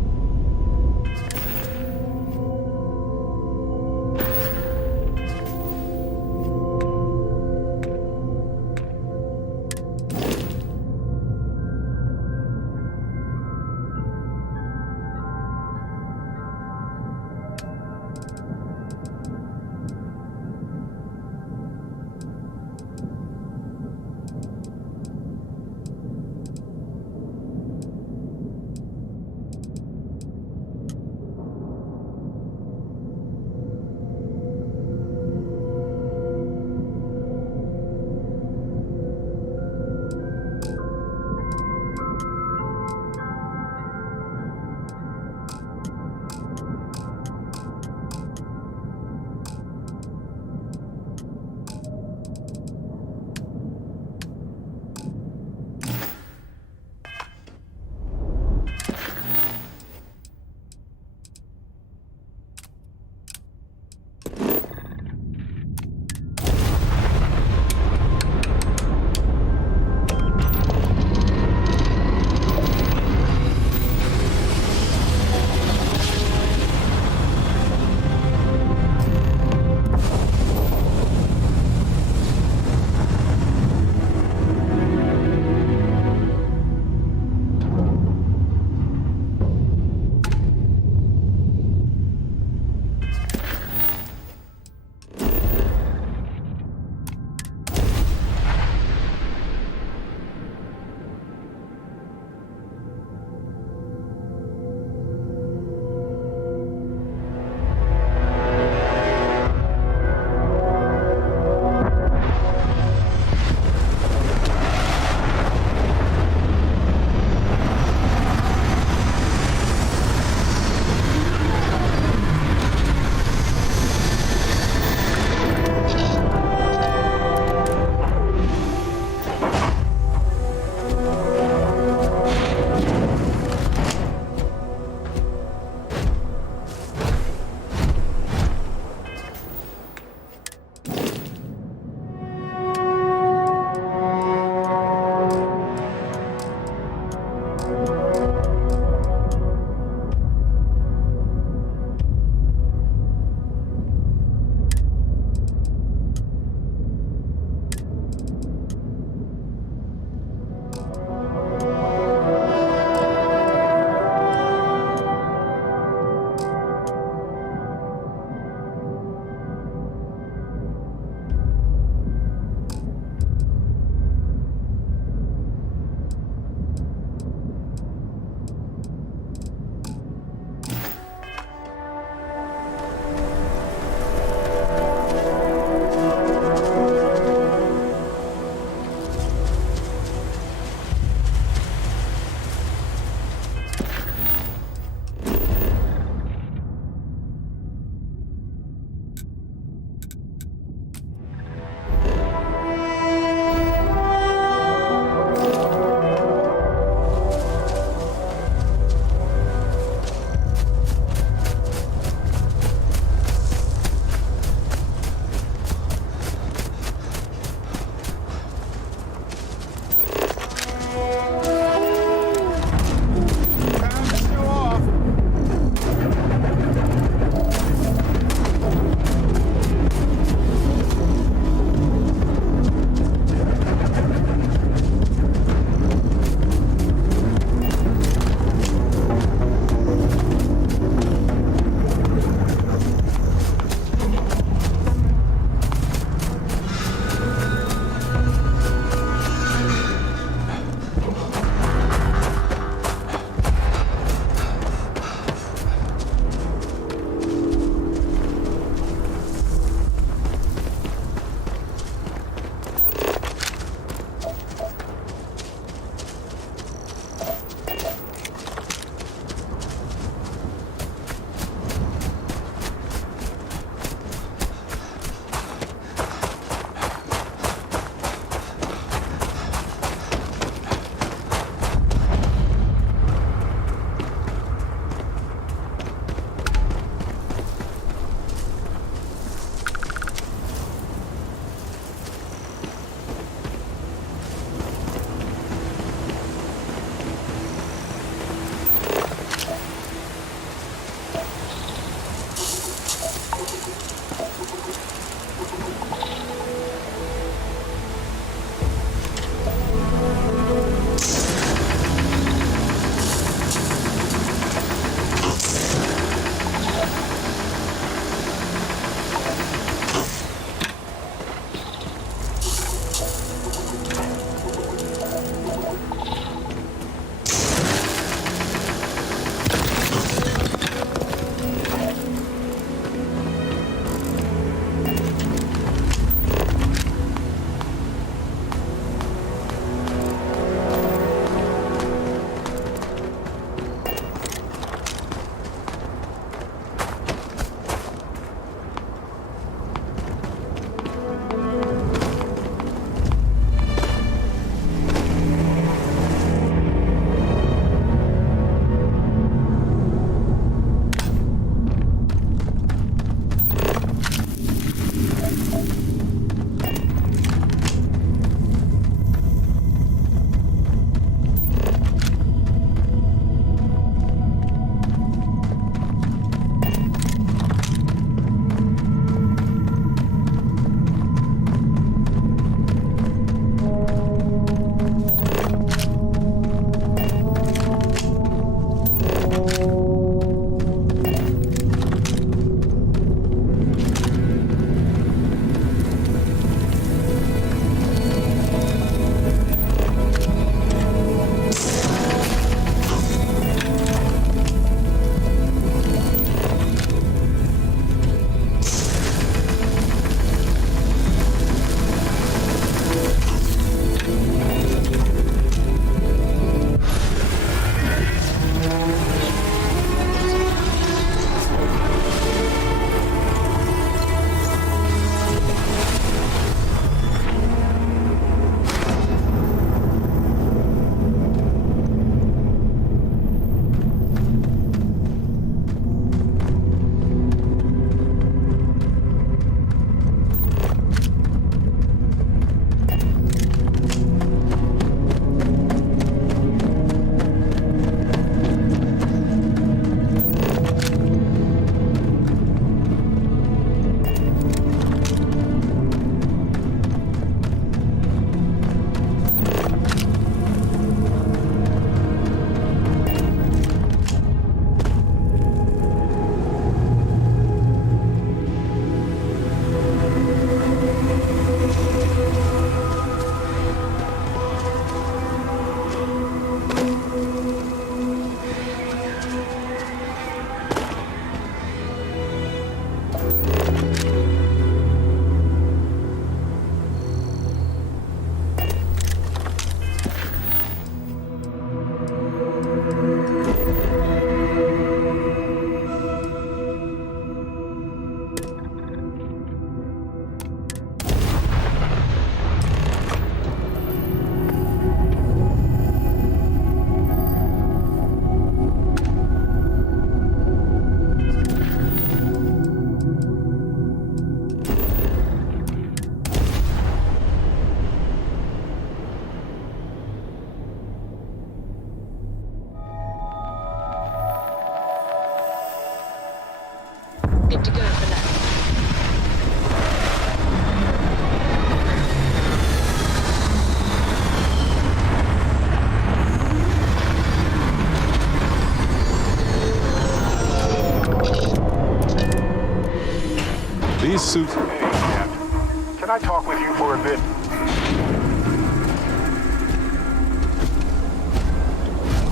suits? Hey, Cap. Can I talk with you for a bit?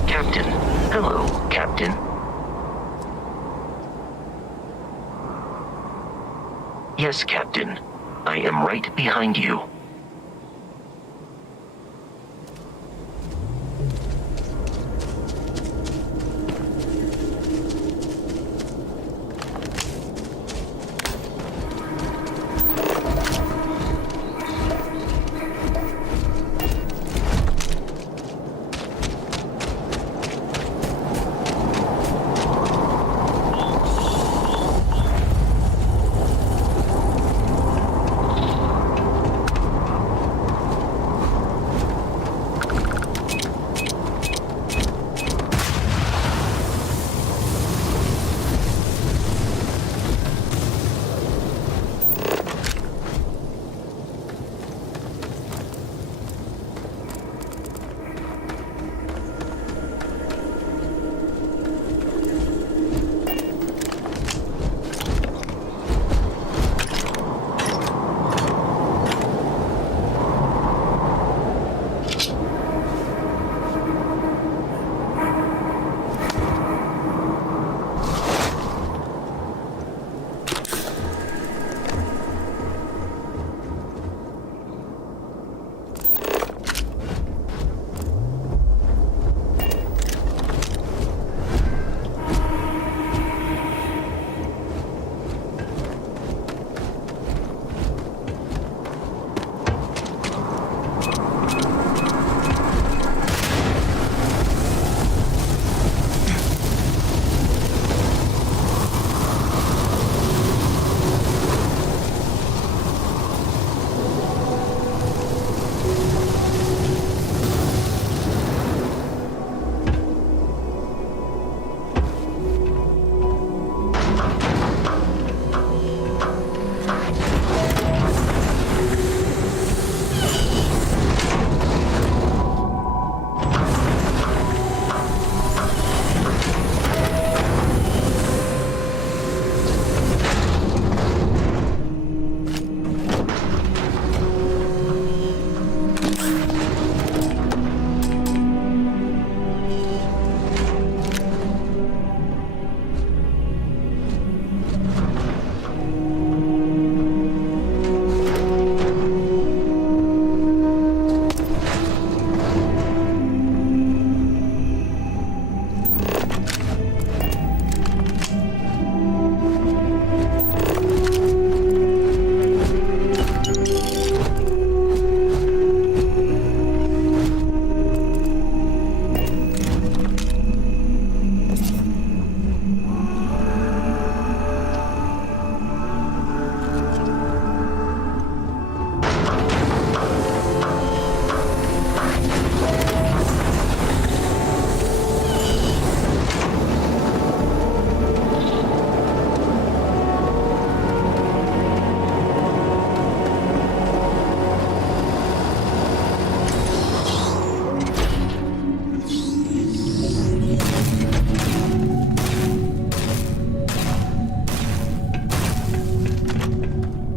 Captain. Hello, Captain. Yes, Captain. I am right behind you.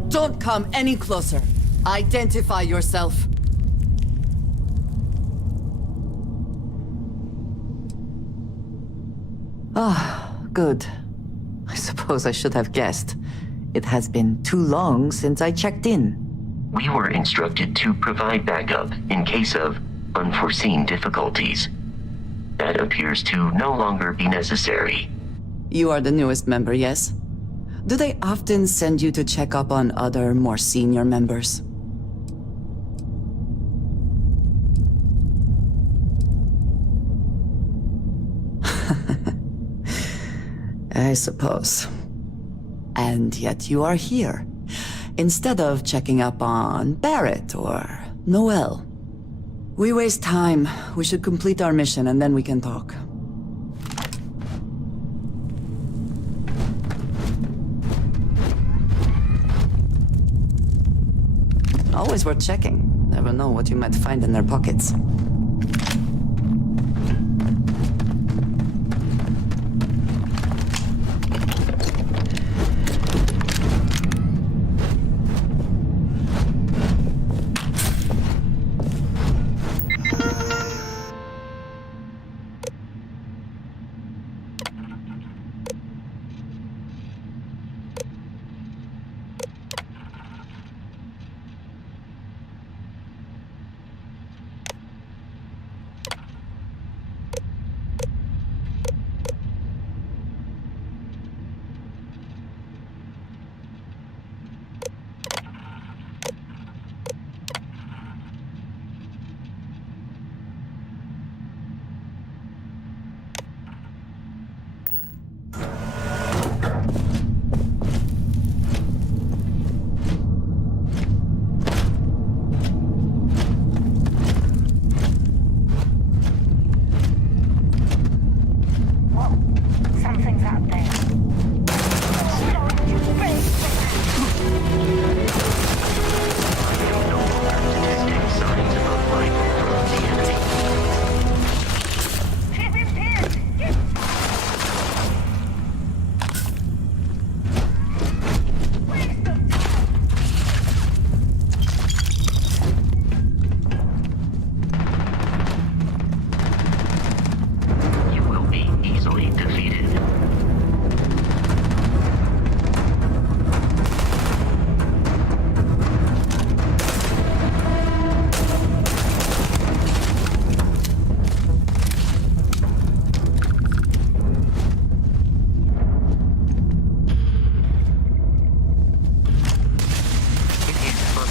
Don't come any closer. Identify yourself. Ah, good. I suppose I should have guessed. It has been too long since I checked in. We were instructed to provide backup in case of unforeseen difficulties. That appears to no longer be necessary. You are the newest member, yes? Do they often send you to check up on other, more senior members? I suppose. And yet you are here, instead of checking up on Barrett or Noel. We waste time. We should complete our mission and then we can talk. Always worth checking. Never know what you might find in their pockets.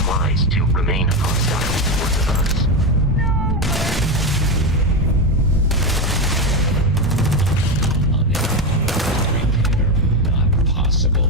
wise to remain hostile towards us. Not possible.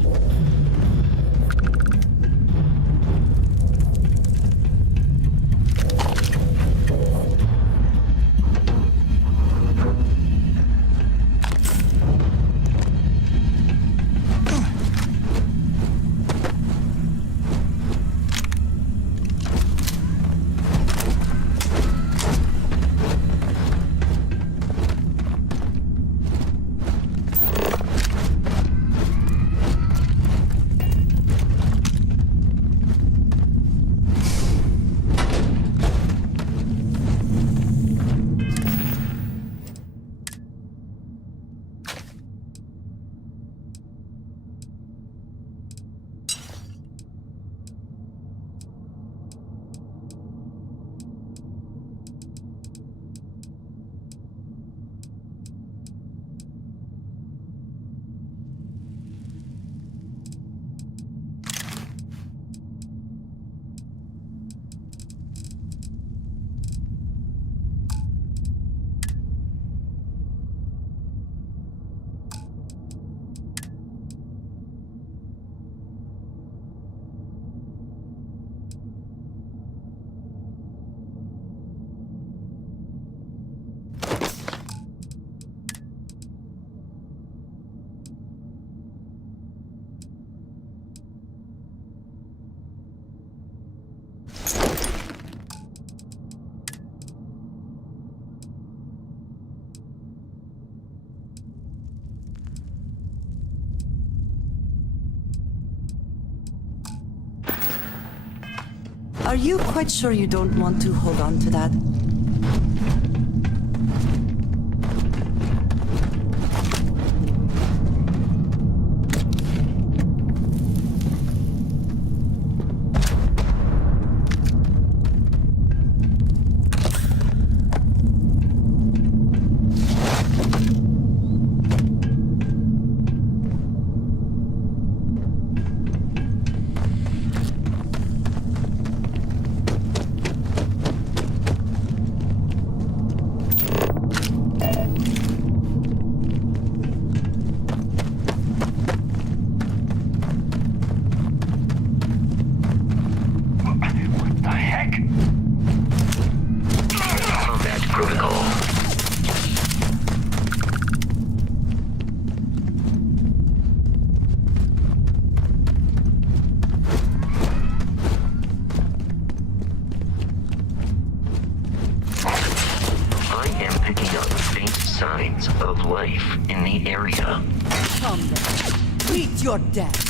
Are you quite sure you don't want to hold on to that? Come then. Meet your death.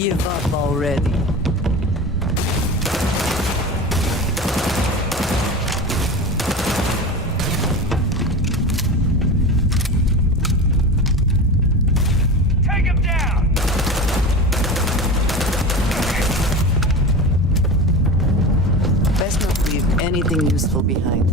give up already. Take him down! Best not leave anything useful behind.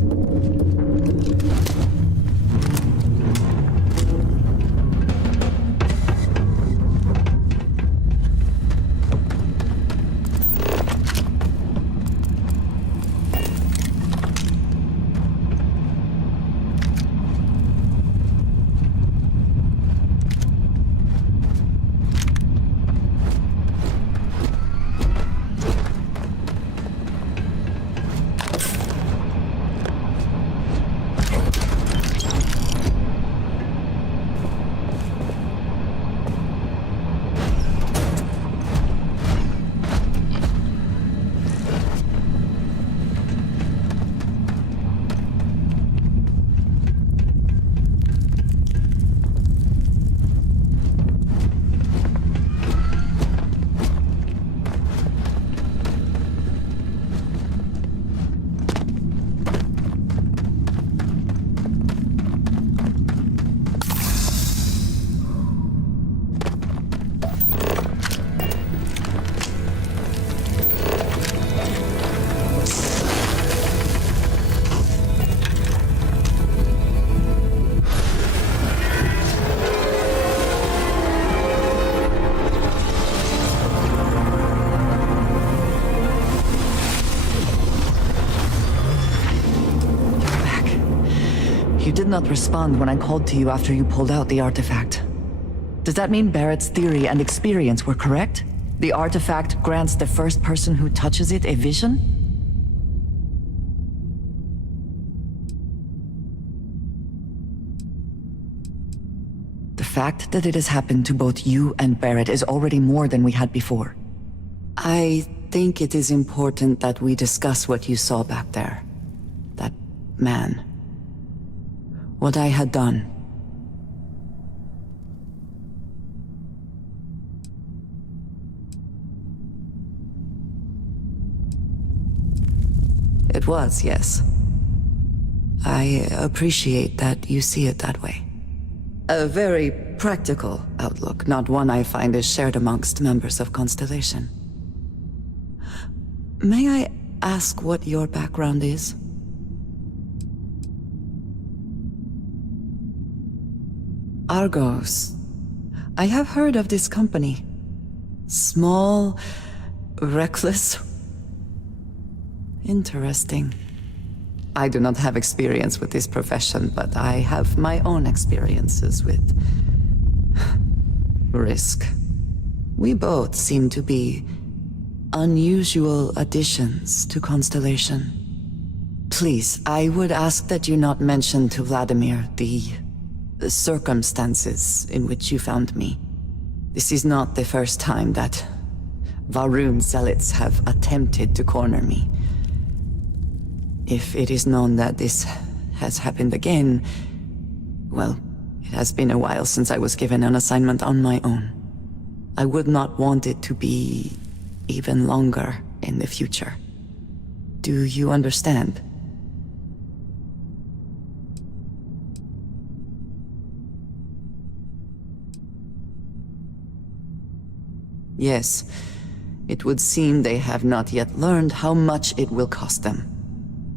You did not respond when I called to you after you pulled out the artifact. Does that mean Barrett's theory and experience were correct? The artifact grants the first person who touches it a vision? The fact that it has happened to both you and Barrett is already more than we had before. I think it is important that we discuss what you saw back there. That man. What I had done. It was, yes. I appreciate that you see it that way. A very practical outlook, not one I find is shared amongst members of Constellation. May I ask what your background is? Argos. I have heard of this company. Small, reckless. Interesting. I do not have experience with this profession, but I have my own experiences with risk. We both seem to be unusual additions to Constellation. Please, I would ask that you not mention to Vladimir the circumstances in which you found me. This is not the first time that Varun zealots have attempted to corner me. If it is known that this has happened again, well, it has been a while since I was given an assignment on my own. I would not want it to be even longer in the future. Do you understand? Yes, it would seem they have not yet learned how much it will cost them.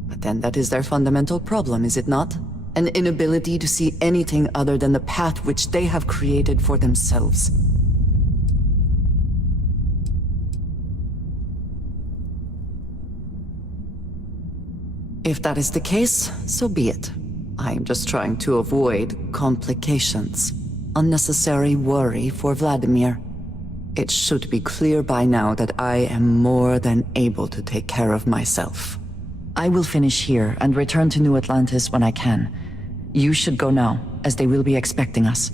But then that is their fundamental problem, is it not? An inability to see anything other than the path which they have created for themselves. If that is the case, so be it. I am just trying to avoid complications. Unnecessary worry for Vladimir. It should be clear by now that I am more than able to take care of myself. I will finish here and return to New Atlantis when I can. You should go now, as they will be expecting us.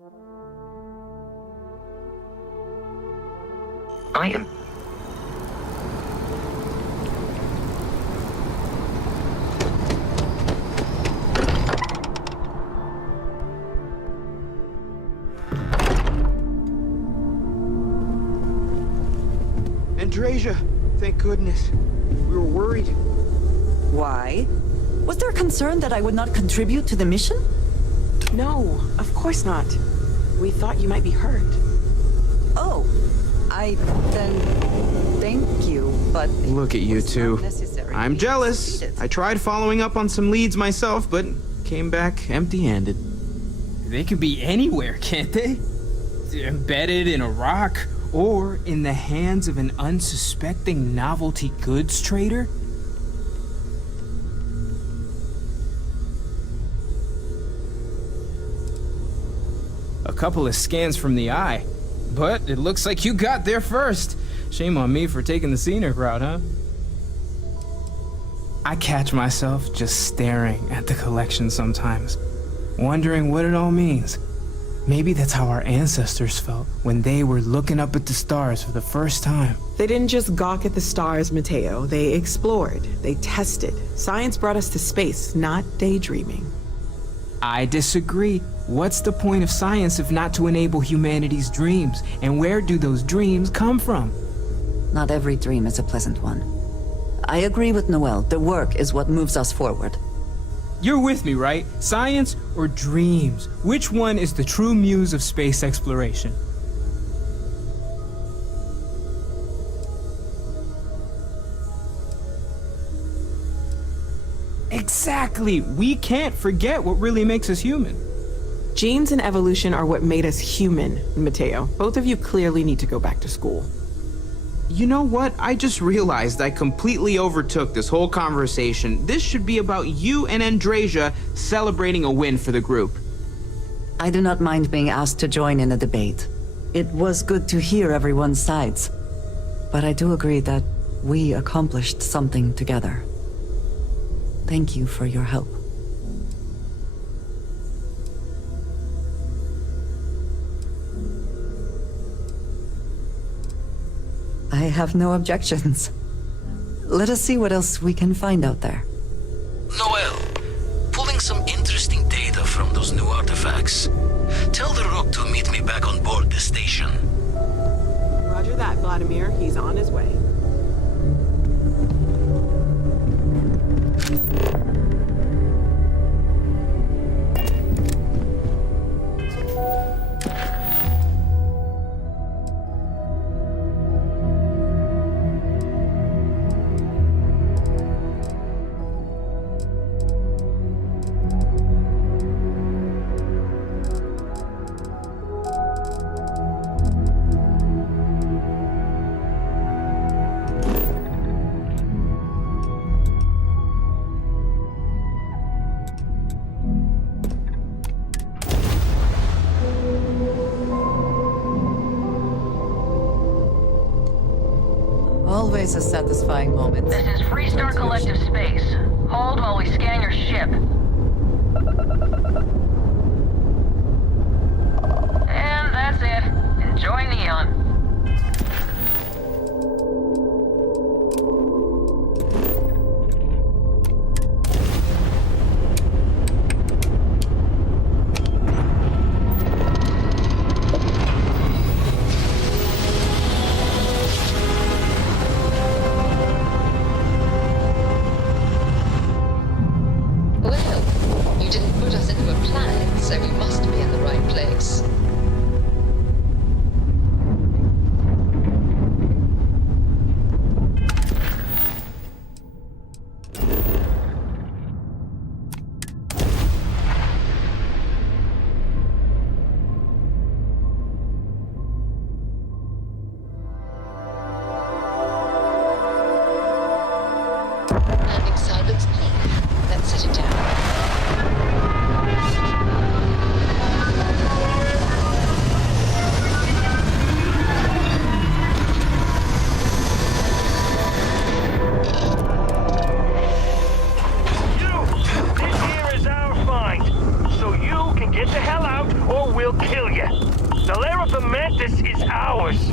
I am... Andrasia, thank goodness. We were worried. Why? Was there concern that I would not contribute to the mission? No, of course not. We thought you might be hurt. Oh, then thank you, but... Look at you two. I'm jealous. I tried following up on some leads myself, but came back empty-handed. They could be anywhere, can't they? Embedded in a rock, or in the hands of an unsuspecting novelty goods trader? A couple of scans from the eye, but it looks like you got there first. Shame on me for taking the scenic route, huh? I catch myself just staring at the collection sometimes, wondering what it all means. Maybe that's how our ancestors felt when they were looking up at the stars for the first time. They didn't just gawk at the stars, Mateo. They explored. They tested. Science brought us to space, not daydreaming. I disagree. What's the point of science if not to enable humanity's dreams? And where do those dreams come from? Not every dream is a pleasant one. I agree with Noel. The work is what moves us forward. You're with me, right? Science or dreams? Which one is the true muse of space exploration? Exactly! We can't forget what really makes us human. Genes and evolution are what made us human, Mateo. Both of you clearly need to go back to school. You know what? I just realized I completely overtook this whole conversation. This should be about you and Andrasia celebrating a win for the group. I do not mind being asked to join in a debate. It was good to hear everyone's sides. But I do agree that we accomplished something together. Thank you for your help. I have no objections. Let us see what else we can find out there. Noel, pulling some interesting data from those new artifacts. Tell the Rook to meet me back on board the station. Roger that, Vladimir. He's on his way. Always a satisfying moment. This is Freestar Collective Space. Hold while we scan your ship. And that's it. Enjoy Neon. This is ours.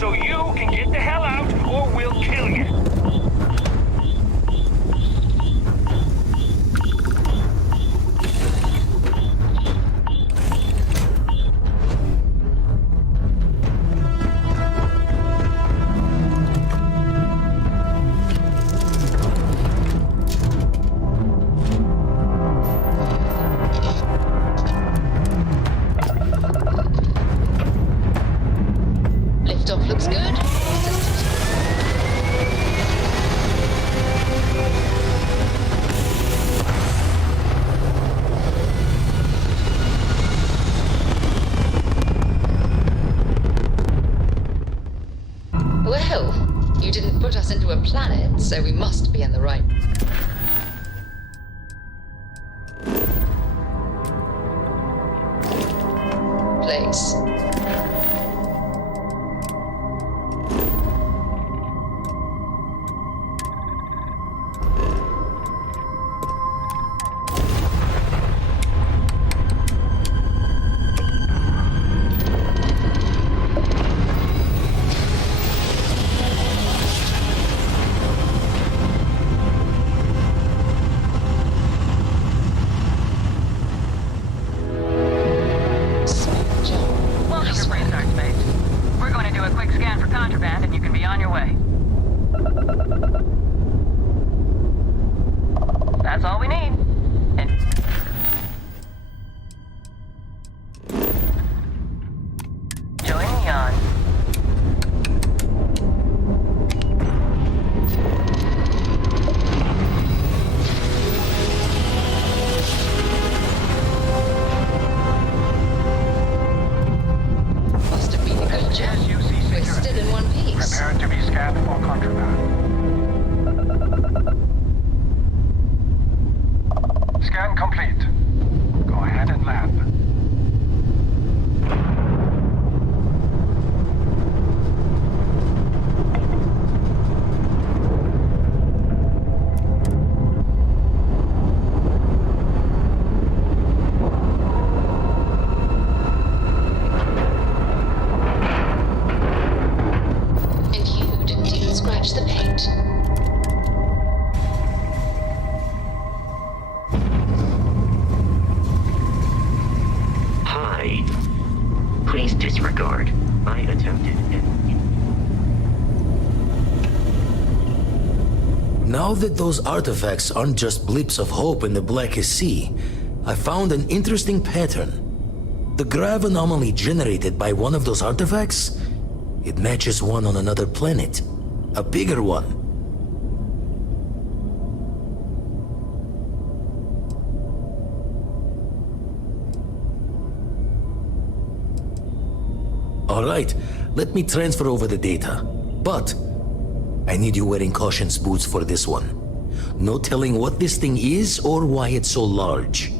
So you can get the hell out, or we'll kill you. Liftoff looks good. Well, you didn't put us into a planet, so we must be in the right place. Welcome to Freestart Space. We're going to do a quick scan for contraband, and you can be on your way. That's all we need. And join me on. Must have been a good job. We're still in one piece. Prepare to be scanned for contraband. Scan complete. Go ahead and land. And you didn't even scratch the paint. Hi. Please disregard. I attempted it. Now that those artifacts aren't just blips of hope in the blackest sea, I found an interesting pattern. The grav anomaly generated by one of those artifacts, it matches one on another planet. A bigger one. Alright, let me transfer over the data. But I need you wearing caution's boots for this one. No telling what this thing is or why it's so large.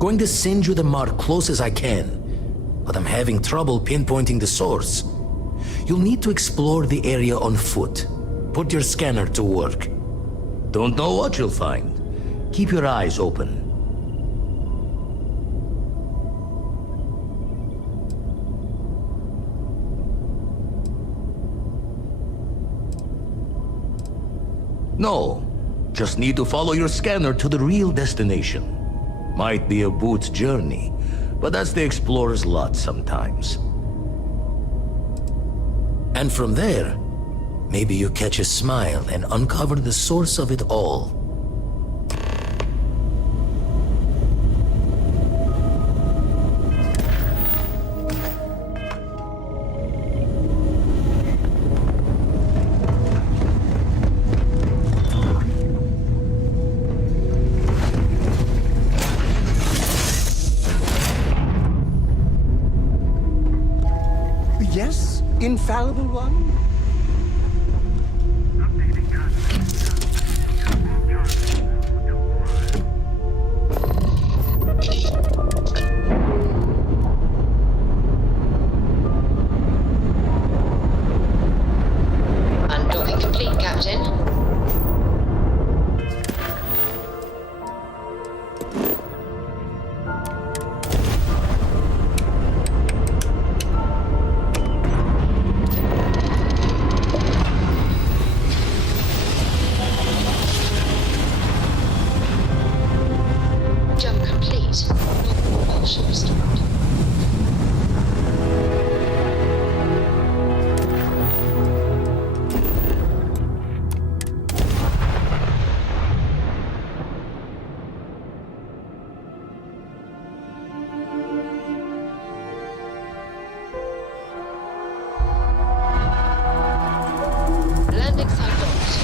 Going to send you the mark close as I can, but I'm having trouble pinpointing the source. You'll need to explore the area on foot. Put your scanner to work. Don't know what you'll find. Keep your eyes open. No, just need to follow your scanner to the real destination. Might be a boot journey, but that's the explorer's lot sometimes. And from there, maybe you catch a smile and uncover the source of it all. Yes, infallible one? Undocking complete, Captain. Jump complete. Not more propulsion restored. Landing site docked.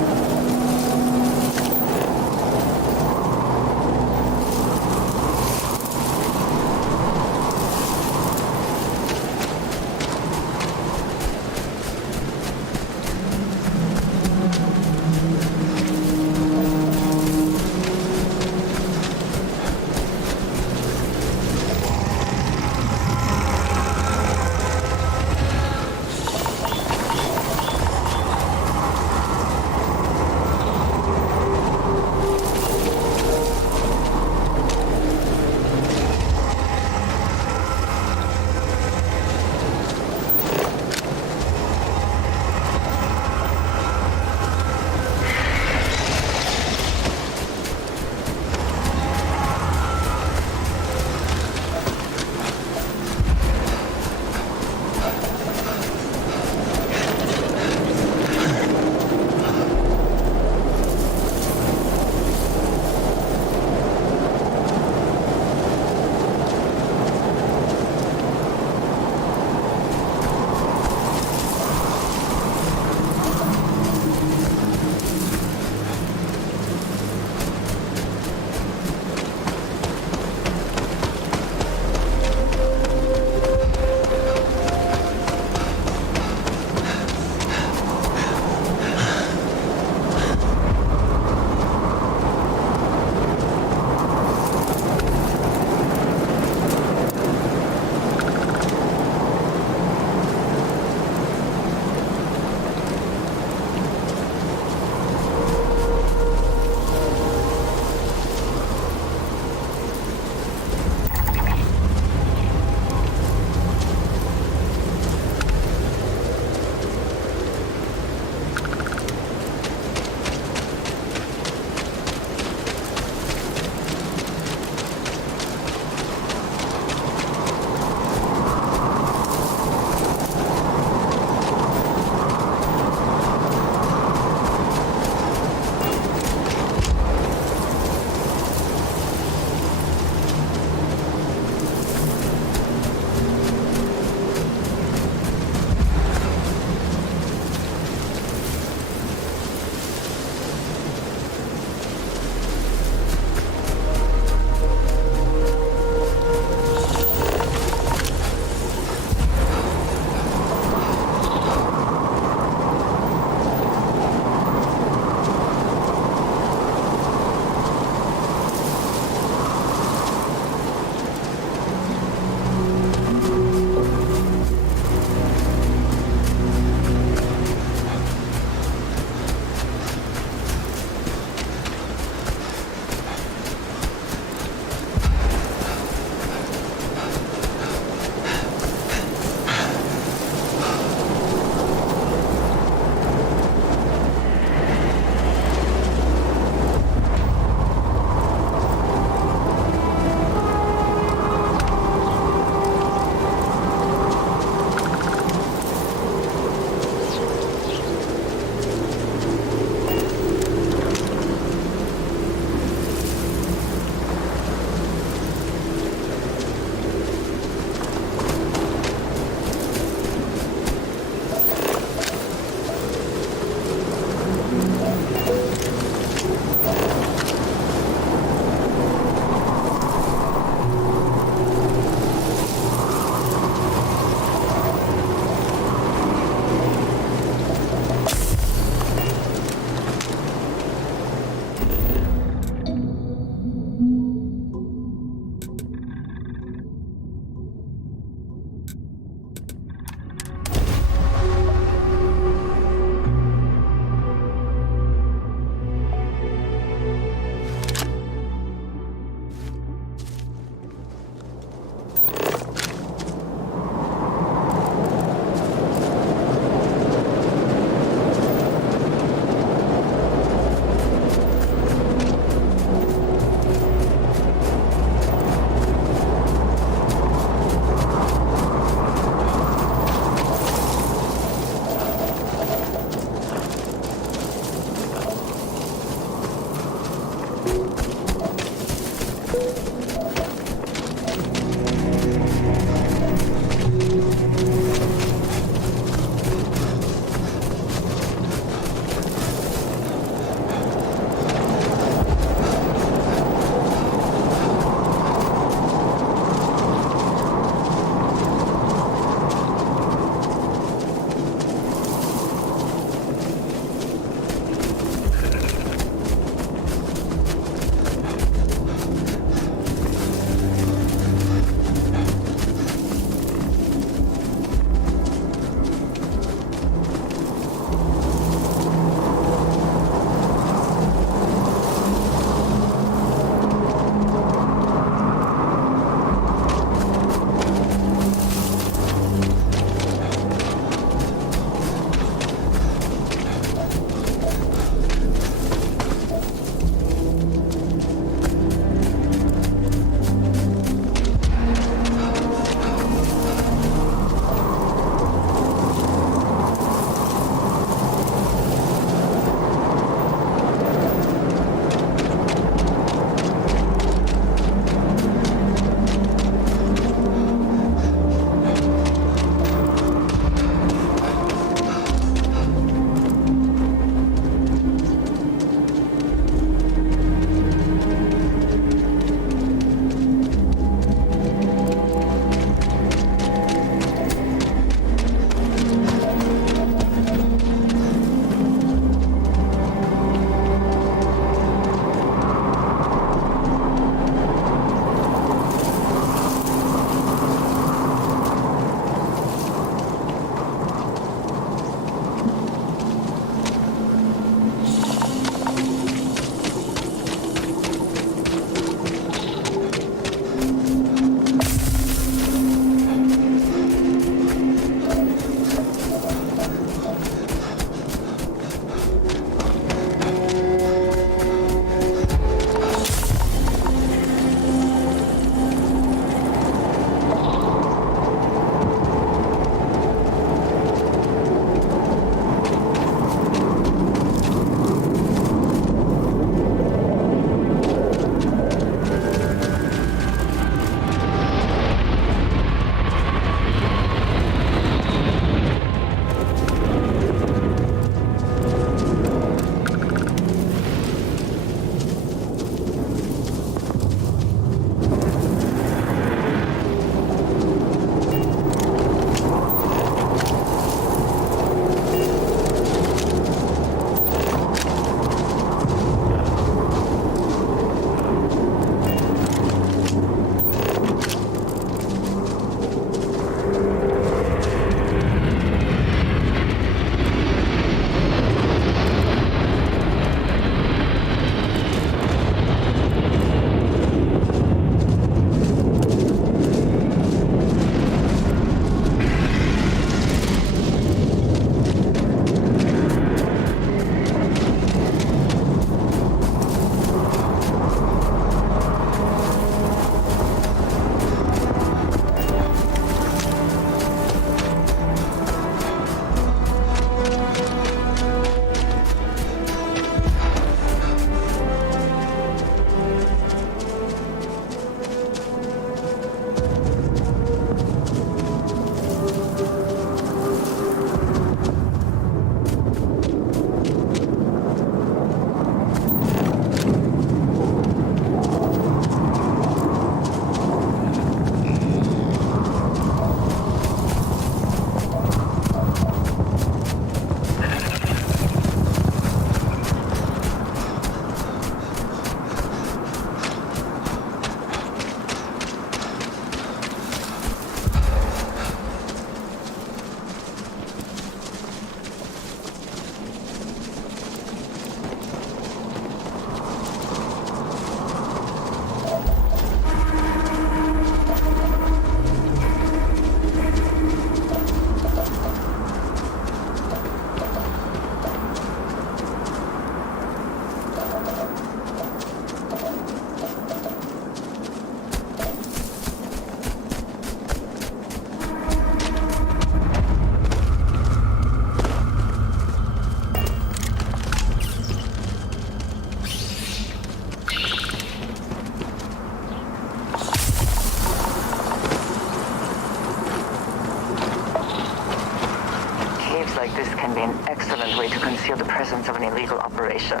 conceal the presence of an illegal operation.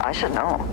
I should know.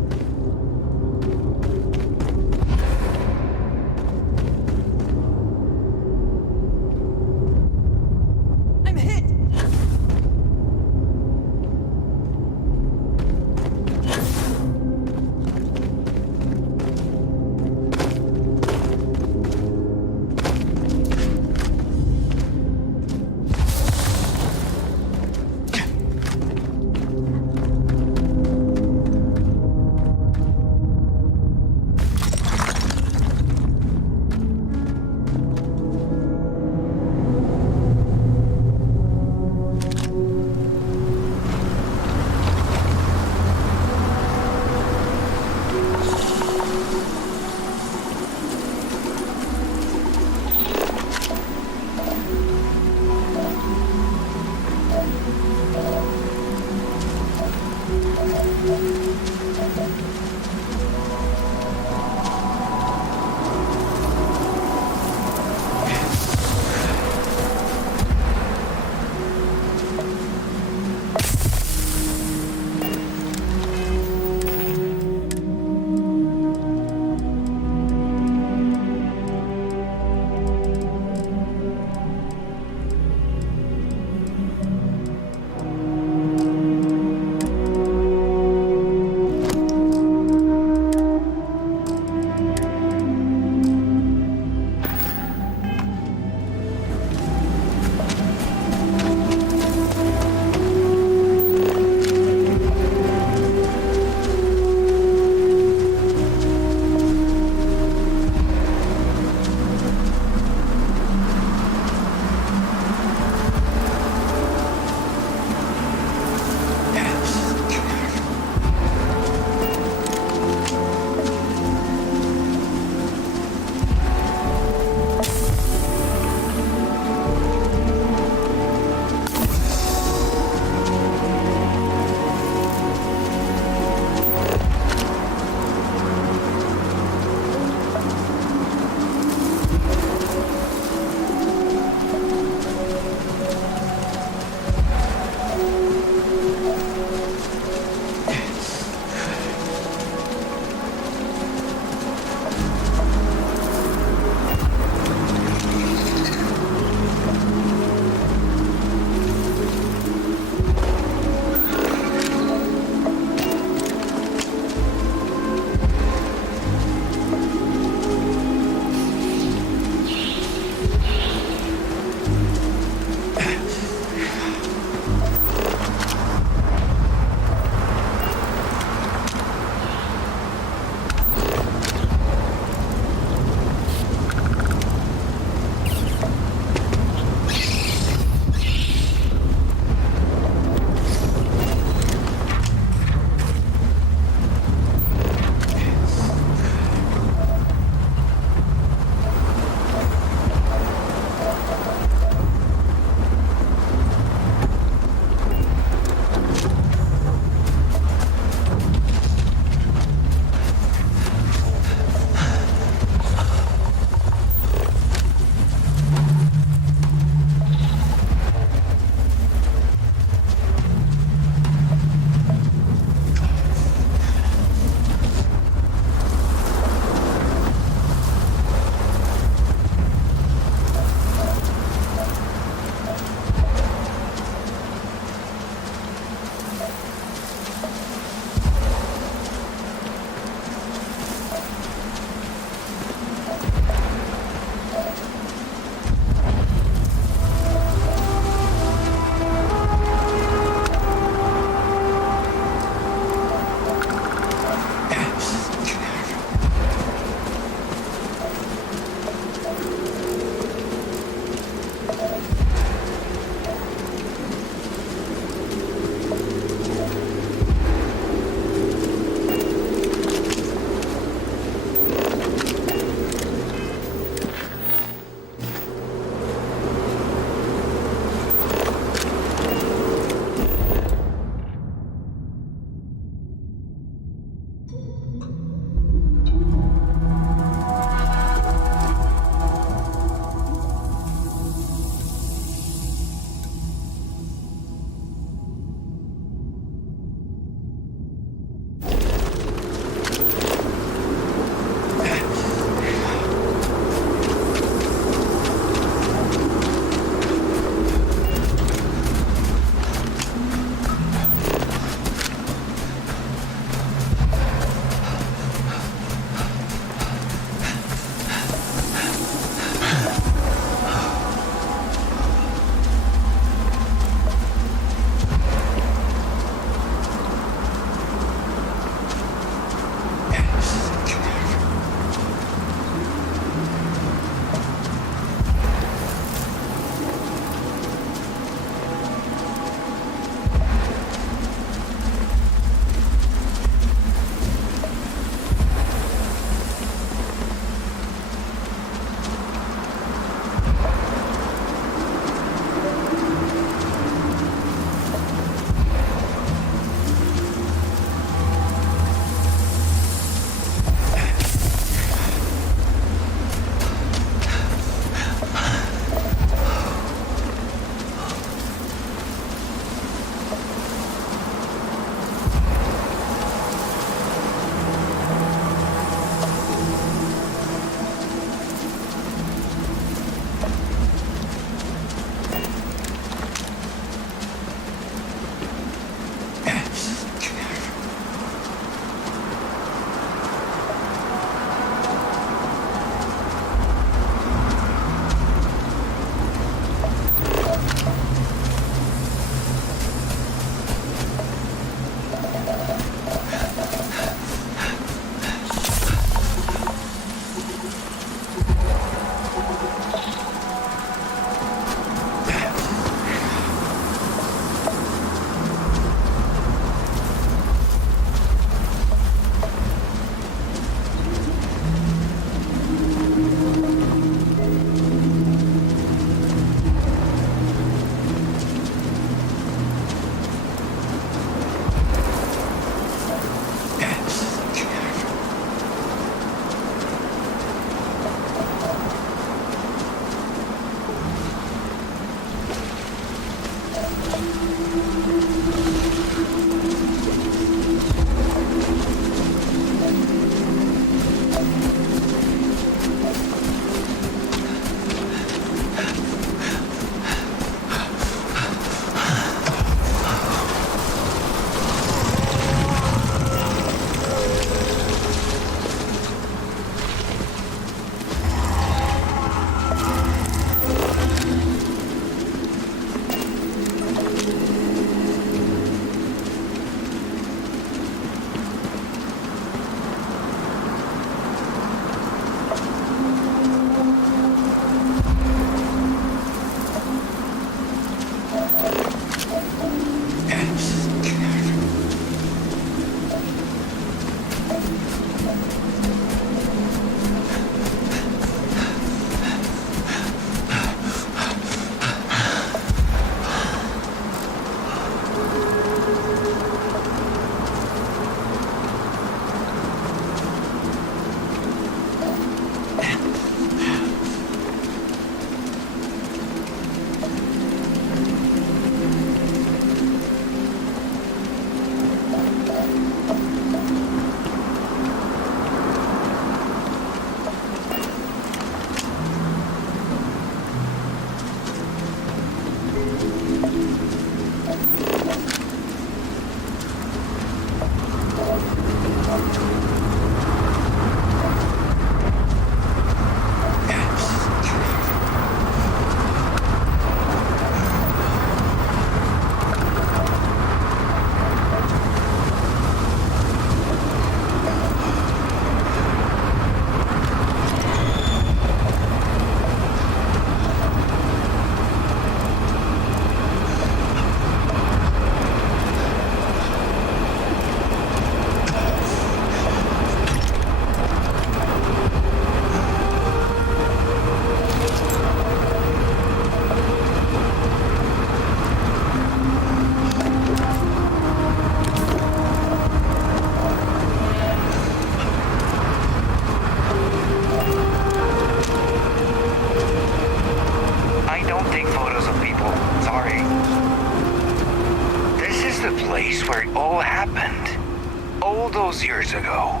those years ago.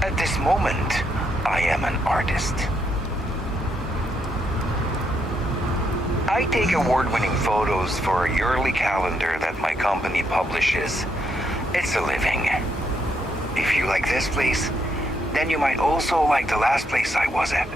At this moment, I am an artist. I take award-winning photos for a yearly calendar that my company publishes. It's a living. If you like this place, then you might also like the last place I was at.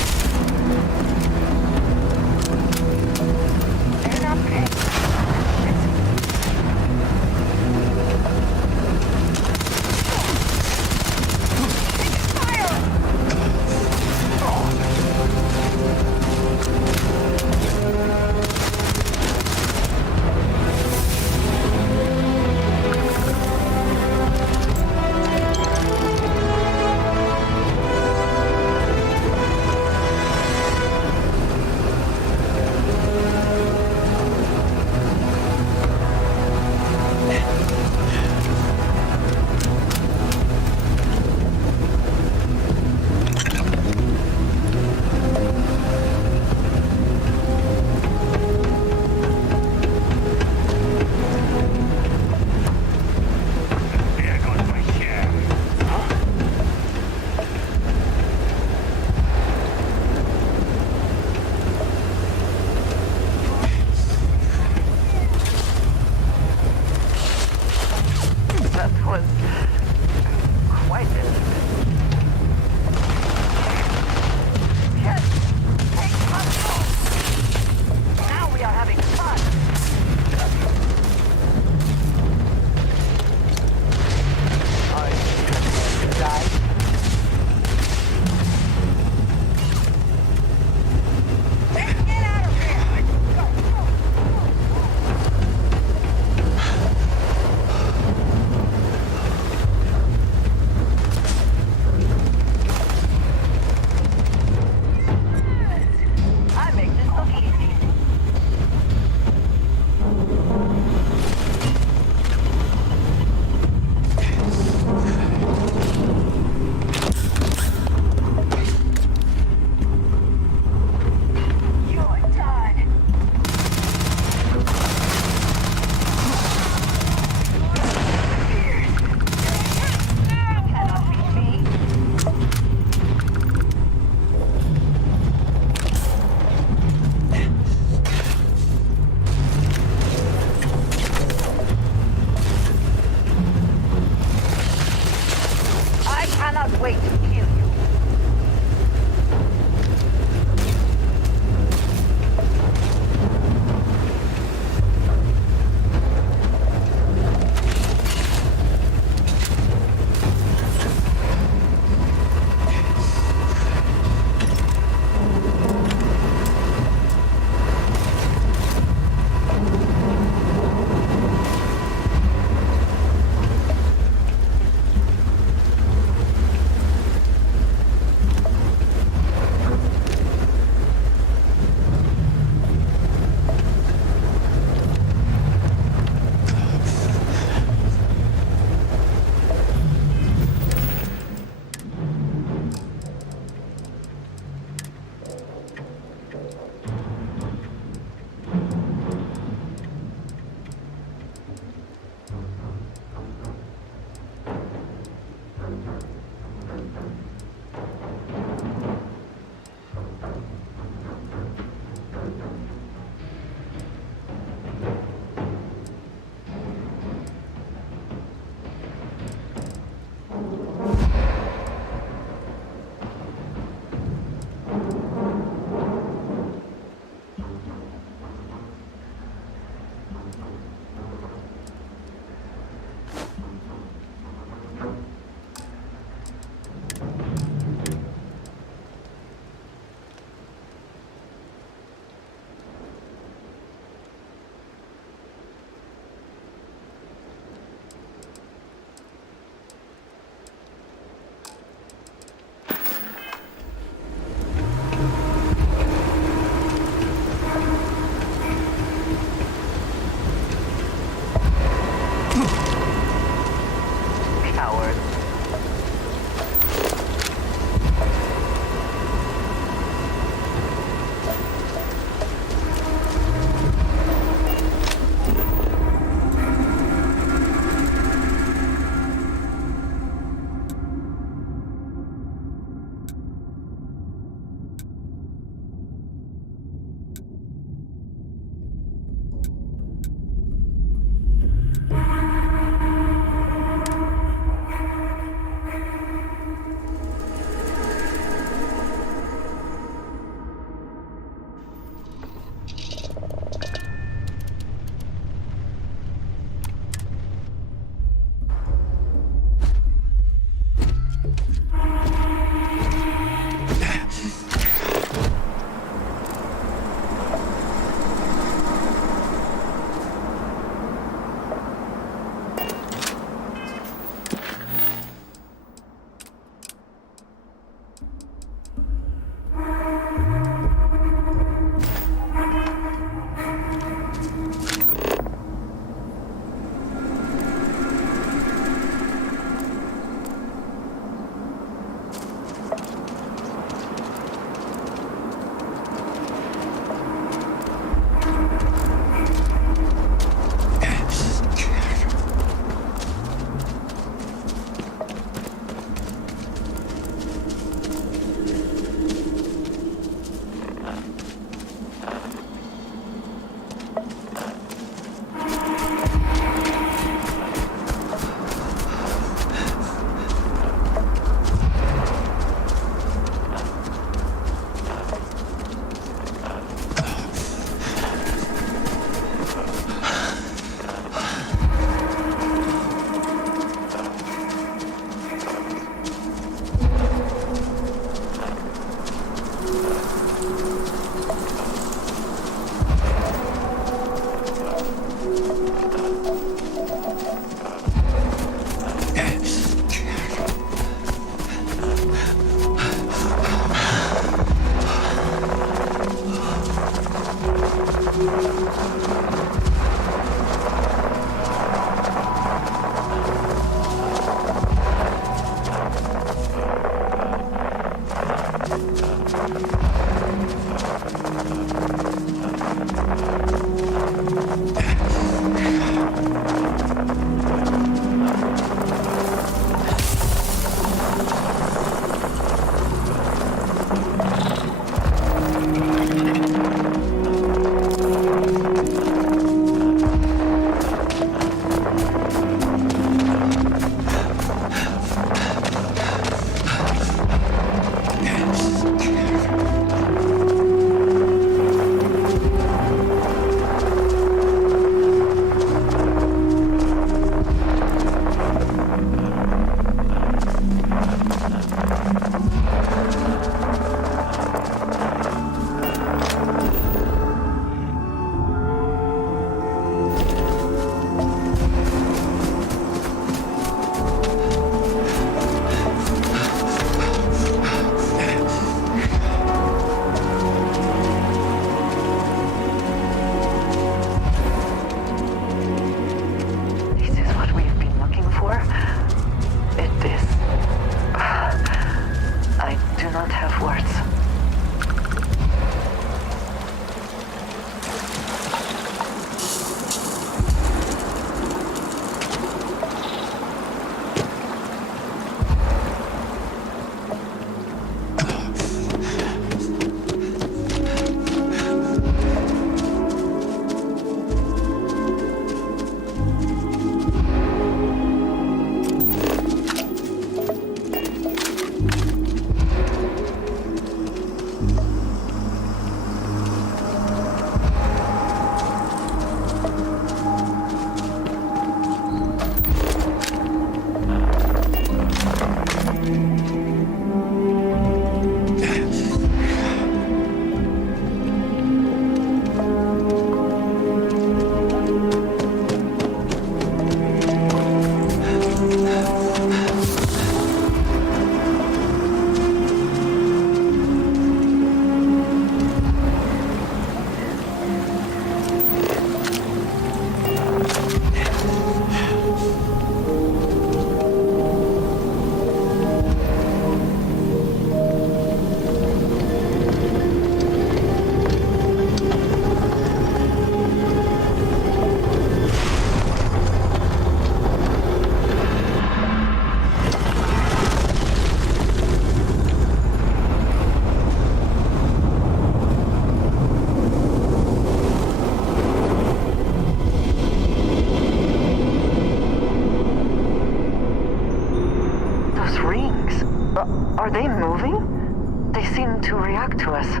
Are they moving? They seem to react to us.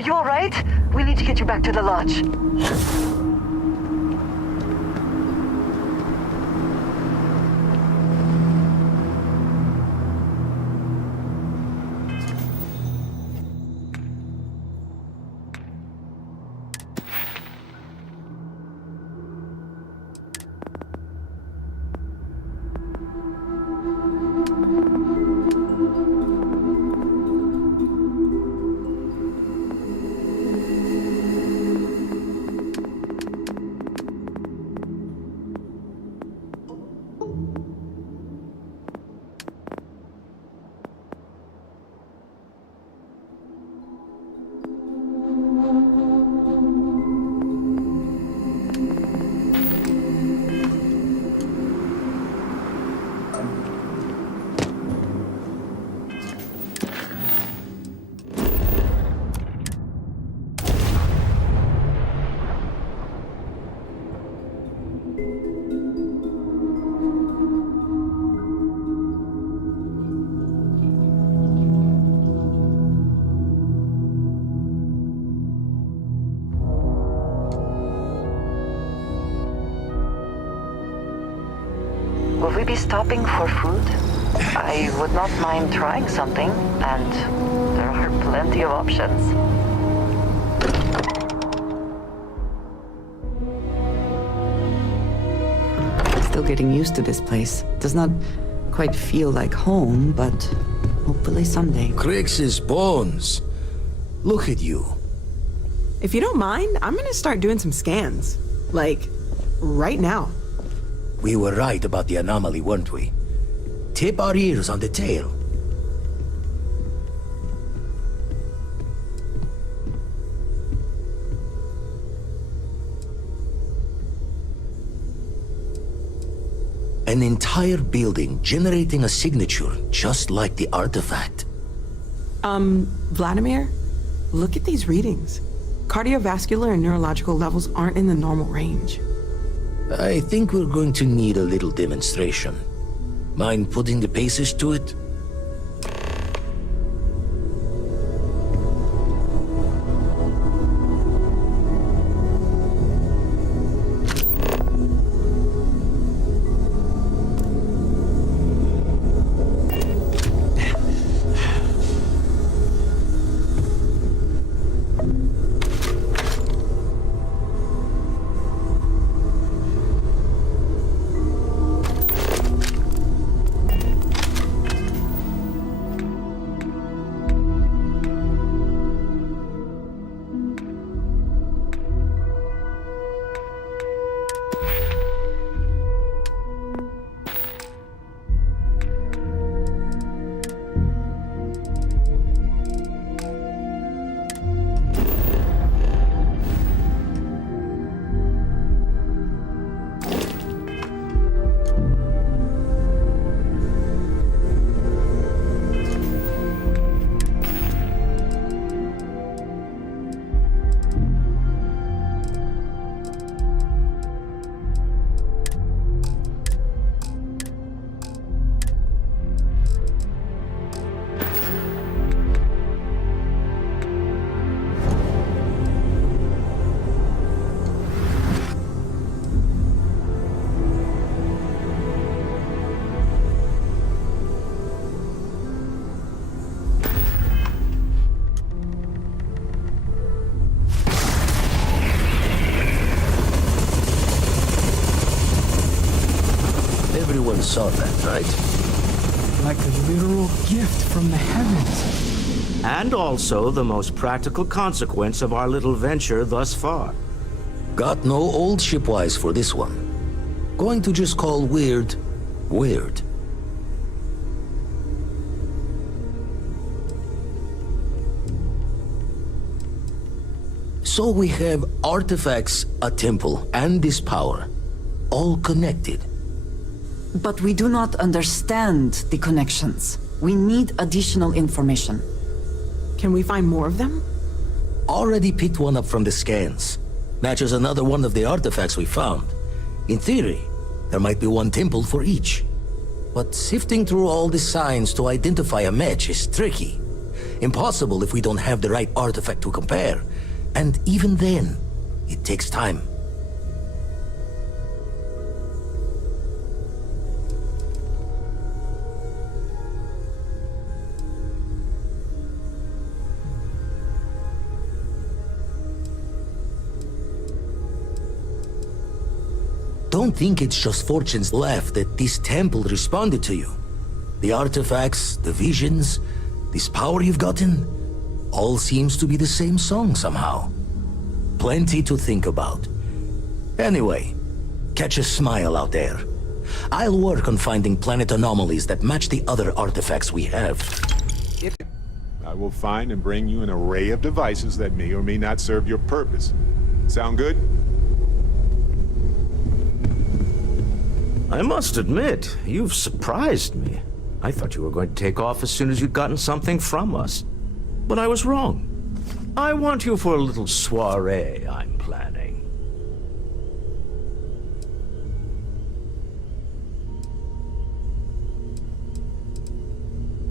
Are you alright? We need to get you back to the lodge. Will we be stopping for food? I would not mind trying something, and there are plenty of options. Still getting used to this place. Does not quite feel like home, but hopefully someday. Crix's bones. Look at you. If you don't mind, I'm gonna start doing some scans. Like, right now. We were right about the anomaly, weren't we? Tip our ears on the tail. An entire building generating a signature just like the artifact. Vladimir, look at these readings. Cardiovascular and neurological levels aren't in the normal range. I think we're going to need a little demonstration. Mind putting the paces to it? Everyone saw that, right? Like a literal gift from the heavens. And also the most practical consequence of our little venture thus far. Got no old shipwise for this one. Going to just call weird, weird. So we have artifacts, a temple, and this power, all connected. But we do not understand the connections. We need additional information. Can we find more of them? Already picked one up from the scans. Matches another one of the artifacts we found. In theory, there might be one temple for each. But sifting through all the signs to identify a match is tricky. Impossible if we don't have the right artifact to compare. And even then, it takes time. Don't think it's just fortunes left that this temple responded to you. The artifacts, the visions, this power you've gotten, all seems to be the same song somehow. Plenty to think about. Anyway, catch a smile out there. I'll work on finding planet anomalies that match the other artifacts we have. I will find and bring you an array of devices that may or may not serve your purpose. Sound good? I must admit, you've surprised me. I thought you were going to take off as soon as you'd gotten something from us. But I was wrong. I want you for a little soiree I'm planning.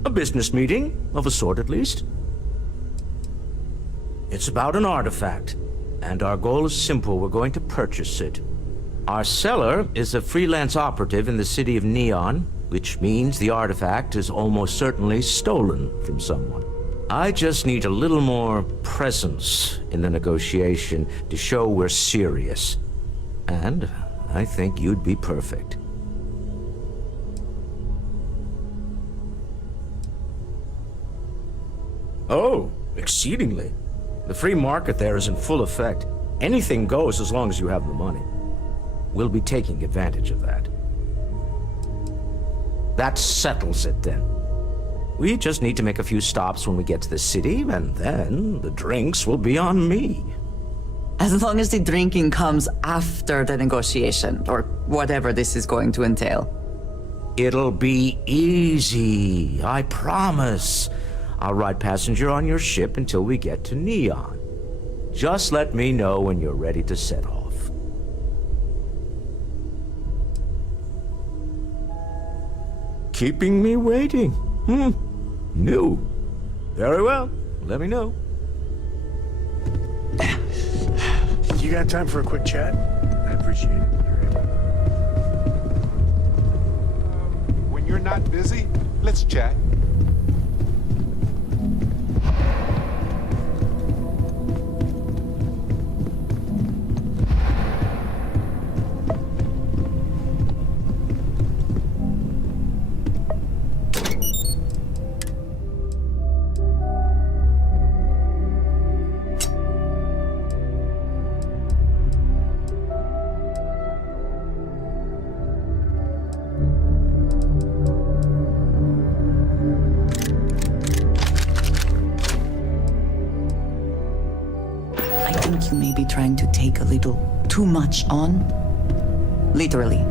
A business meeting, of a sort at least. It's about an artifact, and our goal is simple. We're going to purchase it. Our seller is a freelance operative in the city of Neon, which means the artifact is almost certainly stolen from someone. I just need a little more presence in the negotiation to show we're serious. And I think you'd be perfect. Oh, exceedingly. The free market there is in full effect. Anything goes as long as you have the money. We'll be taking advantage of that. That settles it then. We just need to make a few stops when we get to the city, and then the drinks will be on me. As long as the drinking comes after the negotiation, or whatever this is going to entail. It'll be easy, I promise. I'll ride passenger on your ship until we get to Neon. Just let me know when you're ready to set off. Keeping me waiting. New. Very well. Let me know. You got time for a quick chat? I appreciate it. When you're not busy, let's chat. You may be trying to take a little too much on. Literally.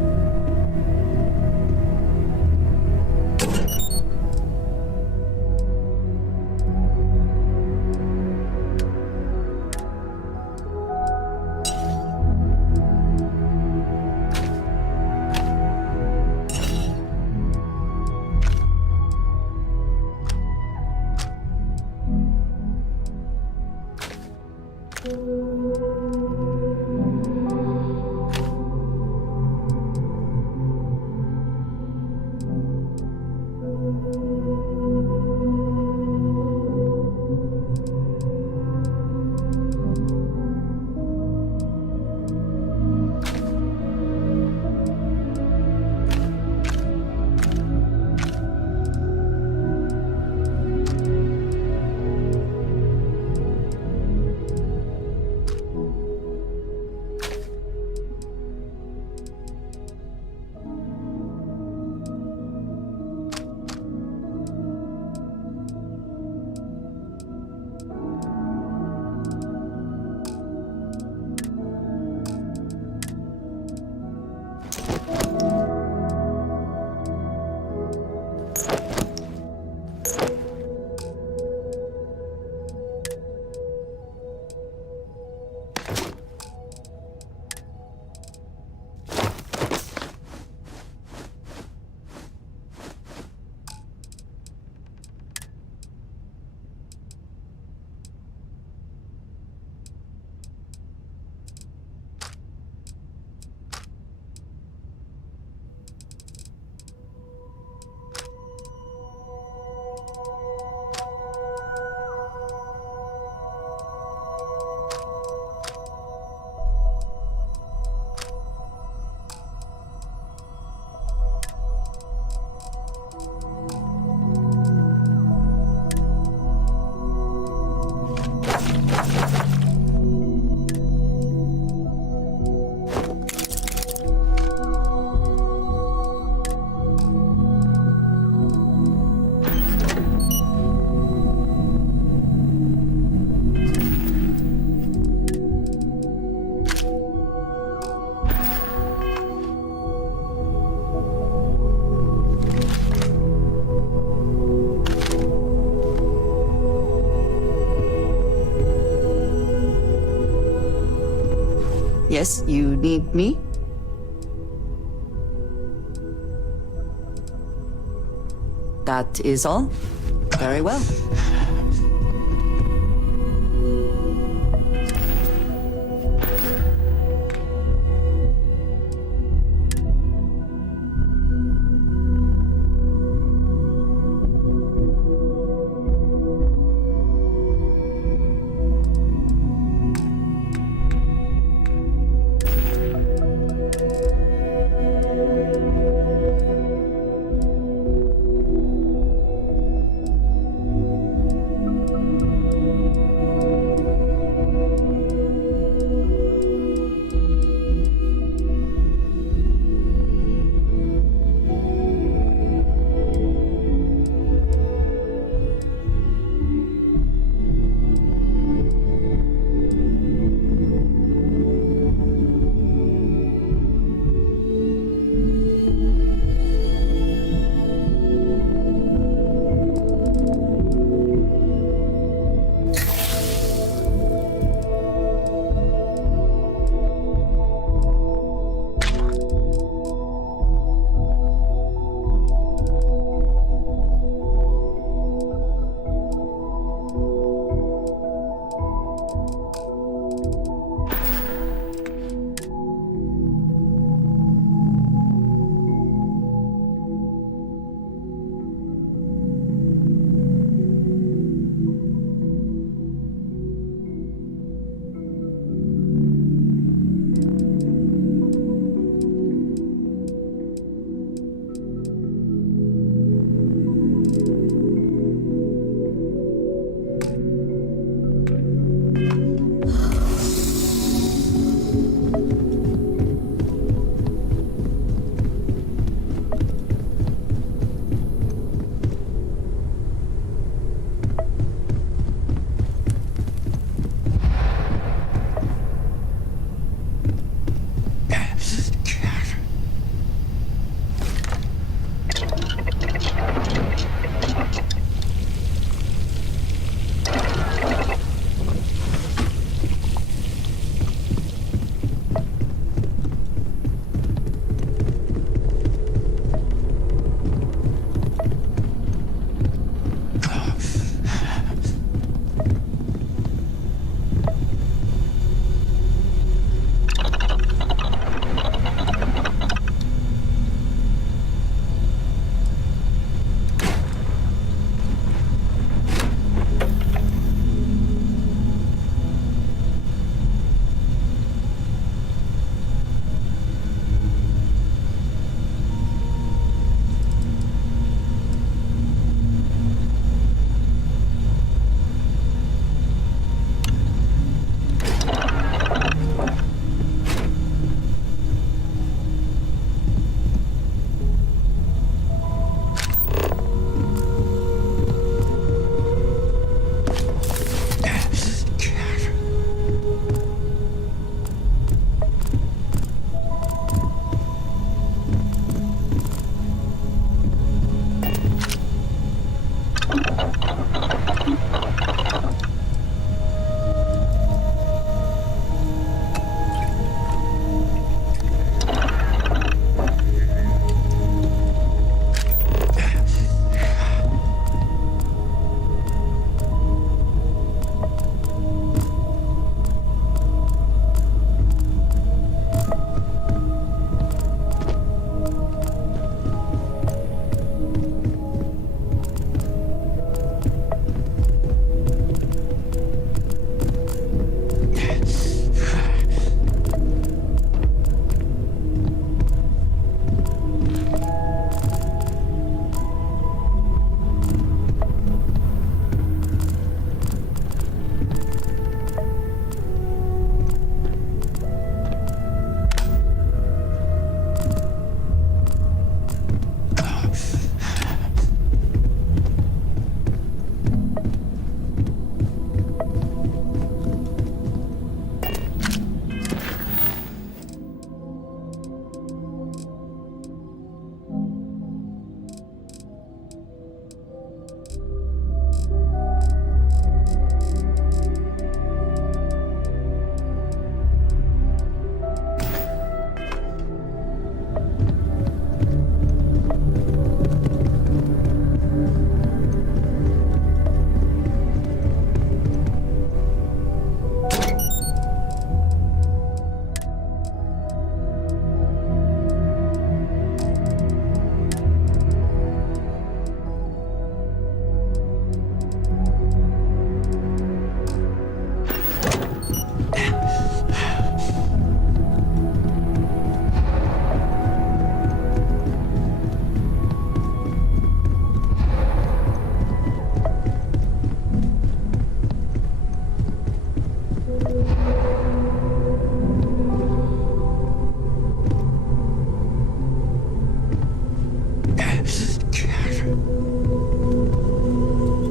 Yes, you need me? That is all? Very well.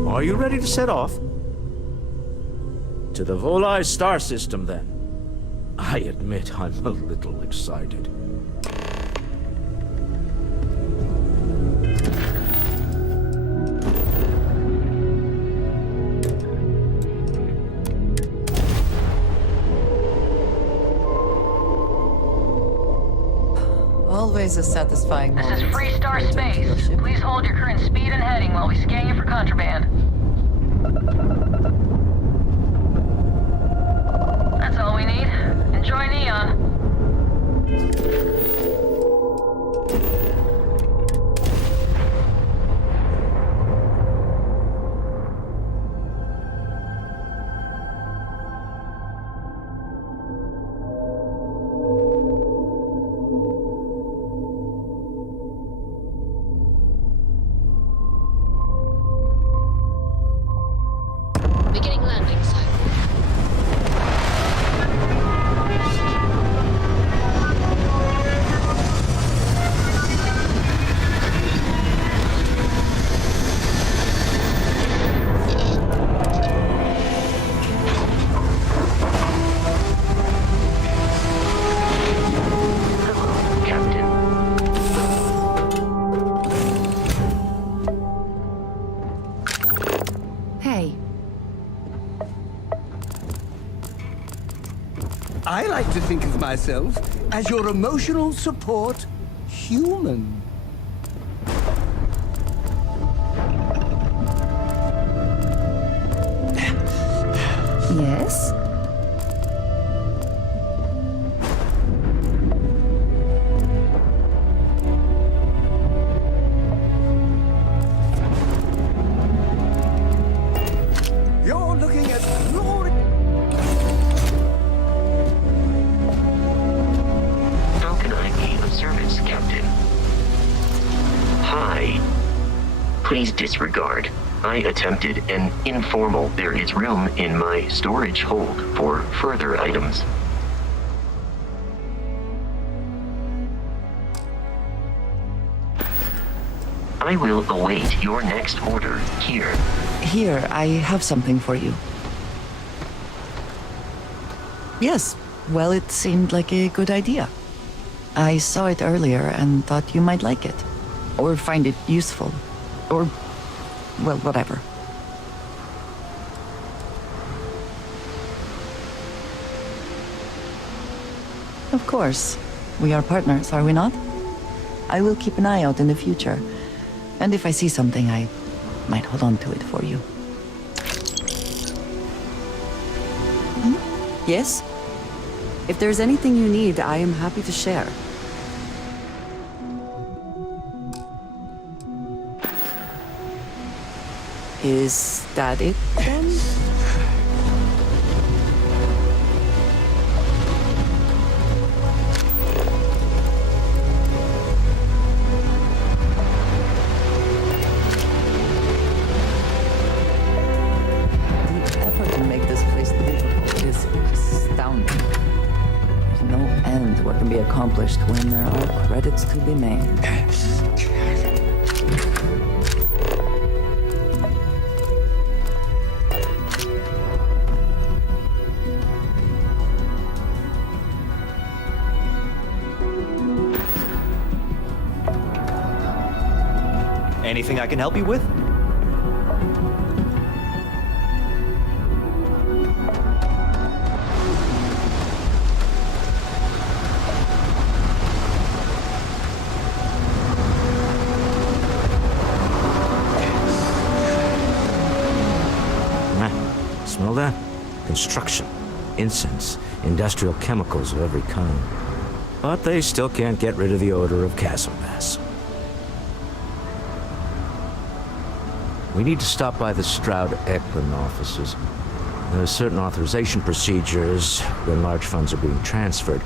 Are you ready to set off? To the Volai star system, then. I admit I'm a little excited. Always a satisfying This moment. is Free Star Space. Please hold your current speed and heading while we scan you for contraband. That's all we need. Enjoy Neon. Beginning landing cycle. Hey, I like to think of myself as your emotional support human. yes? You're looking at glory. How can I be of service, Captain? Hi. Please disregard. I attempted an informal. There is room in my storage hold for further items. I will await your next order here. Here, I have something for you. Yes, well, it seemed like a good idea. I saw it earlier and thought you might like it. Or find it useful. Or, well, whatever. Of course. We are partners, are we not? I will keep an eye out in the future. And if I see something, I might hold on to it for you. Yes? If there's anything you need, I am happy to share. Is that it, then? The effort to make this place livable is astounding. There's no end what can be accomplished when there are credits to be made. Anything I can help you with? Smell that? Construction, incense, industrial chemicals of every kind. But they still can't get rid of the odor of chasm mass. We need to stop by the Stroud-Eklund offices. There are certain authorization procedures when large funds are being transferred,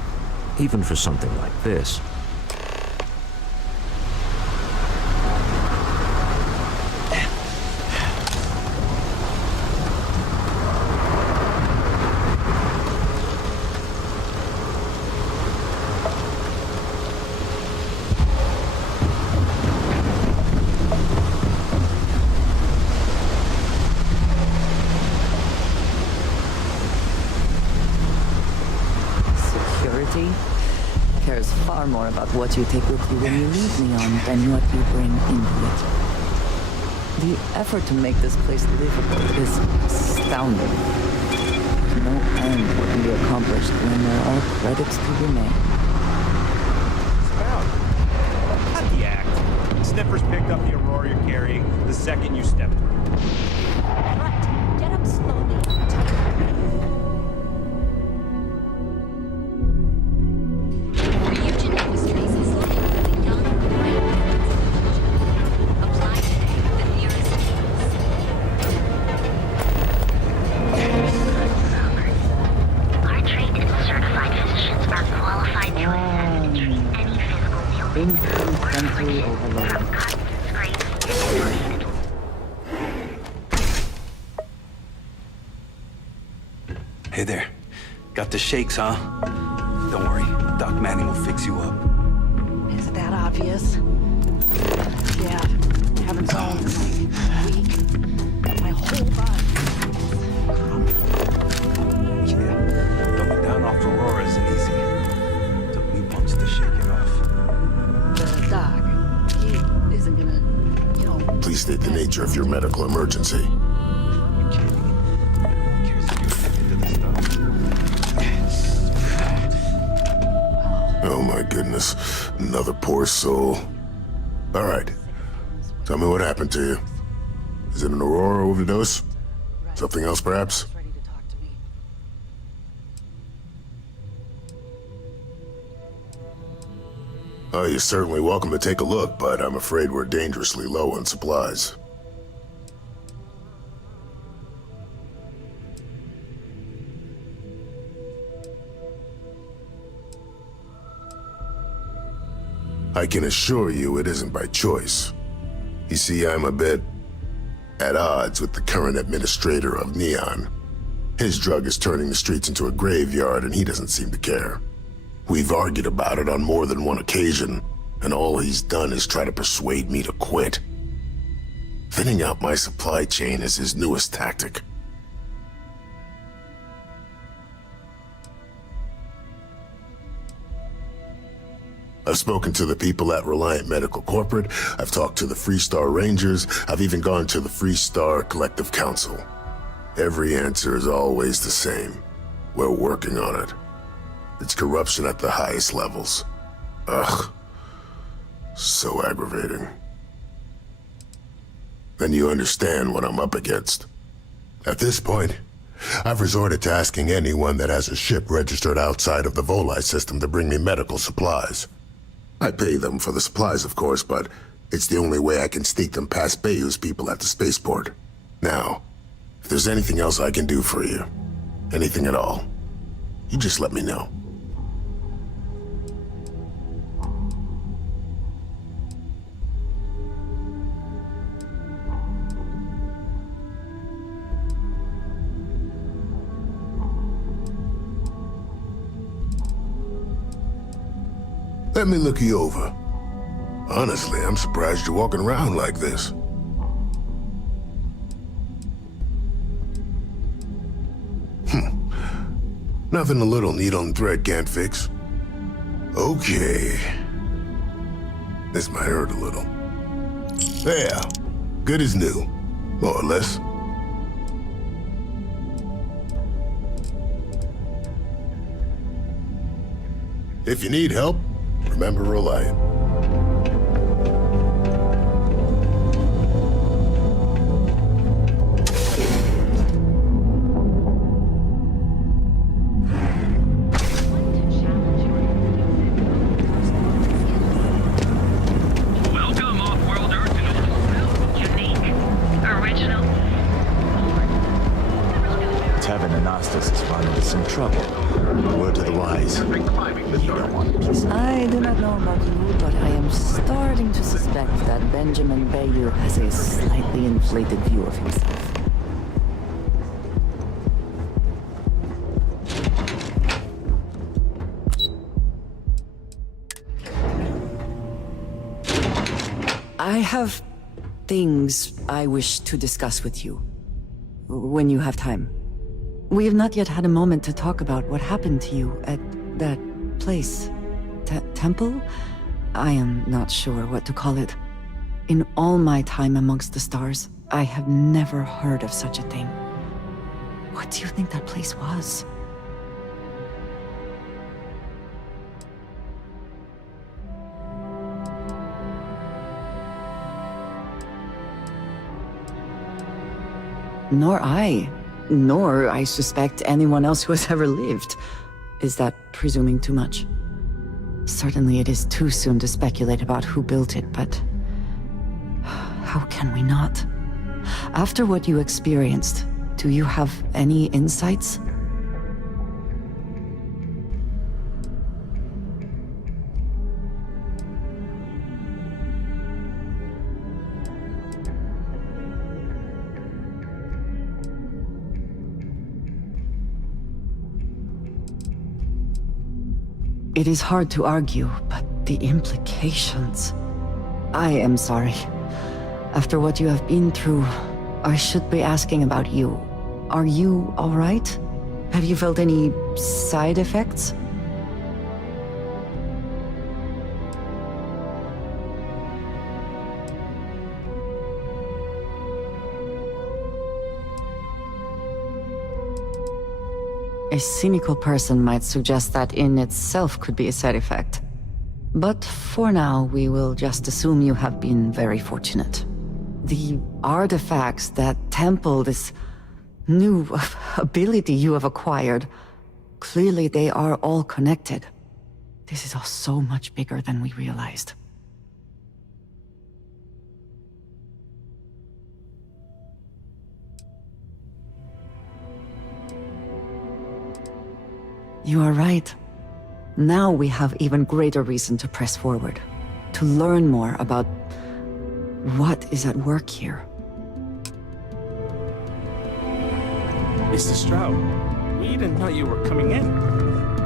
even for something like this. cares far more about what you take with you when you leave Neon than what you bring into it. The effort to make this place livable is astounding. No end will be accomplished when there are credits to be made. Cut the act. Sniffers picked up the Aurora you're carrying the second you stepped through. Get up slowly. Fusion industries is looking for the young, bright minds of the future. Apply today at the nearest Our trained and certified physicians are qualified to assess and treat any physical ailment. Hey there. Got the shakes, huh? Don't worry. Doc Manning will fix you up. Is it that obvious? Yeah. Haven't gone in like a week. My whole body. Yeah. Coming down off Aurora isn't easy. Took me months to shake it off. The doc, he isn't gonna, you know... Please state the nature of your medical emergency. Oh my goodness, another poor soul. All right, tell me what happened to you. Is it an Aurora overdose? Something else, perhaps? Oh, you're certainly welcome to take a look, but I'm afraid we're dangerously low on supplies. I can assure you it isn't by choice. You see, I'm a bit at odds with the current administrator of Neon. His drug is turning the streets into a graveyard, and he doesn't seem to care. We've argued about it on more than one occasion, and all he's done is try to persuade me to quit. Thinning out my supply chain is his newest tactic. I've spoken to the people at Reliant Medical Corporate, I've talked to the Freestar Rangers, I've even gone to the Freestar Collective Council. Every answer is always the same. We're working on it. It's corruption at the highest levels. Ugh. So aggravating. Then you understand what I'm up against. At this point, I've resorted to asking anyone that has a ship registered outside of the Volii system to bring me medical supplies. I pay them for the supplies, of course, but it's the only way I can sneak them past Bayou's people at the spaceport. Now, if there's anything else I can do for you, anything at all, you just let me know. Let me look you over. Honestly, I'm surprised you're walking around like this. Nothing a little needle and thread can't fix. Okay. This might hurt a little. There. Good as new. More or less. If you need help, remember Reliant. Welcome, off-worlder, to unique, original. Tevin Anastas has run into some trouble. Word to the wise. I do not know about you, but I am starting to suspect that Benjamin Bayou has a slightly inflated view of himself. I have things I wish to discuss with you when you have time. We have not yet had a moment to talk about what happened to you at that place. temple? I am not sure what to call it. In all my time amongst the stars, I have never heard of such a thing. What do you think that place was? Nor I suspect anyone else who has ever lived. Is that presuming too much? Certainly it is too soon to speculate about who built it, but how can we not? After what you experienced, do you have any insights? It is hard to argue, but the implications... I am sorry. After what you have been through, I should be asking about you. Are you all right? Have you felt any side effects? A cynical person might suggest that in itself could be a side effect. But for now, we will just assume you have been very fortunate. The artifacts, that temple, this new ability you have acquired, clearly they are all connected. This is all so much bigger than we realized. You are right. Now we have even greater reason to press forward, to learn more about what is at work here. Mr. Stroud, we didn't know you were coming in.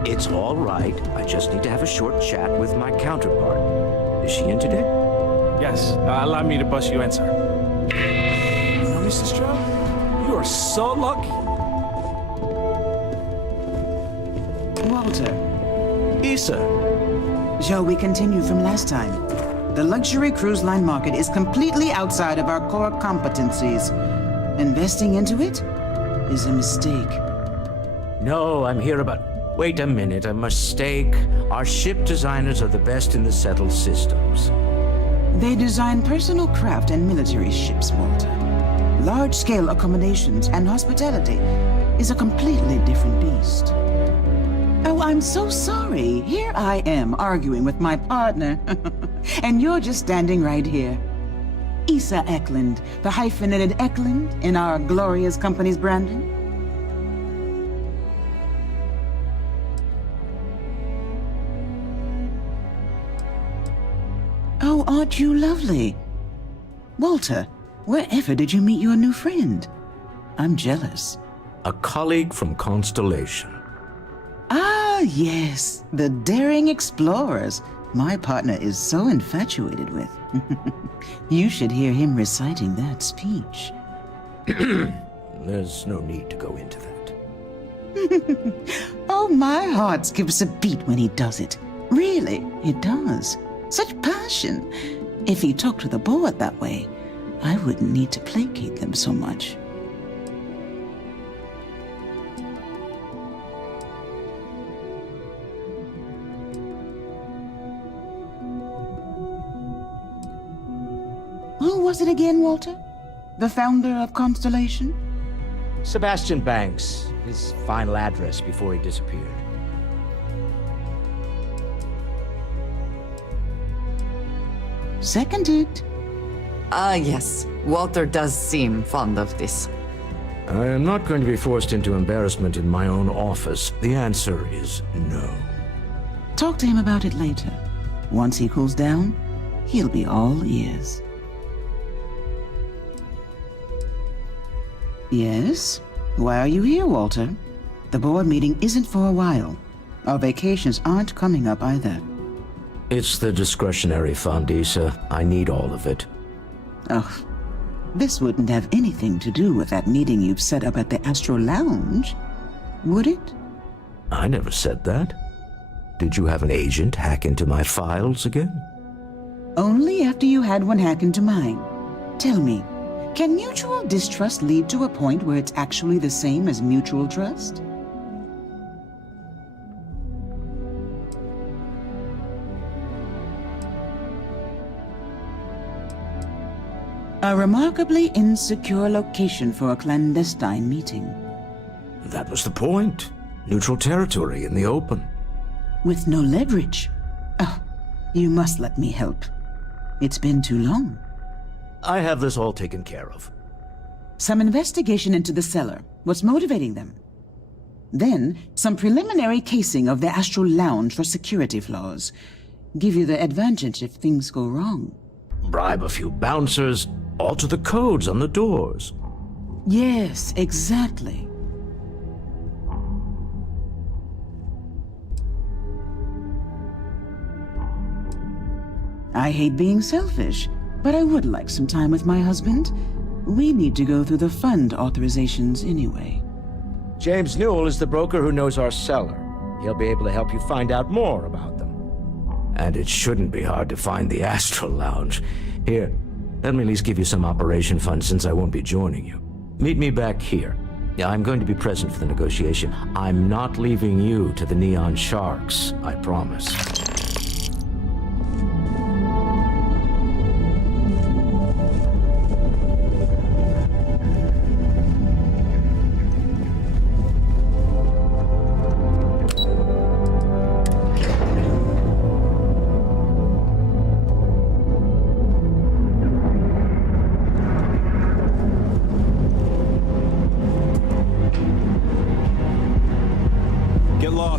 It's all right. I just need to have a short chat with my counterpart. Is she in today? Yes, allow me to bust you in, sir. You know, Mr. Stroud, you are so lucky. Walter. Issa. Shall we continue from last time? The luxury cruise line market is completely outside of our core competencies. Investing into it is a mistake. No, I'm here about... Wait a minute, a mistake. Our ship designers are the best in the settled systems. They design personal craft and military ships, Walter. Large-scale accommodations and hospitality is a completely different beast. Oh, I'm so sorry. Here I am arguing with my partner. And you're just standing right here. Issa Eklund, the hyphenated Eklund in our glorious company's branding. Oh, aren't you lovely? Walter, wherever did you meet your new friend? I'm jealous. A colleague from Constellation. Ah, yes, the daring explorers my partner is so infatuated with. You should hear him reciting that speech. There's no need to go into that. Oh, my heart skips a beat when he does it. Really, it does. Such passion. If he talked to the board that way, I wouldn't need to placate them so much. Who was it again, Walter? The founder of Constellation? Sebastian Banks, his final address before he disappeared. Seconded. Yes. Walter does seem fond of this. I am not going to be forced into embarrassment in my own office. The answer is no. Talk to him about it later. Once he cools down, he'll be all ears. Yes? Why are you here, Walter? The board meeting isn't for a while. Our vacations aren't coming up either. It's the discretionary fund, Issa. I need all of it. Oh, this wouldn't have anything to do with that meeting you've set up at the Astro Lounge, would it? I never said that. Did you have an agent hack into my files again? Only after you had one hack into mine. Tell me, can mutual distrust lead to a point where it's actually the same as mutual trust? A remarkably insecure location for a clandestine meeting. That was the point. Neutral territory in the open. With no leverage. Oh, you must let me help. It's been too long. I have this all taken care of. Some investigation into the cellar. What's motivating them? Then, some preliminary casing of the Astral Lounge for security flaws. Give you the advantage if things go wrong. Bribe a few bouncers, alter the codes on the doors. Yes, exactly. I hate being selfish, but I would like some time with my husband. We need to go through the fund authorizations anyway. James Newell is the broker who knows our cellar. He'll be able to help you find out more about them. And it shouldn't be hard to find the Astral Lounge. Here, let me at least give you some operation funds since I won't be joining you. Meet me back here. Yeah, I'm going to be present for the negotiation. I'm not leaving you to the Neon Sharks, I promise.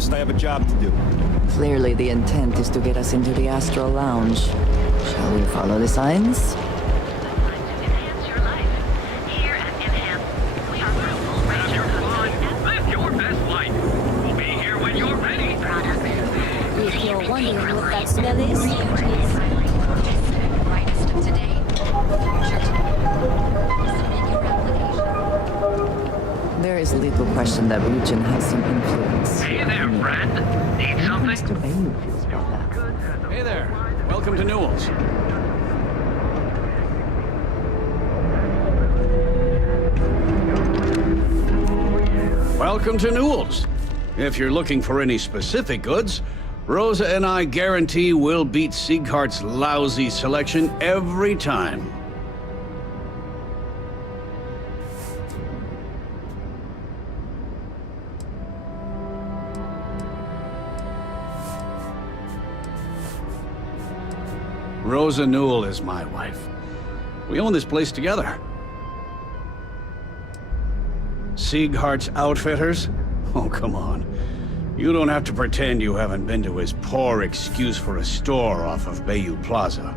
I have a job to do. Clearly the intent is to get us into the Astral Lounge. Shall we follow the signs? If you're wondering what that smell is, There is little question that region has some influence. Hey there, friend. Need something? Mr. Bain feels about that. Hey there. Welcome to Newell's. Welcome to Newell's. If you're looking for any specific goods, Rosa and I guarantee we'll beat Sieghart's lousy selection every time. Rosa Newell is my wife. We own this place together. Sieghart's Outfitters? Oh, come on. You don't have to pretend you haven't been to his poor excuse for a store off of Bayou Plaza.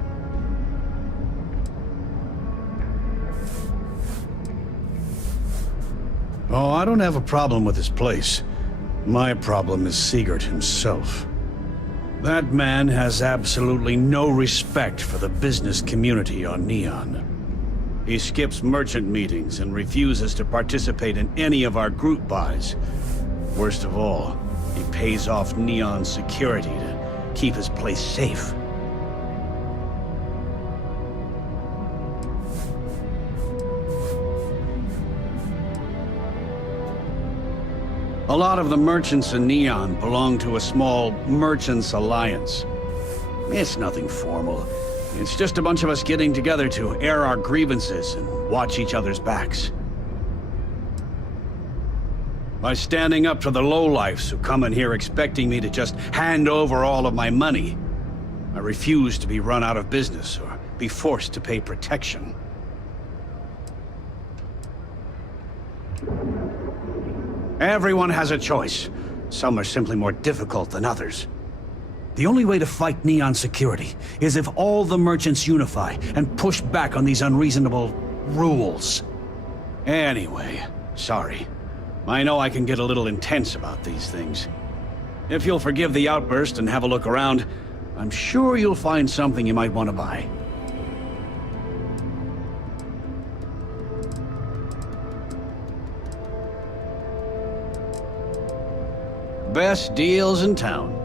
Oh, I don't have a problem with this place. My problem is Siegert himself. That man has absolutely no respect for the business community on Neon. He skips merchant meetings and refuses to participate in any of our group buys. Worst of all, he pays off Neon security to keep his place safe. A lot of the merchants in Neon belong to a small merchants alliance. It's nothing formal. It's just a bunch of us getting together to air our grievances and watch each other's backs. By standing up to the lowlifes who come in here expecting me to just hand over all of my money, I refuse to be run out of business or be forced to pay protection. Everyone has a choice. Some are simply more difficult than others. The only way to fight Neon security is if all the merchants unify and push back on these unreasonable rules. Anyway, sorry. I know I can get a little intense about these things. If you'll forgive the outburst and have a look around, I'm sure you'll find something you might want to buy. Best deals in town.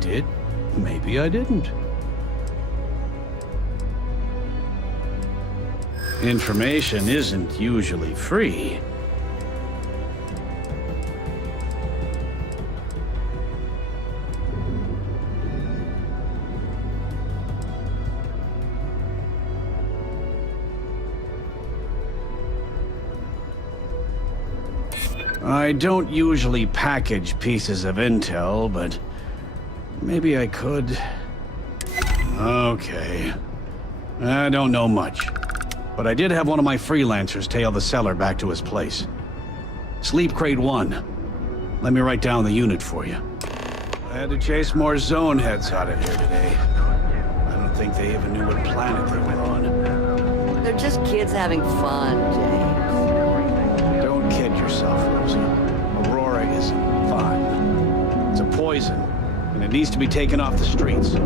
did. Maybe I didn't. Information isn't usually free. I don't usually package pieces of intel, but maybe I could. Okay. I don't know much, but I did have one of my freelancers tail the seller back to his place. Sleep Crate 1. Let me write down the unit for you. I had to chase more zone heads out of here today. I don't think they even knew what planet they were on. They're just kids having fun, James. Don't kid yourself, Rosie. Aurora isn't fun. It's a poison, and it needs to be taken off the streets.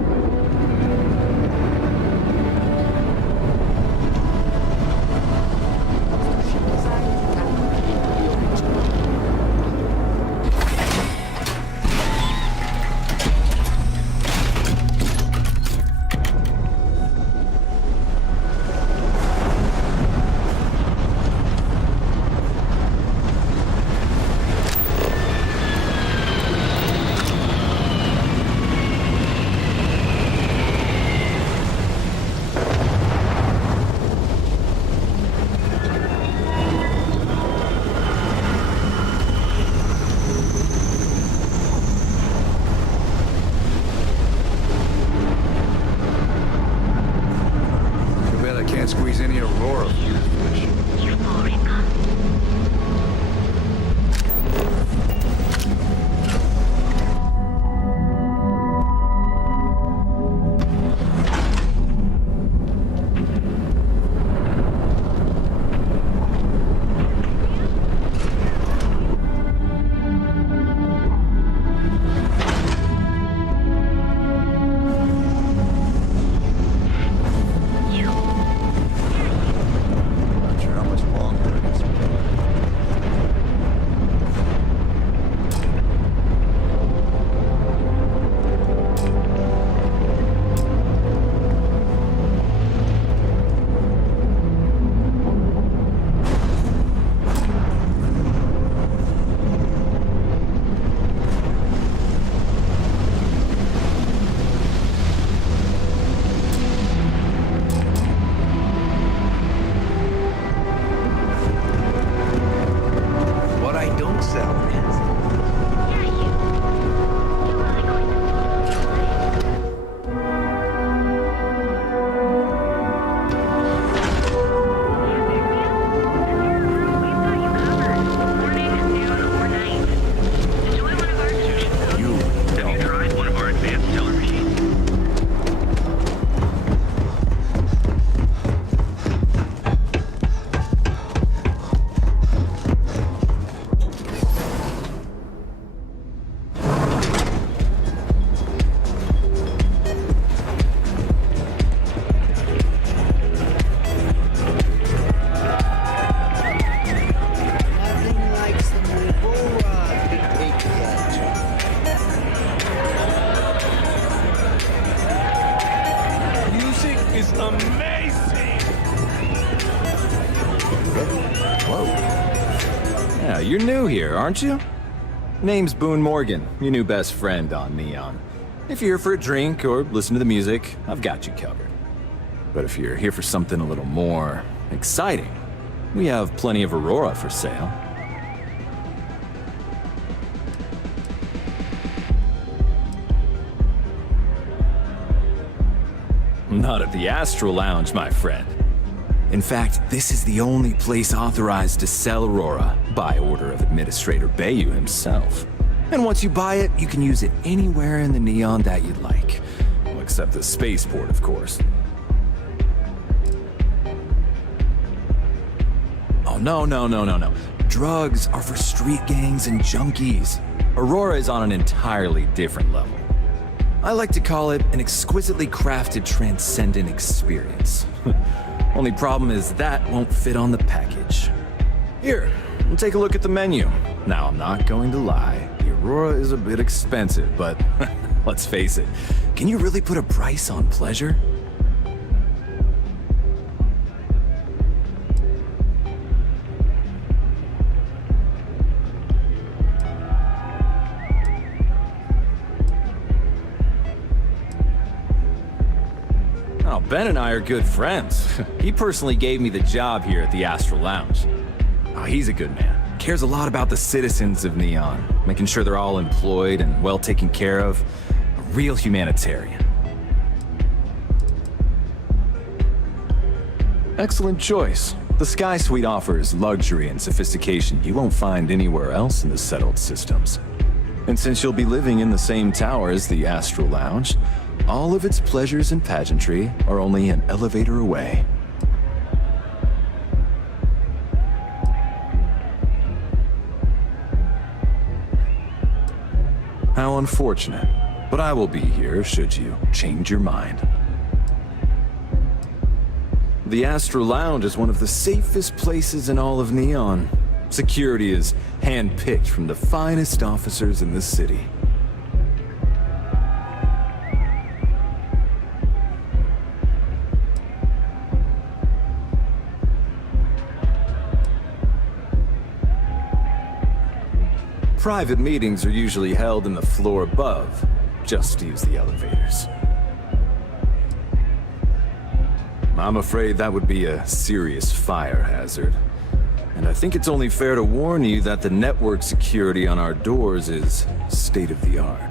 Squeeze any Aurora. You're new here, aren't you? Name's Boone Morgan, your new best friend on Neon. If you're here for a drink or listen to the music, I've got you covered. But if you're here for something a little more exciting, we have plenty of Aurora for sale. Not at the Astral Lounge, my friend. In fact, this is the only place authorized to sell Aurora by order of Administrator Bayou himself. And once you buy it, you can use it anywhere in the Neon that you'd like. Well, except the spaceport, of course. Oh, no. Drugs are for street gangs and junkies. Aurora is on an entirely different level. I like to call it an exquisitely crafted transcendent experience. Only problem is that won't fit on the package. Here, take a look at the menu. Now, I'm not going to lie. The Aurora is a bit expensive, but Let's face it, can you really put a price on pleasure? Oh, Ben and I are good friends. He personally gave me the job here at the Astral Lounge. Oh, he's a good man. Cares a lot about the citizens of Neon, making sure they're all employed and well taken care of. A real humanitarian. Excellent choice. The Sky Suite offers luxury and sophistication you won't find anywhere else in the settled systems. And since you'll be living in the same tower as the Astral Lounge, all of its pleasures and pageantry are only an elevator away. How unfortunate, but I will be here should you change your mind. The Astral Lounge is one of the safest places in all of Neon. Security is hand-picked from the finest officers in the city. Private meetings are usually held in the floor above. Just use the elevators. I'm afraid that would be a serious fire hazard. And I think it's only fair to warn you that the network security on our doors is state-of-the-art.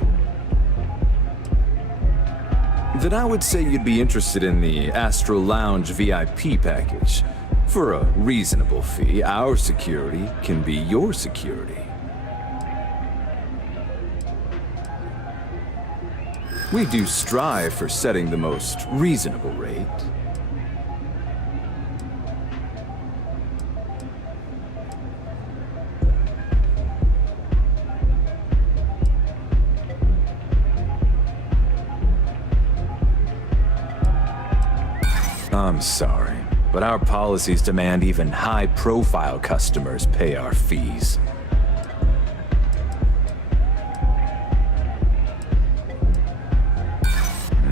Then I would say you'd be interested in the Astral Lounge VIP package. For a reasonable fee, our security can be your security. We do strive for setting the most reasonable rate. I'm sorry, but our policies demand even high-profile customers pay our fees.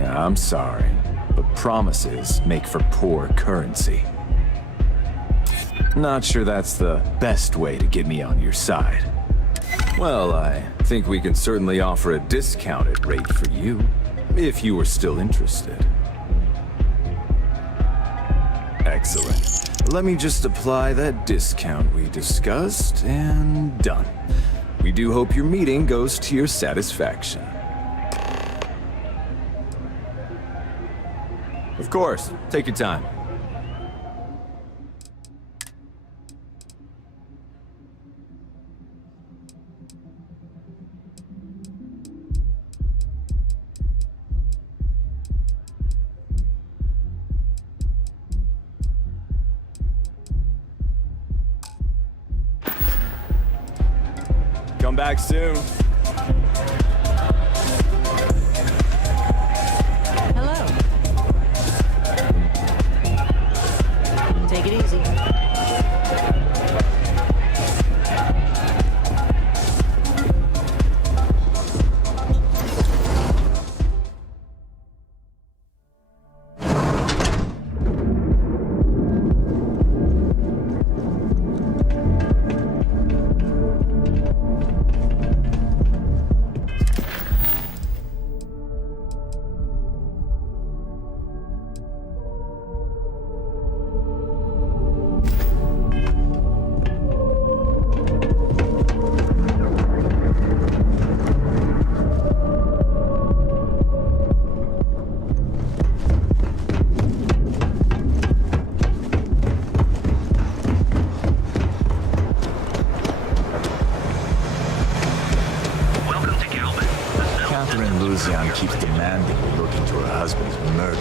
I'm sorry, but promises make for poor currency. Not sure that's the best way to get me on your side. Well, I think we can certainly offer a discounted rate for you, if you were still interested. Excellent. Let me just apply that discount we discussed, and done. We do hope your meeting goes to your satisfaction. Of course. Take your time. Come back soon. Take it easy. Keeps demanding we look into her husband's murder.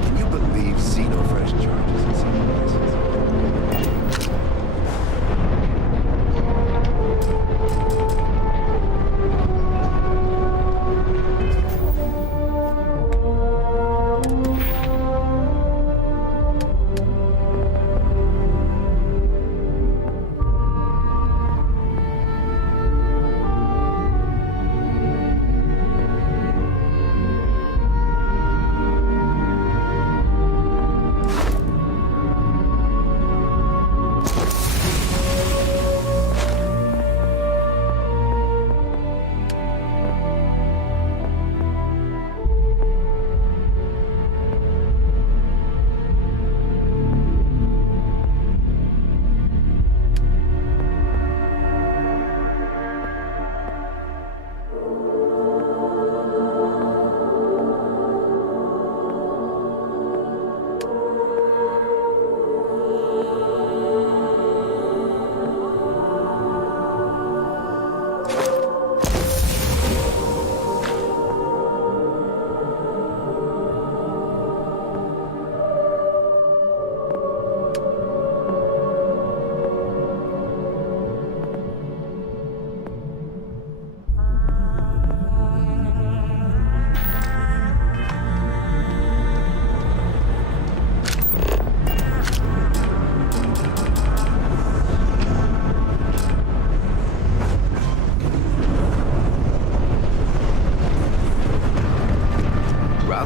Can you believe Zeno fresh charges in some places?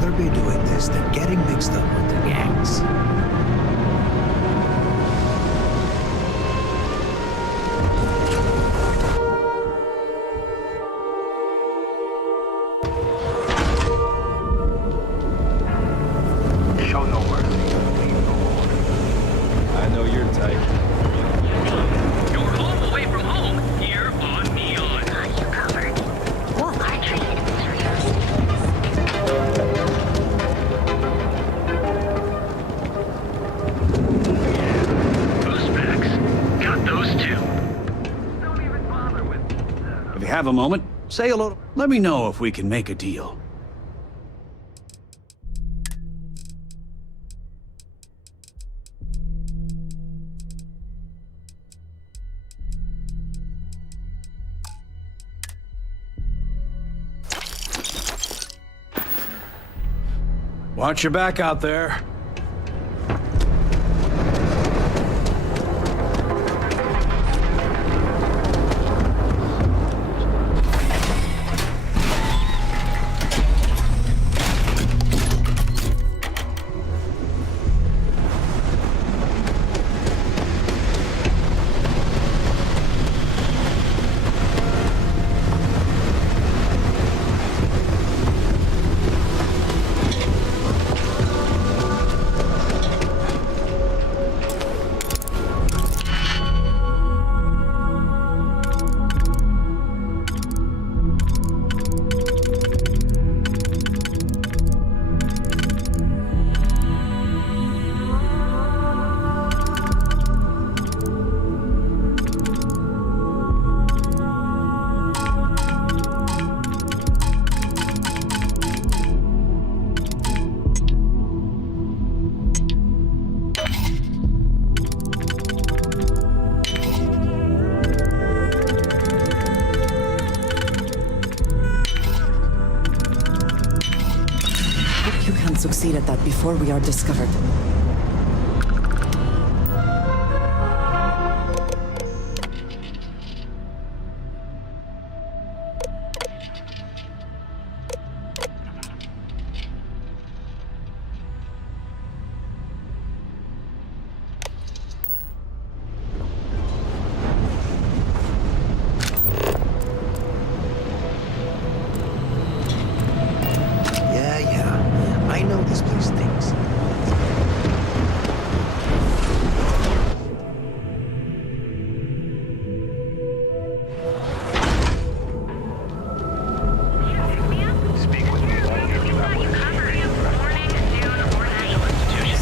rather be doing this than getting mixed up with the gangs. Show no mercy. I know you're tight. You're home away from home, here on Neon. You covered. What? I treated curiosity. Boost packs. Got those too. If you have a moment, say hello. Let me know if we can make a deal. Watch your back out there. You can't succeed at that before we are discovered. Yeah. I know this place stinks.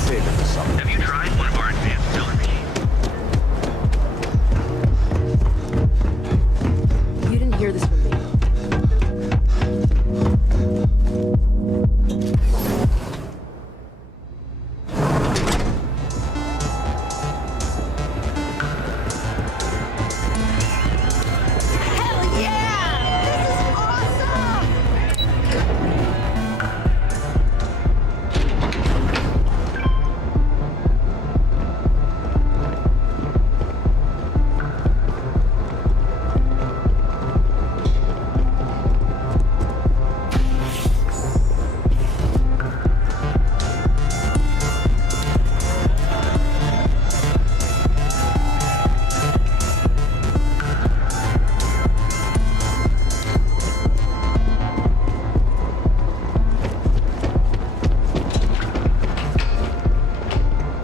Save it for something. Have you tried one of our advanced filler machines? You didn't hear this from me.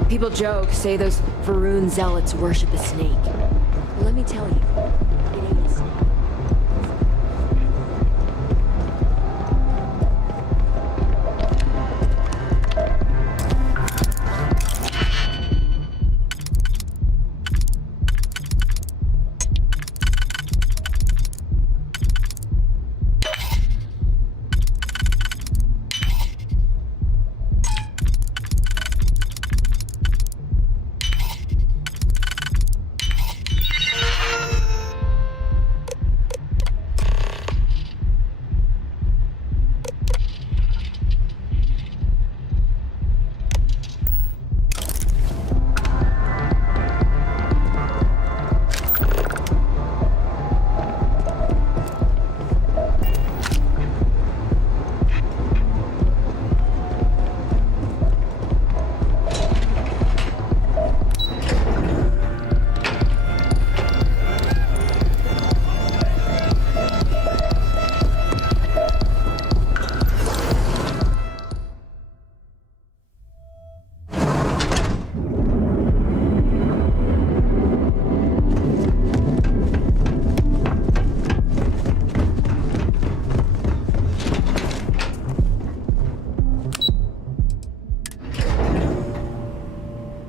People joke, say those Varun zealots worship a snake. Let me tell you, it ain't a snake.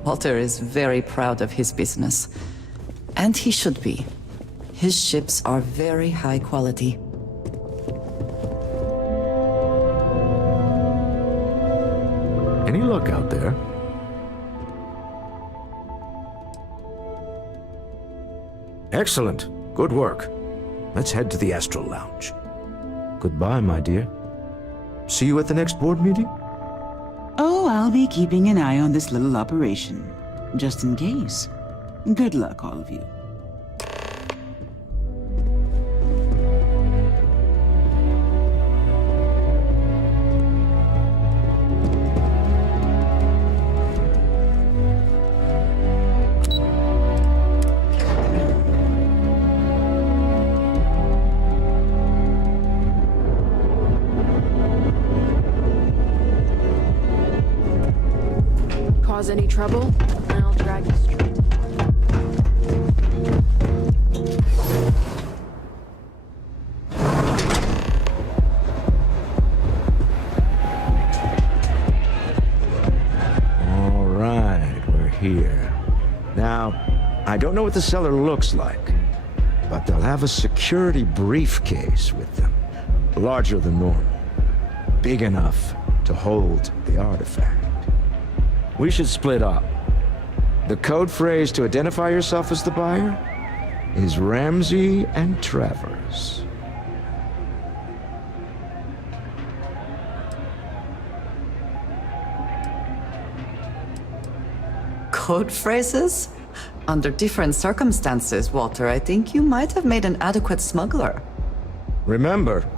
Walter is very proud of his business. And he should be. His ships are very high quality. Any luck out there? Excellent. Good work. Let's head to the Astral Lounge. Goodbye, my dear. See you at the next board meeting? Oh, I'll be keeping an eye on this little operation, just in case. Good luck, all of you. Cause any trouble, and I'll drag you straight. All right, we're here. Now, I don't know what the cellar looks like, but they'll have a security briefcase with them, larger than normal, big enough to hold the artifact. We should split up. The code phrase to identify yourself as the buyer is Ramsey and Travers. Code phrases? Under different circumstances, Walter, I think you might have made an adequate smuggler. Remember,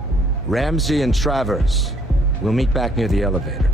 Ramsey and Travers. We'll meet back near the elevator.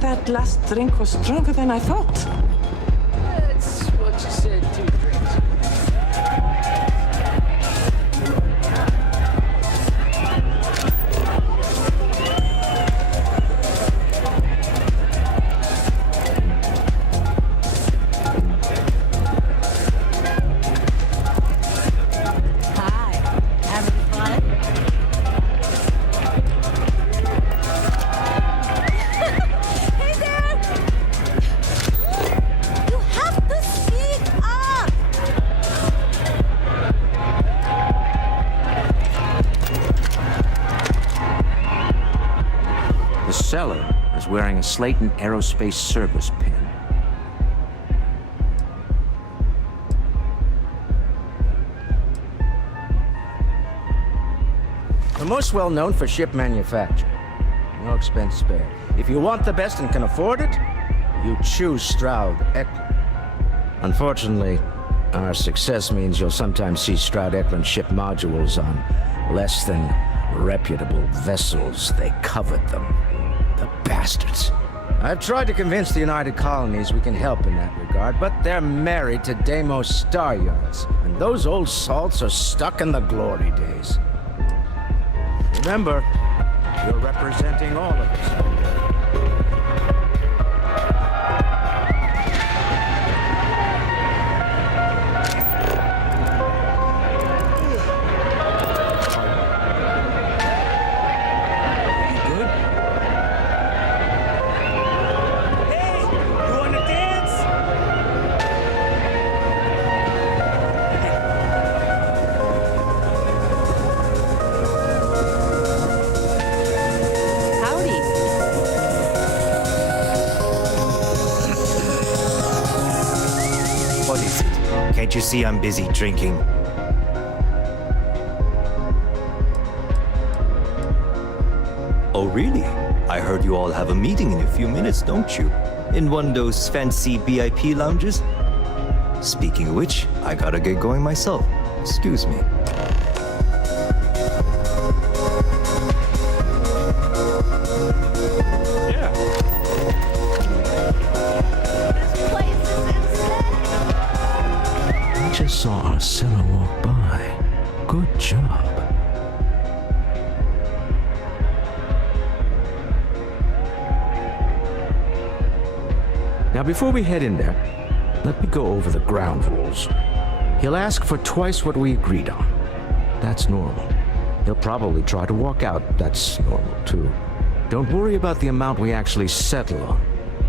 That last drink was stronger than I thought. That's what you said, 2 drinks. Wearing a Slayton Aerospace service pin. We're most well known for ship manufacture. No expense spared. If you want the best and can afford it, you choose Stroud Eklund. Unfortunately, our success means you'll sometimes see Stroud Eklund ship modules on less than reputable vessels. They covet them. The bastards. I've tried to convince the United Colonies we can help in that regard, but they're married to Deimos Star Yards, and those old salts are stuck in the glory days. Remember, you're representing all of us. Can't you see I'm busy drinking? Oh, really? I heard you all have a meeting in a few minutes, don't you? In one of those fancy VIP lounges? Speaking of which, I gotta get going myself. Excuse me. I just saw our cellar walk by. Good job. Now, before we head in there, let me go over the ground rules. He'll ask for twice what we agreed on. That's normal. He'll probably try to walk out. That's normal, too. Don't worry about the amount we actually settle on.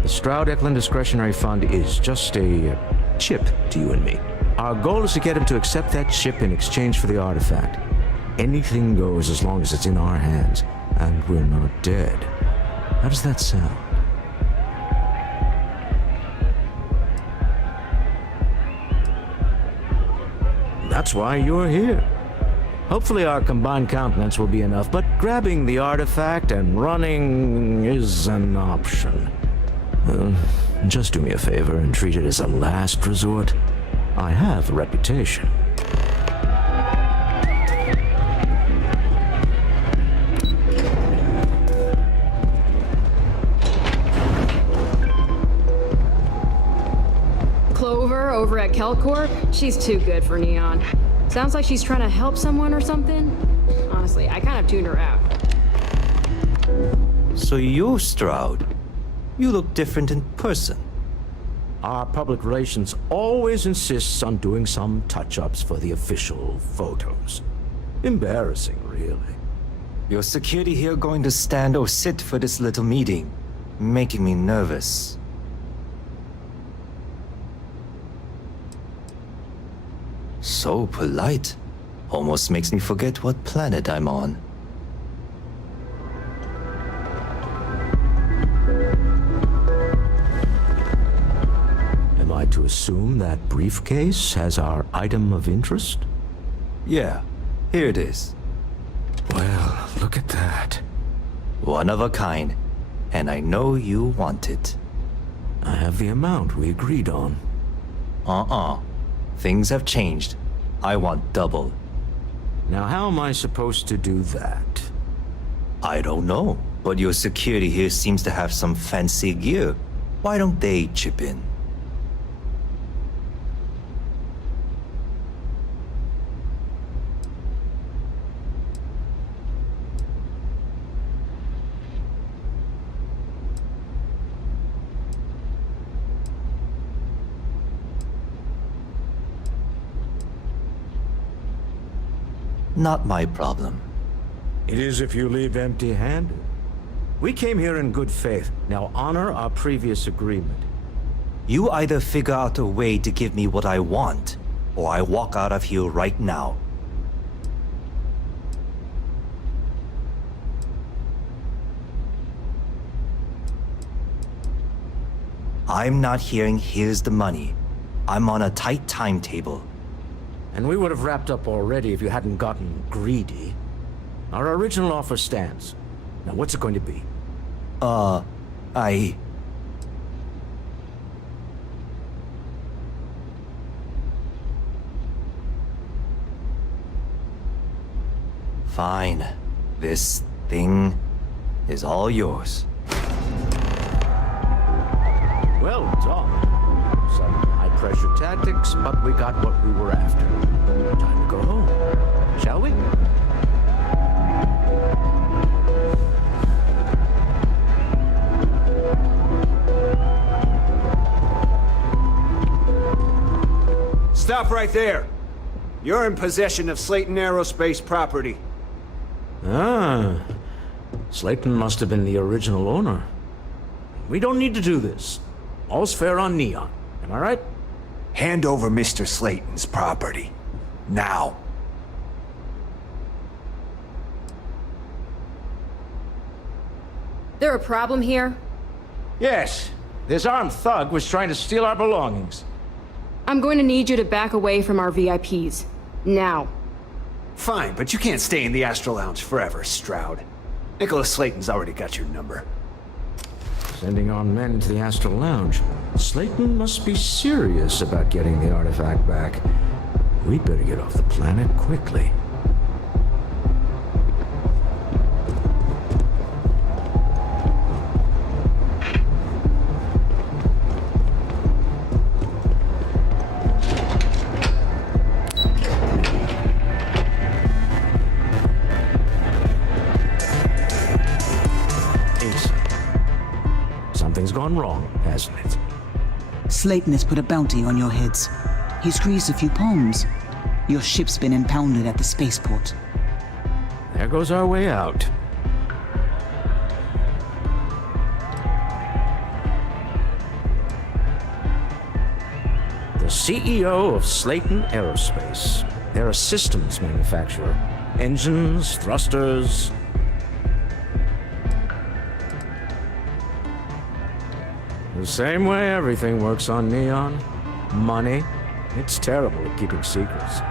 The Stroud-Eklund Discretionary Fund is just a chip to you and me. Our goal is to get him to accept that chip in exchange for the artifact. Anything goes as long as it's in our hands, and we're not dead. How does that sound? That's why you're here. Hopefully our combined countenance will be enough, but grabbing the artifact and running is an option. Just do me a favor and treat it as a last resort. I have a reputation. Clover over at Kelcorp? She's too good for Neon. Sounds like she's trying to help someone or something. Honestly, I kind of tuned her out. So you're Stroud. You look different in person. Our public relations always insists on doing some touch-ups for the official photos. Embarrassing, really. Your security here going to stand or sit for this little meeting, making me nervous. So polite. Almost makes me forget what planet I'm on. Am I to assume that briefcase has our item of interest? Yeah, here it is. Well, look at that. One of a kind, and I know you want it. I have the amount we agreed on. Things have changed. I want double. Now, how am I supposed to do that? I don't know, but your security here seems to have some fancy gear. Why don't they chip in? Not my problem. It is if you leave empty-handed. We came here in good faith. Now honor our previous agreement. You either figure out a way to give me what I want, or I walk out of here right now. I'm not hearing here's the money. I'm on a tight timetable. And we would have wrapped up already if you hadn't gotten greedy. Our original offer stands. Now, what's it going to be? Fine. This thing is all yours. Well done. Some high-pressure tactics, but we got what we were after. Time to go home, shall we? Stop right there. You're in possession of Slayton Aerospace property. Ah. Slayton must have been the original owner. We don't need to do this. All's fair on Neon. Am I right? Hand over Mr. Slayton's property. Now. There a problem here? Yes. This armed thug was trying to steal our belongings. I'm going to need you to back away from our VIPs. Now. Fine, but you can't stay in the Astral Lounge forever, Stroud. Nicholas Slayton's already got your number. Sending our men to the Astral Lounge. Slayton must be serious about getting the artifact back. We'd better get off the planet quickly. Something's gone wrong, hasn't it? Slayton has put a bounty on your heads. He's greased a few palms. Your ship's been impounded at the spaceport. There goes our way out. The CEO of Slayton Aerospace. They're a systems manufacturer. Engines, thrusters. The same way everything works on Neon. Money. It's terrible at keeping secrets.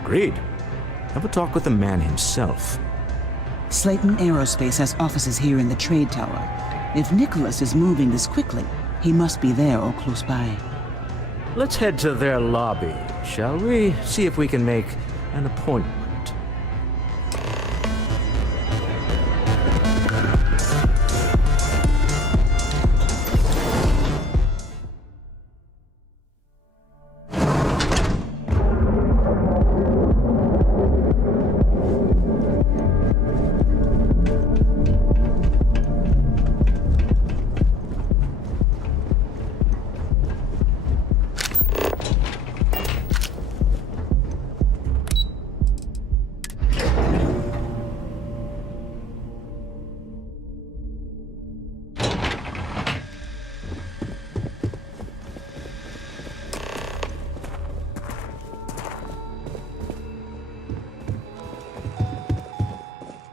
Agreed. Have a talk with the man himself. Slayton Aerospace has offices here in the trade tower. If Nicholas is moving this quickly, he must be there or close by. Let's head to their lobby, shall we? See if we can make an appointment.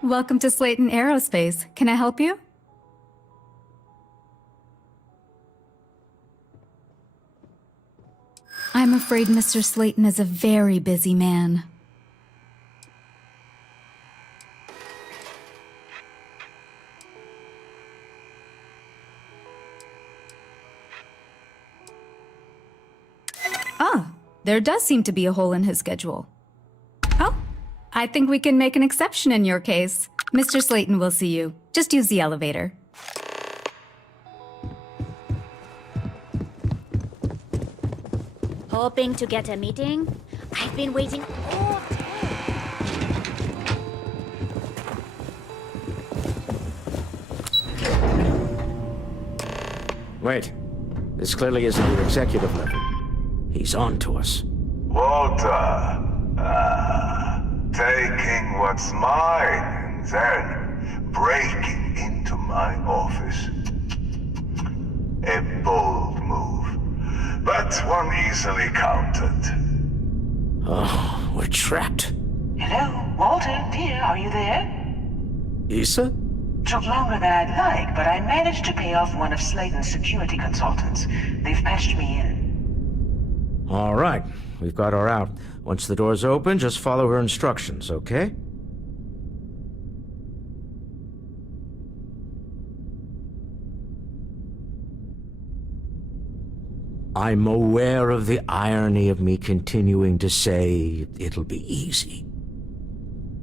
Welcome to Slayton Aerospace. Can I help you? I'm afraid Mr. Slayton is a very busy man. Ah, there does seem to be a hole in his schedule. Oh, I think we can make an exception in your case. Mr. Slayton will see you. Just use the elevator. Hoping to get a meeting? I've been waiting all day. Wait. This clearly isn't your executive level. He's on to us. Walter. Taking what's mine and then breaking into my office. A bold move, but one easily countered. Oh, we're trapped. Hello, Walter, dear, are you there? Issa? Took longer than I'd like, but I managed to pay off one of Slayton's security consultants. They've patched me in. All right, we've got her out. Once the door's open, just follow her instructions, okay? I'm aware of the irony of me continuing to say it'll be easy.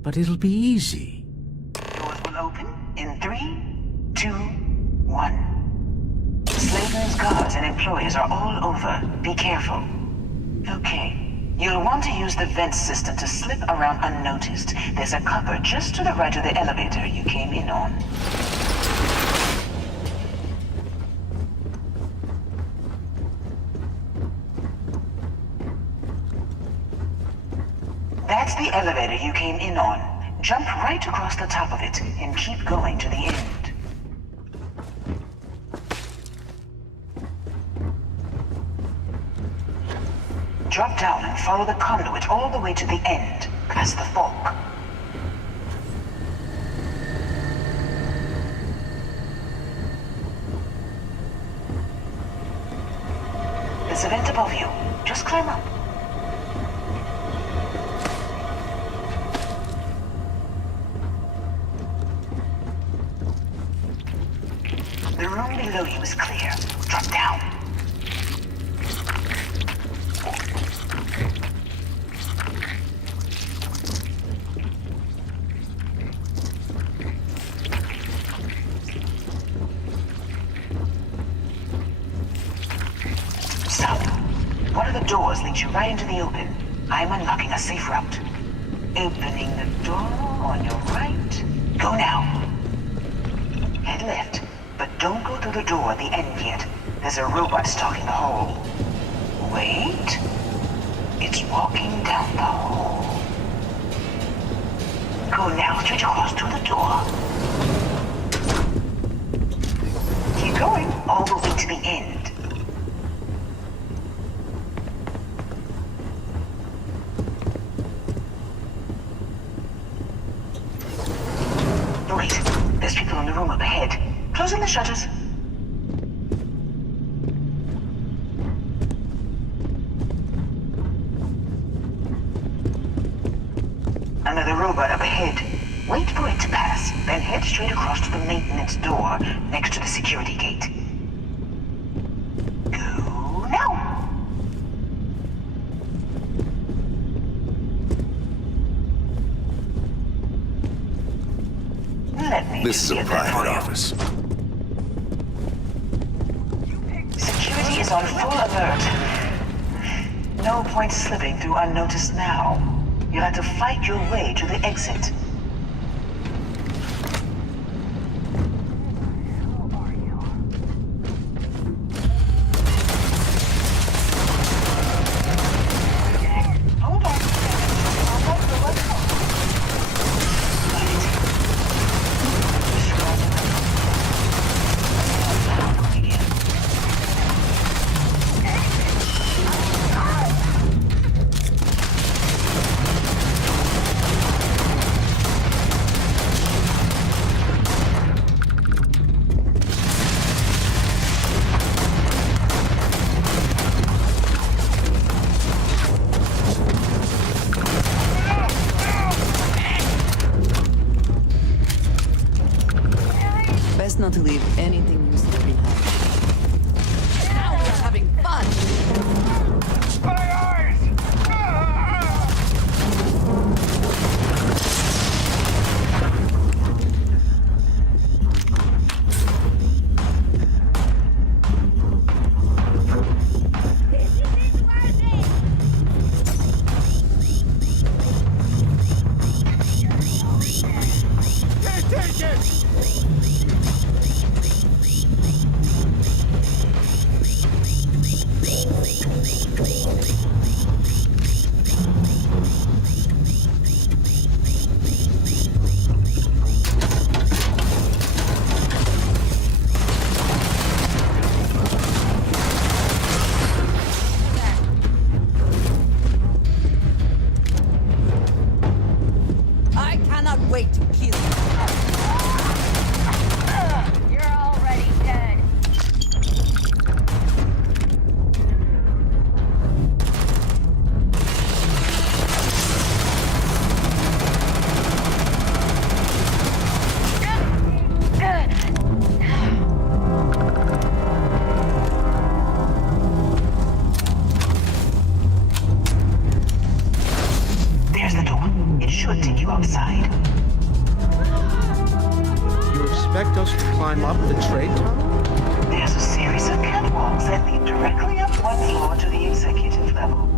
But it'll be easy. Doors will open in 3, 2, 1. Slayton's guards and employees are all over. Be careful. Okay. You'll want to use the vent system to slip around unnoticed. There's a cupboard just to the right of the elevator you came in on. That's the elevator you came in on. Jump right across the top of it and keep going to the end. Drop down and follow the conduit all the way to the end, past the fog. There's a vent above you. Just climb up. The room below you is clear. Drop down. Doors lead you right into the open. I'm unlocking a safe route. Opening the door on your right. Go now. Head left, but don't go through the door at the end yet. There's a robot stalking the hole. Wait. It's walking down the hole. Go now, straight across to the door. Keep going all the way to the end. There's people in the room up ahead. Closing the shutters. Another robot up ahead. Wait for it to pass, then head straight across to the maintenance door next to the security gate. Go now! This is a private office. Security is on full alert. No point slipping through unnoticed now. You'll have to fight your way to the exit. Not to leave anything useful behind. Now we're having fun! Wait to kill you. You're already dead. There's the door. It should take you outside. You expect us to climb up the trade tunnel? There's a series of catwalks that lead directly up one floor to the executive level.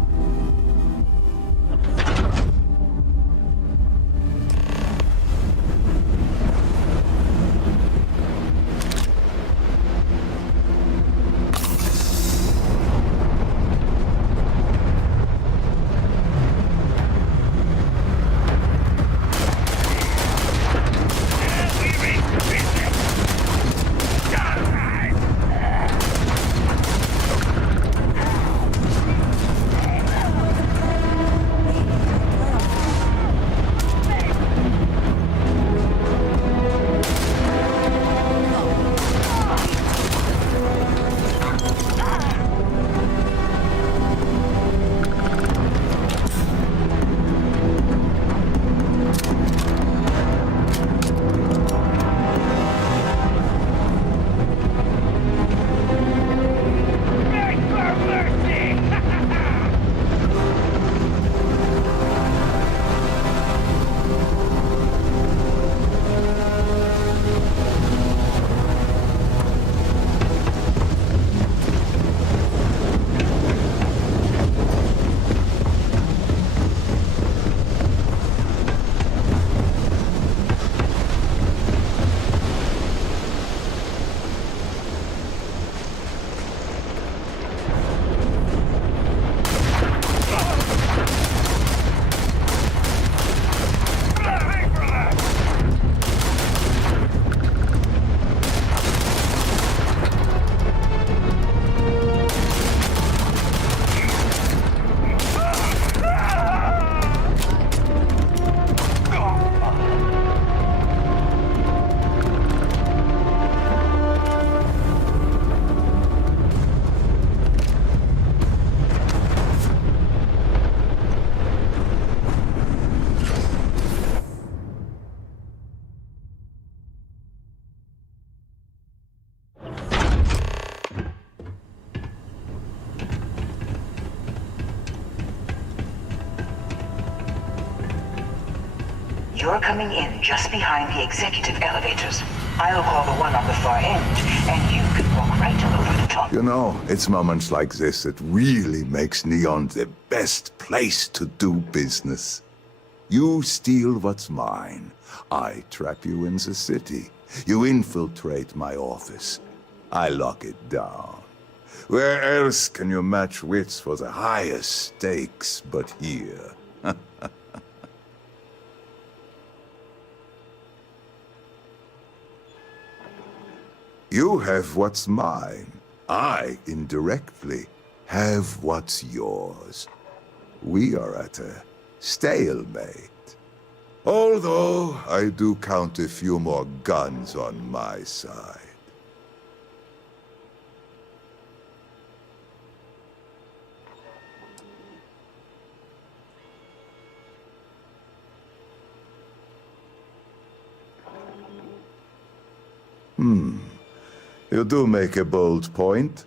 You're coming in just behind the executive elevators. I'll call the one on the far end, and you can walk right over the top. You know, it's moments like this that really makes Neon the best place to do business. You steal what's mine. I trap you in the city. You infiltrate my office. I lock it down. Where else can you match wits for the highest stakes but here? You have what's mine. I, indirectly, have what's yours. We are at a stalemate. Although, I do count a few more guns on my side. You do make a bold point,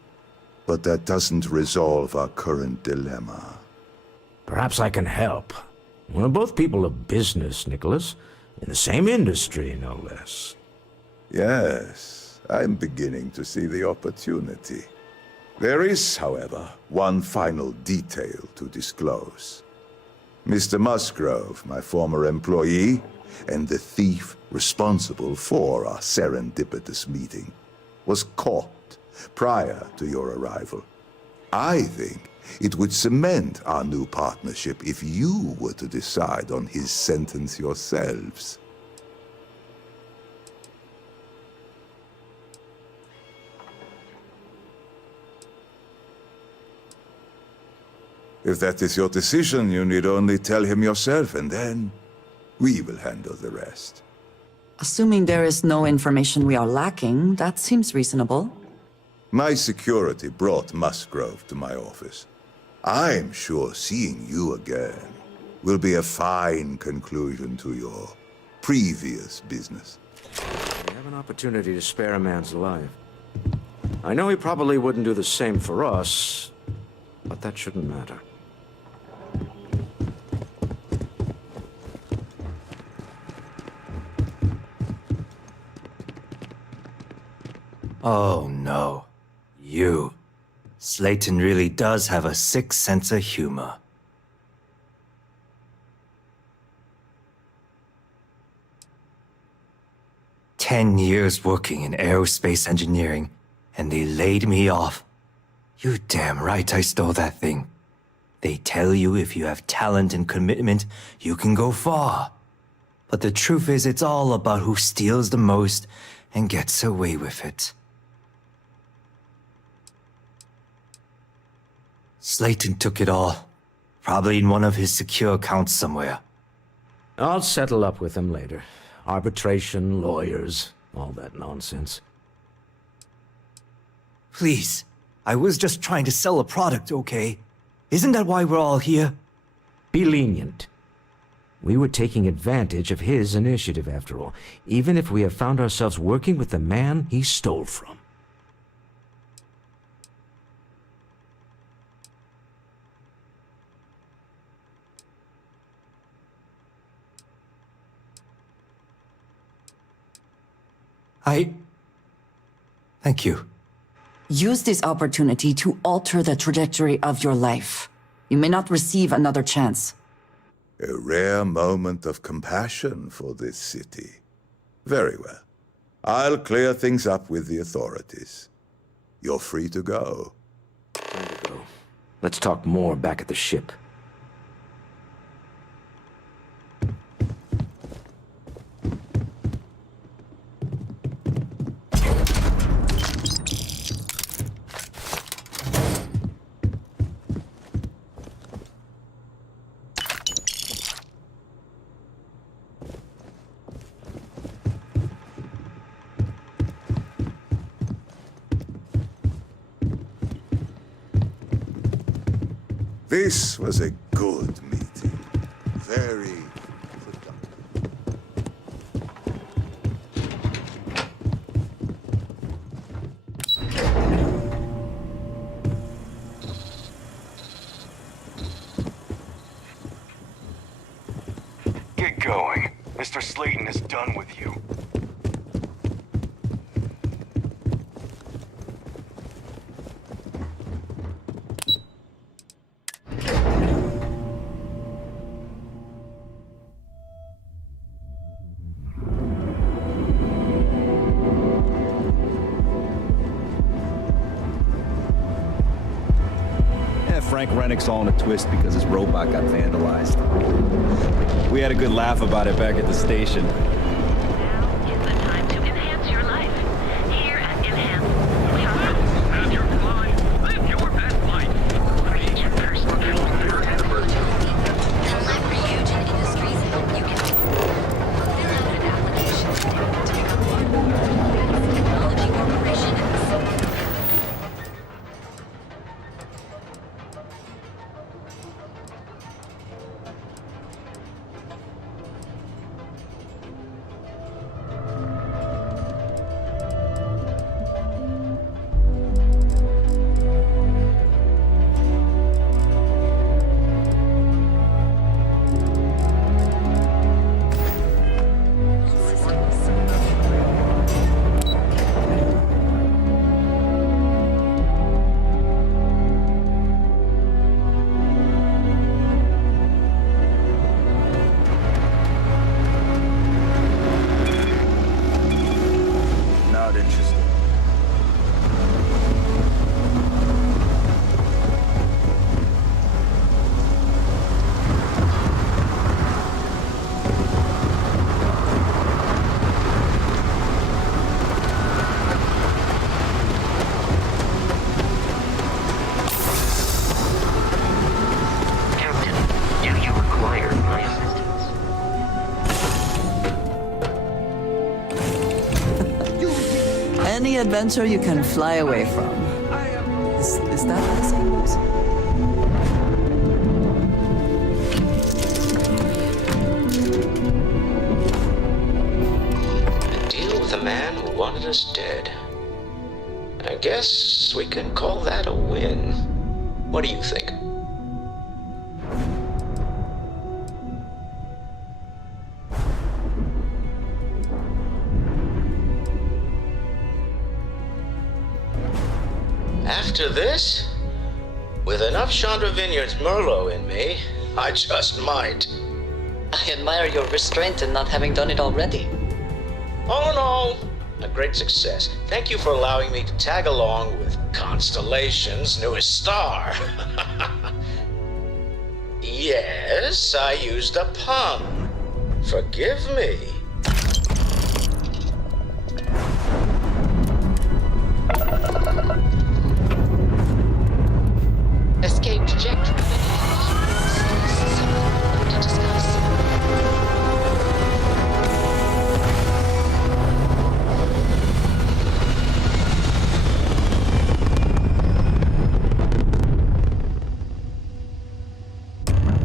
but that doesn't resolve our current dilemma. Perhaps I can help. We're both people of business, Nicholas. In the same industry, no less. Yes, I'm beginning to see the opportunity. There is, however, one final detail to disclose. Mr. Musgrove, my former employee, and the thief responsible for our serendipitous meeting, was caught prior to your arrival. I think it would cement our new partnership if you were to decide on his sentence yourselves. If that is your decision, you need only tell him yourself, and then we will handle the rest. Assuming there is no information we are lacking, that seems reasonable. My security brought Musgrove to my office. I'm sure seeing you again will be a fine conclusion to your previous business. We have an opportunity to spare a man's life. I know he probably wouldn't do the same for us, but that shouldn't matter. Oh no. You. Slayton really does have a sick sense of humor. "10 years working in aerospace engineering, and they laid me off. You damn right I stole that thing. They tell you if you have talent and commitment, you can go far. But the truth is, it's all about who steals the most and gets away with it." Slayton took it all. Probably in one of his secure accounts somewhere. I'll settle up with him later. Arbitration, lawyers, all that nonsense. Please, I was just trying to sell a product, okay? Isn't that why we're all here? Be lenient. We were taking advantage of his initiative, after all, even if we have found ourselves working with the man he stole from. Thank you. Use this opportunity to alter the trajectory of your life. You may not receive another chance. A rare moment of compassion for this city. Very well. I'll clear things up with the authorities. You're free to go. Time to go. Let's talk more back at the ship. This was a good meeting. Very productive. Get going. Mr. Mr. Slayton is done with you. Frank Rennick's all in a twist because his robot got vandalized. We had a good laugh about it back at the station. Now is the time to enhance your life. Here at Enhance, we have Have your mind. Live your best life. create your personal training program. The Library Fusion Industries help you get fill out an application to become part of Technology Corporation. Not interested. Captain, do you require my assistance? Any adventure you can fly away from. Is that the same news? A deal with a man who wanted us dead. I guess we can call that a win. What do you think? After this, with enough Chandra Vineyard's Merlot in me, I just might. I admire your restraint in not having done it already. All in all, a great success. Thank you for allowing me to tag along with Constellation's newest star. Yes, I used a pun. Forgive me. Escape trajectory. Something to discuss.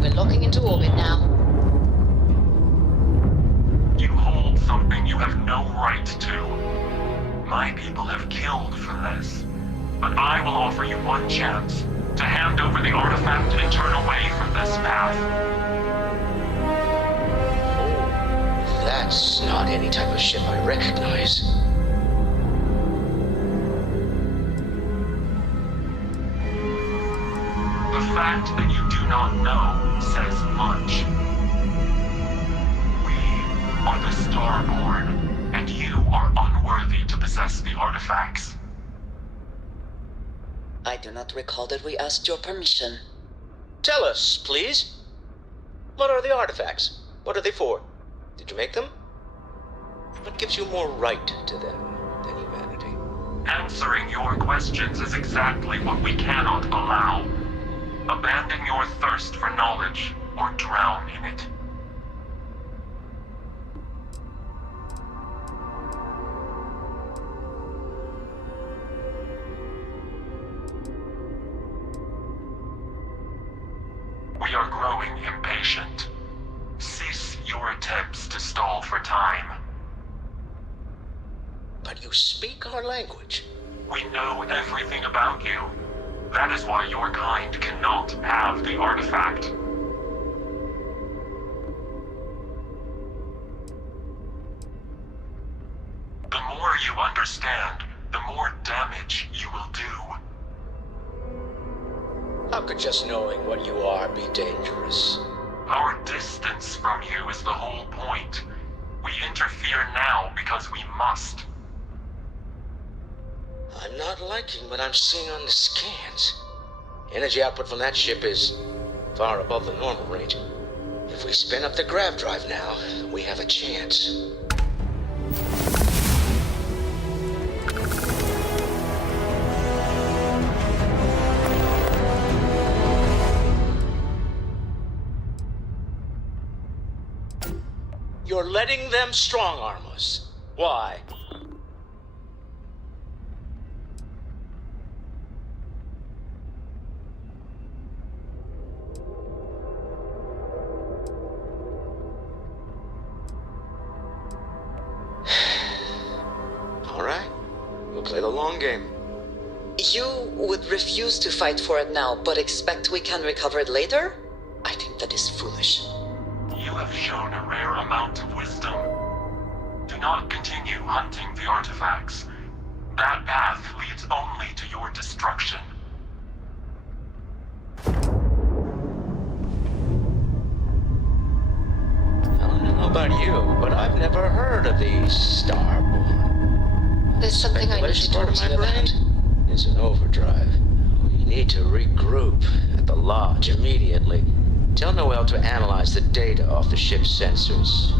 We're locking into orbit now. You hold something you have no right to. My people have killed for this. But I will offer you one chance to hand over the artifact and turn away from this path. That's not any type of ship I recognize. The fact that you do not know says much. We are the Starborn, and you are unworthy to possess the artifacts. I do not recall that we asked your permission. Tell us, please. What are the artifacts? What are they for? Did you make them? What gives you more right to them than humanity? Answering your questions is exactly what we cannot allow. Abandon your thirst for knowledge, or drown in it. We are growing impatient. Cease your attempts to stall for time. But you speak our language. We know everything about you. That is why your kind cannot have the artifact. understand, the more damage you will do. How could just knowing what you are be dangerous? Our distance from you is the whole point. We interfere now because we must. I'm not liking what I'm seeing on the scans. Energy output from that ship is far above the normal range. If we spin up the grav drive now, we have a chance. You're letting them strong-arm us. Why? All right. We'll play the long game. You would refuse to fight for it now, but expect we can recover it later? I think that is foolish. You have shown a rare amount of wisdom. Do not continue hunting the artifacts. That path leads only to your destruction. I don't know about you, but I've never heard of these Starborn. There's something I need to talk to you about. It's an overdrive. We need to regroup at the lodge immediately. Tell Noel to analyze the data off the ship's sensors.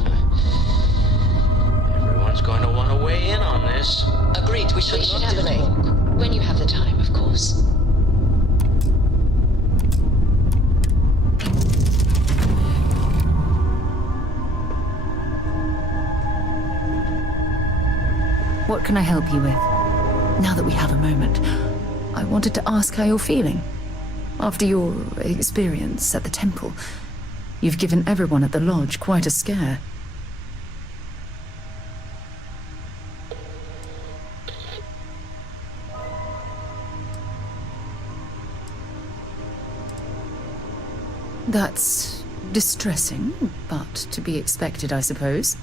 Everyone's going to want to weigh in on this. Agreed, we should have a talk. When you have the time, of course. What can I help you with? Now that we have a moment, I wanted to ask how you're feeling. After your experience at the temple, you've given everyone at the lodge quite a scare. That's distressing, but to be expected, I suppose.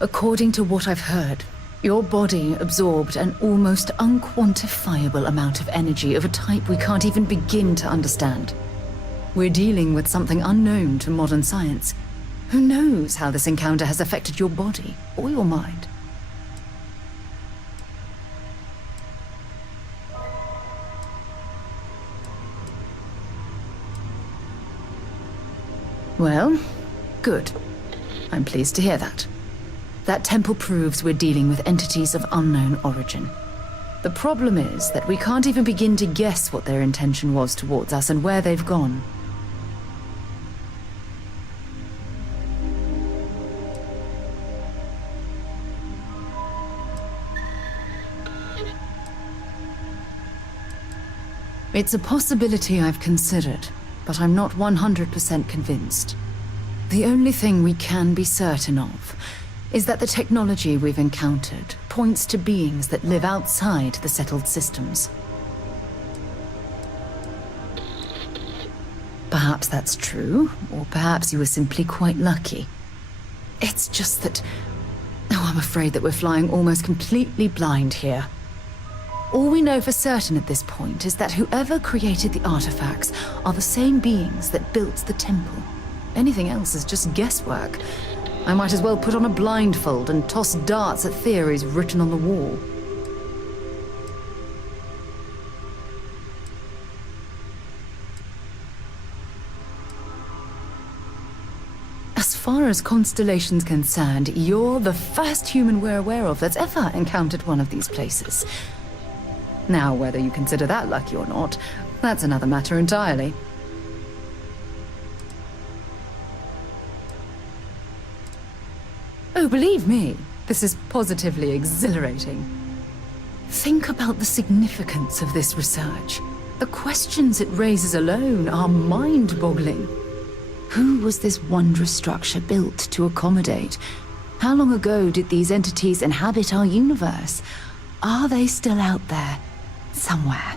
According to what I've heard, your body absorbed an almost unquantifiable amount of energy of a type we can't even begin to understand. We're dealing with something unknown to modern science. Who knows how this encounter has affected your body or your mind? Well, good. I'm pleased to hear that. That temple proves we're dealing with entities of unknown origin. The problem is that we can't even begin to guess what their intention was towards us and where they've gone. It's a possibility I've considered, but I'm not 100% convinced. The only thing we can be certain of is that the technology we've encountered points to beings that live outside the settled systems. Perhaps that's true, or perhaps you were simply quite lucky. It's just that... oh, I'm afraid that we're flying almost completely blind here. All we know for certain at this point is that whoever created the artifacts are the same beings that built the temple. Anything else is just guesswork. I might as well put on a blindfold and toss darts at theories written on the wall. As far as Constellation's concerned, you're the first human we're aware of that's ever encountered one of these places. Now, whether you consider that lucky or not, that's another matter entirely. Oh, believe me, this is positively exhilarating. Think about the significance of this research. The questions it raises alone are mind-boggling. Who was this wondrous structure built to accommodate? How long ago did these entities inhabit our universe? Are they still out there, somewhere?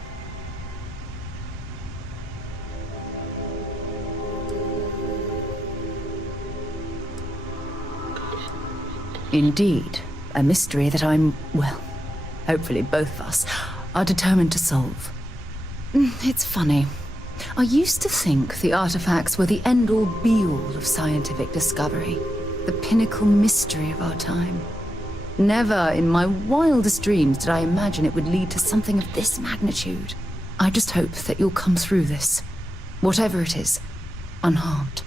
Indeed, a mystery that I'm, well, hopefully both of us, are determined to solve. It's funny. I used to think the artifacts were the end-all be-all of scientific discovery, the pinnacle mystery of our time. Never in my wildest dreams did I imagine it would lead to something of this magnitude. I just hope that you'll come through this, whatever it is, unharmed.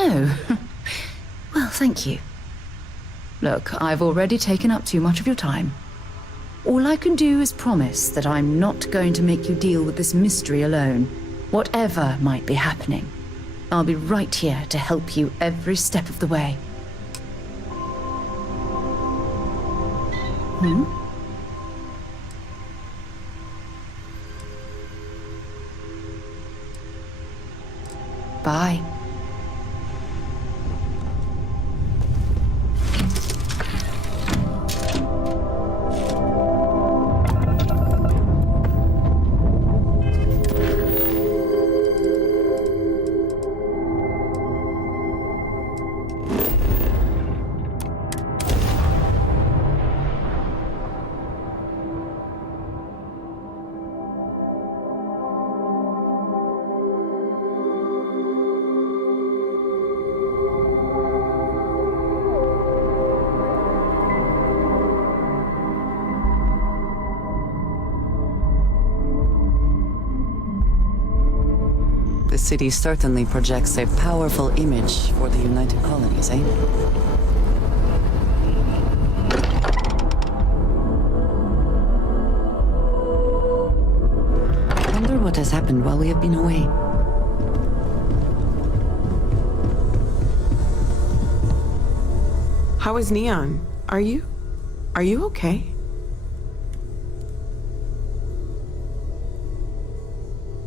Oh, well, thank you. Look, I've already taken up too much of your time. All I can do is promise that I'm not going to make you deal with this mystery alone, whatever might be happening. I'll be right here to help you every step of the way. Bye. The city certainly projects a powerful image for the United Colonies, eh? I wonder what has happened while we have been away. How is Neon? Are you okay?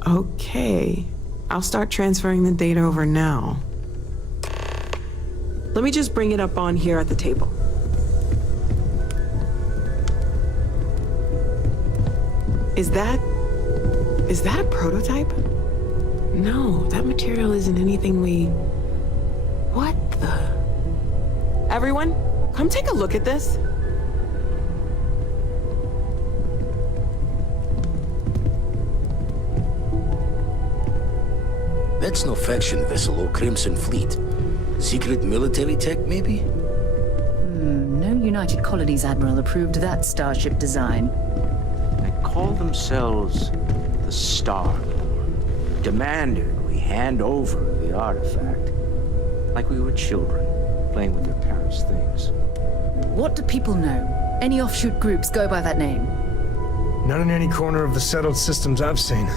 Okay. I'll start transferring the data over now. Let me just bring it up on here at the table. Is that a prototype? No, that material isn't anything we... What the... Everyone, come take a look at this. That's no faction vessel or Crimson Fleet. Secret military tech, maybe? No United Colonies Admiral approved that starship design. They call themselves the Starlord. Demanded we hand over the artifact. Like we were children, playing with their parents' things. What do people know? Any offshoot groups go by that name? Not in any corner of the settled systems I've seen.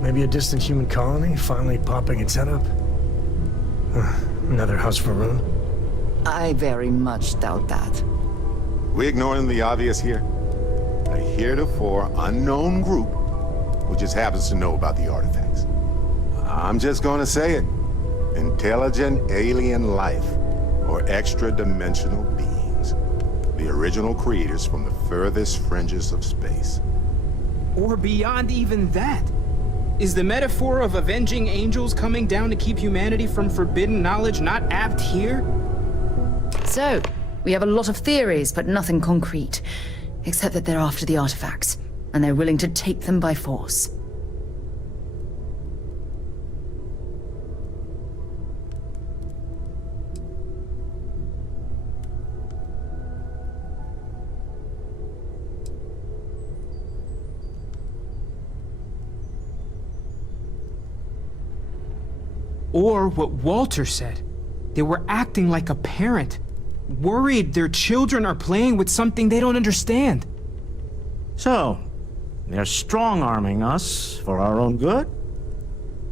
Maybe a distant human colony finally popping its head up? Another house for Rune? I very much doubt that. We ignoring the obvious here? A heretofore unknown group who just happens to know about the artifacts. I'm just gonna say it. Intelligent alien life, or extra-dimensional beings. The original creators from the furthest fringes of space. Or beyond even that. Is the metaphor of avenging angels coming down to keep humanity from forbidden knowledge not apt here? So, we have a lot of theories, but nothing concrete. Except that they're after the artifacts, and they're willing to take them by force. Or what Walter said. They were acting like a parent. Worried their children are playing with something they don't understand. So, they're strong-arming us for our own good?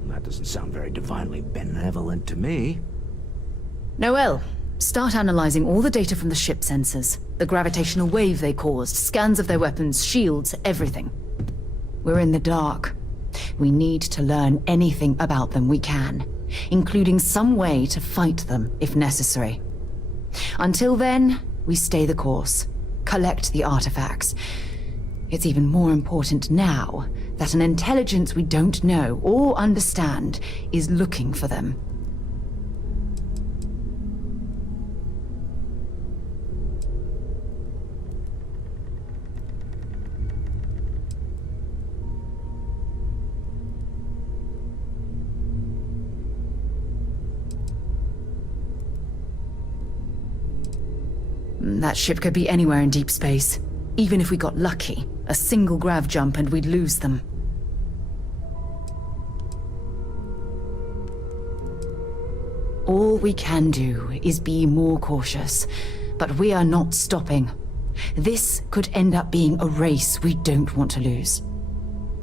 That doesn't sound very divinely benevolent to me. Noel, start analyzing all the data from the ship sensors. The gravitational wave they caused, scans of their weapons, shields, everything. We're in the dark. We need to learn anything about them we can, including some way to fight them if necessary. Until then, we stay the course, collect the artifacts, It's even more important now that an intelligence we don't know or understand is looking for them. That ship could be anywhere in deep space. Even if we got lucky, a single grav jump and we'd lose them. All we can do is be more cautious, but we are not stopping. This could end up being a race we don't want to lose.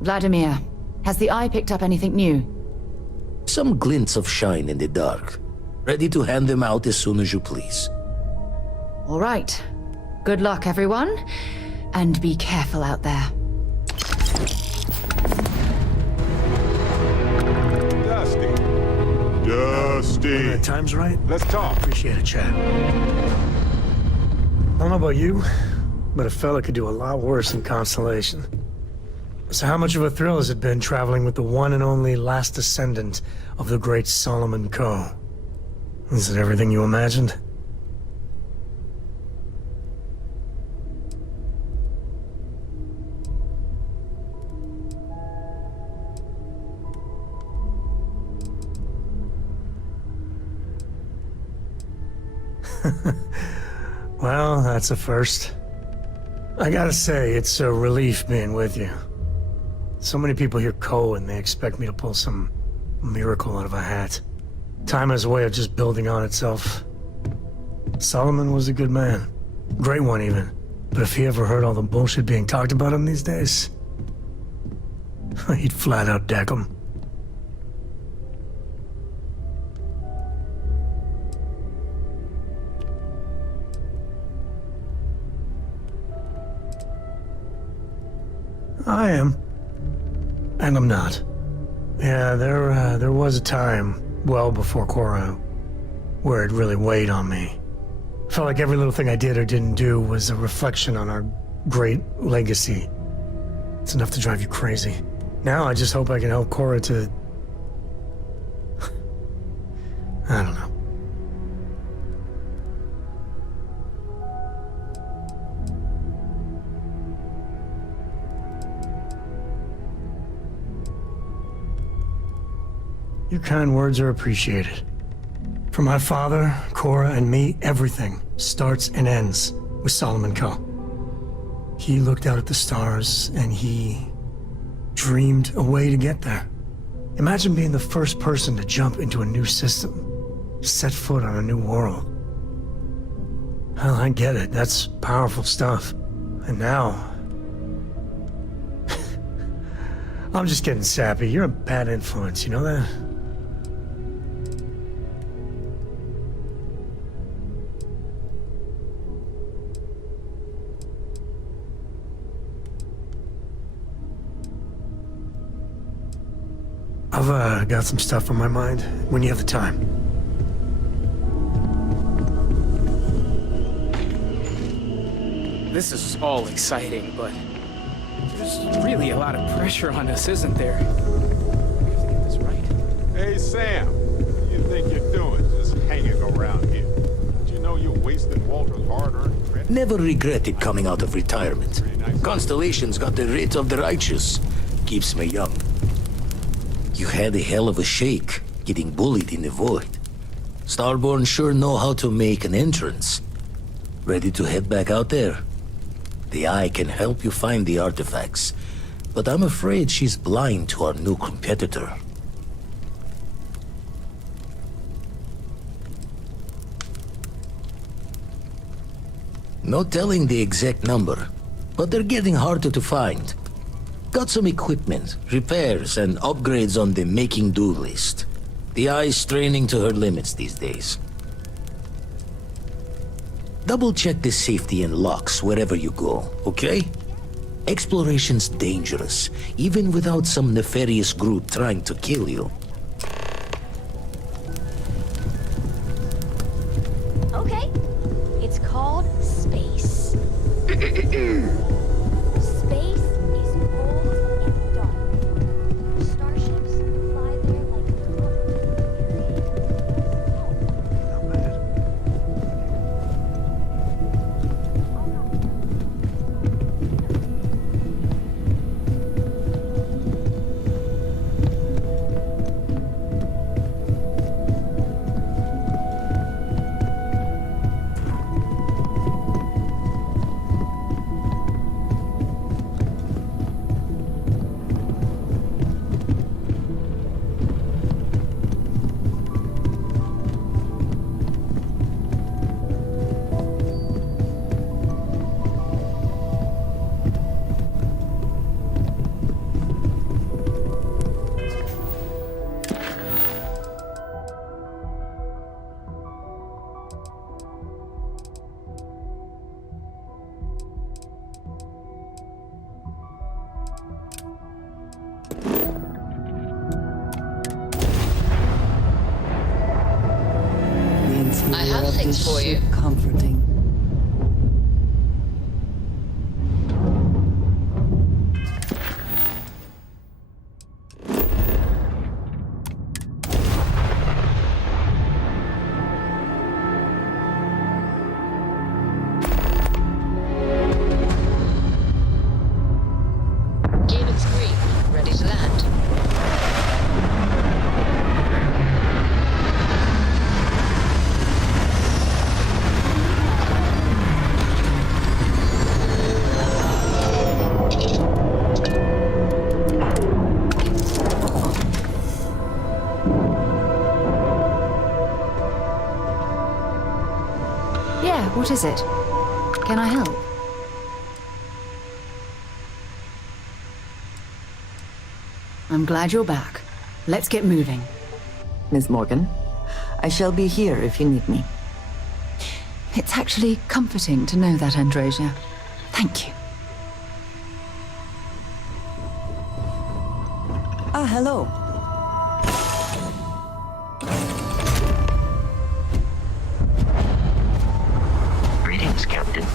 Vladimir, has the Eye picked up anything new? Some glints of shine in the dark. Ready to hand them out as soon as you please. All right. Good luck, everyone. And be careful out there. Dusty. When the time's right, let's talk. Appreciate a chat. I don't know about you, but a fella could do a lot worse than Constellation. So how much of a thrill has it been traveling with the one and only last descendant of the great Solomon Coe? Is it everything you imagined? Well, that's a first. I gotta say, it's a relief being with you. So many people hear Coe and they expect me to pull some miracle out of a hat. Time has a way of just building on itself. Solomon was a good man. Great one, even. But if he ever heard all the bullshit being talked about him these days, he'd flat out deck him. I am. And I'm not. Yeah, there was a time, well before Korra, where it really weighed on me. Felt like every little thing I did or didn't do was a reflection on our great legacy. It's enough to drive you crazy. Now I just hope I can help Korra to... I don't know. Your kind words are appreciated. For my father, Korra, and me, everything starts and ends with Solomon Coe. He looked out at the stars, and he dreamed a way to get there. Imagine being the first person to jump into a new system, set foot on a new world. Well, I get it. That's powerful stuff. And now... I'm just getting sappy. You're a bad influence, you know that? I've got some stuff on my mind when you have the time. This is all exciting, but there's really a lot of pressure on us, isn't there? We have to get this right. Hey, Sam. What do you think you're doing just hanging around here? Don't you know you're wasting Walter's hard-earned credit? Never regretted coming out of retirement. Constellation's got the rate of the righteous. Keeps me young. You had a hell of a shake, getting bullied in the void. Starborn sure know how to make an entrance. Ready to head back out there? The Eye can help you find the artifacts, but I'm afraid she's blind to our new competitor. No telling the exact number, but they're getting harder to find. Got some equipment, repairs, and upgrades on the making-do list. The Eye's straining to her limits these days. Double-check the safety and locks wherever you go, okay? Exploration's dangerous, even without some nefarious group trying to kill you. Okay. It's called space. Space things this for you. ship comforting. Cabin's green. Ready to land. Yeah, what is it? Can I help? I'm glad you're back. Let's get moving. Miss Morgan, I shall be here if you need me. It's actually comforting to know that, Androsia. Thank you. Ah, hello. Greetings, Captain.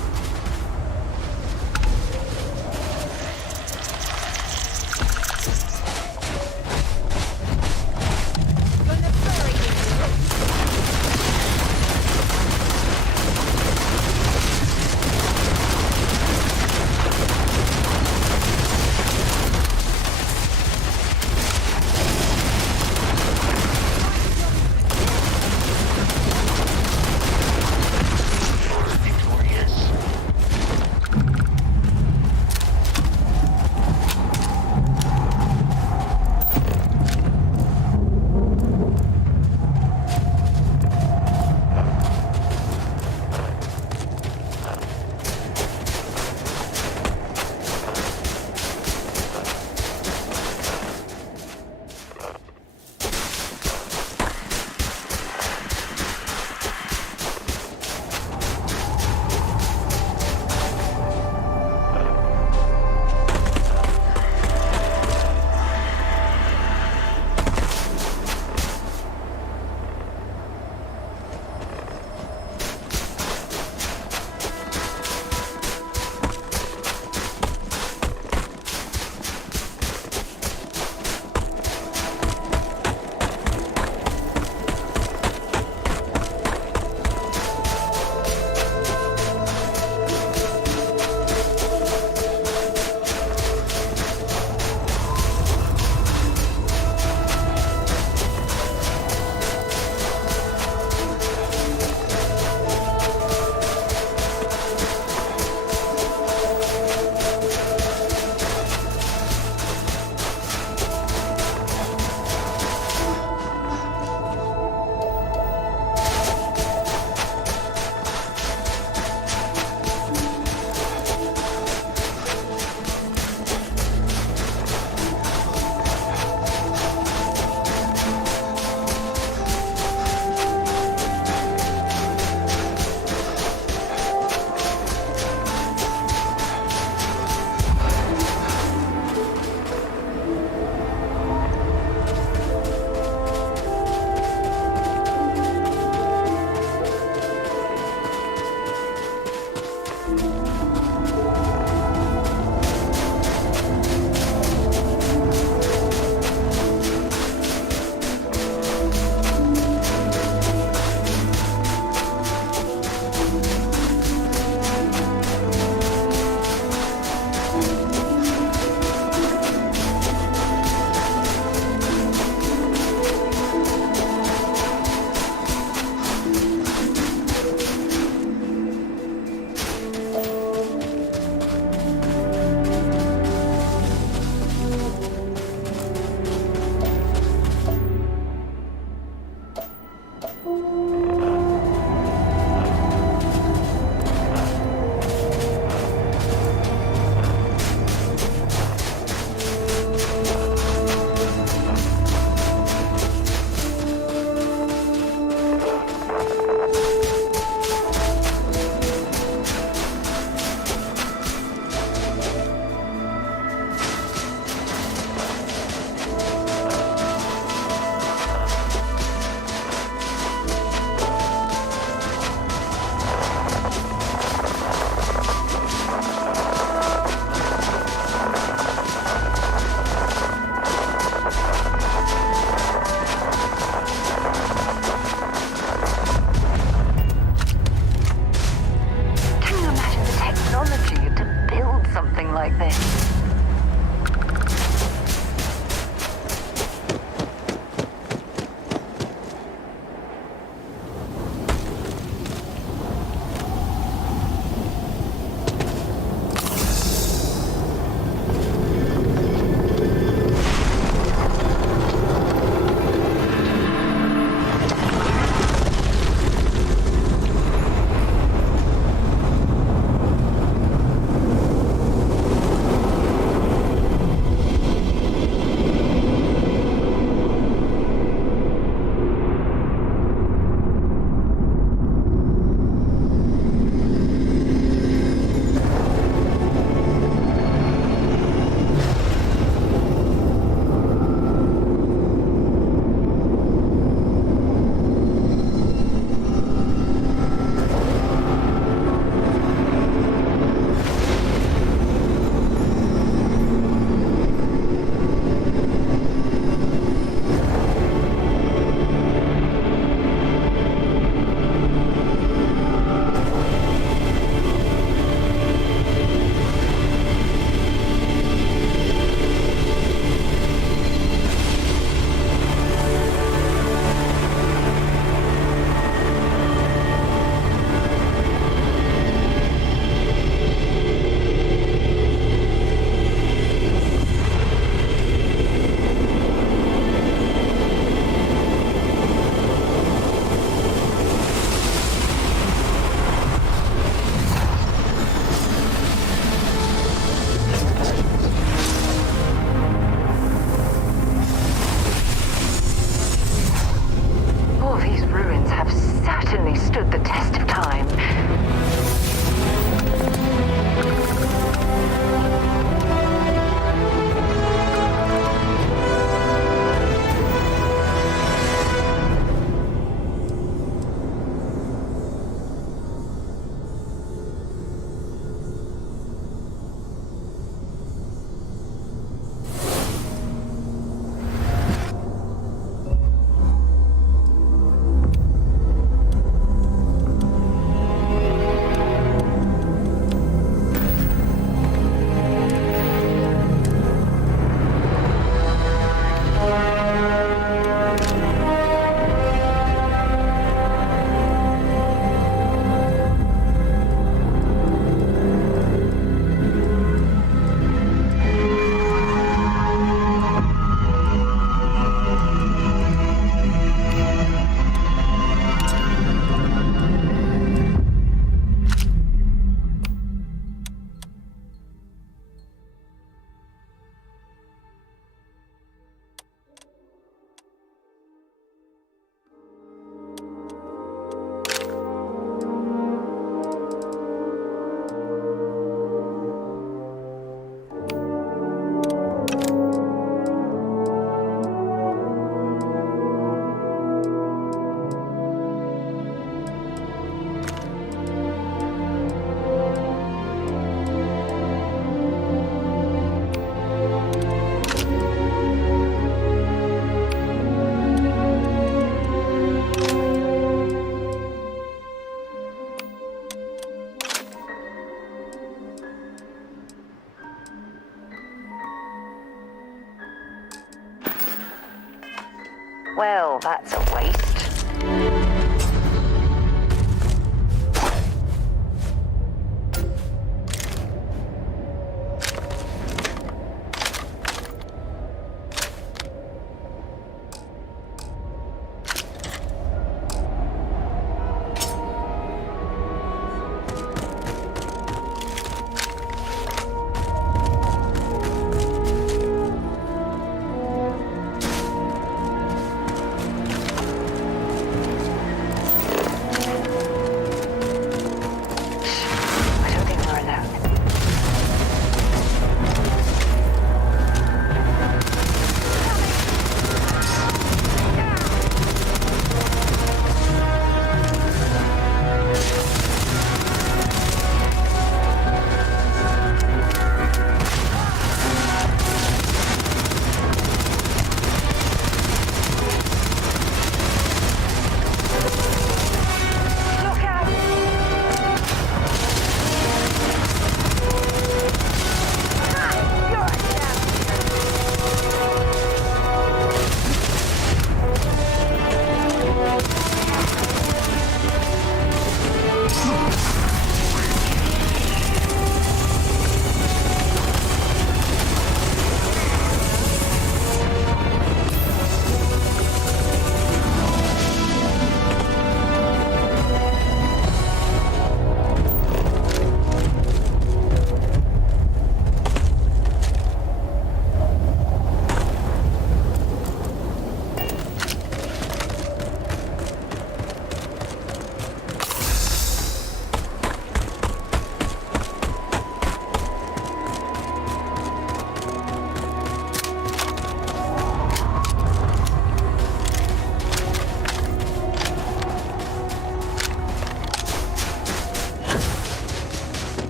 Well, that's a waste.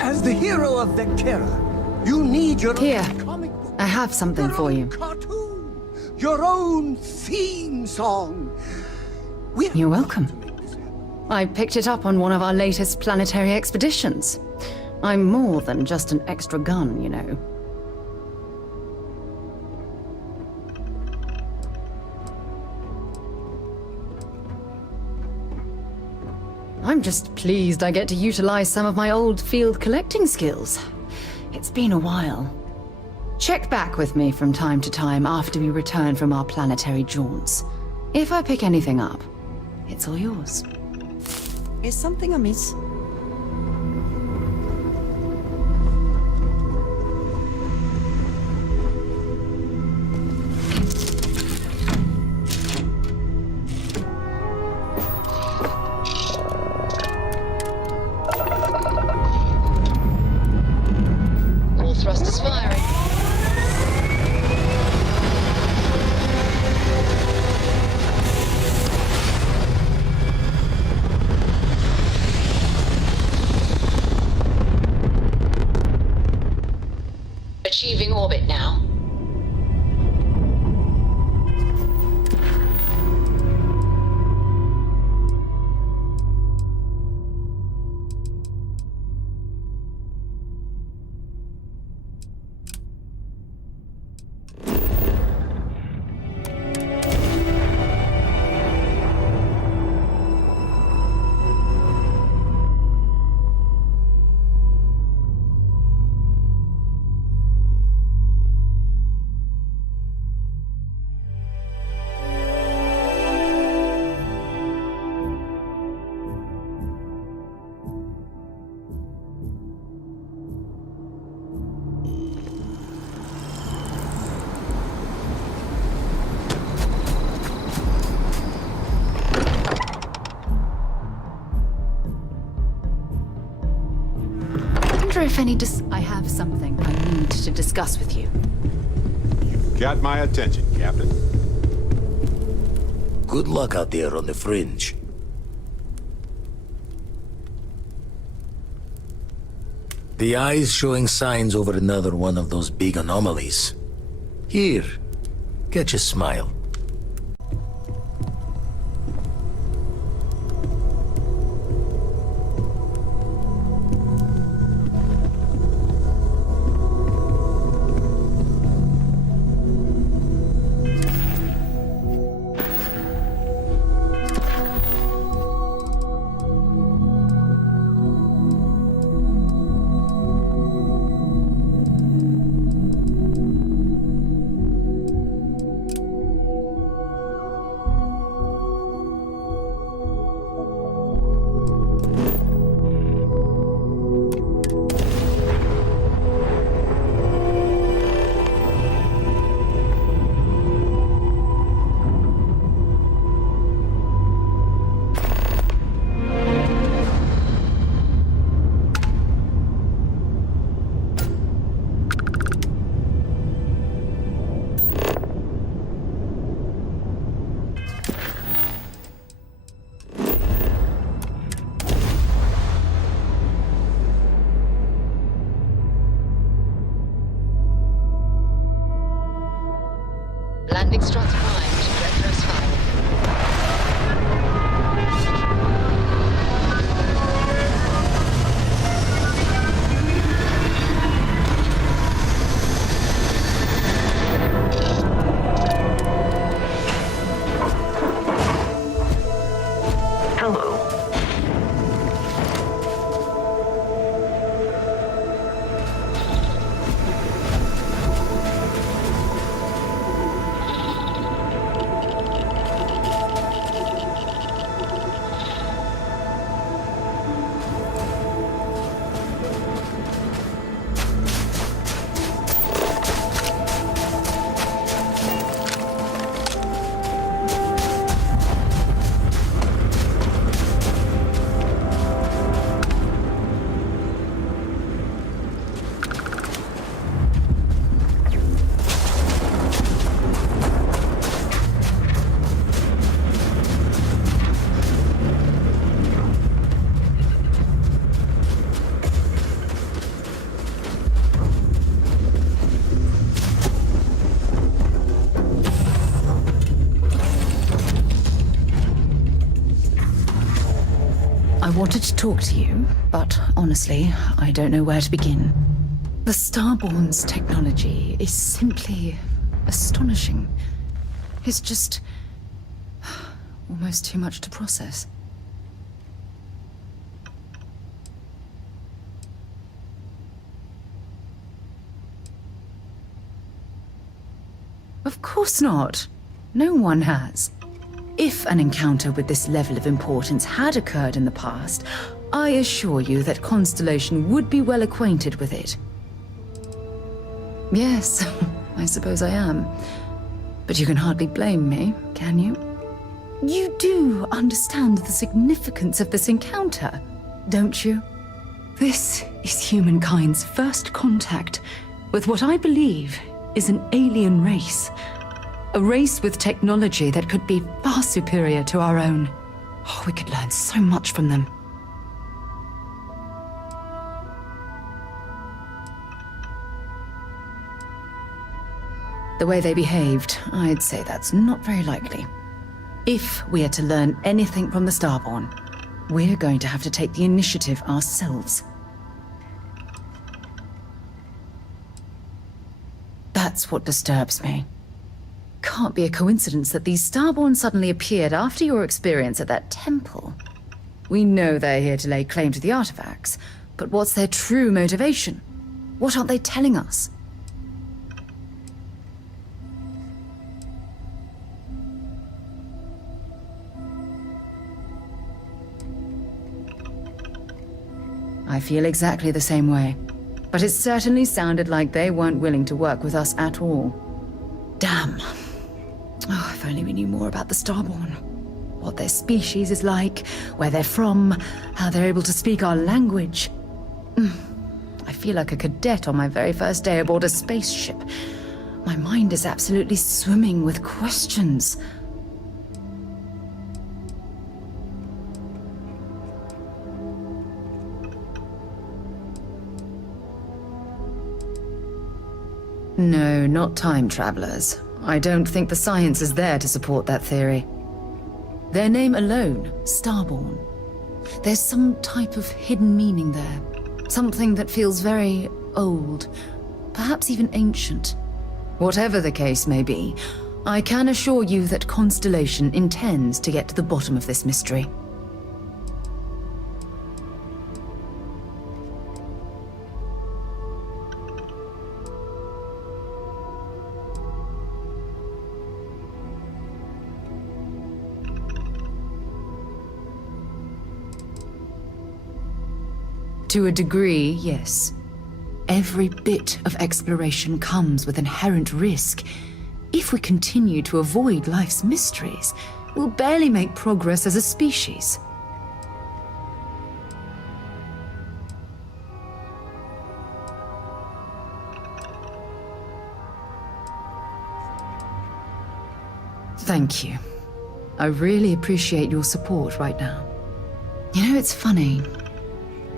As the hero of Vectera, you need your Here, own comic book, I have something for you. cartoon, your own theme song. You're welcome. I picked it up on one of our latest planetary expeditions. I'm more than just an extra gun, you know. I'm just pleased I get to utilize some of my old field collecting skills. It's been a while. Check back with me from time to time after we return from our planetary jaunts. If I pick anything up, it's all yours. Is something amiss? All thrusters firing. Achieving orbit now. if any I have something I need to discuss with you. Got my attention, Captain. Good luck out there on the fringe. The eye's showing signs over another one of those big anomalies. Here, catch a smile. Landing struts primed. Retro's fire. Hello. I wanted to talk to you, but honestly, I don't know where to begin. The Starborn's technology is simply astonishing. It's just almost too much to process. Of course not. No one has. If an encounter with this level of importance had occurred in the past, I assure you that Constellation would be well acquainted with it. Yes, I suppose I am. But you can hardly blame me, can you? You do understand the significance of this encounter, don't you? This is humankind's first contact with what I believe is an alien race. A race with technology that could be far superior to our own. Oh, we could learn so much from them. The way they behaved, I'd say that's not very likely. If we are to learn anything from the Starborn, we're going to have to take the initiative ourselves. That's what disturbs me. Can't be a coincidence that these Starborn suddenly appeared after your experience at that temple. We know they're here to lay claim to the artifacts, but what's their true motivation? What aren't they telling us? I feel exactly the same way, but it certainly sounded like they weren't willing to work with us at all. Damn. Oh, if only we knew more about the Starborn. What their species is like, where they're from, how they're able to speak our language. I feel like a cadet on my very first day aboard a spaceship. My mind is absolutely swimming with questions. No, not time travelers. I don't think the science is there to support that theory. Their name alone, Starborn. There's some type of hidden meaning there. Something that feels very old, perhaps even ancient. Whatever the case may be, I can assure you that Constellation intends to get to the bottom of this mystery. To a degree, yes. Every bit of exploration comes with inherent risk. If we continue to avoid life's mysteries, we'll barely make progress as a species. Thank you. I really appreciate your support right now. You know, it's funny.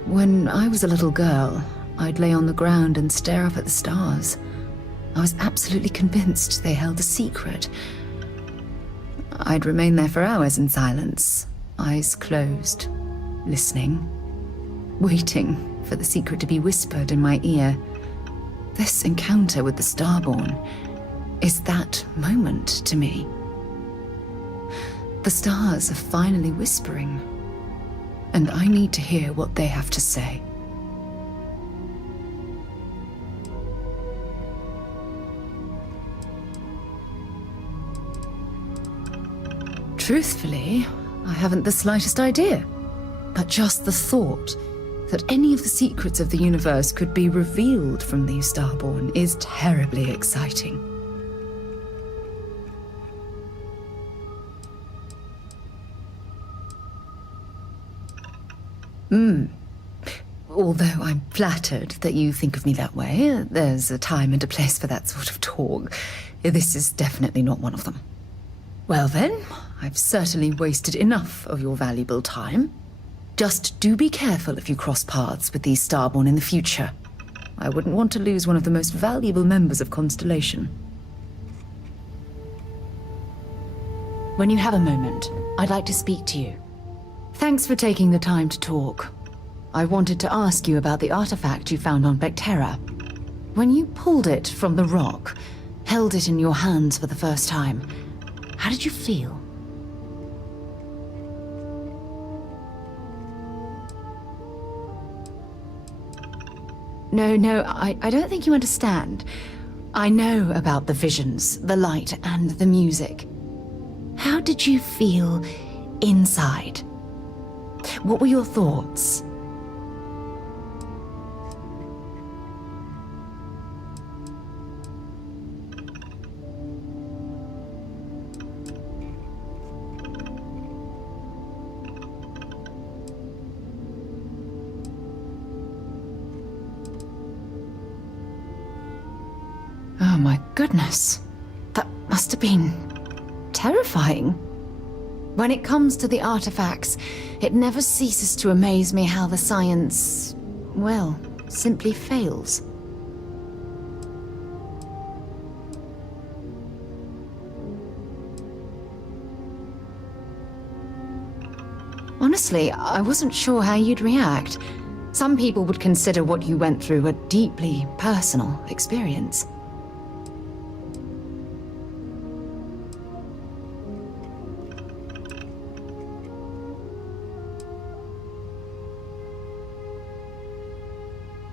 When I was a little girl, I'd lay on the ground and stare up at the stars. I was absolutely convinced they held a secret. I'd remain there for hours in silence, eyes closed, listening, waiting for the secret to be whispered in my ear. This encounter with the Starborn is that moment to me. The stars are finally whispering, and I need to hear what they have to say. Truthfully, I haven't the slightest idea. But just the thought that any of the secrets of the universe could be revealed from these Starborn is terribly exciting. Although I'm flattered that you think of me that way, there's a time and a place for that sort of talk. This is definitely not one of them. Well then, I've certainly wasted enough of your valuable time. Just do be careful if you cross paths with these Starborn in the future. I wouldn't want to lose one of the most valuable members of Constellation. When you have a moment, I'd like to speak to you. Thanks for taking the time to talk. I wanted to ask you about the artifact you found on Bactera. When you pulled it from the rock, held it in your hands for the first time, how did you feel? No, I don't think you understand. I know about the visions, the light, and the music. How did you feel inside? What were your thoughts? Oh my goodness. That must have been terrifying. When it comes to the artifacts, it never ceases to amaze me how the science, well, simply fails. Honestly, I wasn't sure how you'd react. Some people would consider what you went through a deeply personal experience.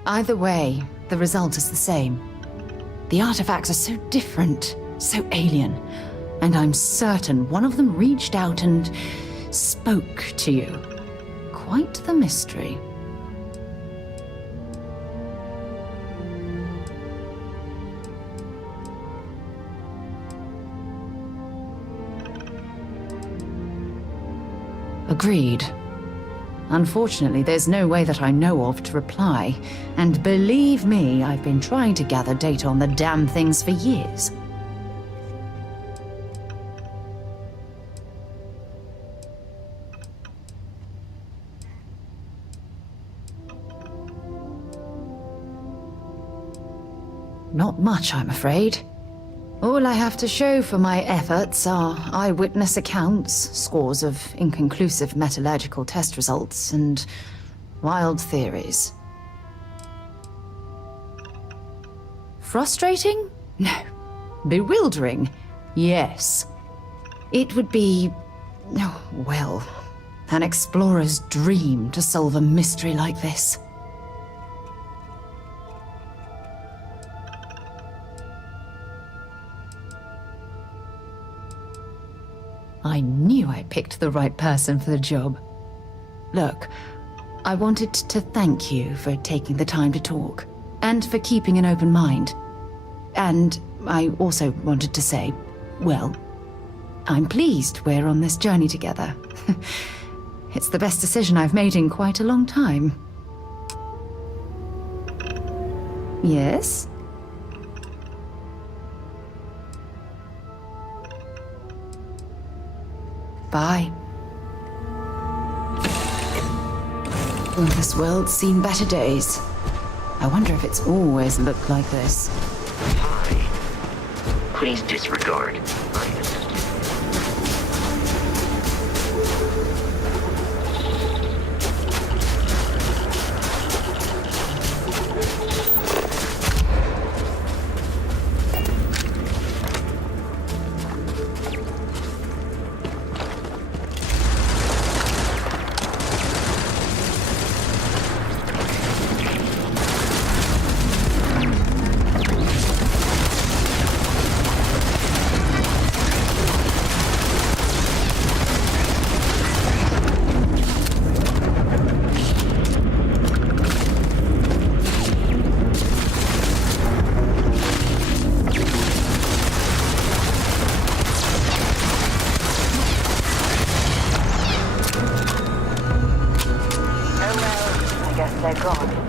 Either way, the result is the same. The artifacts are so different, so alien, and I'm certain one of them reached out and spoke to you. Quite the mystery. Agreed. Unfortunately, there's no way that I know of to reply. And believe me, I've been trying to gather data on the damn things for years. Not much, I'm afraid. All I have to show for my efforts are eyewitness accounts, scores of inconclusive metallurgical test results, and wild theories. Frustrating? No. Bewildering? Yes. It would be, oh, well, an explorer's dream to solve a mystery like this. I knew I picked the right person for the job. Look, I wanted to thank you for taking the time to talk, and for keeping an open mind. And I also wanted to say, well, I'm pleased we're on this journey together. It's the best decision I've made in quite a long time. Yes? Bye. Well, this world's seen better days. I wonder if it's always looked like this. Please disregard. They're gone.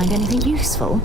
find anything useful?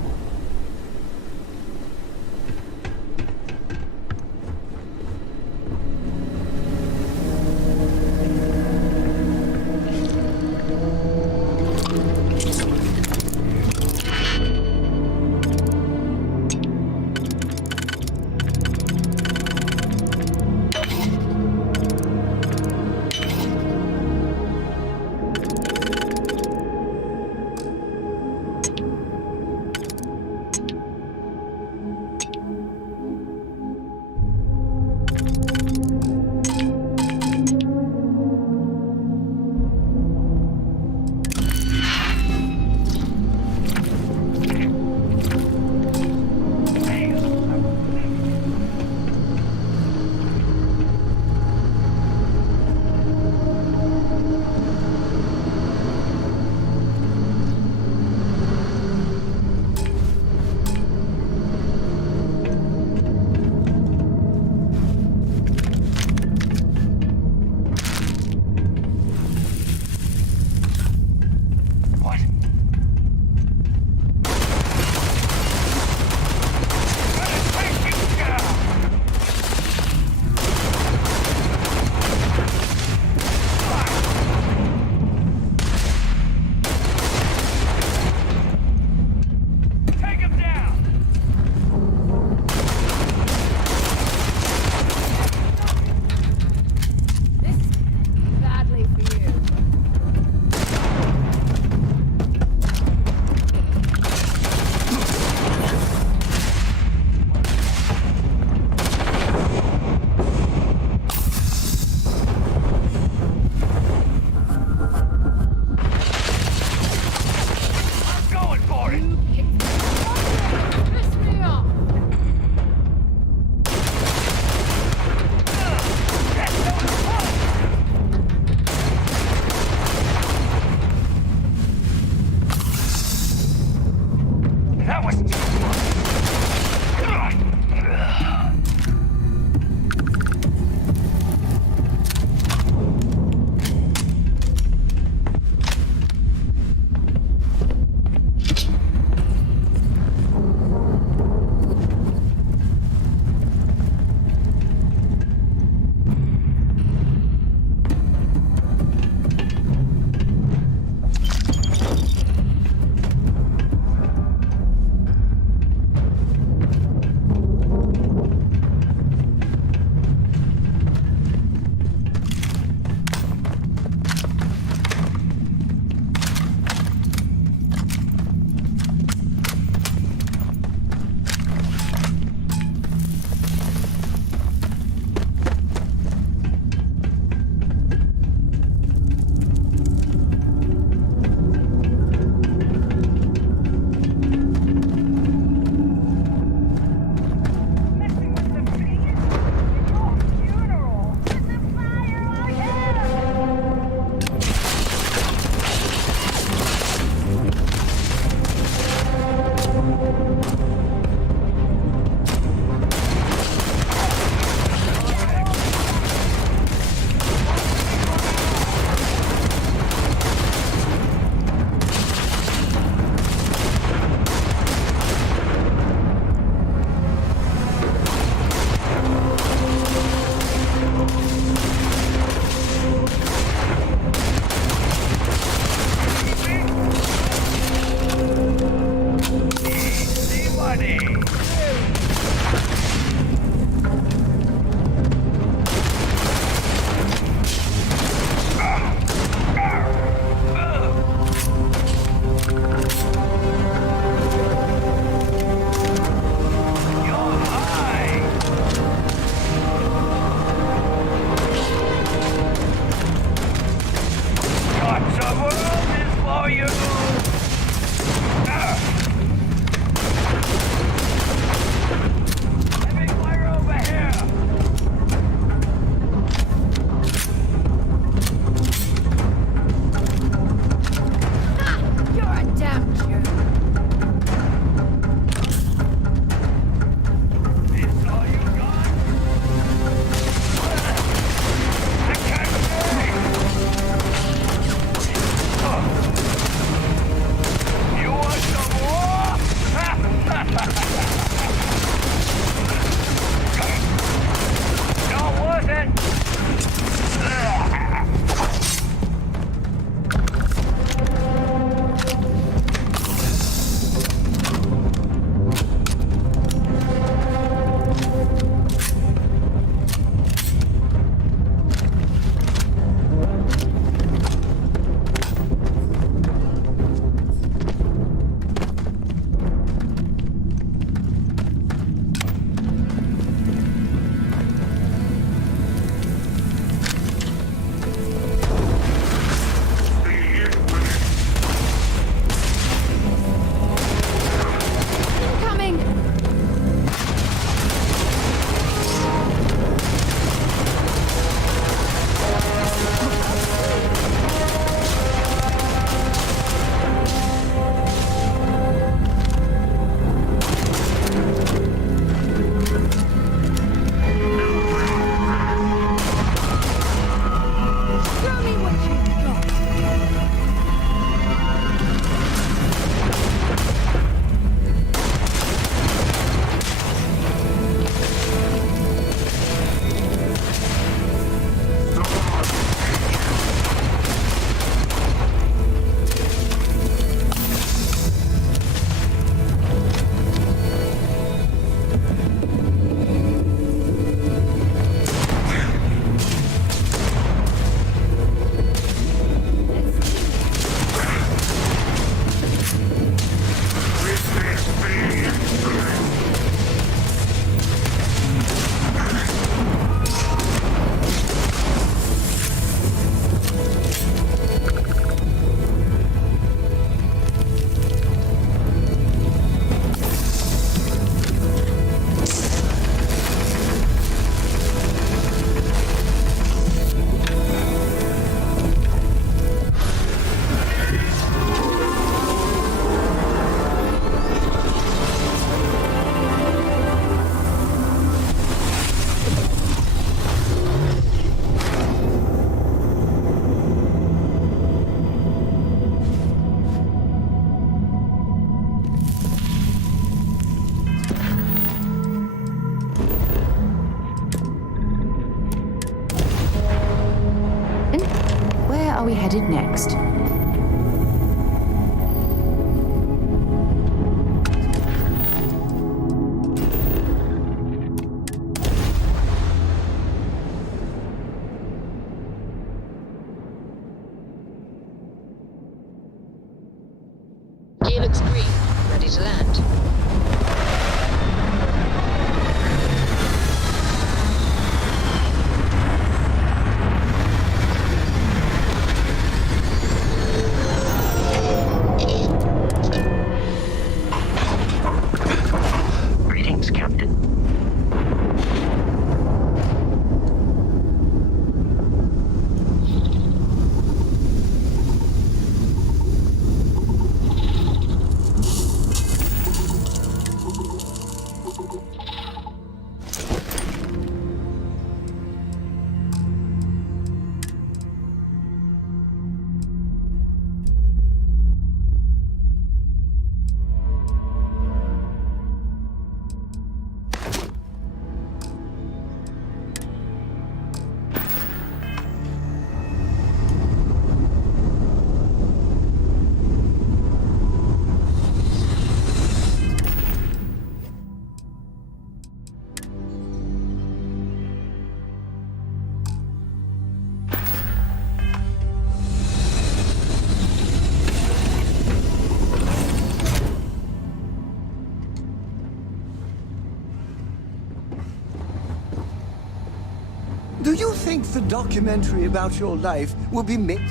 Do you think the documentary about your life will be made?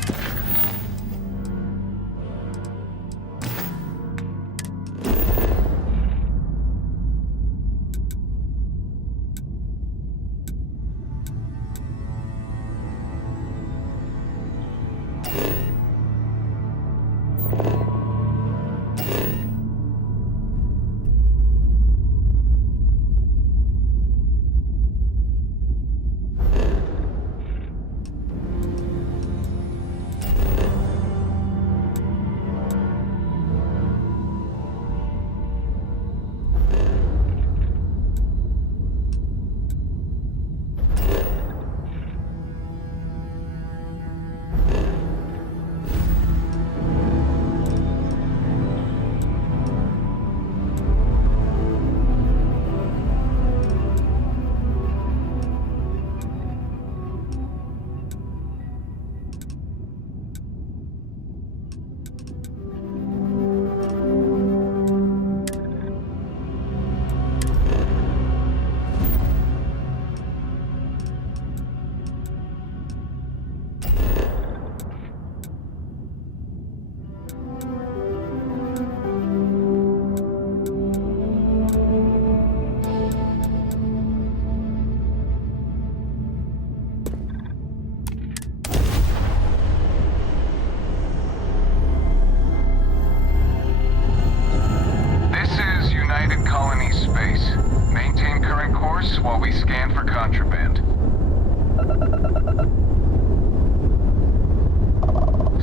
While we scan for contraband.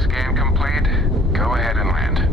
Scan complete. Go ahead and land.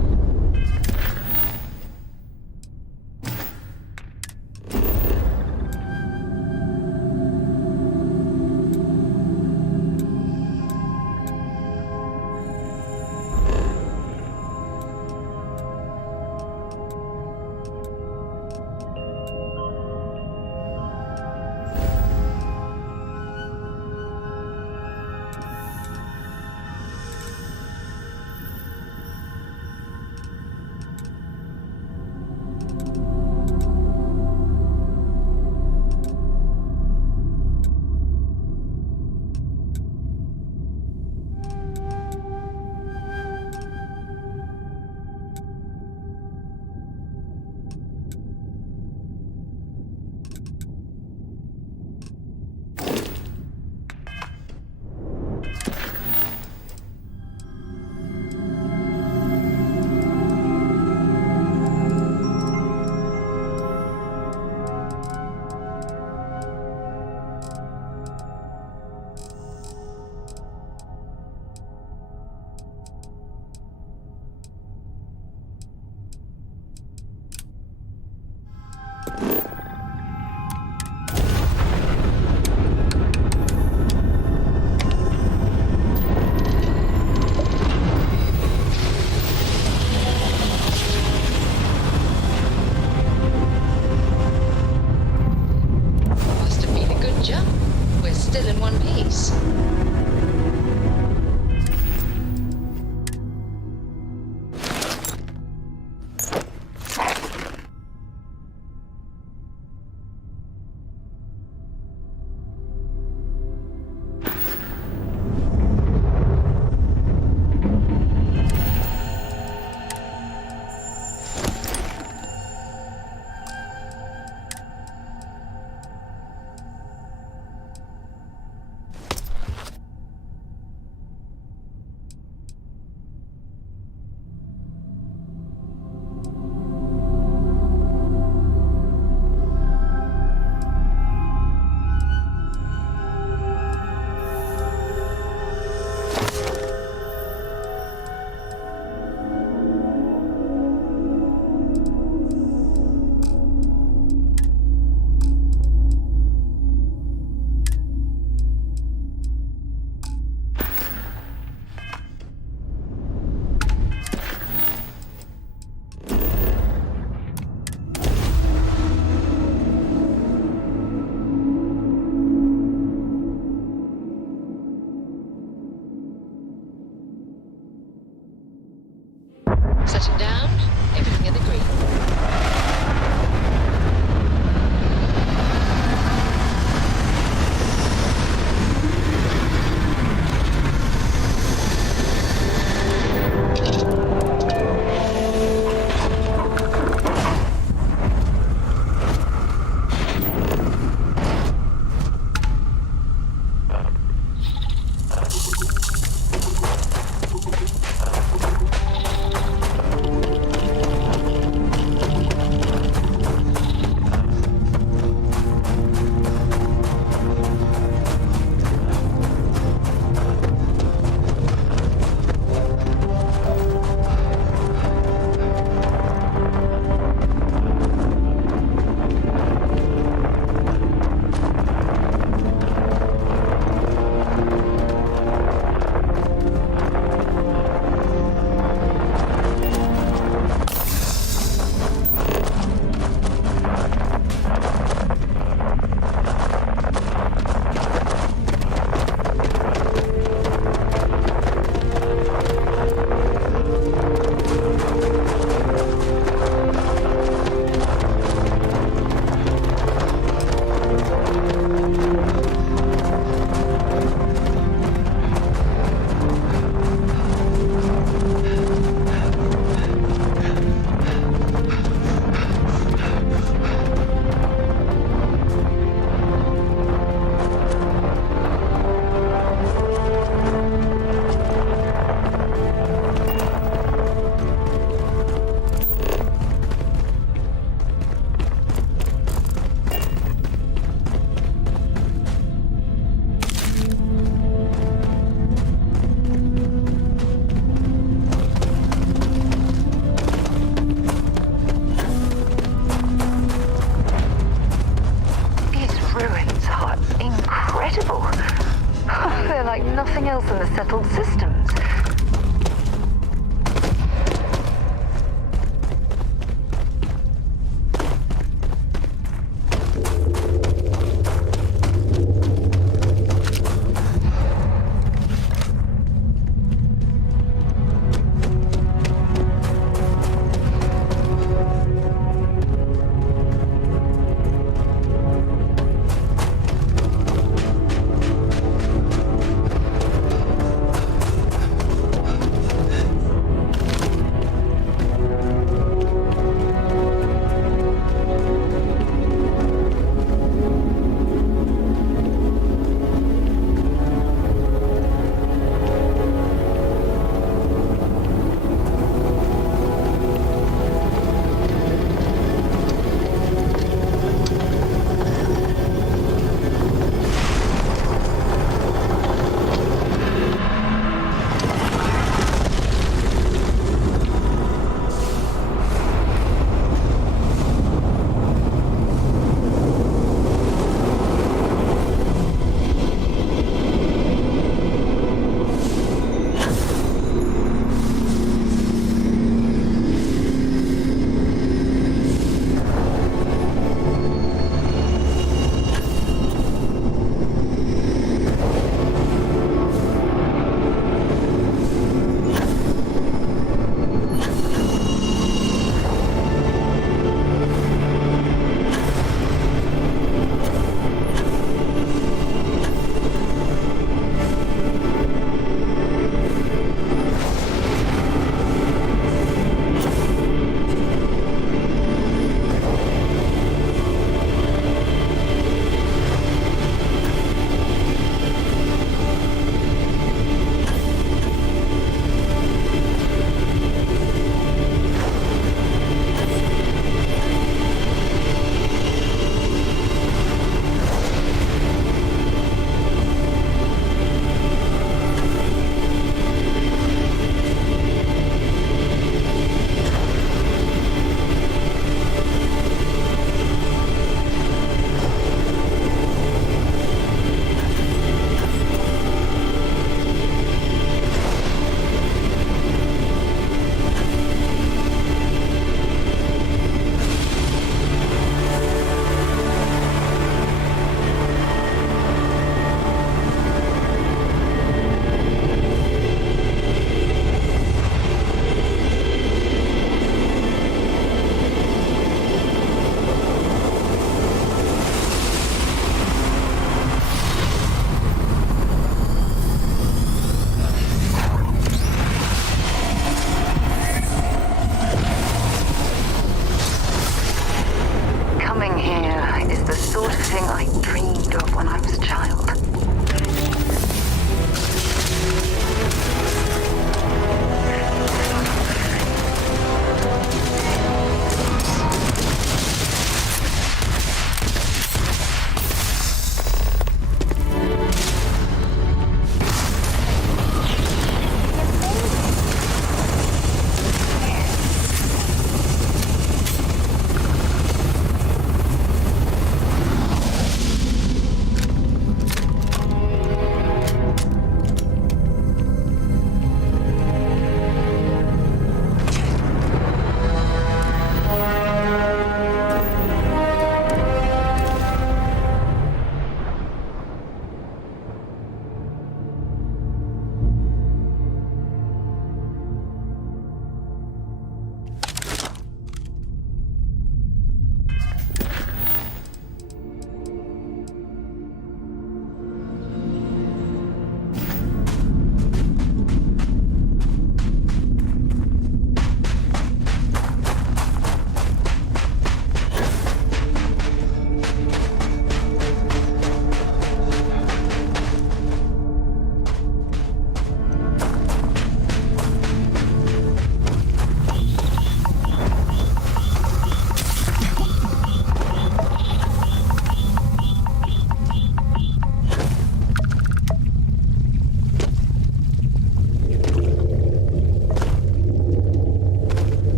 Nothing else in the settled systems.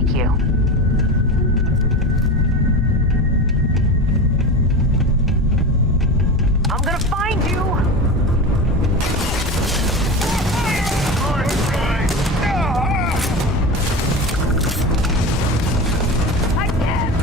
take you? I'm gonna find you! I can't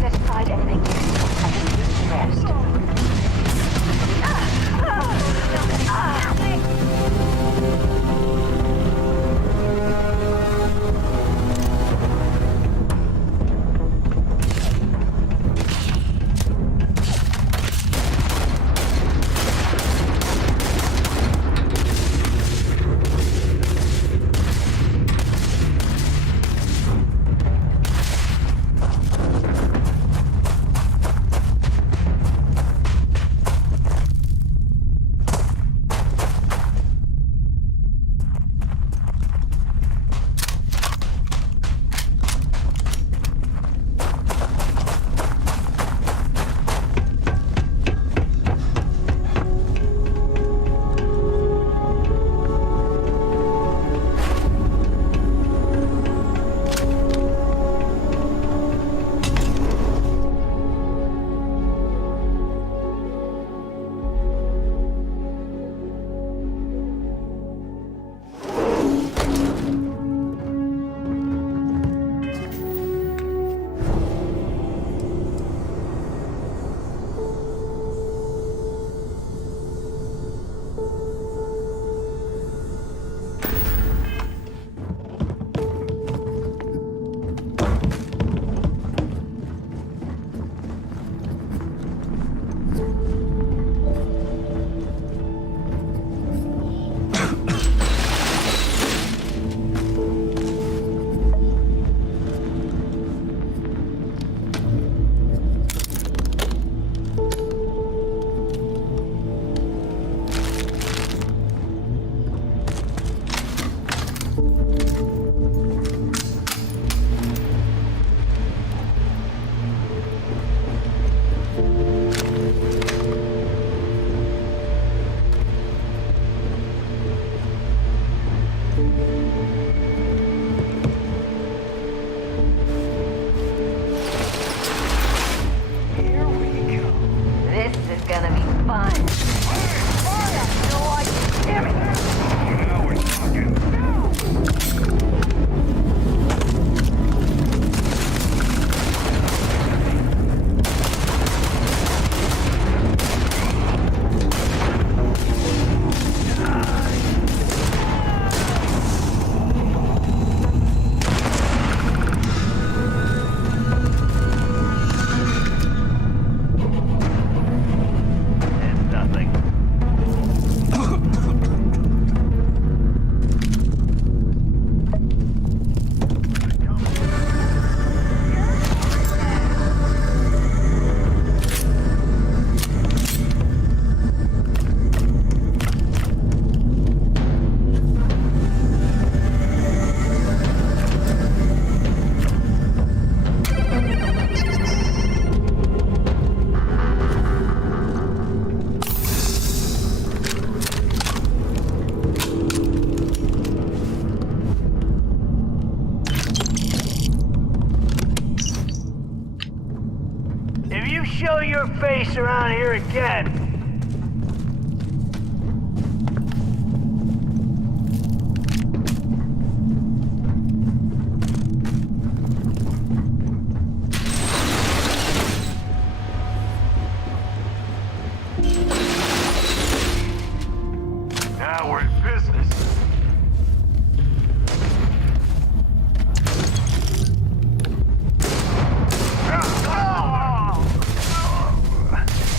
set aside anything useful and then use the rest. show your face around here again. Now we're in business.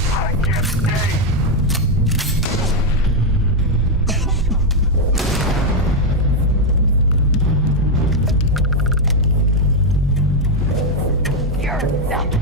I can't stay. You're nothing.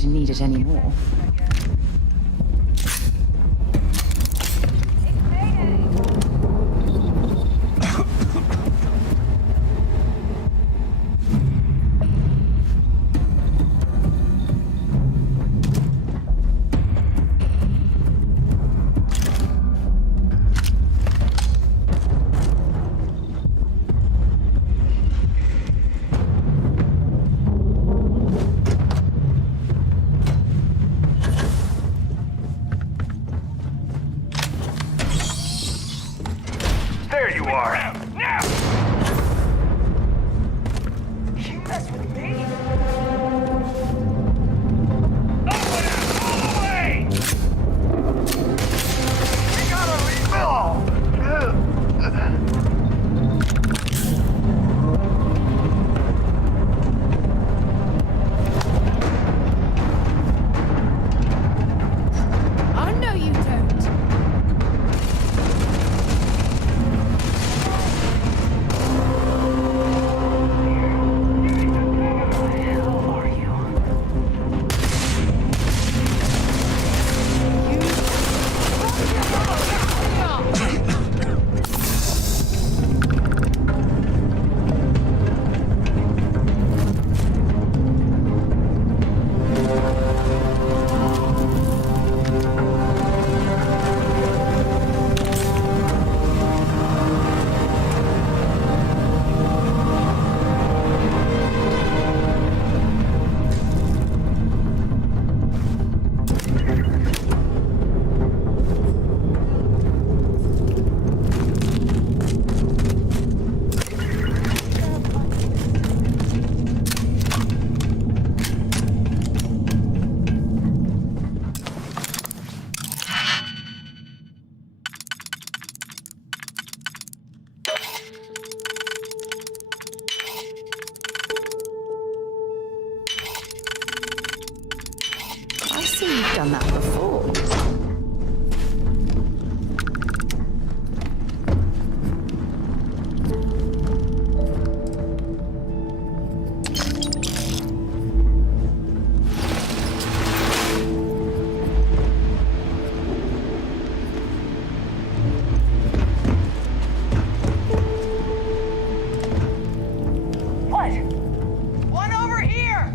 to need it anymore. There you are. Now! You mess with me? Open it all the way! We gotta rebuild! Oh, no, you don't. I see you've done that before. What? One over here!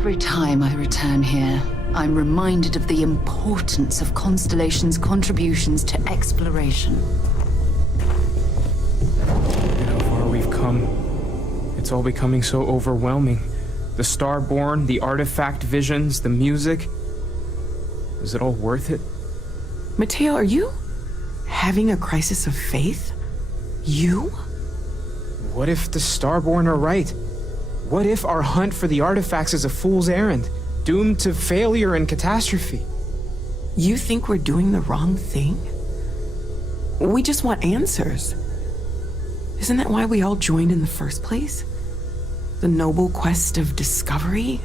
Every time I return here, I'm reminded of the importance of Constellation's contributions to exploration. Look at how far we've come. It's all becoming so overwhelming. The Starborn, the artifact visions, the music. Is it all worth it? Mateo, are you having a crisis of faith? You? What if the Starborn are right? What if our hunt for the artifacts is a fool's errand, doomed to failure and catastrophe? You think we're doing the wrong thing? We just want answers. Isn't that why we all joined in the first place? The noble quest of discovery?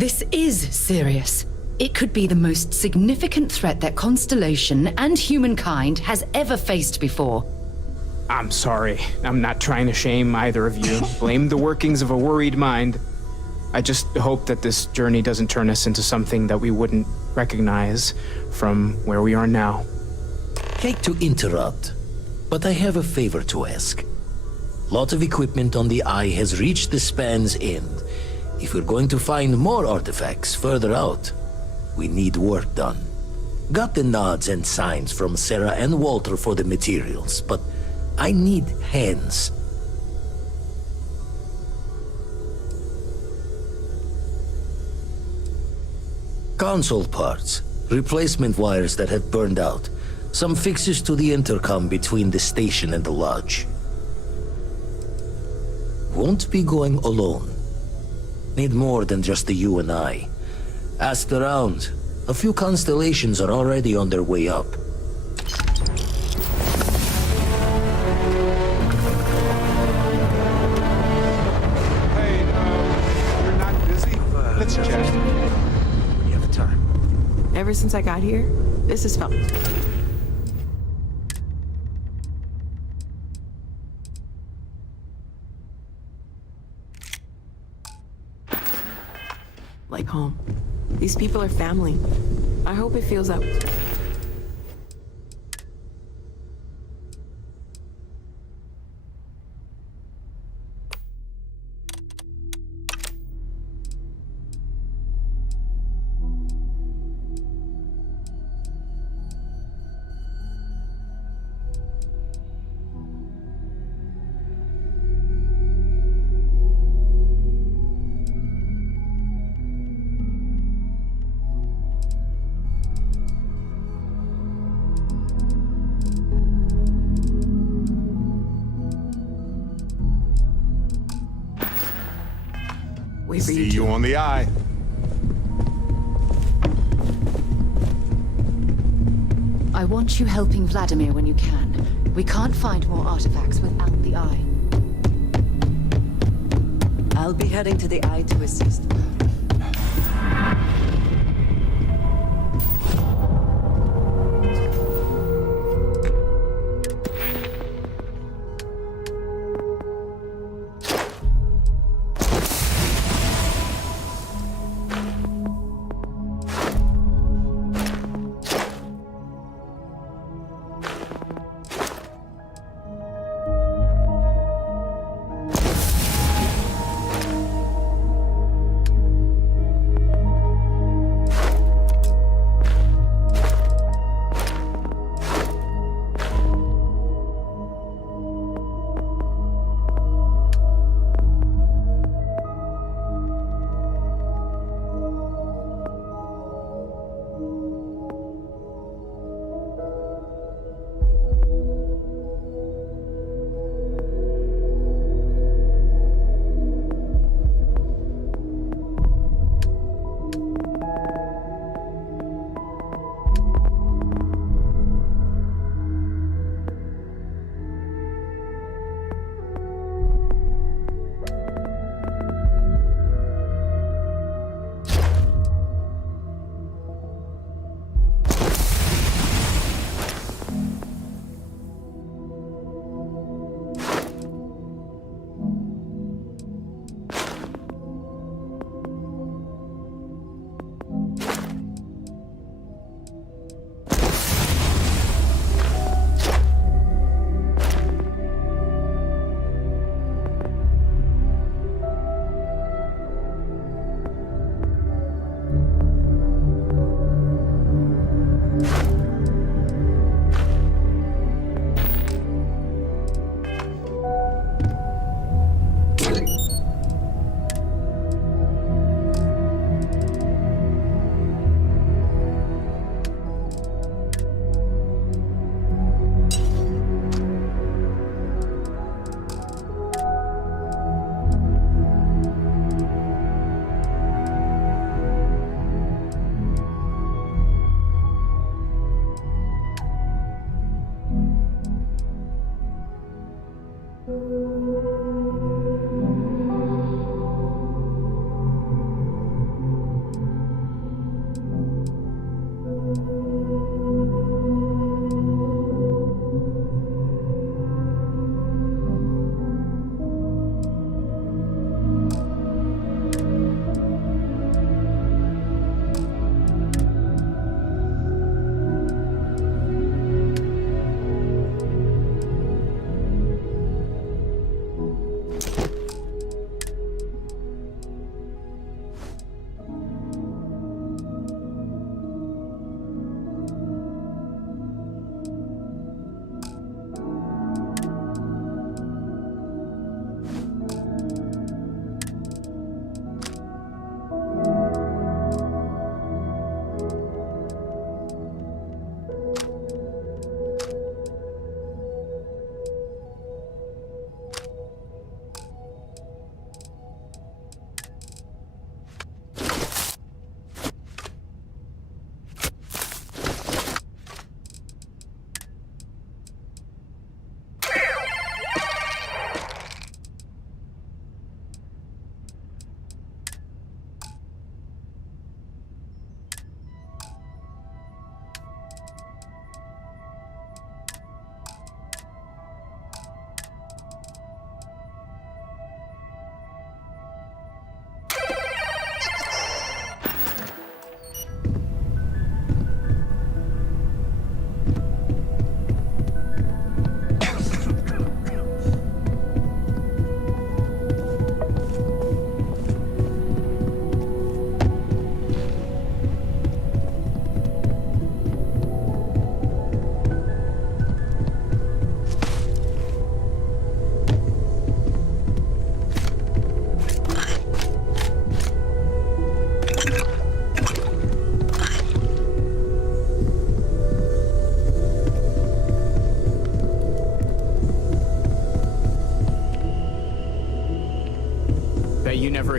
This is serious. It could be the most significant threat that Constellation and humankind has ever faced before. I'm sorry. I'm not trying to shame either of you. Blame the workings of a worried mind. I just hope that this journey doesn't turn us into something that we wouldn't recognize from where we are now. Hate to interrupt, but I have a favor to ask. Lot of equipment on the Eye has reached the span's end. If we're going to find more artifacts further out, we need work done. Got the nods and signs from Sarah and Walter for the materials, but I need hands. Console parts, replacement wires that have burned out, some fixes to the intercom between the station and the lodge. Won't be going alone. Need more than just the you and I. Asked around. A few constellations are already on their way up. Hey, you're not busy? Let's chat. When you have the time. Ever since I got here, this has felt... like home. These people are family. I hope it feels that way. Wait for See you on the Eye. I want you helping Vladimir when you can. We can't find more artifacts without the Eye. I'll be heading to the Eye to assist.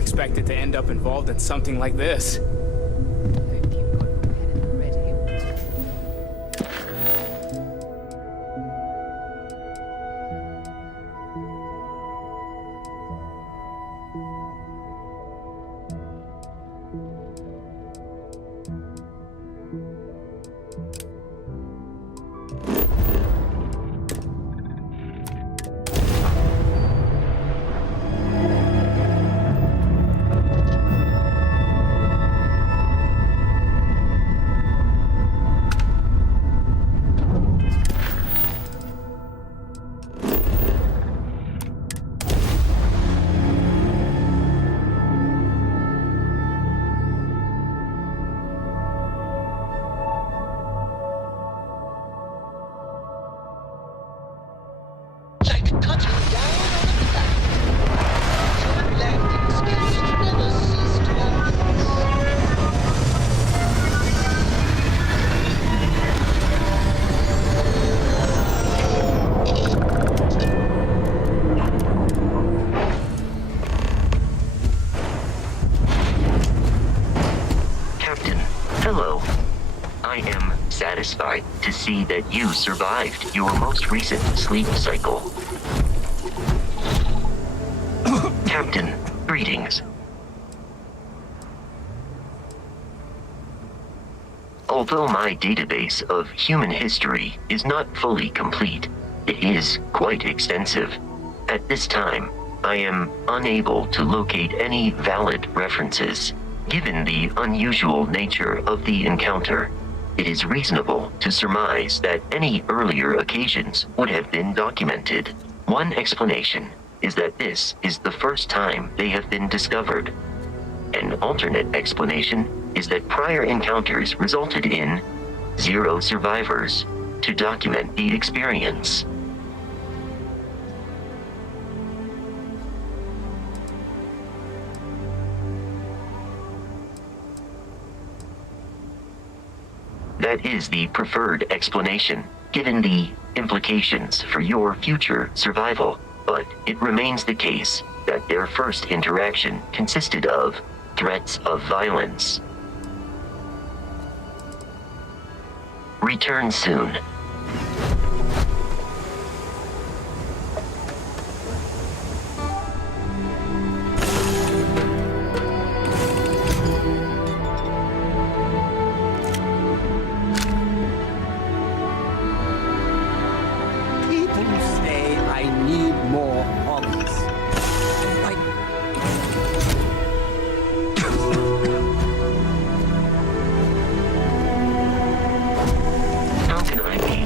expected to end up involved in something like this. Satisfied to see that you survived your most recent sleep cycle. Captain, greetings. Although my database of human history is not fully complete, it is quite extensive. At this time, I am unable to locate any valid references. Given the unusual nature of the encounter, it is reasonable to surmise that any earlier occasions would have been documented. One explanation is that this is the first time they have been discovered. An alternate explanation is that prior encounters resulted in 0 survivors to document the experience. That is the preferred explanation, given the implications for your future survival, but it remains the case that their first interaction consisted of threats of violence. Return soon. How can I be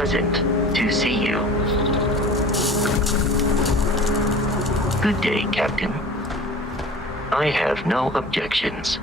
pleasant to see you. Good day, Captain. I have no objections.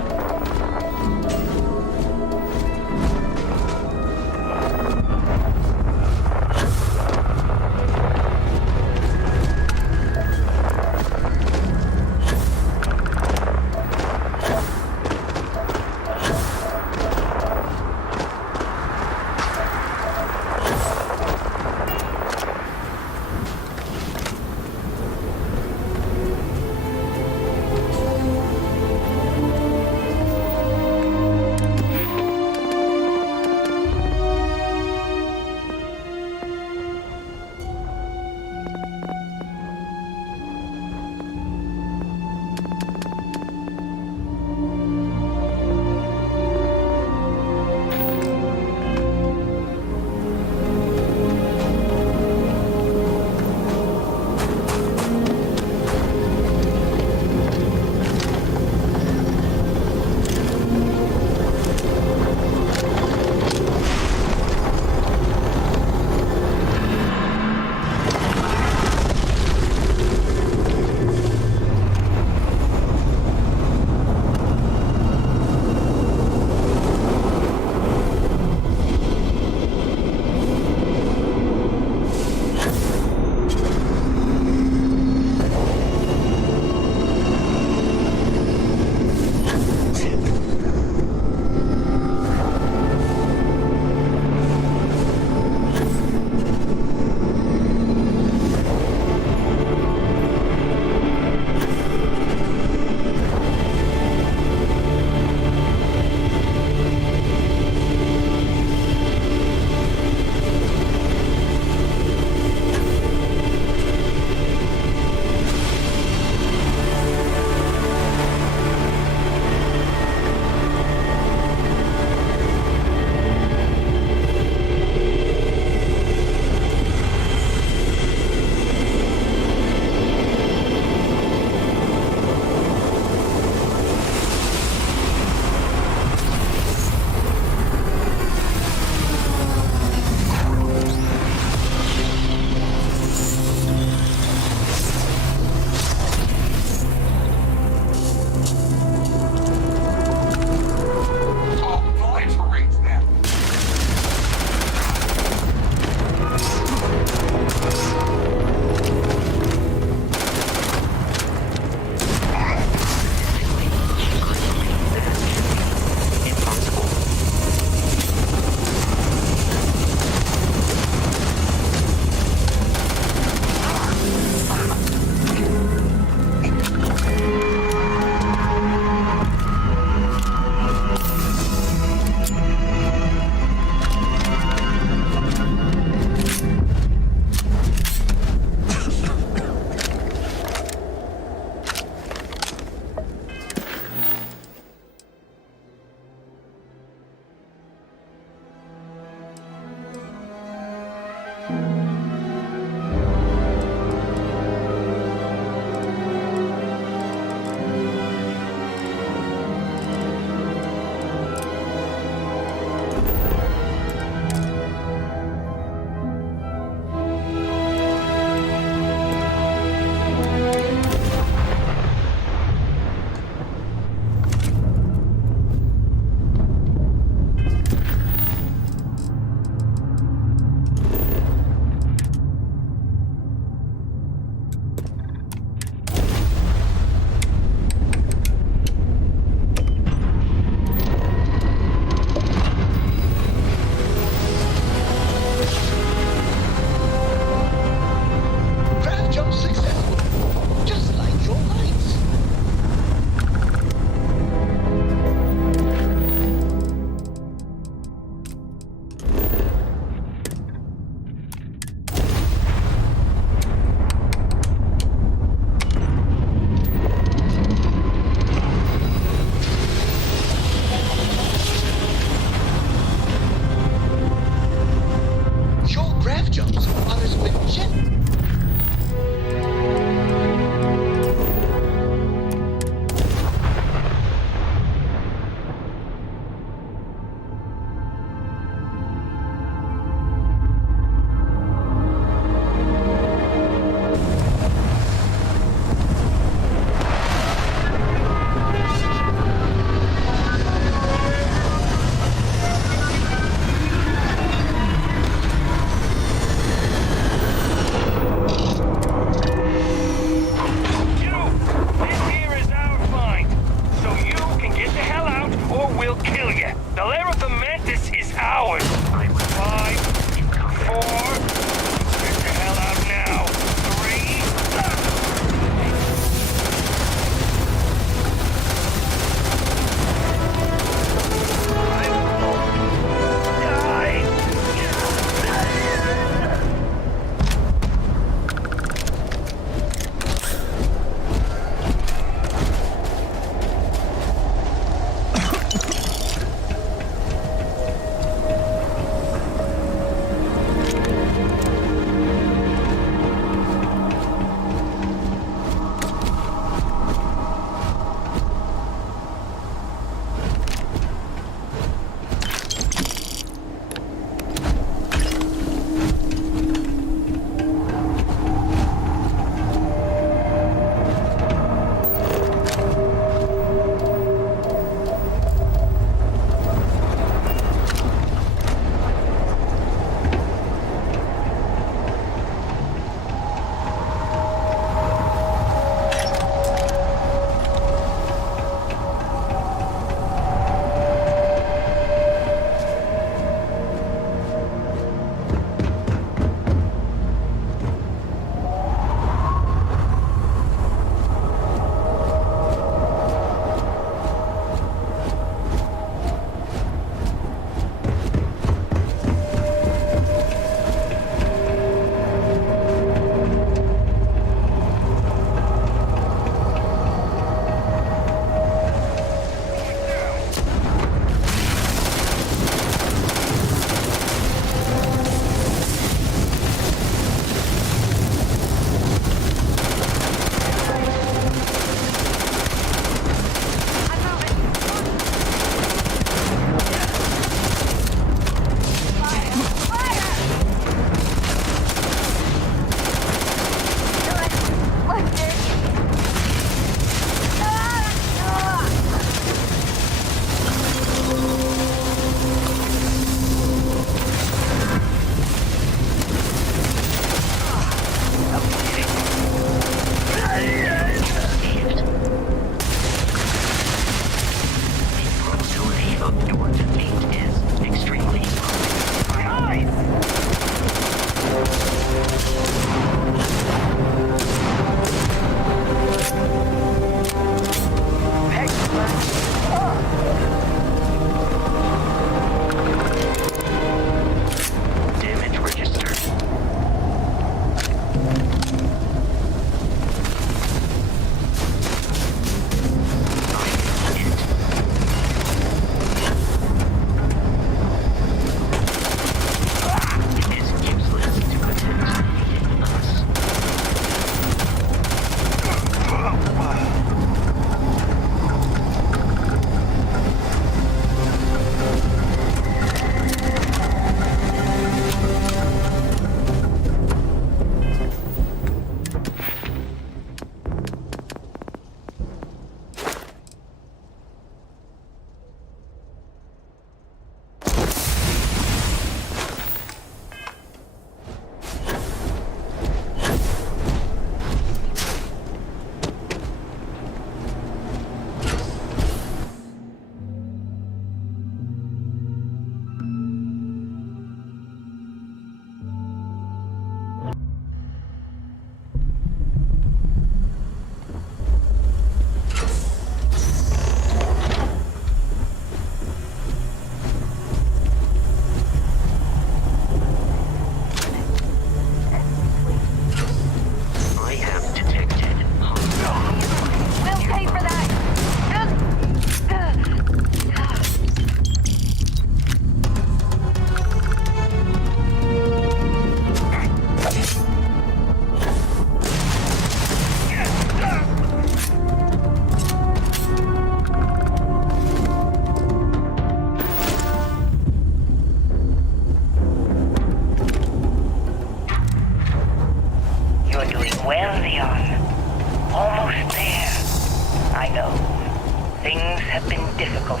have been difficult.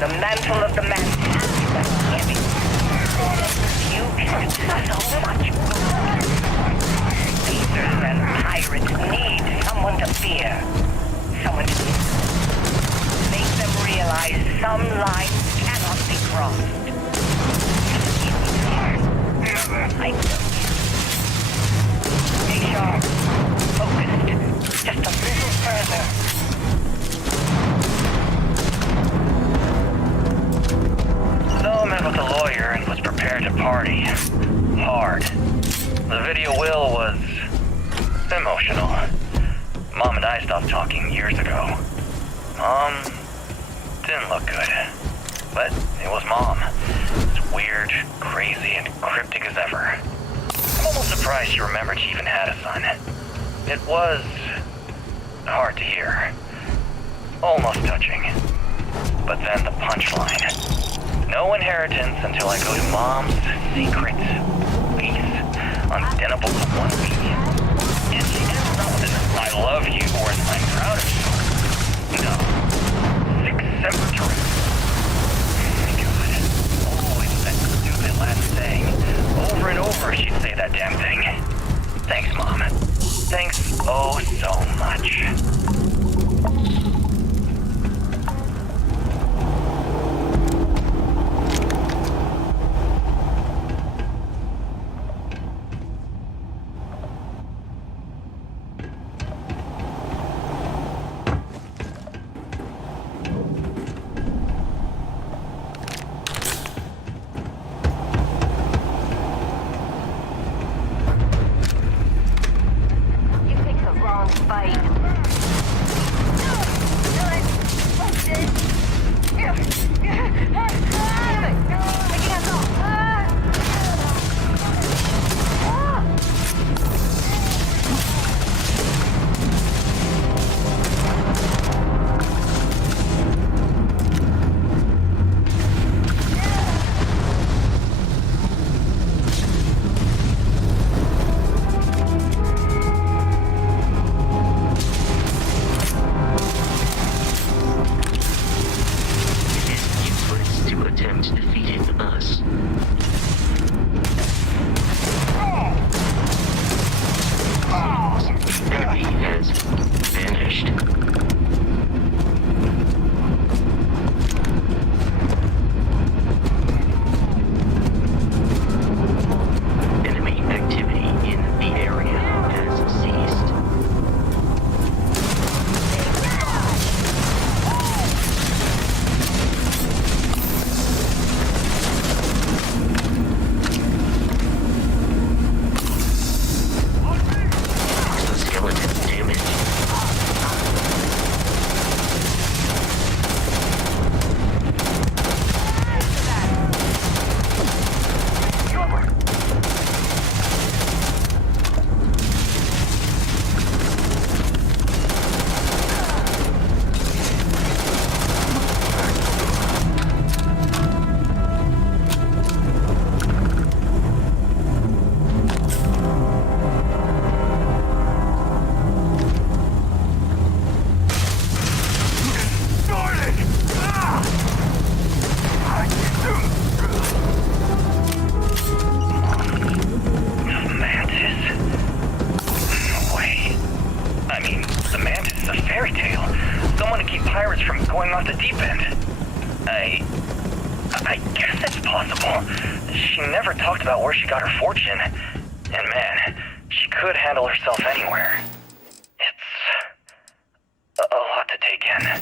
The mantle of the mantis is heavy. You can do so much good. Leaders and pirates need someone to fear. Someone to make them realize some lines cannot be crossed. I know you. Stay sharp. Focused. Just a little further. So I met with a lawyer and was prepared to party. Hard. The video will was emotional. Mom and I stopped talking years ago. Mom didn't look good. But it was Mom. It's weird, crazy, and cryptic as ever. I'm almost surprised she remembered she even had a son. It was hard to hear. Almost touching. But then the punchline. No inheritance until I go to Mom's secret base on Denable 1B. And she ends up with an I love you or an I'm proud of you. No. 6 Semper. Always that stupid last saying. Over and over she'd say that damn thing. Thanks, Mom. Thanks oh so much. I guess it's possible. She never talked about where she got her fortune. And man, she could handle herself anywhere. It's a lot to take in.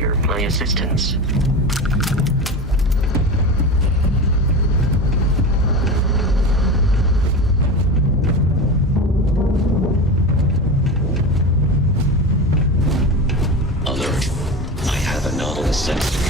require my assistance. Alert. I have a Nautilus sensor.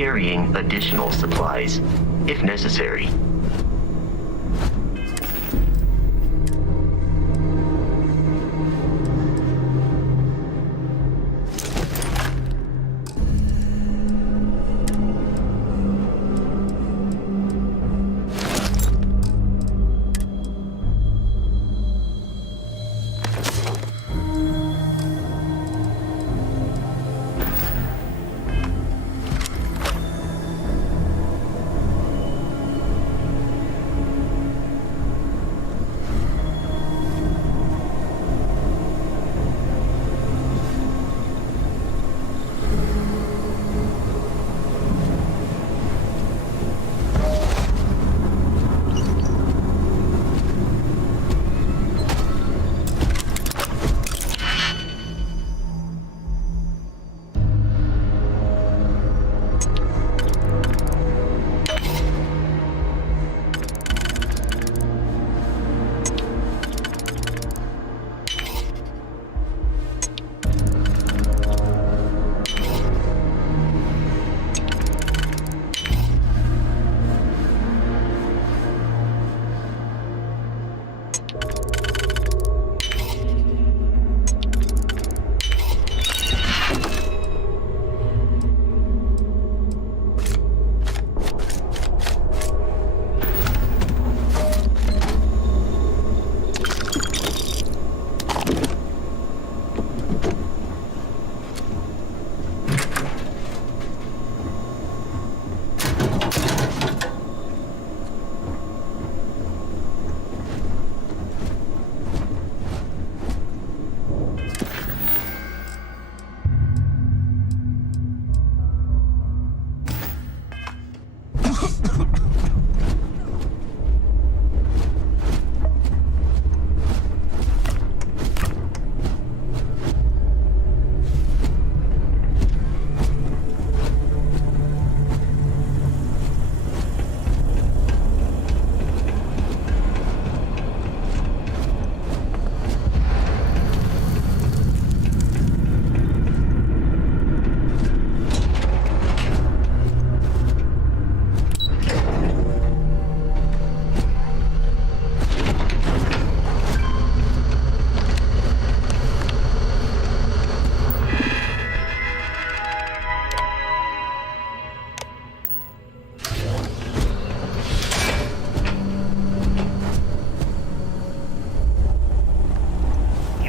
carrying additional supplies, if necessary.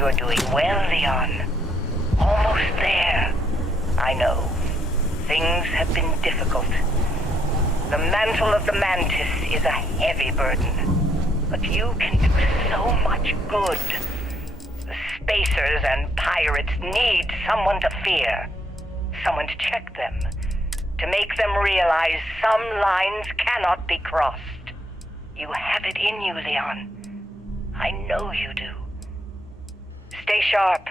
You're doing well, Leon. Almost there. I know. Things have been difficult. The mantle of the Mantis is a heavy burden. But you can do so much good. The Spacers and Pirates need someone to fear. Someone to check them. To make them realize some lines cannot be crossed. You have it in you, Leon. I know you do. Stay sharp,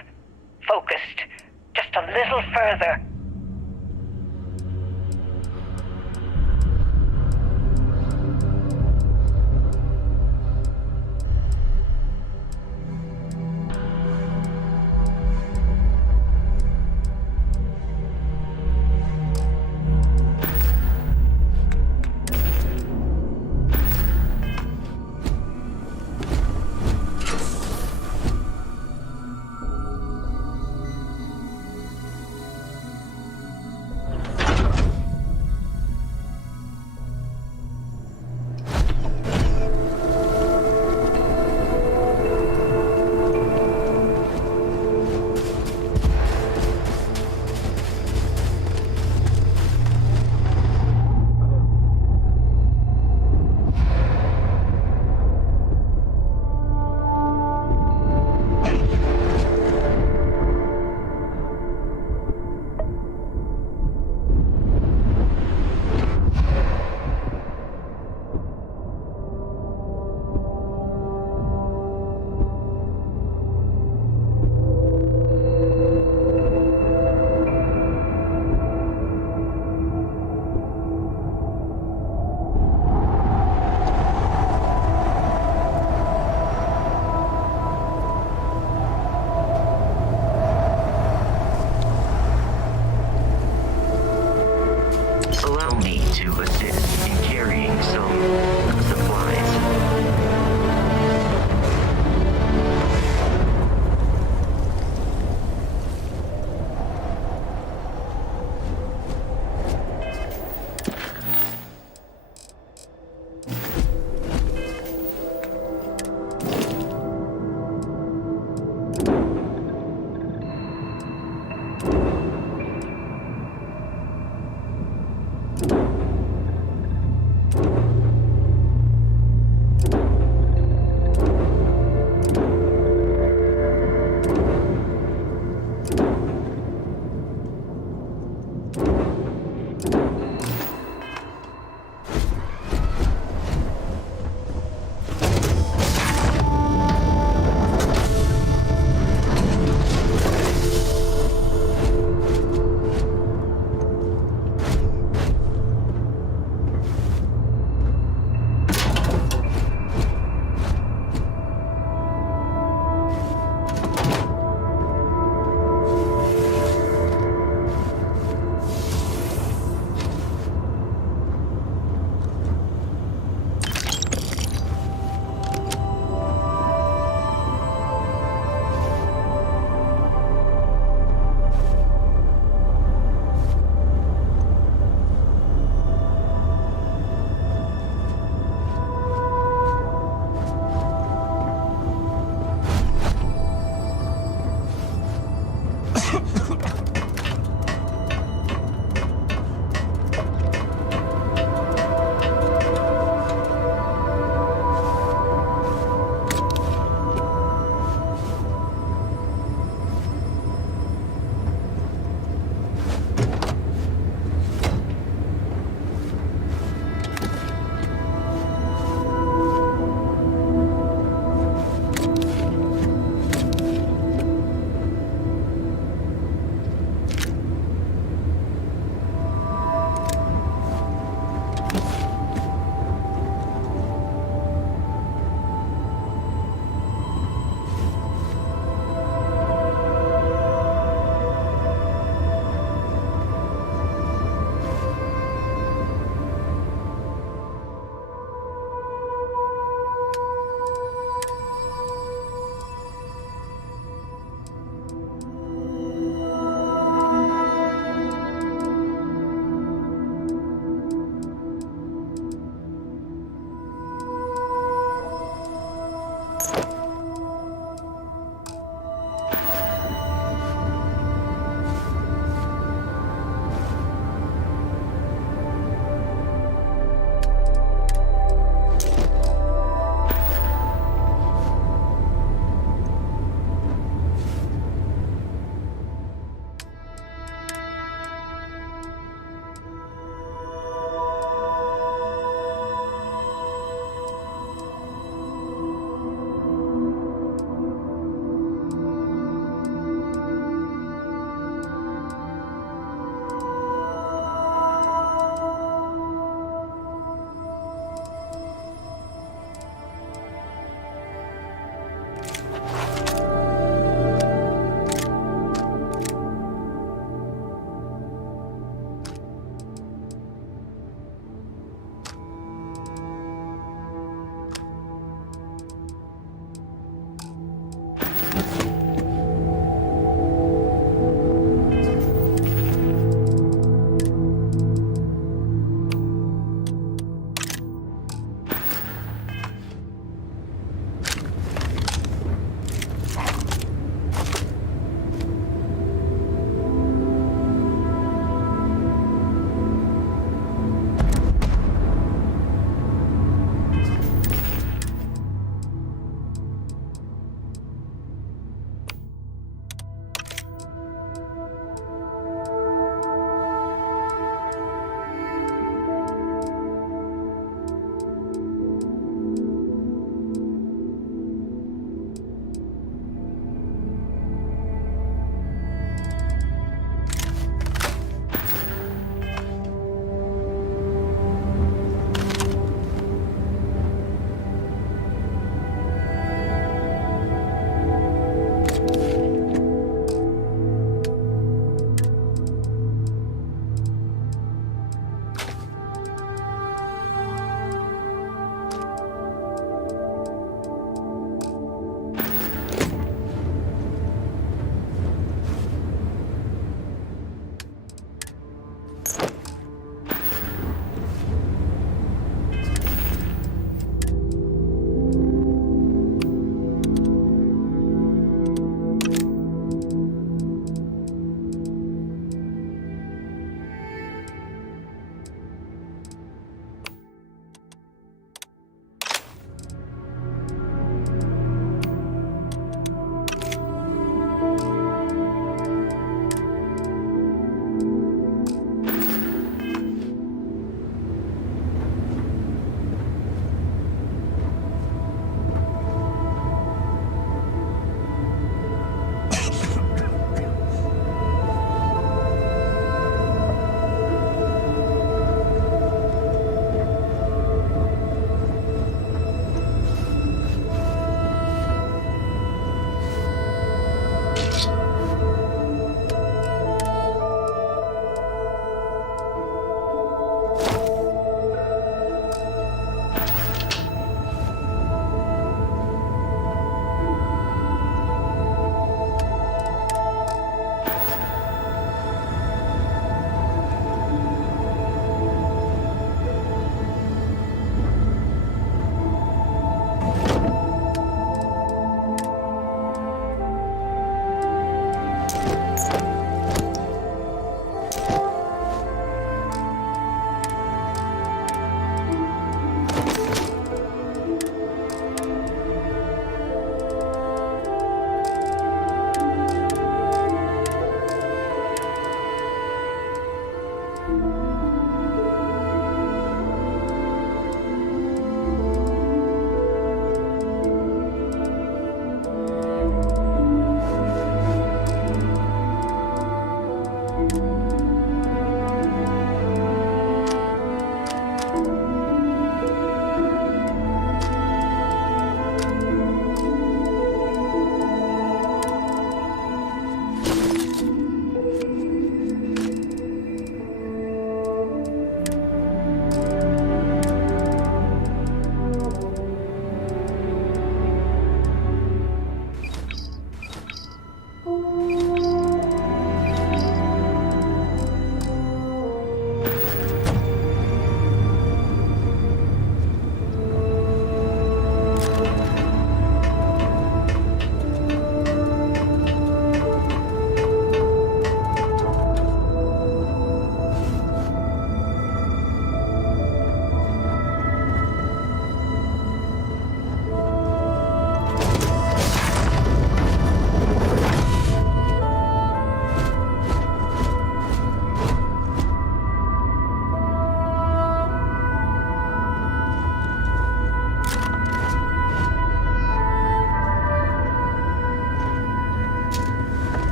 focused, just a little further.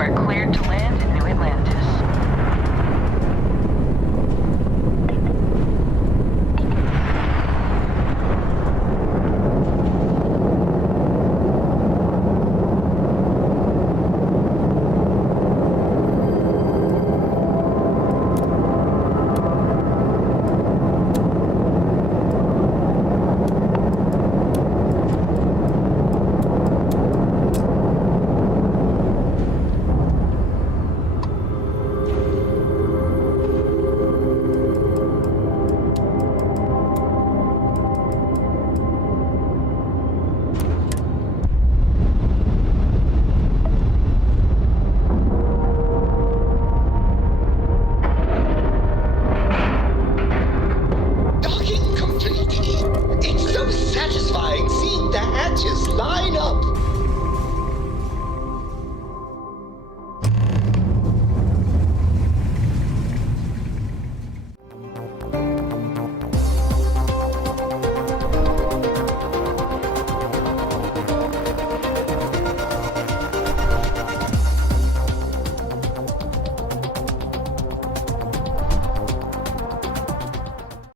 are cleared to land